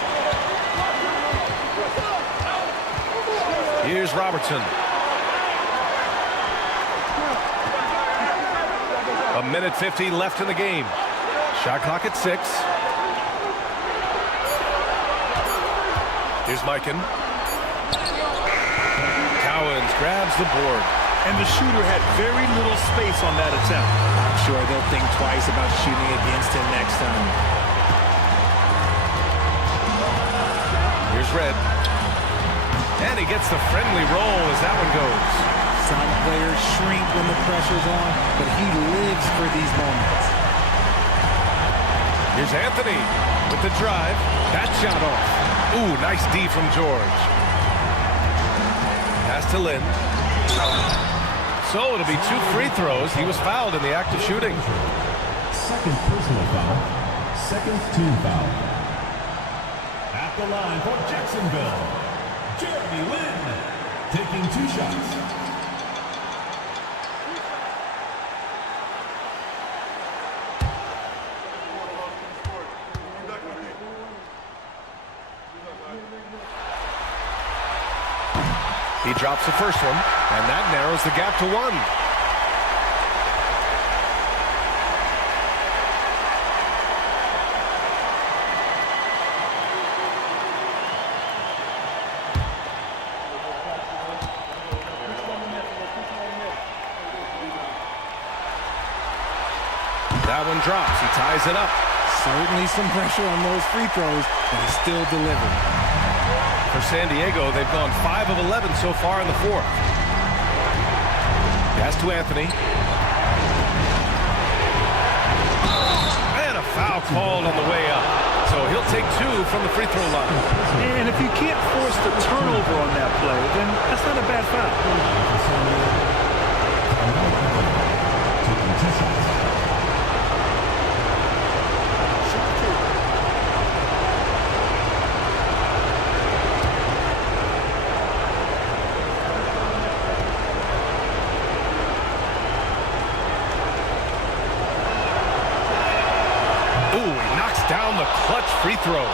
Here's Robertson. A minute 50 left in the game. Shot clock at 6. Here's Mikan. Cowens grabs the board. And the shooter had very little space on that attempt. I'm sure they'll think twice about shooting against him next time. Here's Red. And he gets the friendly roll as that one goes. Some players shrink when the pressure's on, but he lives for these moments. Here's Anthony with the drive. That shot off. Ooh, nice D from George. Pass to Lynn. So it'll be 2 free throws. He was fouled in the act of shooting. Second personal foul. Second team foul. At the line for Jacksonville, Jeremy Lin, taking 2 shots. He drops the first one, and that narrows the gap to 1. That one drops. He ties it up. Certainly some pressure on those free throws, but he still delivered. For San Diego, they've gone 5 of 11 so far in the 4th. Pass to Anthony. And a foul called on the way up. So he'll take 2 from the free throw line. And if you can't force the turnover on that play, then that's not a bad foul. Taking 2 shots. Down the clutch free throw.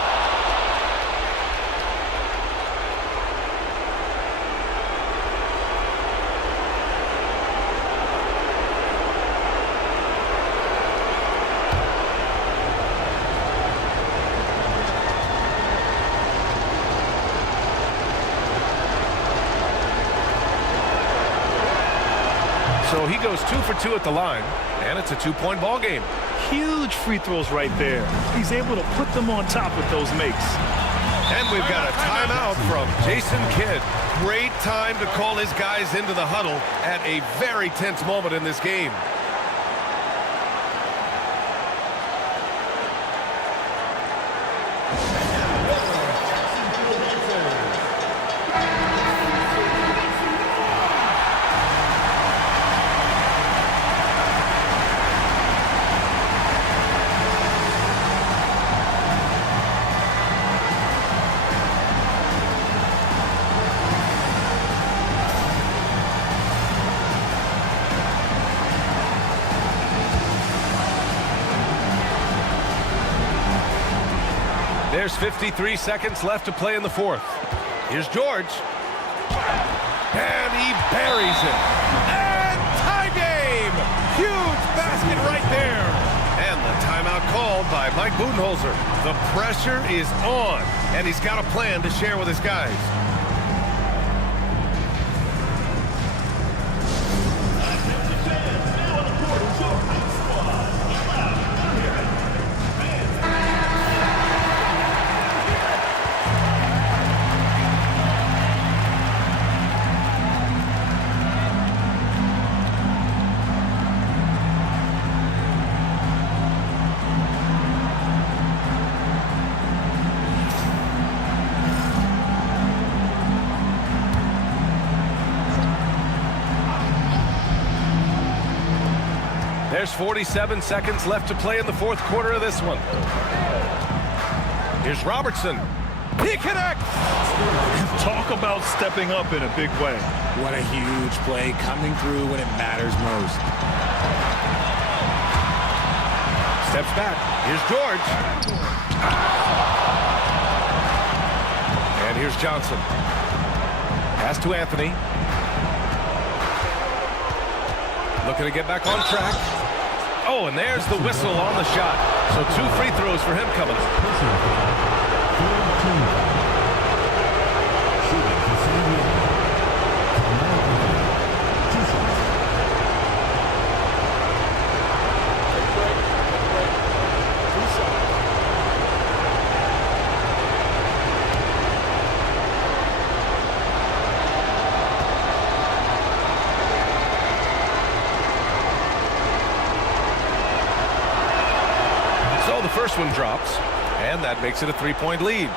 So he goes 2 for 2 at the line, and it's a 2-point ball game. Huge free throws right there. He's able to put them on top with those makes. And we've got a timeout from Jason Kidd. Great time to call his guys into the huddle at a very tense moment in this game. There's 53 seconds left to play in the 4th. Here's George. And he buries it. And tie game! Huge basket right there. And the timeout called by Mike Budenholzer. The pressure is on, and he's got a plan to share with his guys. There's 47 seconds left to play in the fourth quarter of this one. Here's Robertson. He connects! Talk about stepping up in a big way. What a huge play coming through when it matters most. Steps back. Here's George. And here's Johnson. Pass to Anthony. Looking to get back on track. Oh, and there's the whistle on the shot. So 2 free throws for him coming up. First one drops, and that makes it a 3-point lead.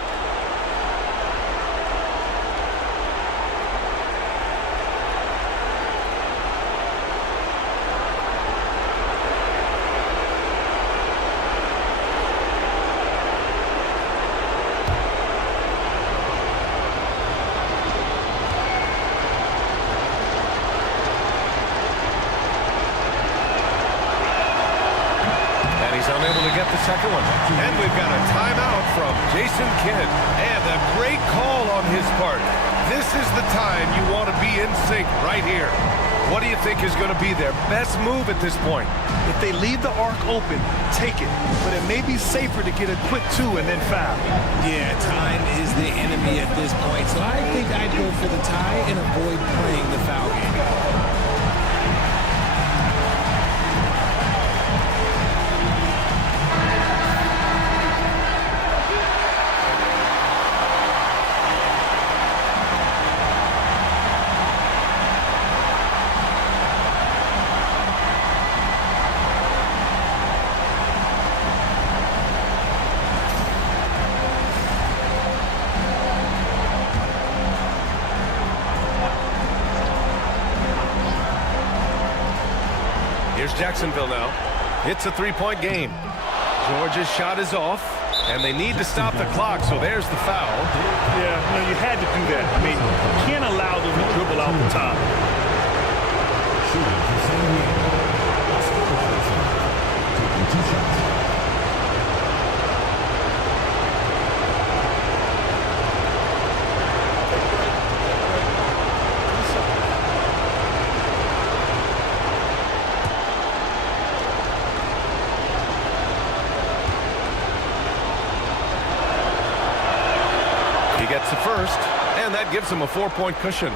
Second one. And we've got a timeout from Jason Kidd. And a great call on his part. This is the time you want to be in sync right here. What do you think is going to be their best move at this point? If they leave the arc open, take it. But it may be safer to get a quick 2 and then foul. Yeah, time is the enemy at this point. So I think I'd go for the tie and avoid playing the foul game. Here's Jacksonville now. It's a 3-point game. Georgia's shot is off, and they need to stop the clock, so there's the foul. Yeah, you had to do that. I mean, you can't allow them to dribble out the top. Taking 2 shots. He gets the first, and that gives him a 4-point cushion.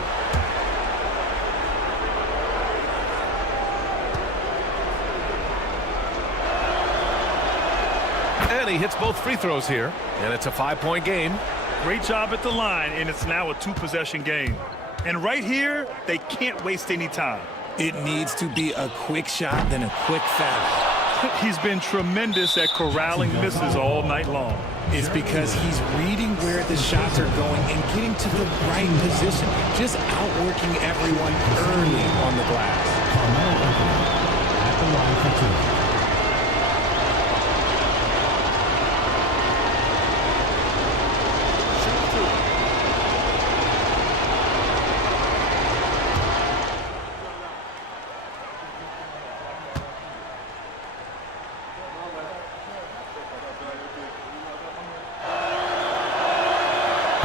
And he hits both free throws here, and it's a 5-point game. Great job at the line, and it's now a 2-possession game. And right here, they can't waste any time. It needs to be a quick shot, then a quick foul. He's been tremendous at corralling misses all night long. It's because he's reading where the shots are going and getting to the right position, just outworking everyone early on the glass. At the line for 2.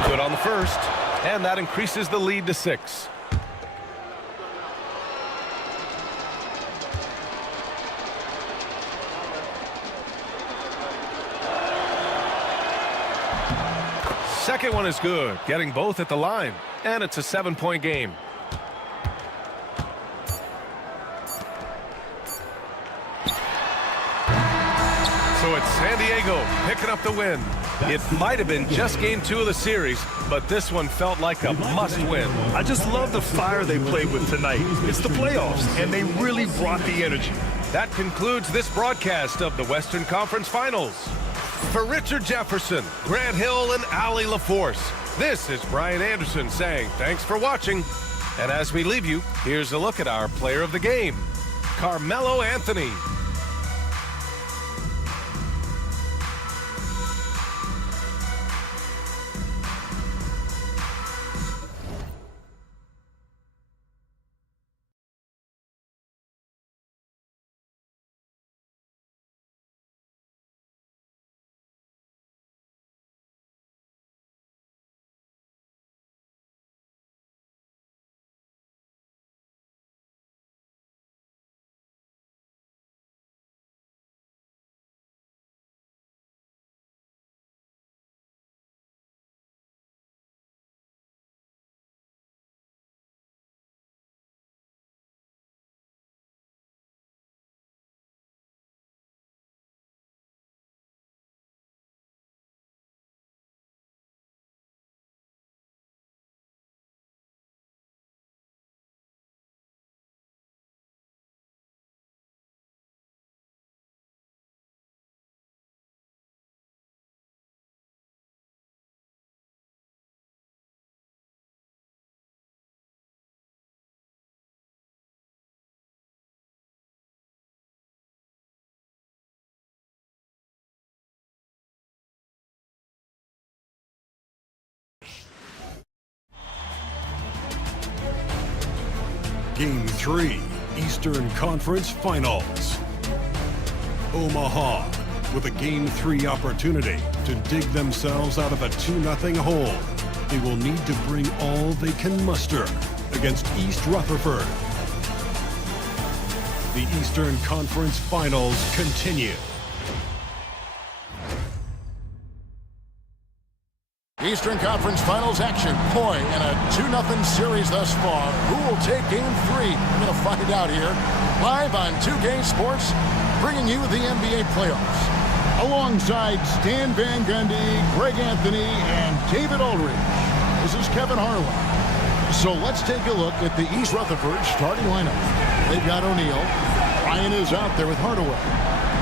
Good on the first, and that increases the lead to 6. Second one is good, getting both at the line, and it's a 7-point game. So it's San Diego picking up the win. It might have been just game 2 of the series, but this one felt like a must-win. I just love the fire they played with tonight. It's the playoffs, and they really brought the energy. That concludes this broadcast of the Western Conference Finals. For Richard Jefferson, Grant Hill, and Allie LaForce, this is Brian Anderson saying thanks for watching. And as we leave you, here's a look at our player of the game. Carmelo Anthony. Game 3, Eastern Conference Finals. Omaha with a Game 3 opportunity to dig themselves out of a 2-0 hole. They will need to bring all they can muster against East Rutherford. The Eastern Conference Finals continue. Eastern Conference Finals action. Boy, in a 2-0 series thus far. Who will take Game 3? We're going to find out here. Live on 2K Sports, bringing you the NBA playoffs. Alongside Stan Van Gundy, Greg Anthony, and David Aldridge. This is Kevin Harlan. So let's take a look at the East Rutherford starting lineup. They've got O'Neal. Ryan is out there with Hardaway.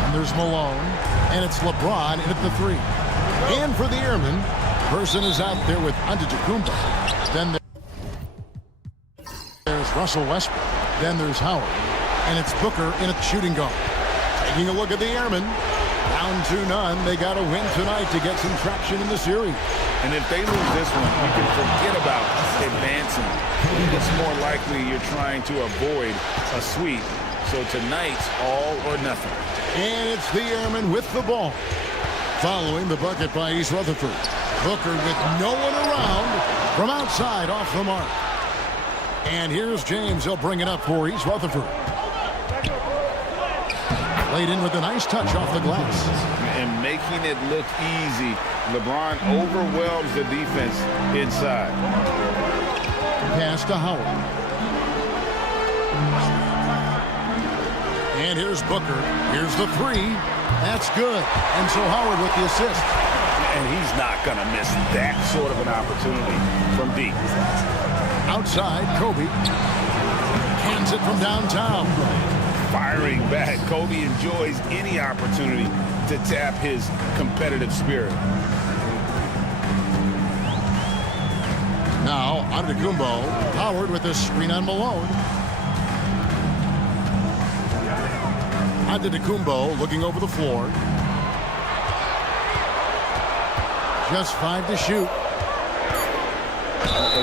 And there's Malone. And it's LeBron in at the 3. And for the Airmen, Person is out there with Antetokounmpo. Then there's Russell Westbrook. Then there's Howard. And it's Booker in at shooting guard. Taking a look at the Airmen. Down 2-0. They got to win tonight to get some traction in the series. And if they lose this one, you can forget about advancing. It's more likely you're trying to avoid a sweep. So tonight's all or nothing. And it's the Airmen with the ball. Following the bucket by East Rutherford. Booker with no one around from outside off the mark. And here's James. He'll bring it up for East Rutherford. Laid in with a nice touch off the glass. And making it look easy. LeBron overwhelms the defense inside. Pass to Howard. And here's Booker. Here's the 3. That's good. And so Howard with the assist. And he's not going to miss that sort of an opportunity from deep. Outside, Kobe. Hands it from downtown. Firing back. Kobe enjoys any opportunity to tap his competitive spirit. Now, Antetokounmpo. Howard with a screen on Malone. Antetokounmpo looking over the floor. Just 5 to shoot.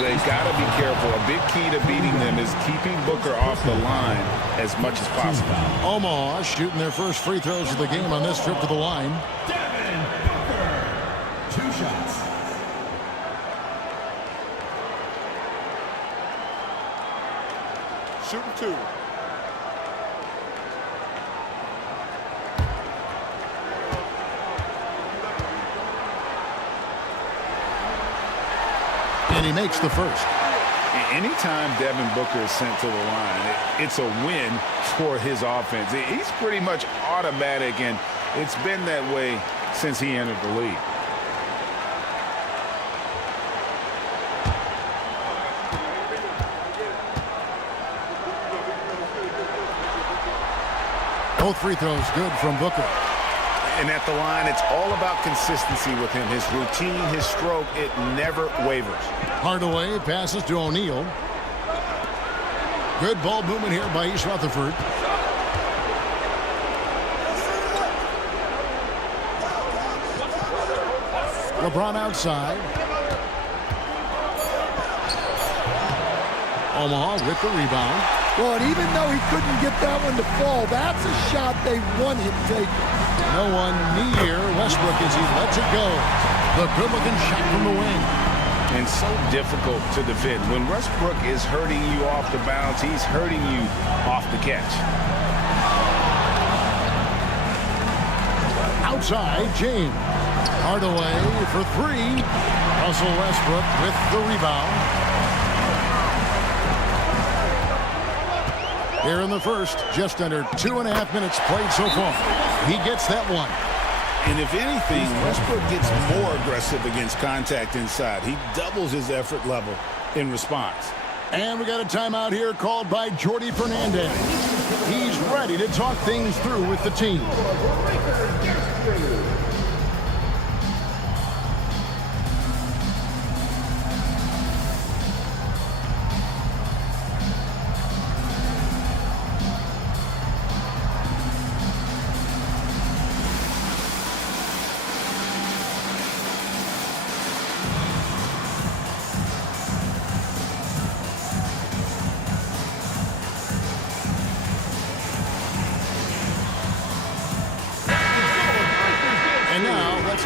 They've got to be careful. A big key to beating them is keeping Booker off the line as much as possible. Omaha shooting their first free throws of the game on this trip to the line. Devin Booker. 2 shots. Shooting 2. And he makes the first. Anytime Devin Booker is sent to the line, it's a win for his offense. He's pretty much automatic, and it's been that way since he entered the league. Both free throws good from Booker. And at the line, it's all about consistency with him. His routine, his stroke, it never wavers. Hardaway passes to O'Neal. Good ball movement here by East Rutherford. LeBron outside. Omaha with the rebound. Well, and even though he couldn't get that one to fall, that's a shot they want him taking. No one near Westbrook as he lets it go. The good-looking shot from the wing. And so difficult to defend. When Westbrook is hurting you off the bounce, he's hurting you off the catch. Outside, James. Hardaway for three. Russell Westbrook with the rebound. Here in the first, just under 2.5 minutes played so far. He gets that one. And if anything, Westbrook gets more aggressive against contact inside. He doubles his effort level in response. And we got a timeout here called by Jordi Fernandez. He's ready to talk things through with the team.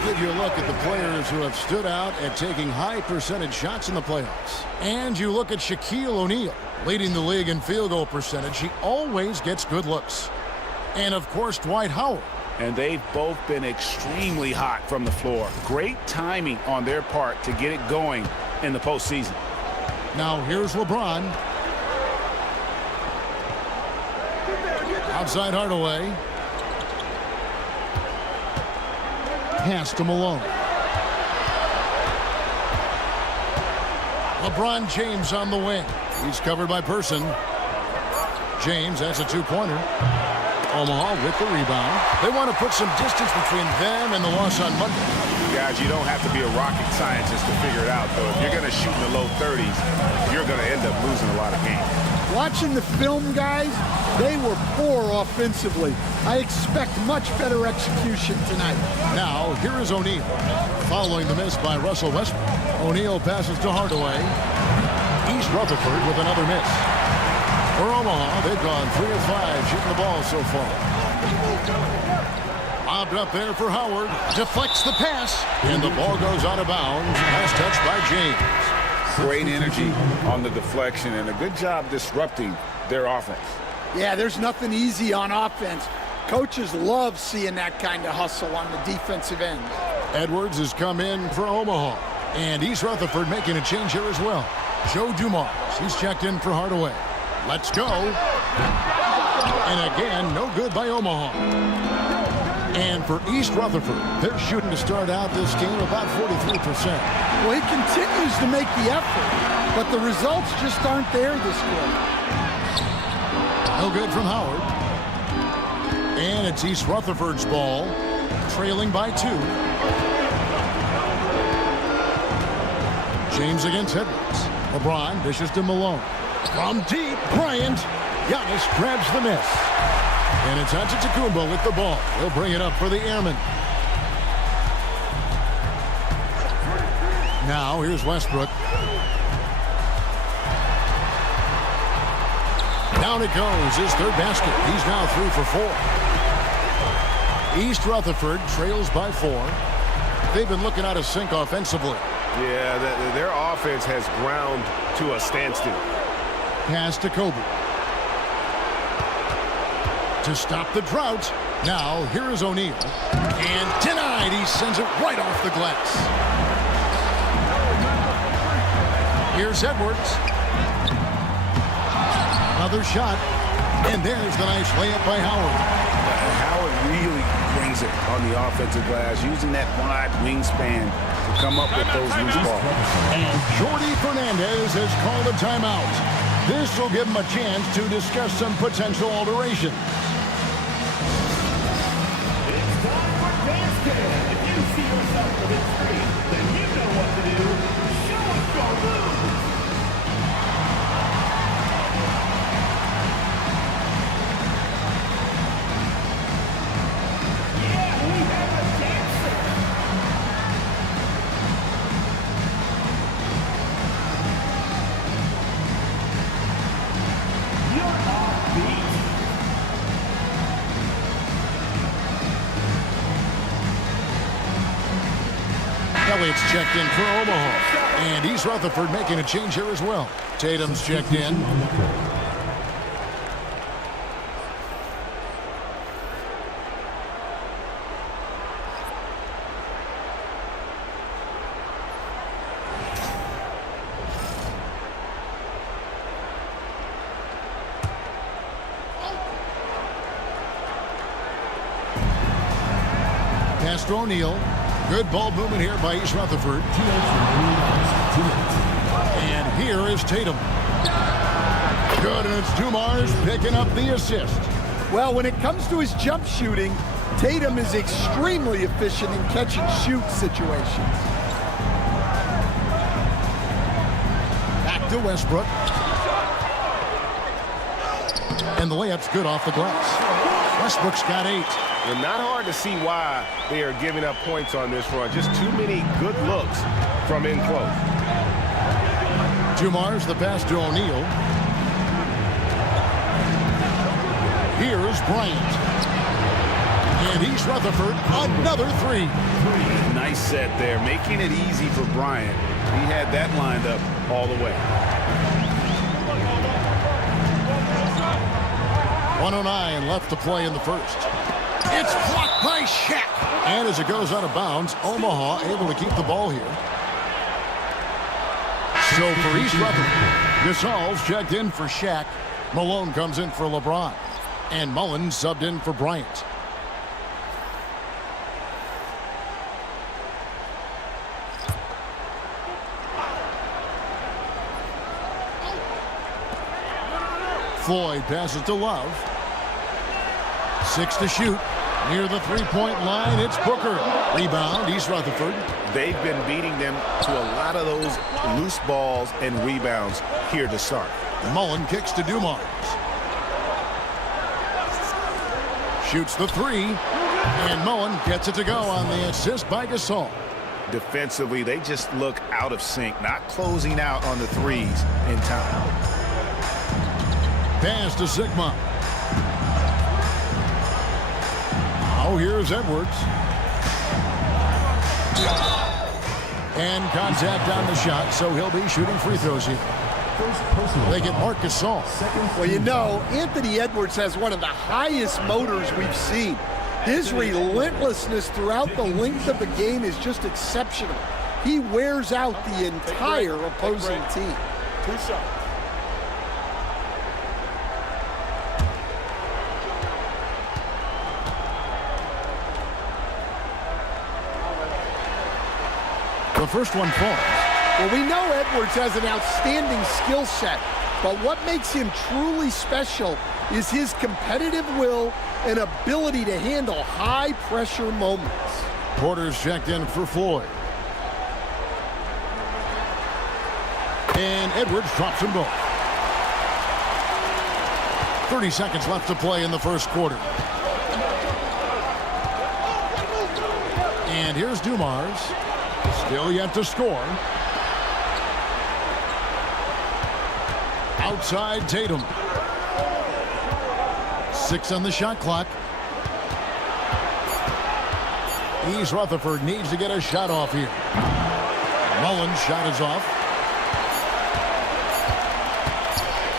Give you a look at the players who have stood out at taking high percentage shots in the playoffs. And you look at Shaquille O'Neal, leading the league in field goal percentage. He always gets good looks. And, of course, Dwight Howard. And they've both been extremely hot from the floor. Great timing on their part to get it going in the postseason. Now, here's LeBron. Outside Hardaway. Pass to Malone. LeBron James on the wing. He's covered by Person. James, that's a two-pointer. Omaha with the rebound. They want to put some distance between them and the loss on Monday. Guys, you don't have to be a rocket scientist to figure it out, though. If you're going to shoot in the low 30s, you're going to end up losing a lot of games. Watching the film, guys, they were poor offensively. I expect much better execution tonight. Now, here is O'Neal. Following the miss by Russell Westbrook. O'Neal passes to Hardaway. East Rutherford with another miss. For Omaha, they've gone 3 of 5 shooting the ball so far. Lobbed up there for Howard. Deflects the pass. And the ball goes out of bounds. Pass touched by James. Great energy on the deflection and a good job disrupting their offense. Yeah, there's nothing easy on offense. Coaches love seeing that kind of hustle on the defensive end. Edwards has come in for Omaha. And East Rutherford making a change here as well. Joe Dumars, he's checked in for Hardaway. Let's go. And again, no good by Omaha. And for East Rutherford, they're shooting to start out this game about 43%. Well, he continues to make the effort, but the results just aren't there this quarter. No good from Howard. And it's East Rutherford's ball, trailing by 2. James against Edwards. LeBron dishes to Malone. From deep, Bryant. Giannis grabs the miss. And it's Antetokounmpo with the ball. He'll bring it up for the Airmen. Now, here's Westbrook. Down it goes, his third basket. He's now 3 for 4. East Rutherford trails by 4. They've been looking out of sync offensively. Yeah, their offense has ground to a standstill. Pass to Kobe. To stop the drought. Now, here is O'Neal. And denied. He sends it right off the glass. Here's Edwards. Another shot. And there's the nice layup by Howard. Howard really brings it on the offensive glass, using that wide wingspan to come up with those loose balls. And Jordi Fernandez has called a timeout. This will give him a chance to discuss some potential alterations. If you see yourself within 3, then you know what to do. Show us your moves. Yeah, we have a dancer. Elliott's checked in for Omaha. And East Rutherford making a change here as well. Tatum's checked in. Pass to O'Neal. Good ball movement here by East Rutherford. And here is Tatum. Good, and it's Dumars picking up the assist. Well, when it comes to his jump shooting, Tatum is extremely efficient in catch-and-shoot situations. Back to Westbrook. And the layup's good off the glass. Westbrook's got 8. Well, not hard to see why they are giving up points on this run. Just too many good looks from in close. Dumars, the pass to O'Neal. Here's Bryant. And East Rutherford, another 3. Nice set there, making it easy for Bryant. He had that lined up all the way. 1:09 left to play in the first. It's blocked by Shaq. And as it goes out of bounds, Omaha able to keep the ball here. So for East Rutherford, Gasol's checked in for Shaq. Malone comes in for LeBron. And Mullen subbed in for Bryant. Floyd passes to Love. 6 to shoot. Near the three-point line, it's Booker. Rebound, East Rutherford. They've been beating them to a lot of those loose balls and rebounds here to start. Mullen kicks to Dumars. Shoots the 3. And Mullen gets it to go on the assist by Gasol. Defensively, they just look out of sync, not closing out on the threes in time. Pass to Sigma. Now here's Edwards. And contact on the shot, so he'll be shooting free throws here. They get Marc Gasol. Well, you know, Anthony Edwards has one of the highest motors we've seen. His relentlessness throughout the length of the game is just exceptional. He wears out the entire opposing team. 2 shots. The first one falls. Well, we know Edwards has an outstanding skill set, but what makes him truly special is his competitive will and ability to handle high-pressure moments. Porter's checked in for Floyd. And Edwards drops them both. 30 seconds left to play in the first quarter. And here's Dumars. Still yet to score. Outside Tatum. 6 on the shot clock. East Rutherford needs to get a shot off here. Mullen's shot is off.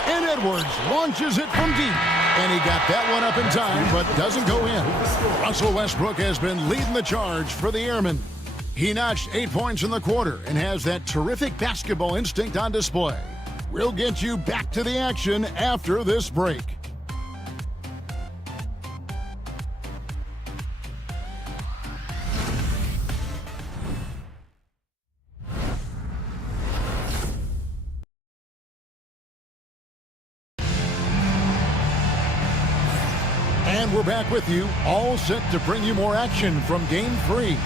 And Edwards launches it from deep. And he got that one up in time, but doesn't go in. Russell Westbrook has been leading the charge for the Airmen. He notched 8 points in the quarter and has that terrific basketball instinct on display. We'll get you back to the action after this break. And we're back with you, all set to bring you more action from Game 3.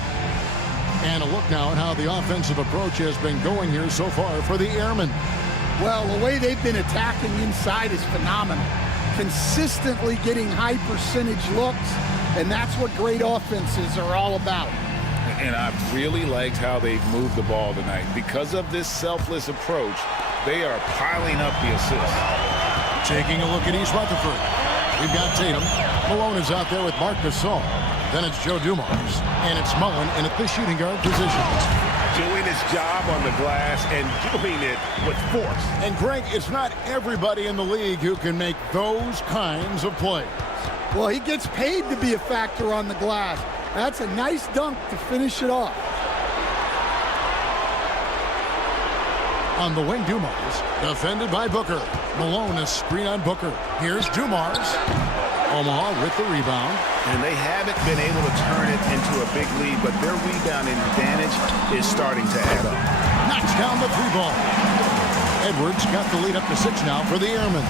And a look now at how the offensive approach has been going here so far for the Airmen. Well, the way they've been attacking inside is phenomenal. Consistently getting high percentage looks, and that's what great offenses are all about. And I've really liked how they've moved the ball tonight. Because of this selfless approach, they are piling up the assists. Taking a look at East Rutherford. We've got Tatum. Malone is out there with Marc Gasol. Then it's Joe Dumars. And it's Mullen in at the shooting guard position. job on the glass and doing it with force. And Greg, it's not everybody in the league who can make those kinds of plays. Well, he gets paid to be a factor on the glass. That's a nice dunk to finish it off. On the wing, Dumars, defended by Booker. Malone, a screen on Booker. Here's Dumars. Omaha with the rebound. And they haven't been able to turn it into a big lead, but their rebounding advantage is starting to add up. Knocks down the three ball. Edwards got the lead up to 6 now for the Airmen.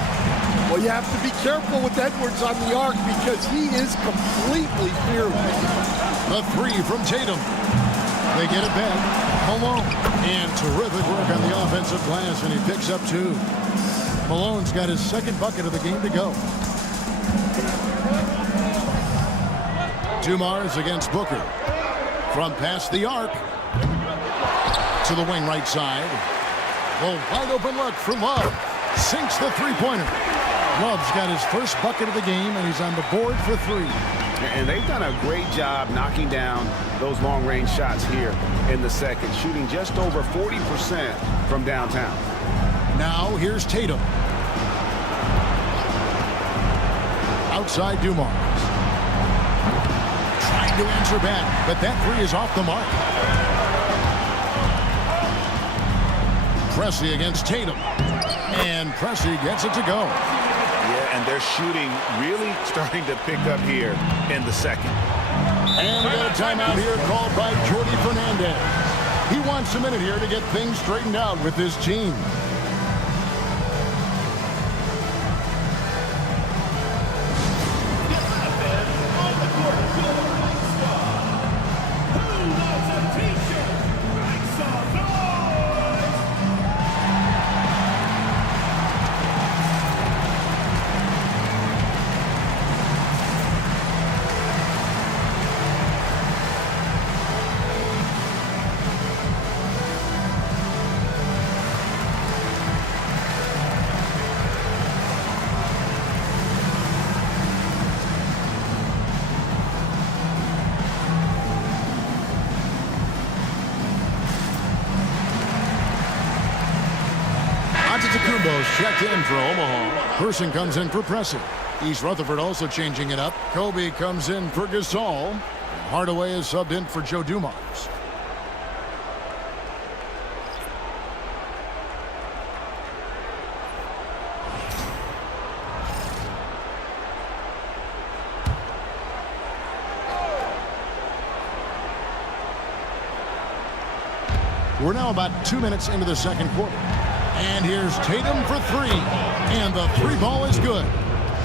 Well, you have to be careful with Edwards on the arc because he is completely fearless. The three from Tatum. They get it back. Malone. And terrific work on the offensive glass, and he picks up 2. Malone's got his second bucket of the game to go. Dumars against Booker. From past the arc to the wing right side. Well, wide open look for Love. Sinks the three-pointer. Love's got his first bucket of the game, and he's on the board for 3. And they've done a great job knocking down those long-range shots here in the second, shooting just over 40% from downtown. Now here's Tatum. Outside Dumars. Trying to answer back, but that 3 is off the mark. Pressey against Tatum. And Pressey gets it to go. Yeah, and their shooting really starting to pick up here in the second. And we got a timeout here called by Jordi Fernandez. He wants a minute here to get things straightened out with his team. Checked in for Omaha. Person comes in for Pressey. East Rutherford also changing it up. Kobe comes in for Gasol. Hardaway is subbed in for Joe Dumars. We're now about 2 minutes into the second quarter. And here's Tatum for 3. And the 3 ball is good.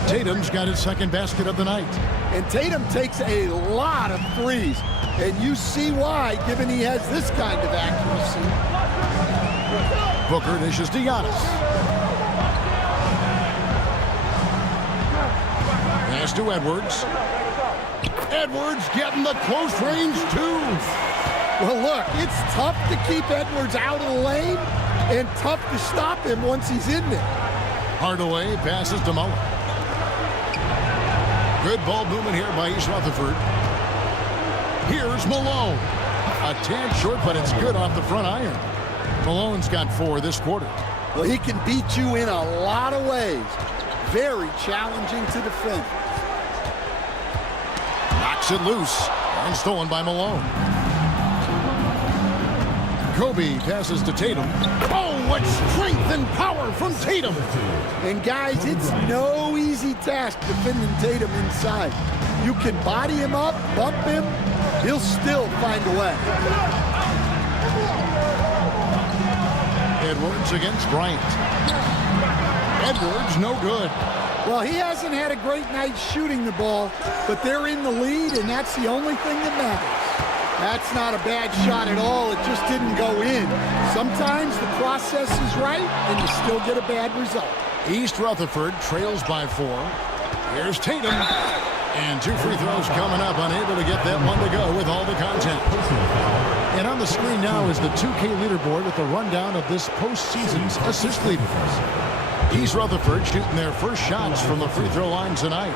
Tatum's got his second basket of the night. And Tatum takes a lot of threes. And you see why, given he has this kind of accuracy. Booker dishes to Giannis. Pass to Edwards. Edwards getting the close range 2. Well, look, it's tough to keep Edwards out of the lane and tough to stop him once he's in there. Hardaway passes to Mullen. Good ball movement here by East Rutherford. Here's Malone. A tad short, but it's good off the front iron. Malone's got 4 this quarter. Well, he can beat you in a lot of ways. Very challenging to defend. Knocks it loose and stolen by Malone. Kobe passes to Tatum. Oh, what strength and power from Tatum. And guys, it's no easy task defending Tatum inside. You can body him up, bump him, he'll still find a way. Edwards against Bryant. Edwards, no good. Well, he hasn't had a great night shooting the ball, but they're in the lead, and that's the only thing that matters. That's not a bad shot at all. It just didn't go in. Sometimes the process is right, and you still get a bad result. East Rutherford trails by 4. Here's Tatum. And 2 free throws coming up, unable to get that one to go with all the content. And on the screen now is the 2K leaderboard with the rundown of this postseason's assist leaders. East Rutherford shooting their first shots from the free throw line tonight.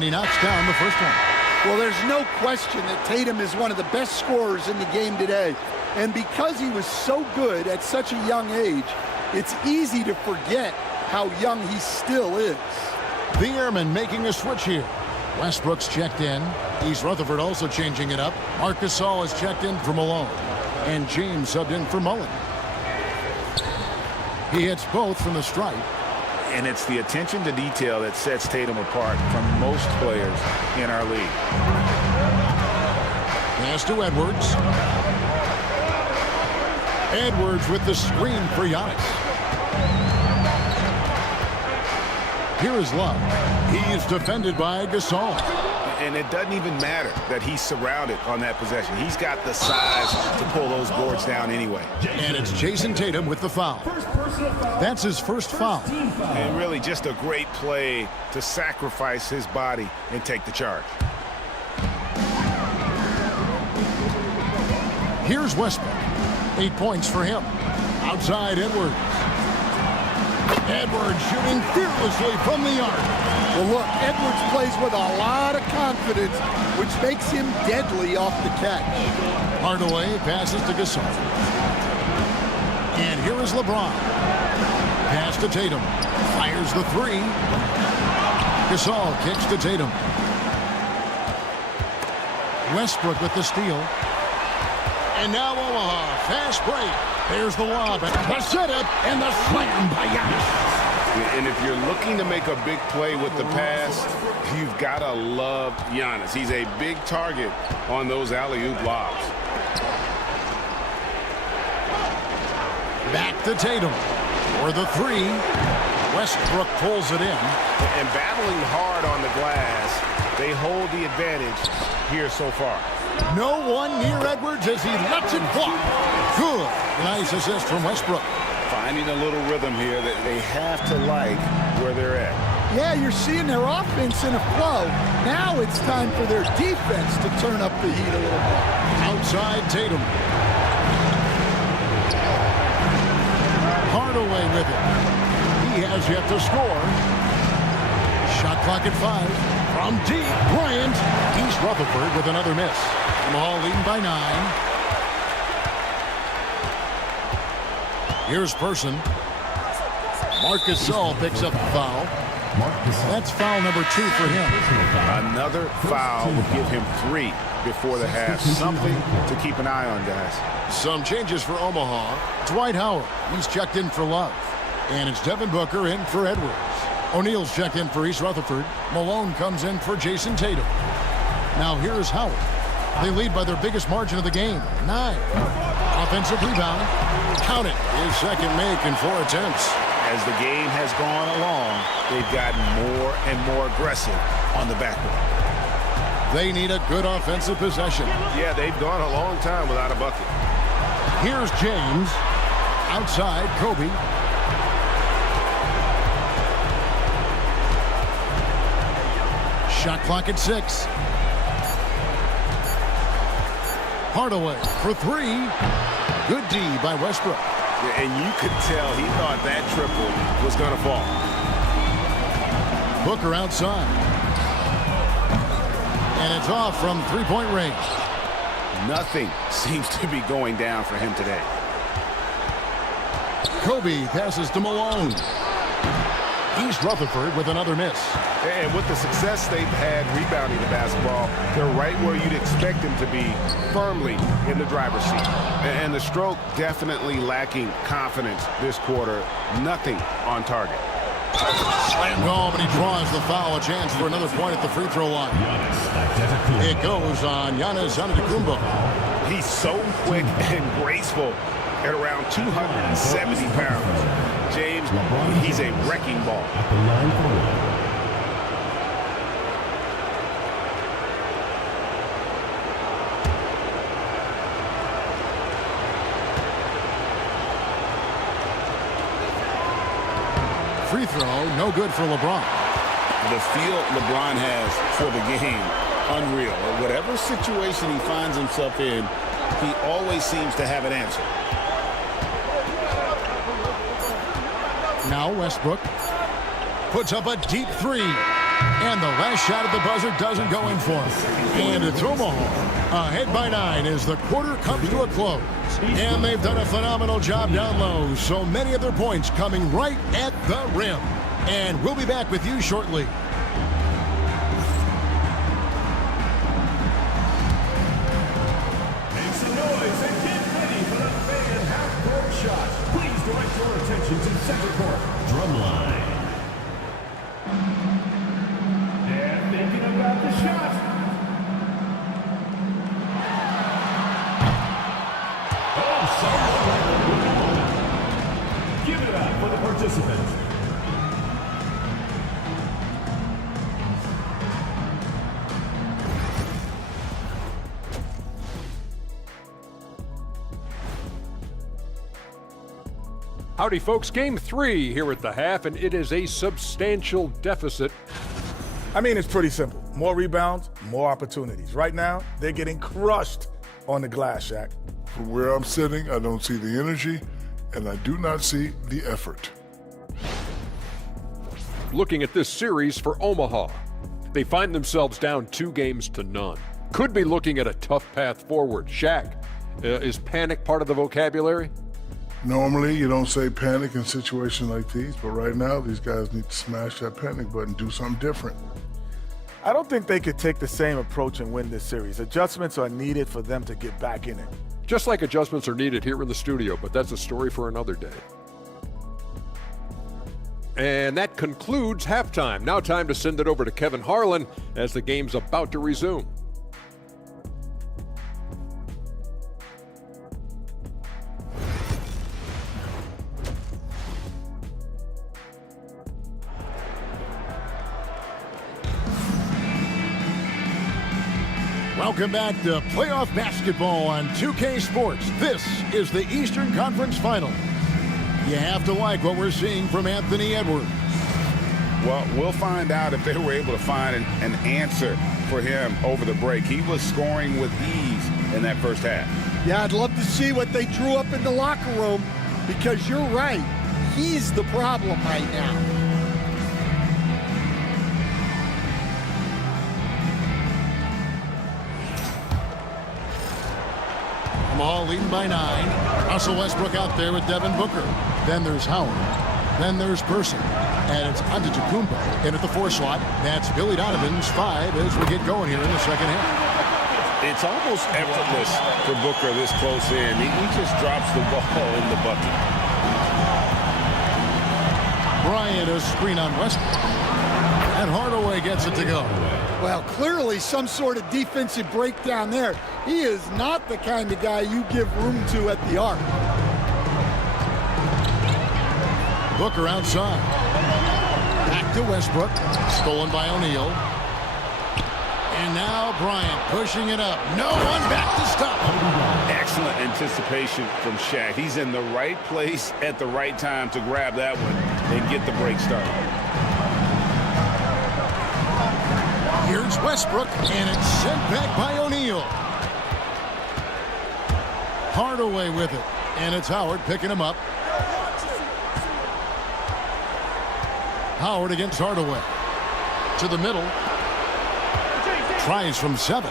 And he knocks down the first one. Well, there's no question that Tatum is one of the best scorers in the game today. And because he was so good at such a young age, it's easy to forget how young he still is. The Airmen making a switch here. Westbrook's checked in. East Rutherford also changing it up. Marc Gasol has checked in for Malone. And James subbed in for Mullen. He hits both from the stripe. And it's the attention to detail that sets Tatum apart from most players in our league. Pass to Edwards. Edwards with the screen for Giannis. Here is Love. He's defended by Gasol. And it doesn't even matter that he's surrounded on that possession. He's got the size to pull those boards down anyway. And it's Jason Tatum with the foul. That's his first foul. And really just a great play to sacrifice his body and take the charge. Here's Westbrook. 8 points for him. Outside Edwards. Edwards shooting fearlessly from the arc. Well, look, Edwards plays with a lot of confidence, which makes him deadly off the catch. Hardaway passes to Gasol. And here is LeBron. Pass to Tatum. Fires the three. Gasol kicks to Tatum. Westbrook with the steal. And now Omaha. Fast break. There's the lob. The setup and the slam by Giannis. And if you're looking to make a big play with the pass, you've got to love Giannis. He's a big target on those alley-oop lobs. Back to Tatum for the three. Westbrook pulls it in. And battling hard on the glass, they hold the advantage here so far. No one near Edwards as he lets it fly. Good. Nice assist from Westbrook. Finding a little rhythm here that they have to like where they're at. Yeah, you're seeing their offense in a flow. Now it's time for their defense to turn up the heat a little bit. Outside Tatum. Hardaway with it. He has yet to score. Shot clock at 5. From deep, Bryant. East Rutherford with another miss. Omaha leading by 9. Here's Person. Marc Gasol picks up the foul. That's foul number 2 for him. Another foul will give him 3 before the half. Something to keep an eye on, guys. Some changes for Omaha. Dwight Howard. He's checked in for Love. And it's Devin Booker in for Edwards. O'Neal's checked in for East Rutherford. Malone comes in for Jason Tatum. Now here's Howard. They lead by their biggest margin of the game, 9. Offensive rebound. Count it. His second make in 4 attempts. As the game has gone along, they've gotten more and more aggressive on the backboard. They need a good offensive possession. Yeah, they've gone a long time without a bucket. Here's James. Outside, Kobe. Shot clock at 6. Hardaway for 3. Good D by Westbrook. Yeah, and you could tell he thought that triple was going to fall. Booker outside. And it's off from 3-point range. Nothing seems to be going down for him today. Kobe passes to Malone. East Rutherford with another miss. And with the success they've had rebounding the basketball, they're right where you'd expect them to be, firmly in the driver's seat. And the stroke definitely lacking confidence this quarter. Nothing on target. Slammed home, and he draws the foul. A chance for another point at the free throw line. It goes on Giannis Antetokounmpo. He's so quick and graceful at around 270 pounds. James, he's a wrecking ball. Free throw, no good for LeBron. The feel LeBron has for the game, unreal. Whatever situation he finds himself in, he always seems to have an answer. Now Westbrook puts up a deep 3. And the last shot at the buzzer doesn't go in for him. And it's Omaha. Ahead by 9 as the quarter comes to a close. And they've done a phenomenal job down low. So many of their points coming right at the rim. And we'll be back with you shortly. Make some noise and get ready for the big half-court shot. Please direct your attention to center court. Drumline. And thinking about the shot. Oh, give it up for the participants. Howdy, folks. Game 3 here at the half, and it is a substantial deficit. I mean, it's pretty simple. More rebounds, more opportunities. Right now, they're getting crushed on the glass, Shaq. From where I'm sitting, I don't see the energy, and I do not see the effort. Looking at this series for Omaha, they find themselves down 2-0. Could be looking at a tough path forward. Shaq, is panic part of the vocabulary? Normally, you don't say panic in situations like these, but right now, these guys need to smash that panic button, do something different. I don't think they could take the same approach and win this series. Adjustments are needed for them to get back in it. Just like adjustments are needed here in the studio, but that's a story for another day. And that concludes halftime. Now time to send it over to Kevin Harlan as the game's about to resume. Welcome back to playoff basketball on 2K Sports. This is the Eastern Conference Final. You have to like what we're seeing from Anthony Edwards. Well, we'll find out if they were able to find an answer for him over the break. He was scoring with ease in that first half. Yeah, I'd love to see what they drew up in the locker room, because you're right. He's the problem right now. Omaha leading by 9. Russell Westbrook out there with Devin Booker. Then there's Howard. Then there's Person. And it's Antetokounmpo in at the 4 slot. That's Billy Donovan's 5 as we get going here in the second half. It's almost effortless for Booker this close in. He just drops the ball in the bucket. Bryant, a screen on Westbrook. And Hardaway gets it to go. Well, clearly some sort of defensive breakdown there. He is not the kind of guy you give room to at the arc. Booker outside. Back to Westbrook. Stolen by O'Neal. And now Bryant pushing it up. No one back to stop him. Excellent anticipation from Shaq. He's in the right place at the right time to grab that one and get the break started. Here's Westbrook, and it's sent back by O'Neal. Hardaway with it, and it's Howard picking him up. Howard against Hardaway. To the middle. Tries from 7.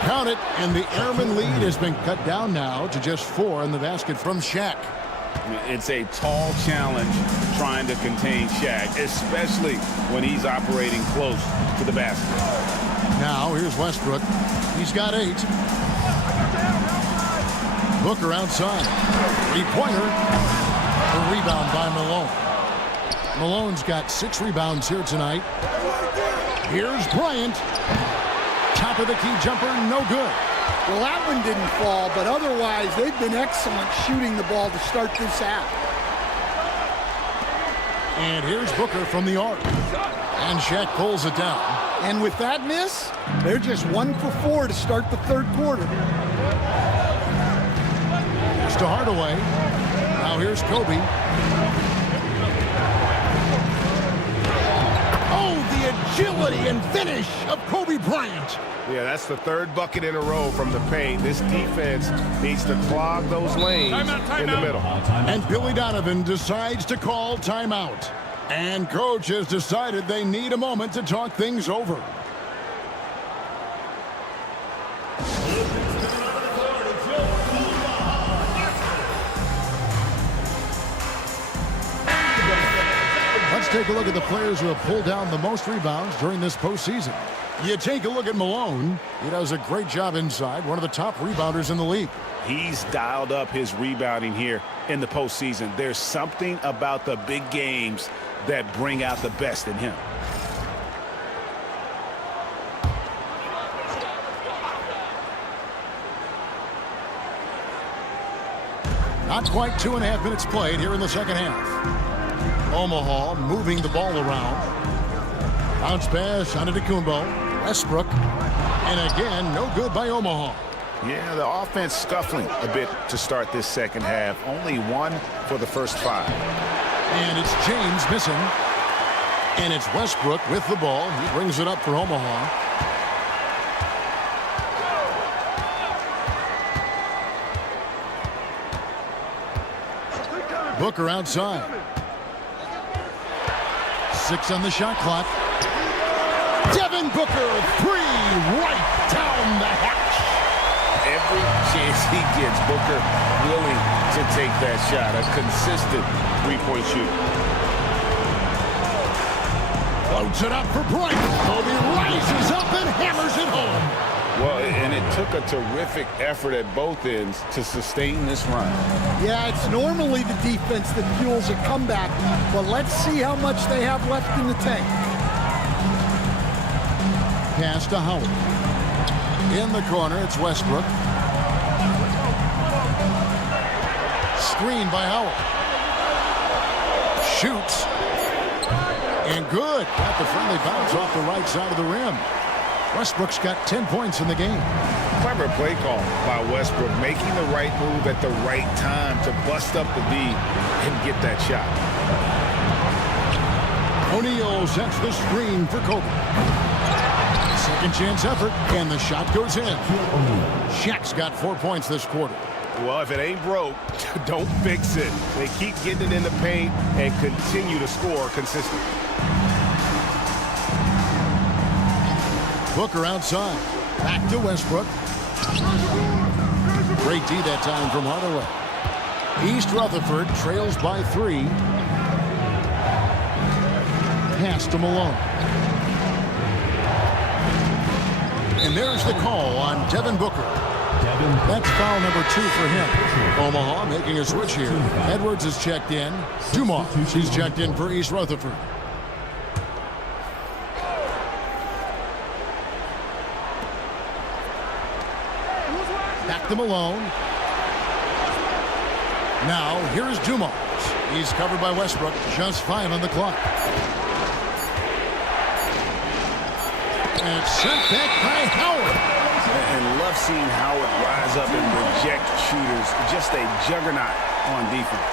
Count it, and the Airman lead has been cut down now to just 4 in the basket from Shaq. It's a tall challenge trying to contain Shaq, especially when he's operating close to the basket. Now here's Westbrook. He's got 8. Booker outside. 3-pointer. The rebound by Malone. Malone's got 6 rebounds here tonight. Here's Bryant. Top of the key jumper, no good. Well, that one didn't fall, but otherwise they've been excellent shooting the ball to start this half. And here's Booker from the arc. And Shaq pulls it down. And with that miss, they're just 1 for 4 to start the third quarter. Here's to Hardaway. Now here's Kobe. Oh, the agility and finish of Kobe Bryant. Yeah, that's the 3rd bucket in a row from the paint. This defense needs to clog those lanes in the middle. And Billy Donovan decides to call timeout. And coach has decided they need a moment to talk things over. Let's take a look at the players who have pulled down the most rebounds during this postseason. You take a look at Malone. He does a great job inside, one of the top rebounders in the league. He's dialed up his rebounding here in the postseason. There's something about the big games that bring out the best in him. Not quite 2.5 minutes played here in the second half. Omaha moving the ball around. Bounce pass on Antetokounmpo. Westbrook. And again, no good by Omaha. Yeah, the offense scuffling a bit to start this second half. Only one for the first 5. And it's James missing. And it's Westbrook with the ball. He brings it up for Omaha. Booker outside. 6 on the shot clock. Devin Booker, 3 right down the hatch. Every chance he gets, Booker willing to take that shot. A consistent three-point shooter. Floats it up for Bryant. Kobe rises up and hammers it home. Well, and it took a terrific effort at both ends to sustain this run. Yeah, it's normally the defense that fuels a comeback, but let's see how much they have left in the tank. Pass to Howard. In the corner, it's Westbrook. Screen by Howard. Shoots. And good. Got the friendly bounce off the right side of the rim. Westbrook's got 10 points in the game. Clever play call by Westbrook, making the right move at the right time to bust up the D and get that shot. O'Neal sets the screen for Kobe. Second chance effort, and the shot goes in. Shaq's got 4 points this quarter. Well, if it ain't broke, don't fix it. They keep getting it in the paint and continue to score consistently. Booker outside. Back to Westbrook. Great D that time from Hardaway. East Rutherford trails by 3. Pass to Malone. And there's the call on Devin Booker. That's foul number 2 for him. Omaha making a switch here. Edwards is checked in. Dumas, he's checked in for East Rutherford. Back to Malone. Now, here is Dumas. He's covered by Westbrook. Just 5 on the clock. And it's sent back by Howard. And love seeing Howard rise up and reject shooters. Just a juggernaut on defense.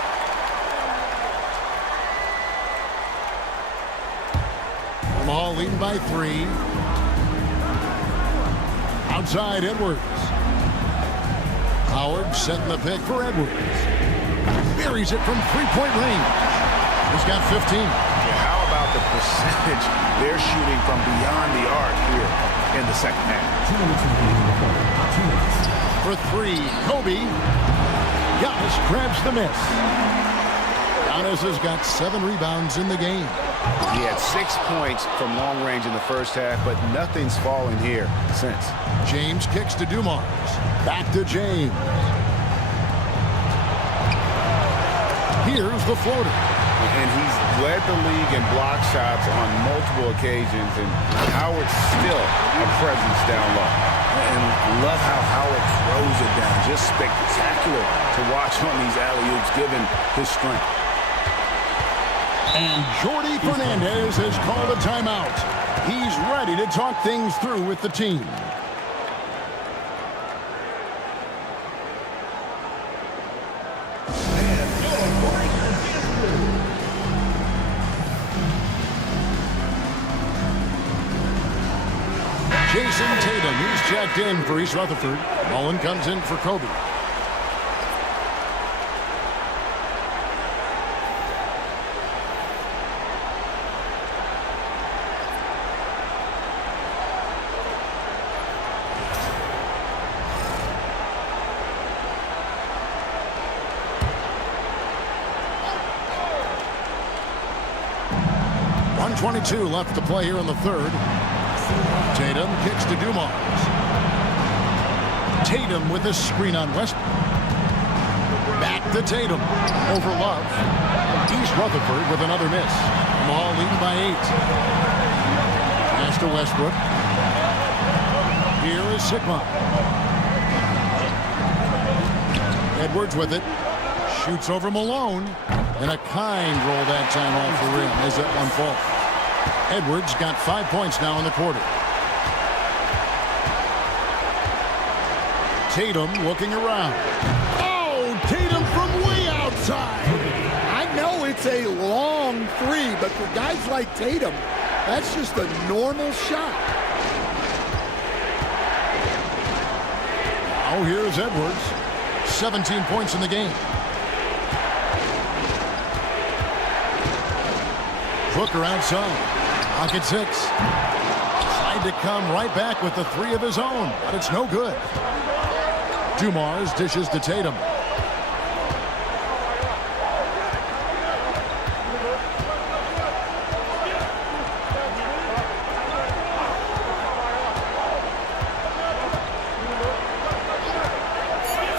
Omaha leading by 3. Outside Edwards. Howard setting the pick for Edwards. Buries it from 3-point range. He's got 15. Yeah, how about the percentage they're shooting from beyond the arc here in the second half? For 3, Kobe. Giannis grabs the miss. Giannis has got 7 rebounds in the game. He had 6 points from long range in the first half, but nothing's fallen here since. James kicks to Dumas. Back to James. Here's the floater. And he's led the league in block shots on multiple occasions, and Howard's still a presence down low. And love how Howard throws it down. Just spectacular to watch on these alley-oops, given his strength. And Jordi Fernandez has called a timeout. He's ready to talk things through with the team. Jason Tatum, he's checked in for East Rutherford. Mullen comes in for Kobe. 2:22 left to play here in the third. Tatum kicks to Dumars. Tatum with a screen on Westbrook. Back to Tatum. Over Love. East Rutherford with another miss. Ball leading by 8. Pass to Westbrook. Here is Sigma. Edwards with it. Shoots over Malone. And a kind roll that time off the rim as that one falls. Edwards got 5 points now in the quarter. Tatum looking around. Oh, Tatum from way outside. I know it's a long three, but for guys like Tatum, that's just a normal shot. Oh, here's Edwards. 17 points in the game. Booker outside. Pocket 6. Tried to come right back with the 3 of his own, but it's no good. Dumars dishes to Tatum.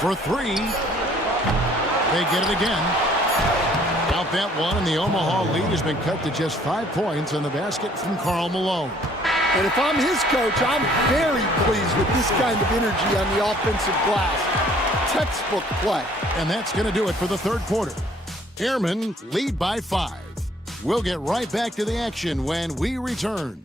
For 3. They get it again. Out that one, and the Omaha lead has been cut to just 5 points on the basket from Karl Malone. And if I'm his coach, I'm very pleased with this kind of energy on the offensive glass. Textbook play. And that's going to do it for the third quarter. Airmen lead by 5. We'll get right back to the action when we return.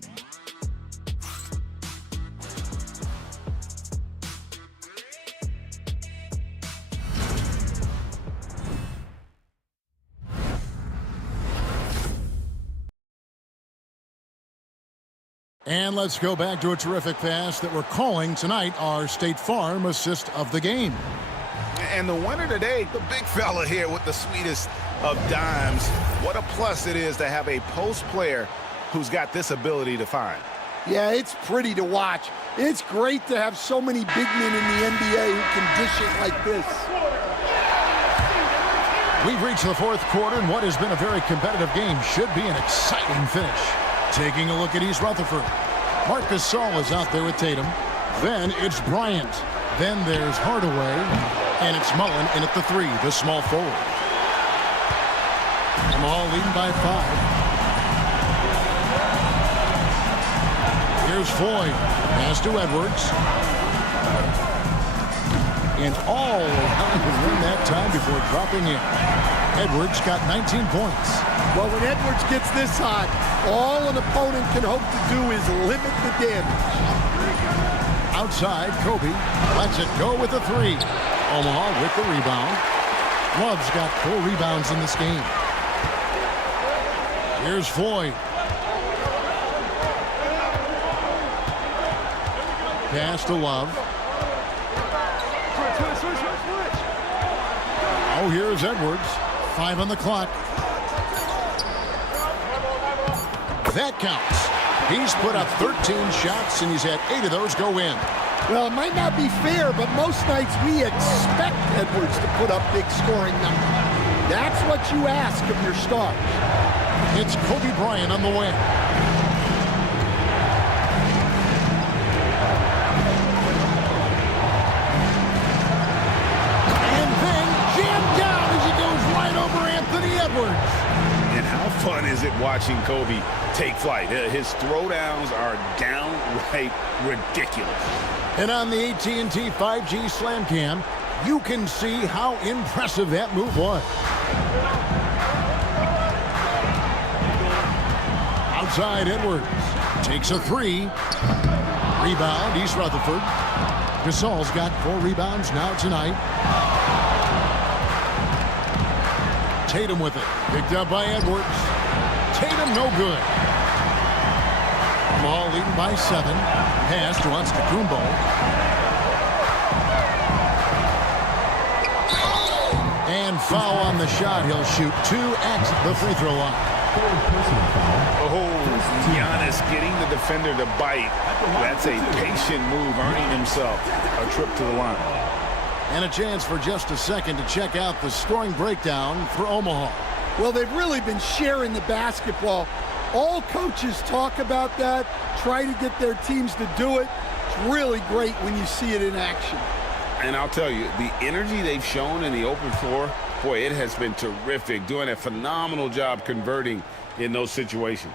And let's go back to a terrific pass that we're calling tonight our State Farm assist of the game. And the winner today, the big fella here with the sweetest of dimes. What a plus it is to have a post player who's got this ability to find. Yeah, it's pretty to watch. It's great to have so many big men in the NBA who can dish it like this. We've reached the fourth quarter, and what has been a very competitive game should be an exciting finish. Taking a look at East Rutherford. Marc Gasol is out there with Tatum. Then it's Bryant. Then there's Hardaway. And it's Mullen in at the 3, the small forward. Jamal leading by 5. Here's Floyd. Pass to Edwards. And all around the rim that time before dropping in. Edwards got 19 points. Well, when Edwards gets this hot, all an opponent can hope to do is limit the damage. Outside, Kobe lets it go with a 3. Omaha with the rebound. Love's got 4 rebounds in this game. Here's Floyd. Pass to Love. Oh, here's Edwards. 5 on the clock. That counts. He's put up 13 shots, and he's had 8 of those go in. Well, it might not be fair, but most nights we expect Edwards to put up big scoring numbers. That's what you ask of your stars. It's Kobe Bryant on the win. And then jammed down as he goes right over Anthony Edwards. And how fun is it watching Kobe take flight? His throwdowns are downright ridiculous. And on the AT&T 5G Slam Cam, you can see how impressive that move was. Outside, Edwards takes a 3. Rebound, East Rutherford. Gasol's got 4 rebounds now tonight. Tatum with it. Picked up by Edwards. Tatum no good. Ball leading by 7. Pass to Antetokounmpo. And foul on the shot. He'll shoot 2 at the free throw line. Oh, Giannis getting the defender to bite. That's a patient move, earning himself a trip to the line. And a chance for just a second to check out the scoring breakdown for Omaha. Well, they've really been sharing the basketball. All coaches talk about that, try to get their teams to do it. It's really great when you see it in action. And I'll tell you, the energy they've shown in the open floor, boy, it has been terrific, doing a phenomenal job converting in those situations.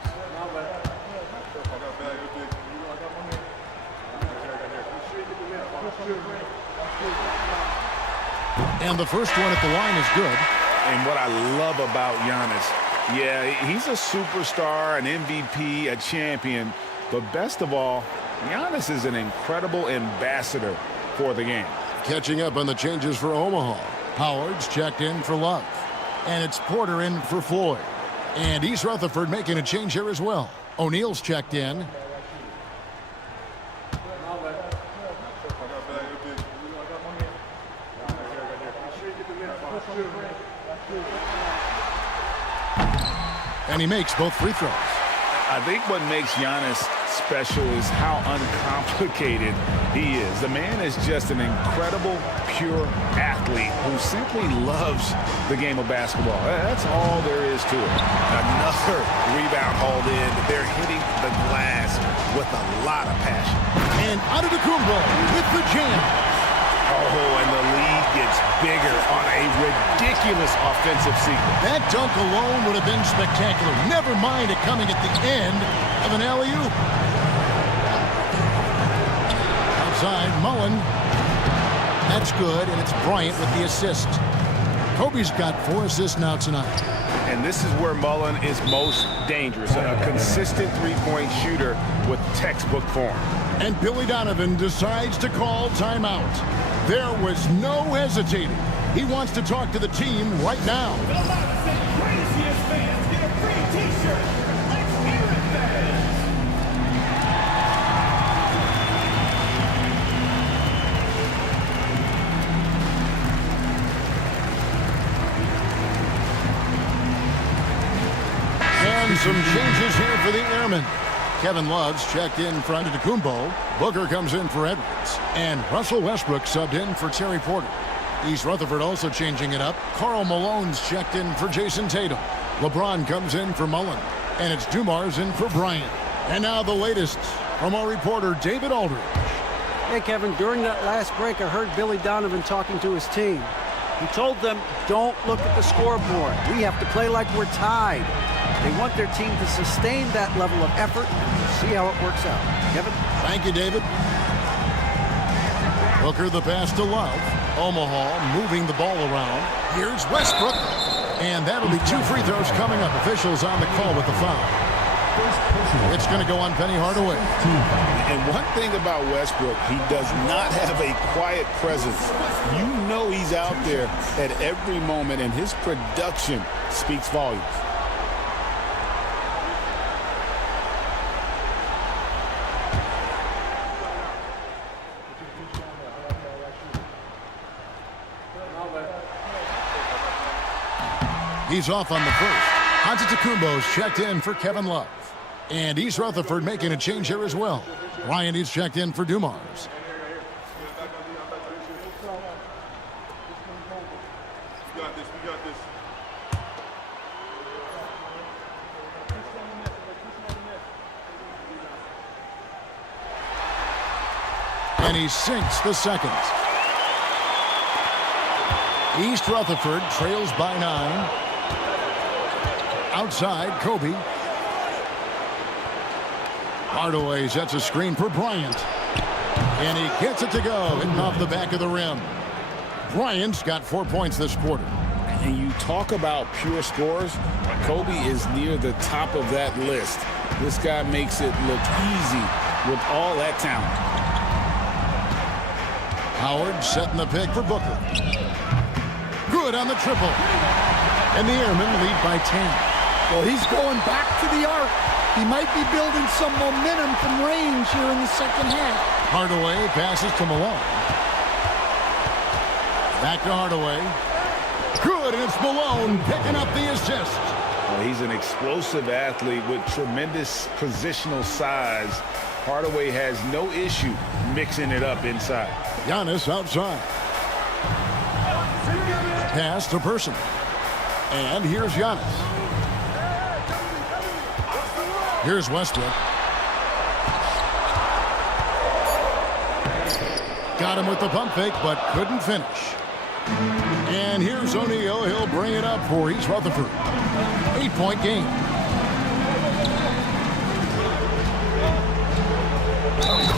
And the first one at the line is good. And what I love about Giannis, yeah, he's a superstar, an MVP, a champion, but best of all, Giannis is an incredible ambassador for the game. Catching up on the changes for Omaha. Howard's checked in for Love. And it's Porter in for Floyd. And East Rutherford making a change here as well. O'Neal's checked in. And he makes both free throws. I think what makes Giannis special is how uncomplicated he is. The man is just an incredible, pure athlete who simply loves the game of basketball. That's all there is to it. Another rebound hauled in. They're hitting the glass with a lot of passion. And Antetokounmpo with the jam. Oh, and the lead gets bigger on a ridiculous offensive sequence. That dunk alone would have been spectacular. Never mind it coming at the end of an alley-oop. Outside, Mullen. That's good, and it's Bryant with the assist. Kobe's got 4 assists now tonight. And this is where Mullen is most dangerous. A consistent three-point shooter with textbook form. And Billy Donovan decides to call timeout. There was no hesitating. He wants to talk to the team right now. The Loudest and craziest fans get a free t-shirt. Let's hear it, fans. And some changes here for the Airmen. Kevin Love's checked in for Antetokounmpo. Booker comes in for Edwards. And Russell Westbrook subbed in for Terry Porter. East Rutherford also changing it up. Karl Malone's checked in for Jason Tatum. LeBron comes in for Mullen. And it's Dumars in for Bryant. And now the latest from our reporter, David Aldridge. Hey, Kevin, during that last break, I heard Billy Donovan talking to his team. He told them, don't look at the scoreboard. We have to play like we're tied. They want their team to sustain that level of effort, and we'll see how it works out. Kevin? Thank you, David. Booker the pass to Love. Omaha moving the ball around. Here's Westbrook. And that'll be 2 free throws coming up. Officials on the call with the foul. It's going to go on Penny Hardaway. And one thing about Westbrook, he does not have a quiet presence. You know he's out there at every moment, and his production speaks volumes. He's off on the first. Antetokounmpo's checked in for Kevin Love. And East Rutherford making a change here as well. Ryan is checked in for Dumars. And he sinks the second. East Rutherford trails by 9. Outside, Kobe. Hardaway sets a screen for Bryant. And he gets it to go, hitting off the back of the rim. Bryant's got 4 points this quarter. And you talk about pure scores, Kobe is near the top of that list. This guy makes it look easy with all that talent. Howard setting the pick for Booker. Good on the triple. And the Airmen lead by 10. Well, he's going back to the arc. He might be building some momentum from range here in the second half. Hardaway passes to Malone. Back to Hardaway. Good, and it's Malone picking up the assist. Well, he's an explosive athlete with tremendous positional size. Hardaway has no issue mixing it up inside. Giannis outside. Pass to Person. And here's Giannis. Here's Westbrook. Got him with the pump fake, but couldn't finish. And here's O'Neal. He'll bring it up for East Rutherford. 8-point game.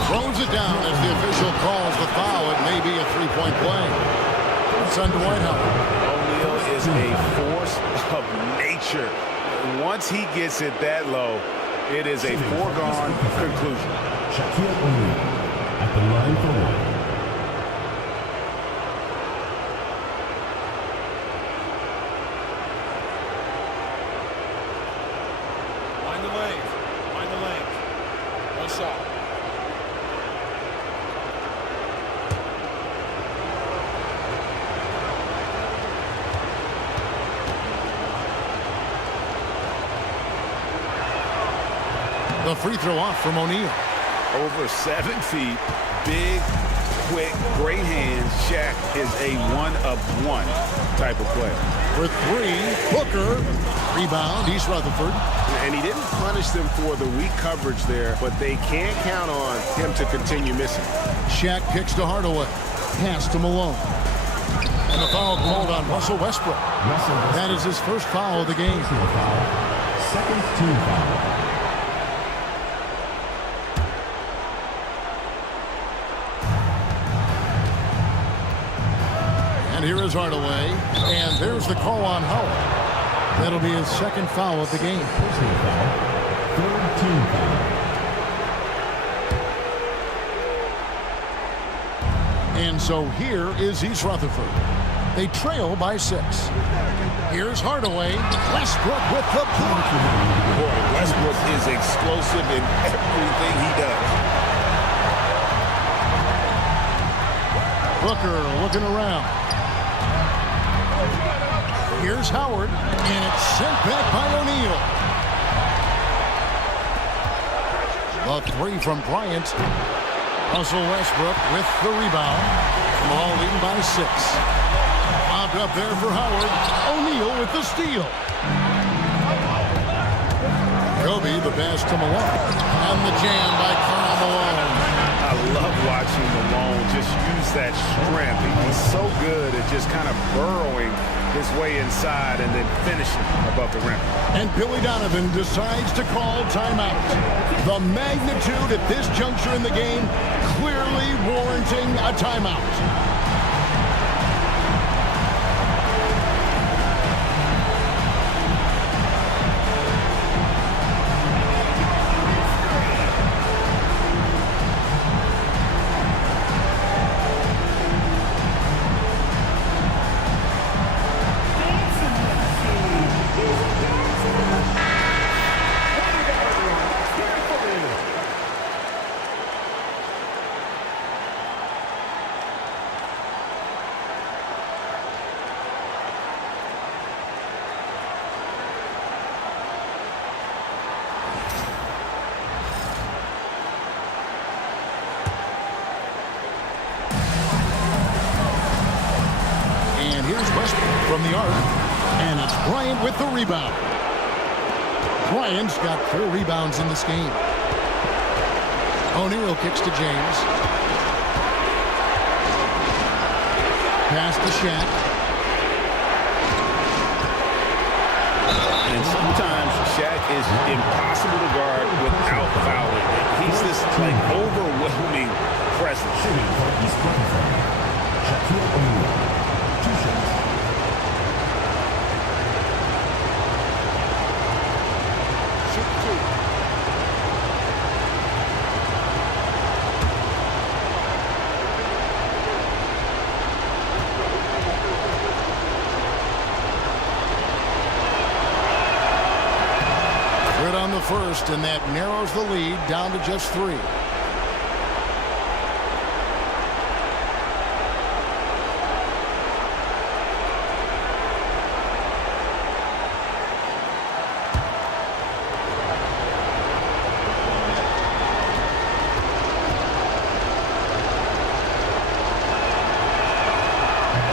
Throws it down as the official calls the foul. It may be a three-point play. It's on Dwight Howard. O'Neal is a force of nature. Once he gets it that low, it is a foregone conclusion. Shaquille O'Neal at the line for one. Find the lanes. Find the lanes. One shot. The free throw off from O'Neal. Over 7 feet, big, quick, great hands. Shaq is a one-of-one type of player. For three, Booker. Rebound, East Rutherford. And he didn't punish them for the weak coverage there, but they can't count on him to continue missing. Shaq kicks to Hardaway. Pass to Malone. And the foul called on Russell Westbrook. That is his first foul of the game. Second team foul. And here is Hardaway. And there's the call on Howard. That'll be his second foul of the game. Personal foul. Third team foul. And so here is East Rutherford. They trail by 6. Here's Hardaway. Westbrook with the block. Boy, Westbrook is explosive in everything he does. Booker looking around. Here's Howard, and it's sent back by O'Neal. The three from Bryant. Russell Westbrook with the rebound. Ball leading by 6. Bobbed up there for Howard. O'Neal with the steal. Kobe, the pass to Malone. And the jam by Karl Malone. I love watching Malone just use that strength. He's so good at just kind of burrowing his way inside and then finishing above the rim. And Billy Donovan decides to call timeout. The magnitude at this juncture in the game clearly warranting a timeout. From the arc, and it's Bryant with the rebound. Bryant's got 4 rebounds in this game. O'Neal kicks to James. Pass to Shaq. And sometimes Shaq is impossible to guard without fouling. He's this like overwhelming presence. Shaquille O'Neal. 2 shots. On the first, and that narrows the lead down to just 3.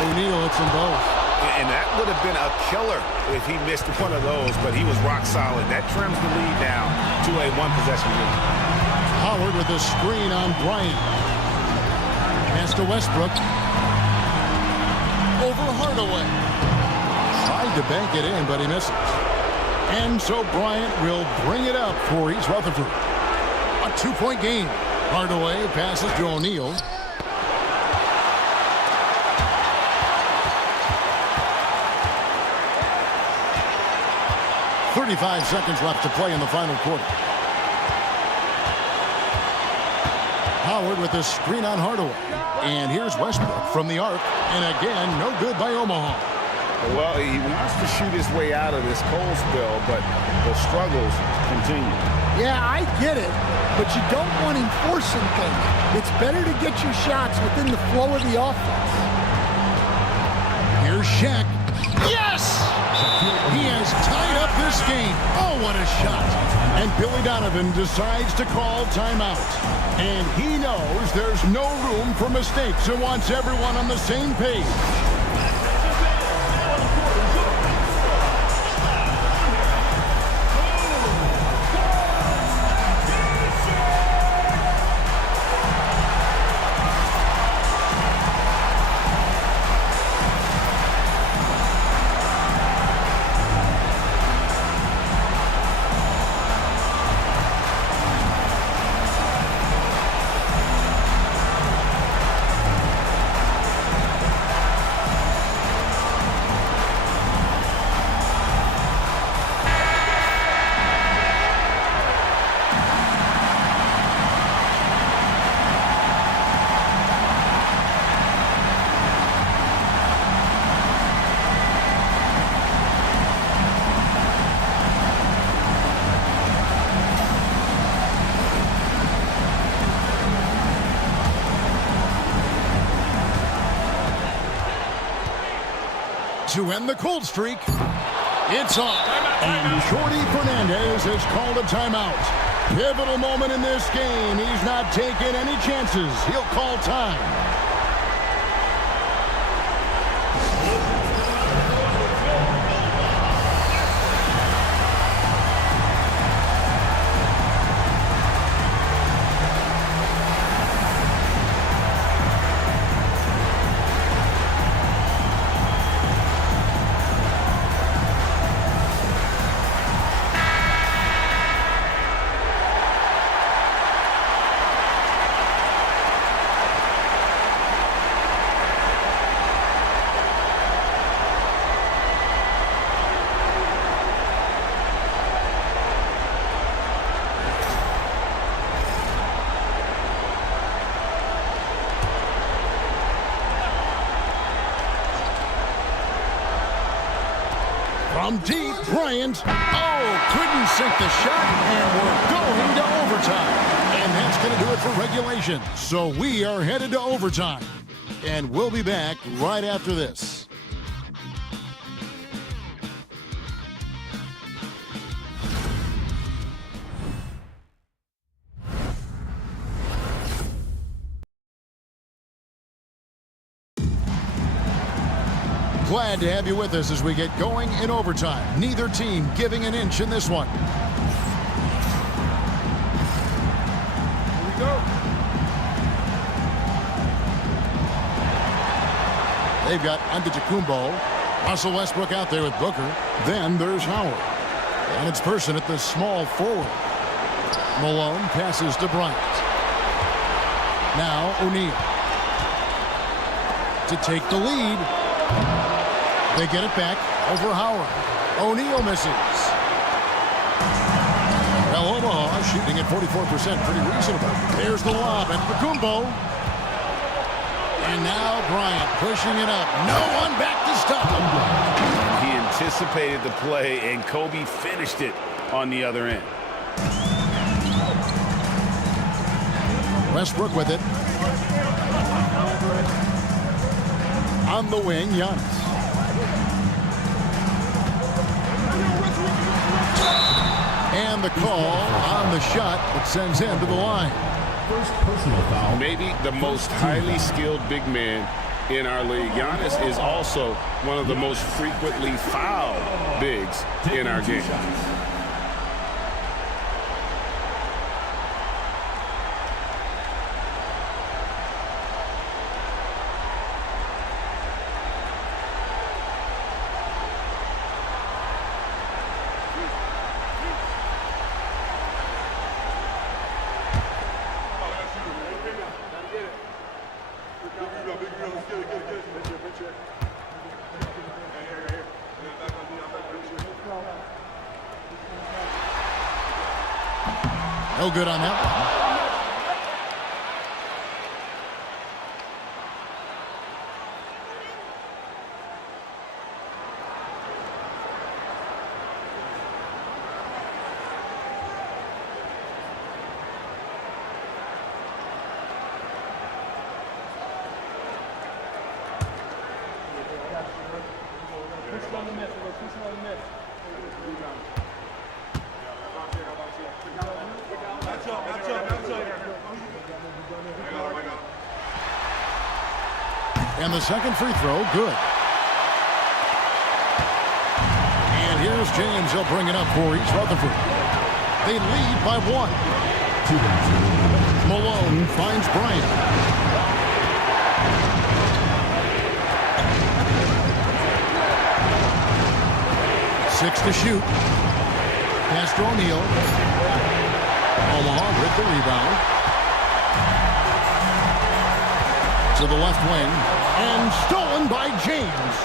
O'Neal hits them both. And that would have been a killer if he missed one of those, but he was rock solid. That trims the lead down to a one-possession lead. Howard with a screen on Bryant. Pass to Westbrook. Over Hardaway. Tried to bank it in, but he misses. And so Bryant will bring it up for East Rutherford. A 2-point game. Hardaway passes to O'Neal. 35 seconds left to play in the final quarter. Howard with a screen on Hardaway. And here's Westbrook from the arc. And again, no good by Omaha. Well, he wants to shoot his way out of this cold spell, but the struggles continue. Yeah, I get it, but you don't want him forcing things. It's better to get your shots within the flow of the offense. Here's Shaq. Yes! He has tied up this game. Oh, what a shot. And Billy Donovan decides to call timeout. And he knows there's no room for mistakes and wants everyone on the same page. To end the cold streak, it's on. And Shorty Fernandez has called a timeout. Pivotal moment in this game. He's not taking any chances. He'll call time. From deep, Bryant. Oh, couldn't sink the shot, and we're going to overtime. And that's going to do it for regulation. So we are headed to overtime. And we'll be back right after this. Glad to have you with us as we get going in overtime. Neither team giving an inch in this one. Here we go. They've got Antetokounmpo. Russell Westbrook out there with Booker. Then there's Howard. And it's Person at the small forward. Malone passes to Bryant. Now O'Neal. To take the lead. They get it back over Howard. O'Neal misses. Well, Omaha shooting at 44%, pretty reasonable. There's the lob at Antetokounmpo. And now Bryant pushing it up. No one back to stop him. He anticipated the play, and Kobe finished it on the other end. Westbrook with it. On the wing, Giannis. And the call on the shot that sends him to the line. Maybe the most highly skilled big man in our league. Giannis is also one of the most frequently fouled bigs in our game. No good on that one. And the second free throw, good. And here's James. He'll bring it up for East Rutherford. They lead by 1. Malone finds Bryant. Six to shoot. Pass to O'Neal. Omaha with the rebound. To the left wing. And stolen by James.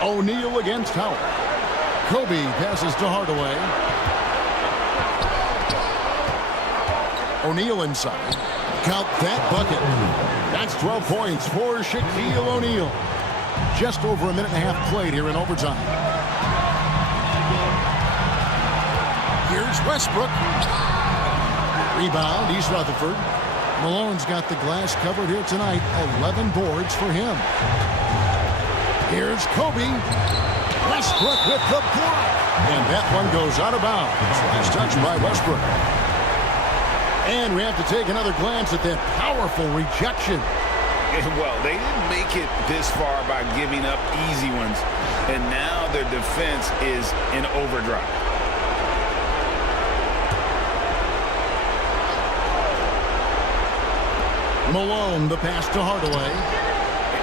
O'Neal against Howard. Kobe passes to Hardaway. O'Neal inside. Count that bucket. That's 12 points for Shaquille O'Neal. Just over a minute and a half played here in overtime. Here's Westbrook. Rebound, East Rutherford. Malone's got the glass covered here tonight. 11 boards for him. Here's Kobe. Westbrook with the block. And that one goes out of bounds. Nice touch by Westbrook. And we have to take another glance at that powerful rejection. Well, they didn't make it this far by giving up easy ones. And now their defense is in overdrive. Malone, the pass to Hardaway.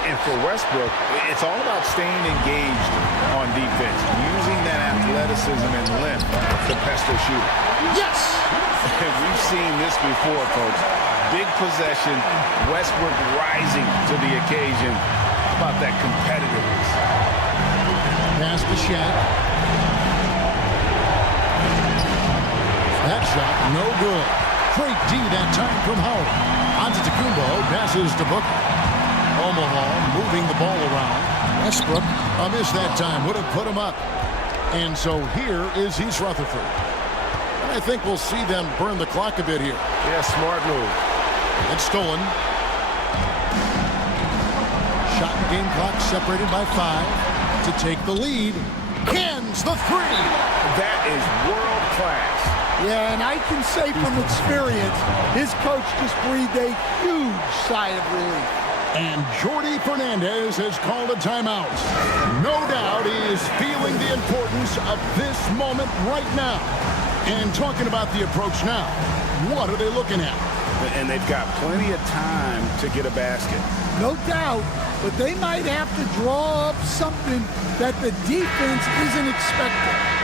And for Westbrook, it's all about staying engaged on defense, using that athleticism and length to pester shooter. Yes! We've seen this before, folks. Big possession, Westbrook rising to the occasion. How about that competitiveness? Pass to Shaq. That shot, no good. Great D that time from Howard. Antetokounmpo passes to Booker. Omaha moving the ball around. Westbrook, a miss that time, would have put him up. And so here is East Rutherford. And I think we'll see them burn the clock a bit here. Yeah, smart move. It's stolen. Shot and game clock separated by 5 to take the lead. Hands the 3. That is world class. Yeah, and I can say from experience, his coach just breathed a huge sigh of relief. And Jordi Fernandez has called a timeout. No doubt he is feeling the importance of this moment right now. And talking about the approach now, what are they looking at? And they've got plenty of time to get a basket. No doubt, but they might have to draw up something that the defense isn't expecting.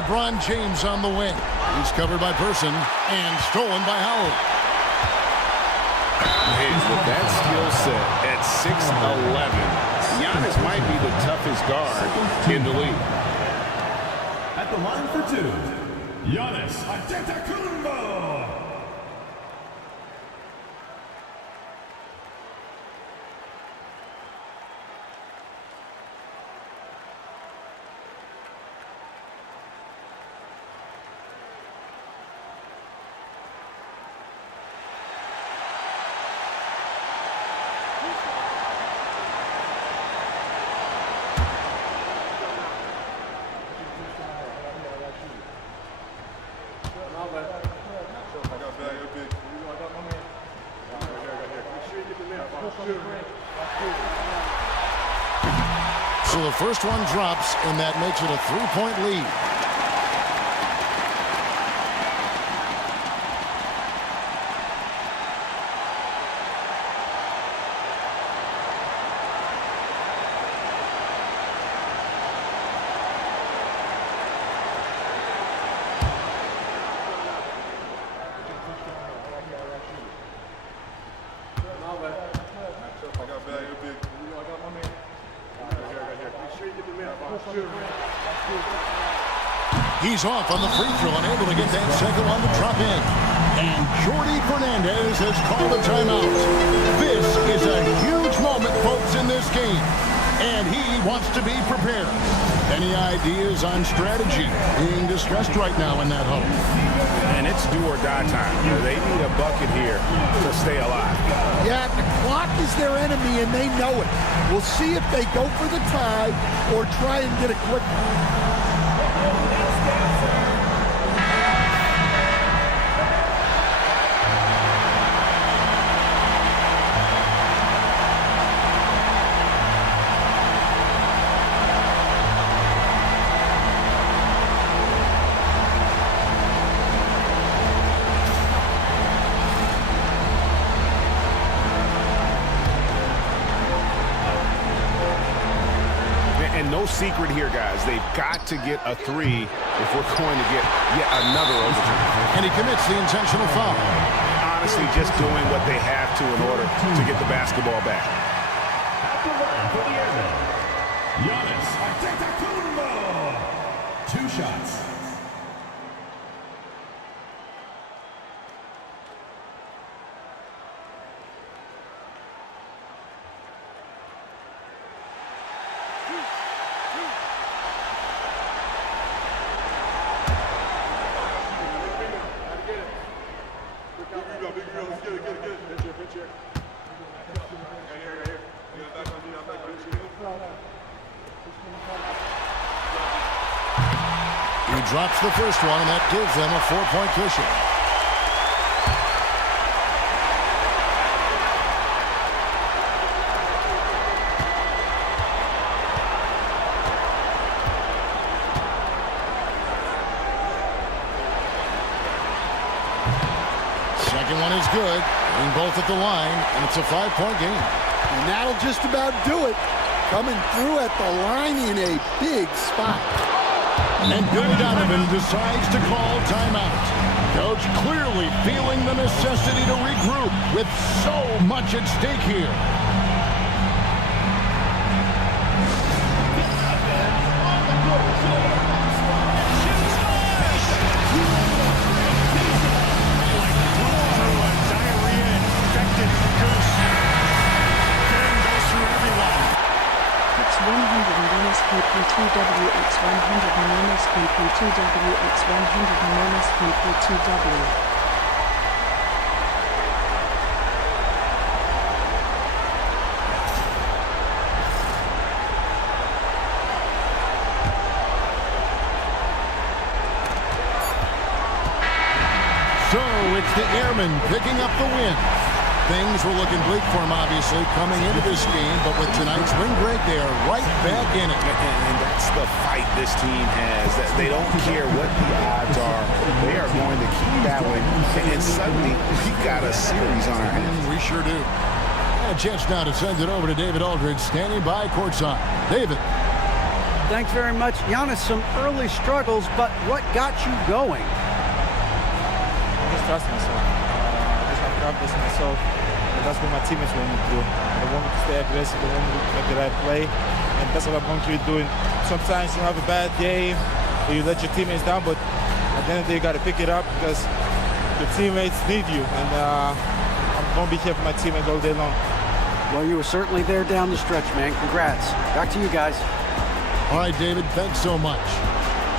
LeBron James on the wing. He's covered by Person and stolen by Howard. With that skill set at 6'11", Giannis might be the toughest guard in the league. At the line for 2, Giannis Antetokounmpo. the first one drops, and that makes it a 3-point lead. He's off on the free throw and able to get that second one to drop in. And Jordi Fernandez has called a timeout. This is a huge moment, folks, in this game. And he wants to be prepared. Any ideas on strategy being discussed right now in that huddle? And it's do or die time. They need a bucket here to stay alive. Yeah, the clock is their enemy, and they know it. We'll see if they go for the tie or try and get a quick. No secret here, guys. They've got to get a 3 if we're going to get yet another overtime. And he commits the intentional foul. Honestly, just doing what they have to in order to get the basketball back. For the Airmen, Giannis Antetokounmpo. 2 shots. He drops the first one, and that gives them a 4-point cushion. Second one is good. Getting both at the line, and it's a 5-point game. And that'll just about do it. Coming through at the line in a big spot. And Bill Donovan decides to call timeout. Coach clearly feeling the necessity to regroup with so much at stake here. PP2WX 100 minus PP2WX 100 minus PP2W. So it's the Airmen picking up the win. Things were looking bleak for them, obviously, coming into this game, but with tonight's win break, they are right back in it. And that's the fight this team has. That they don't care what the odds are. They are going to keep battling, and suddenly we got a series on our hands. We sure do. And a chance now to send it over to David Aldridge, standing by courtside. David. Thanks very much. Giannis, some early struggles, but what got you going? Just trust myself. I just have confidence in myself. That's what my teammates want me to do. They want me to stay aggressive. They want me to make the right play. And that's what I'm going to be doing. Sometimes you have a bad game, or you let your teammates down, but at the end of the day, you got to pick it up because your teammates need you. And I'm going to be here for my teammates all day long. Well, you were certainly there down the stretch, man. Congrats. Back to you guys. All right, David, thanks so much.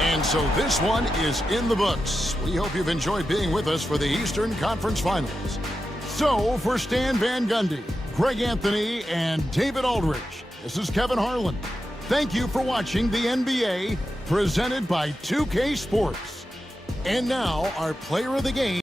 And so this one is in the books. We hope you've enjoyed being with us for the Eastern Conference Finals. So, for Stan Van Gundy, Greg Anthony, and David Aldridge, this is Kevin Harlan. Thank you for watching the NBA, presented by 2K Sports. And now, our player of the game,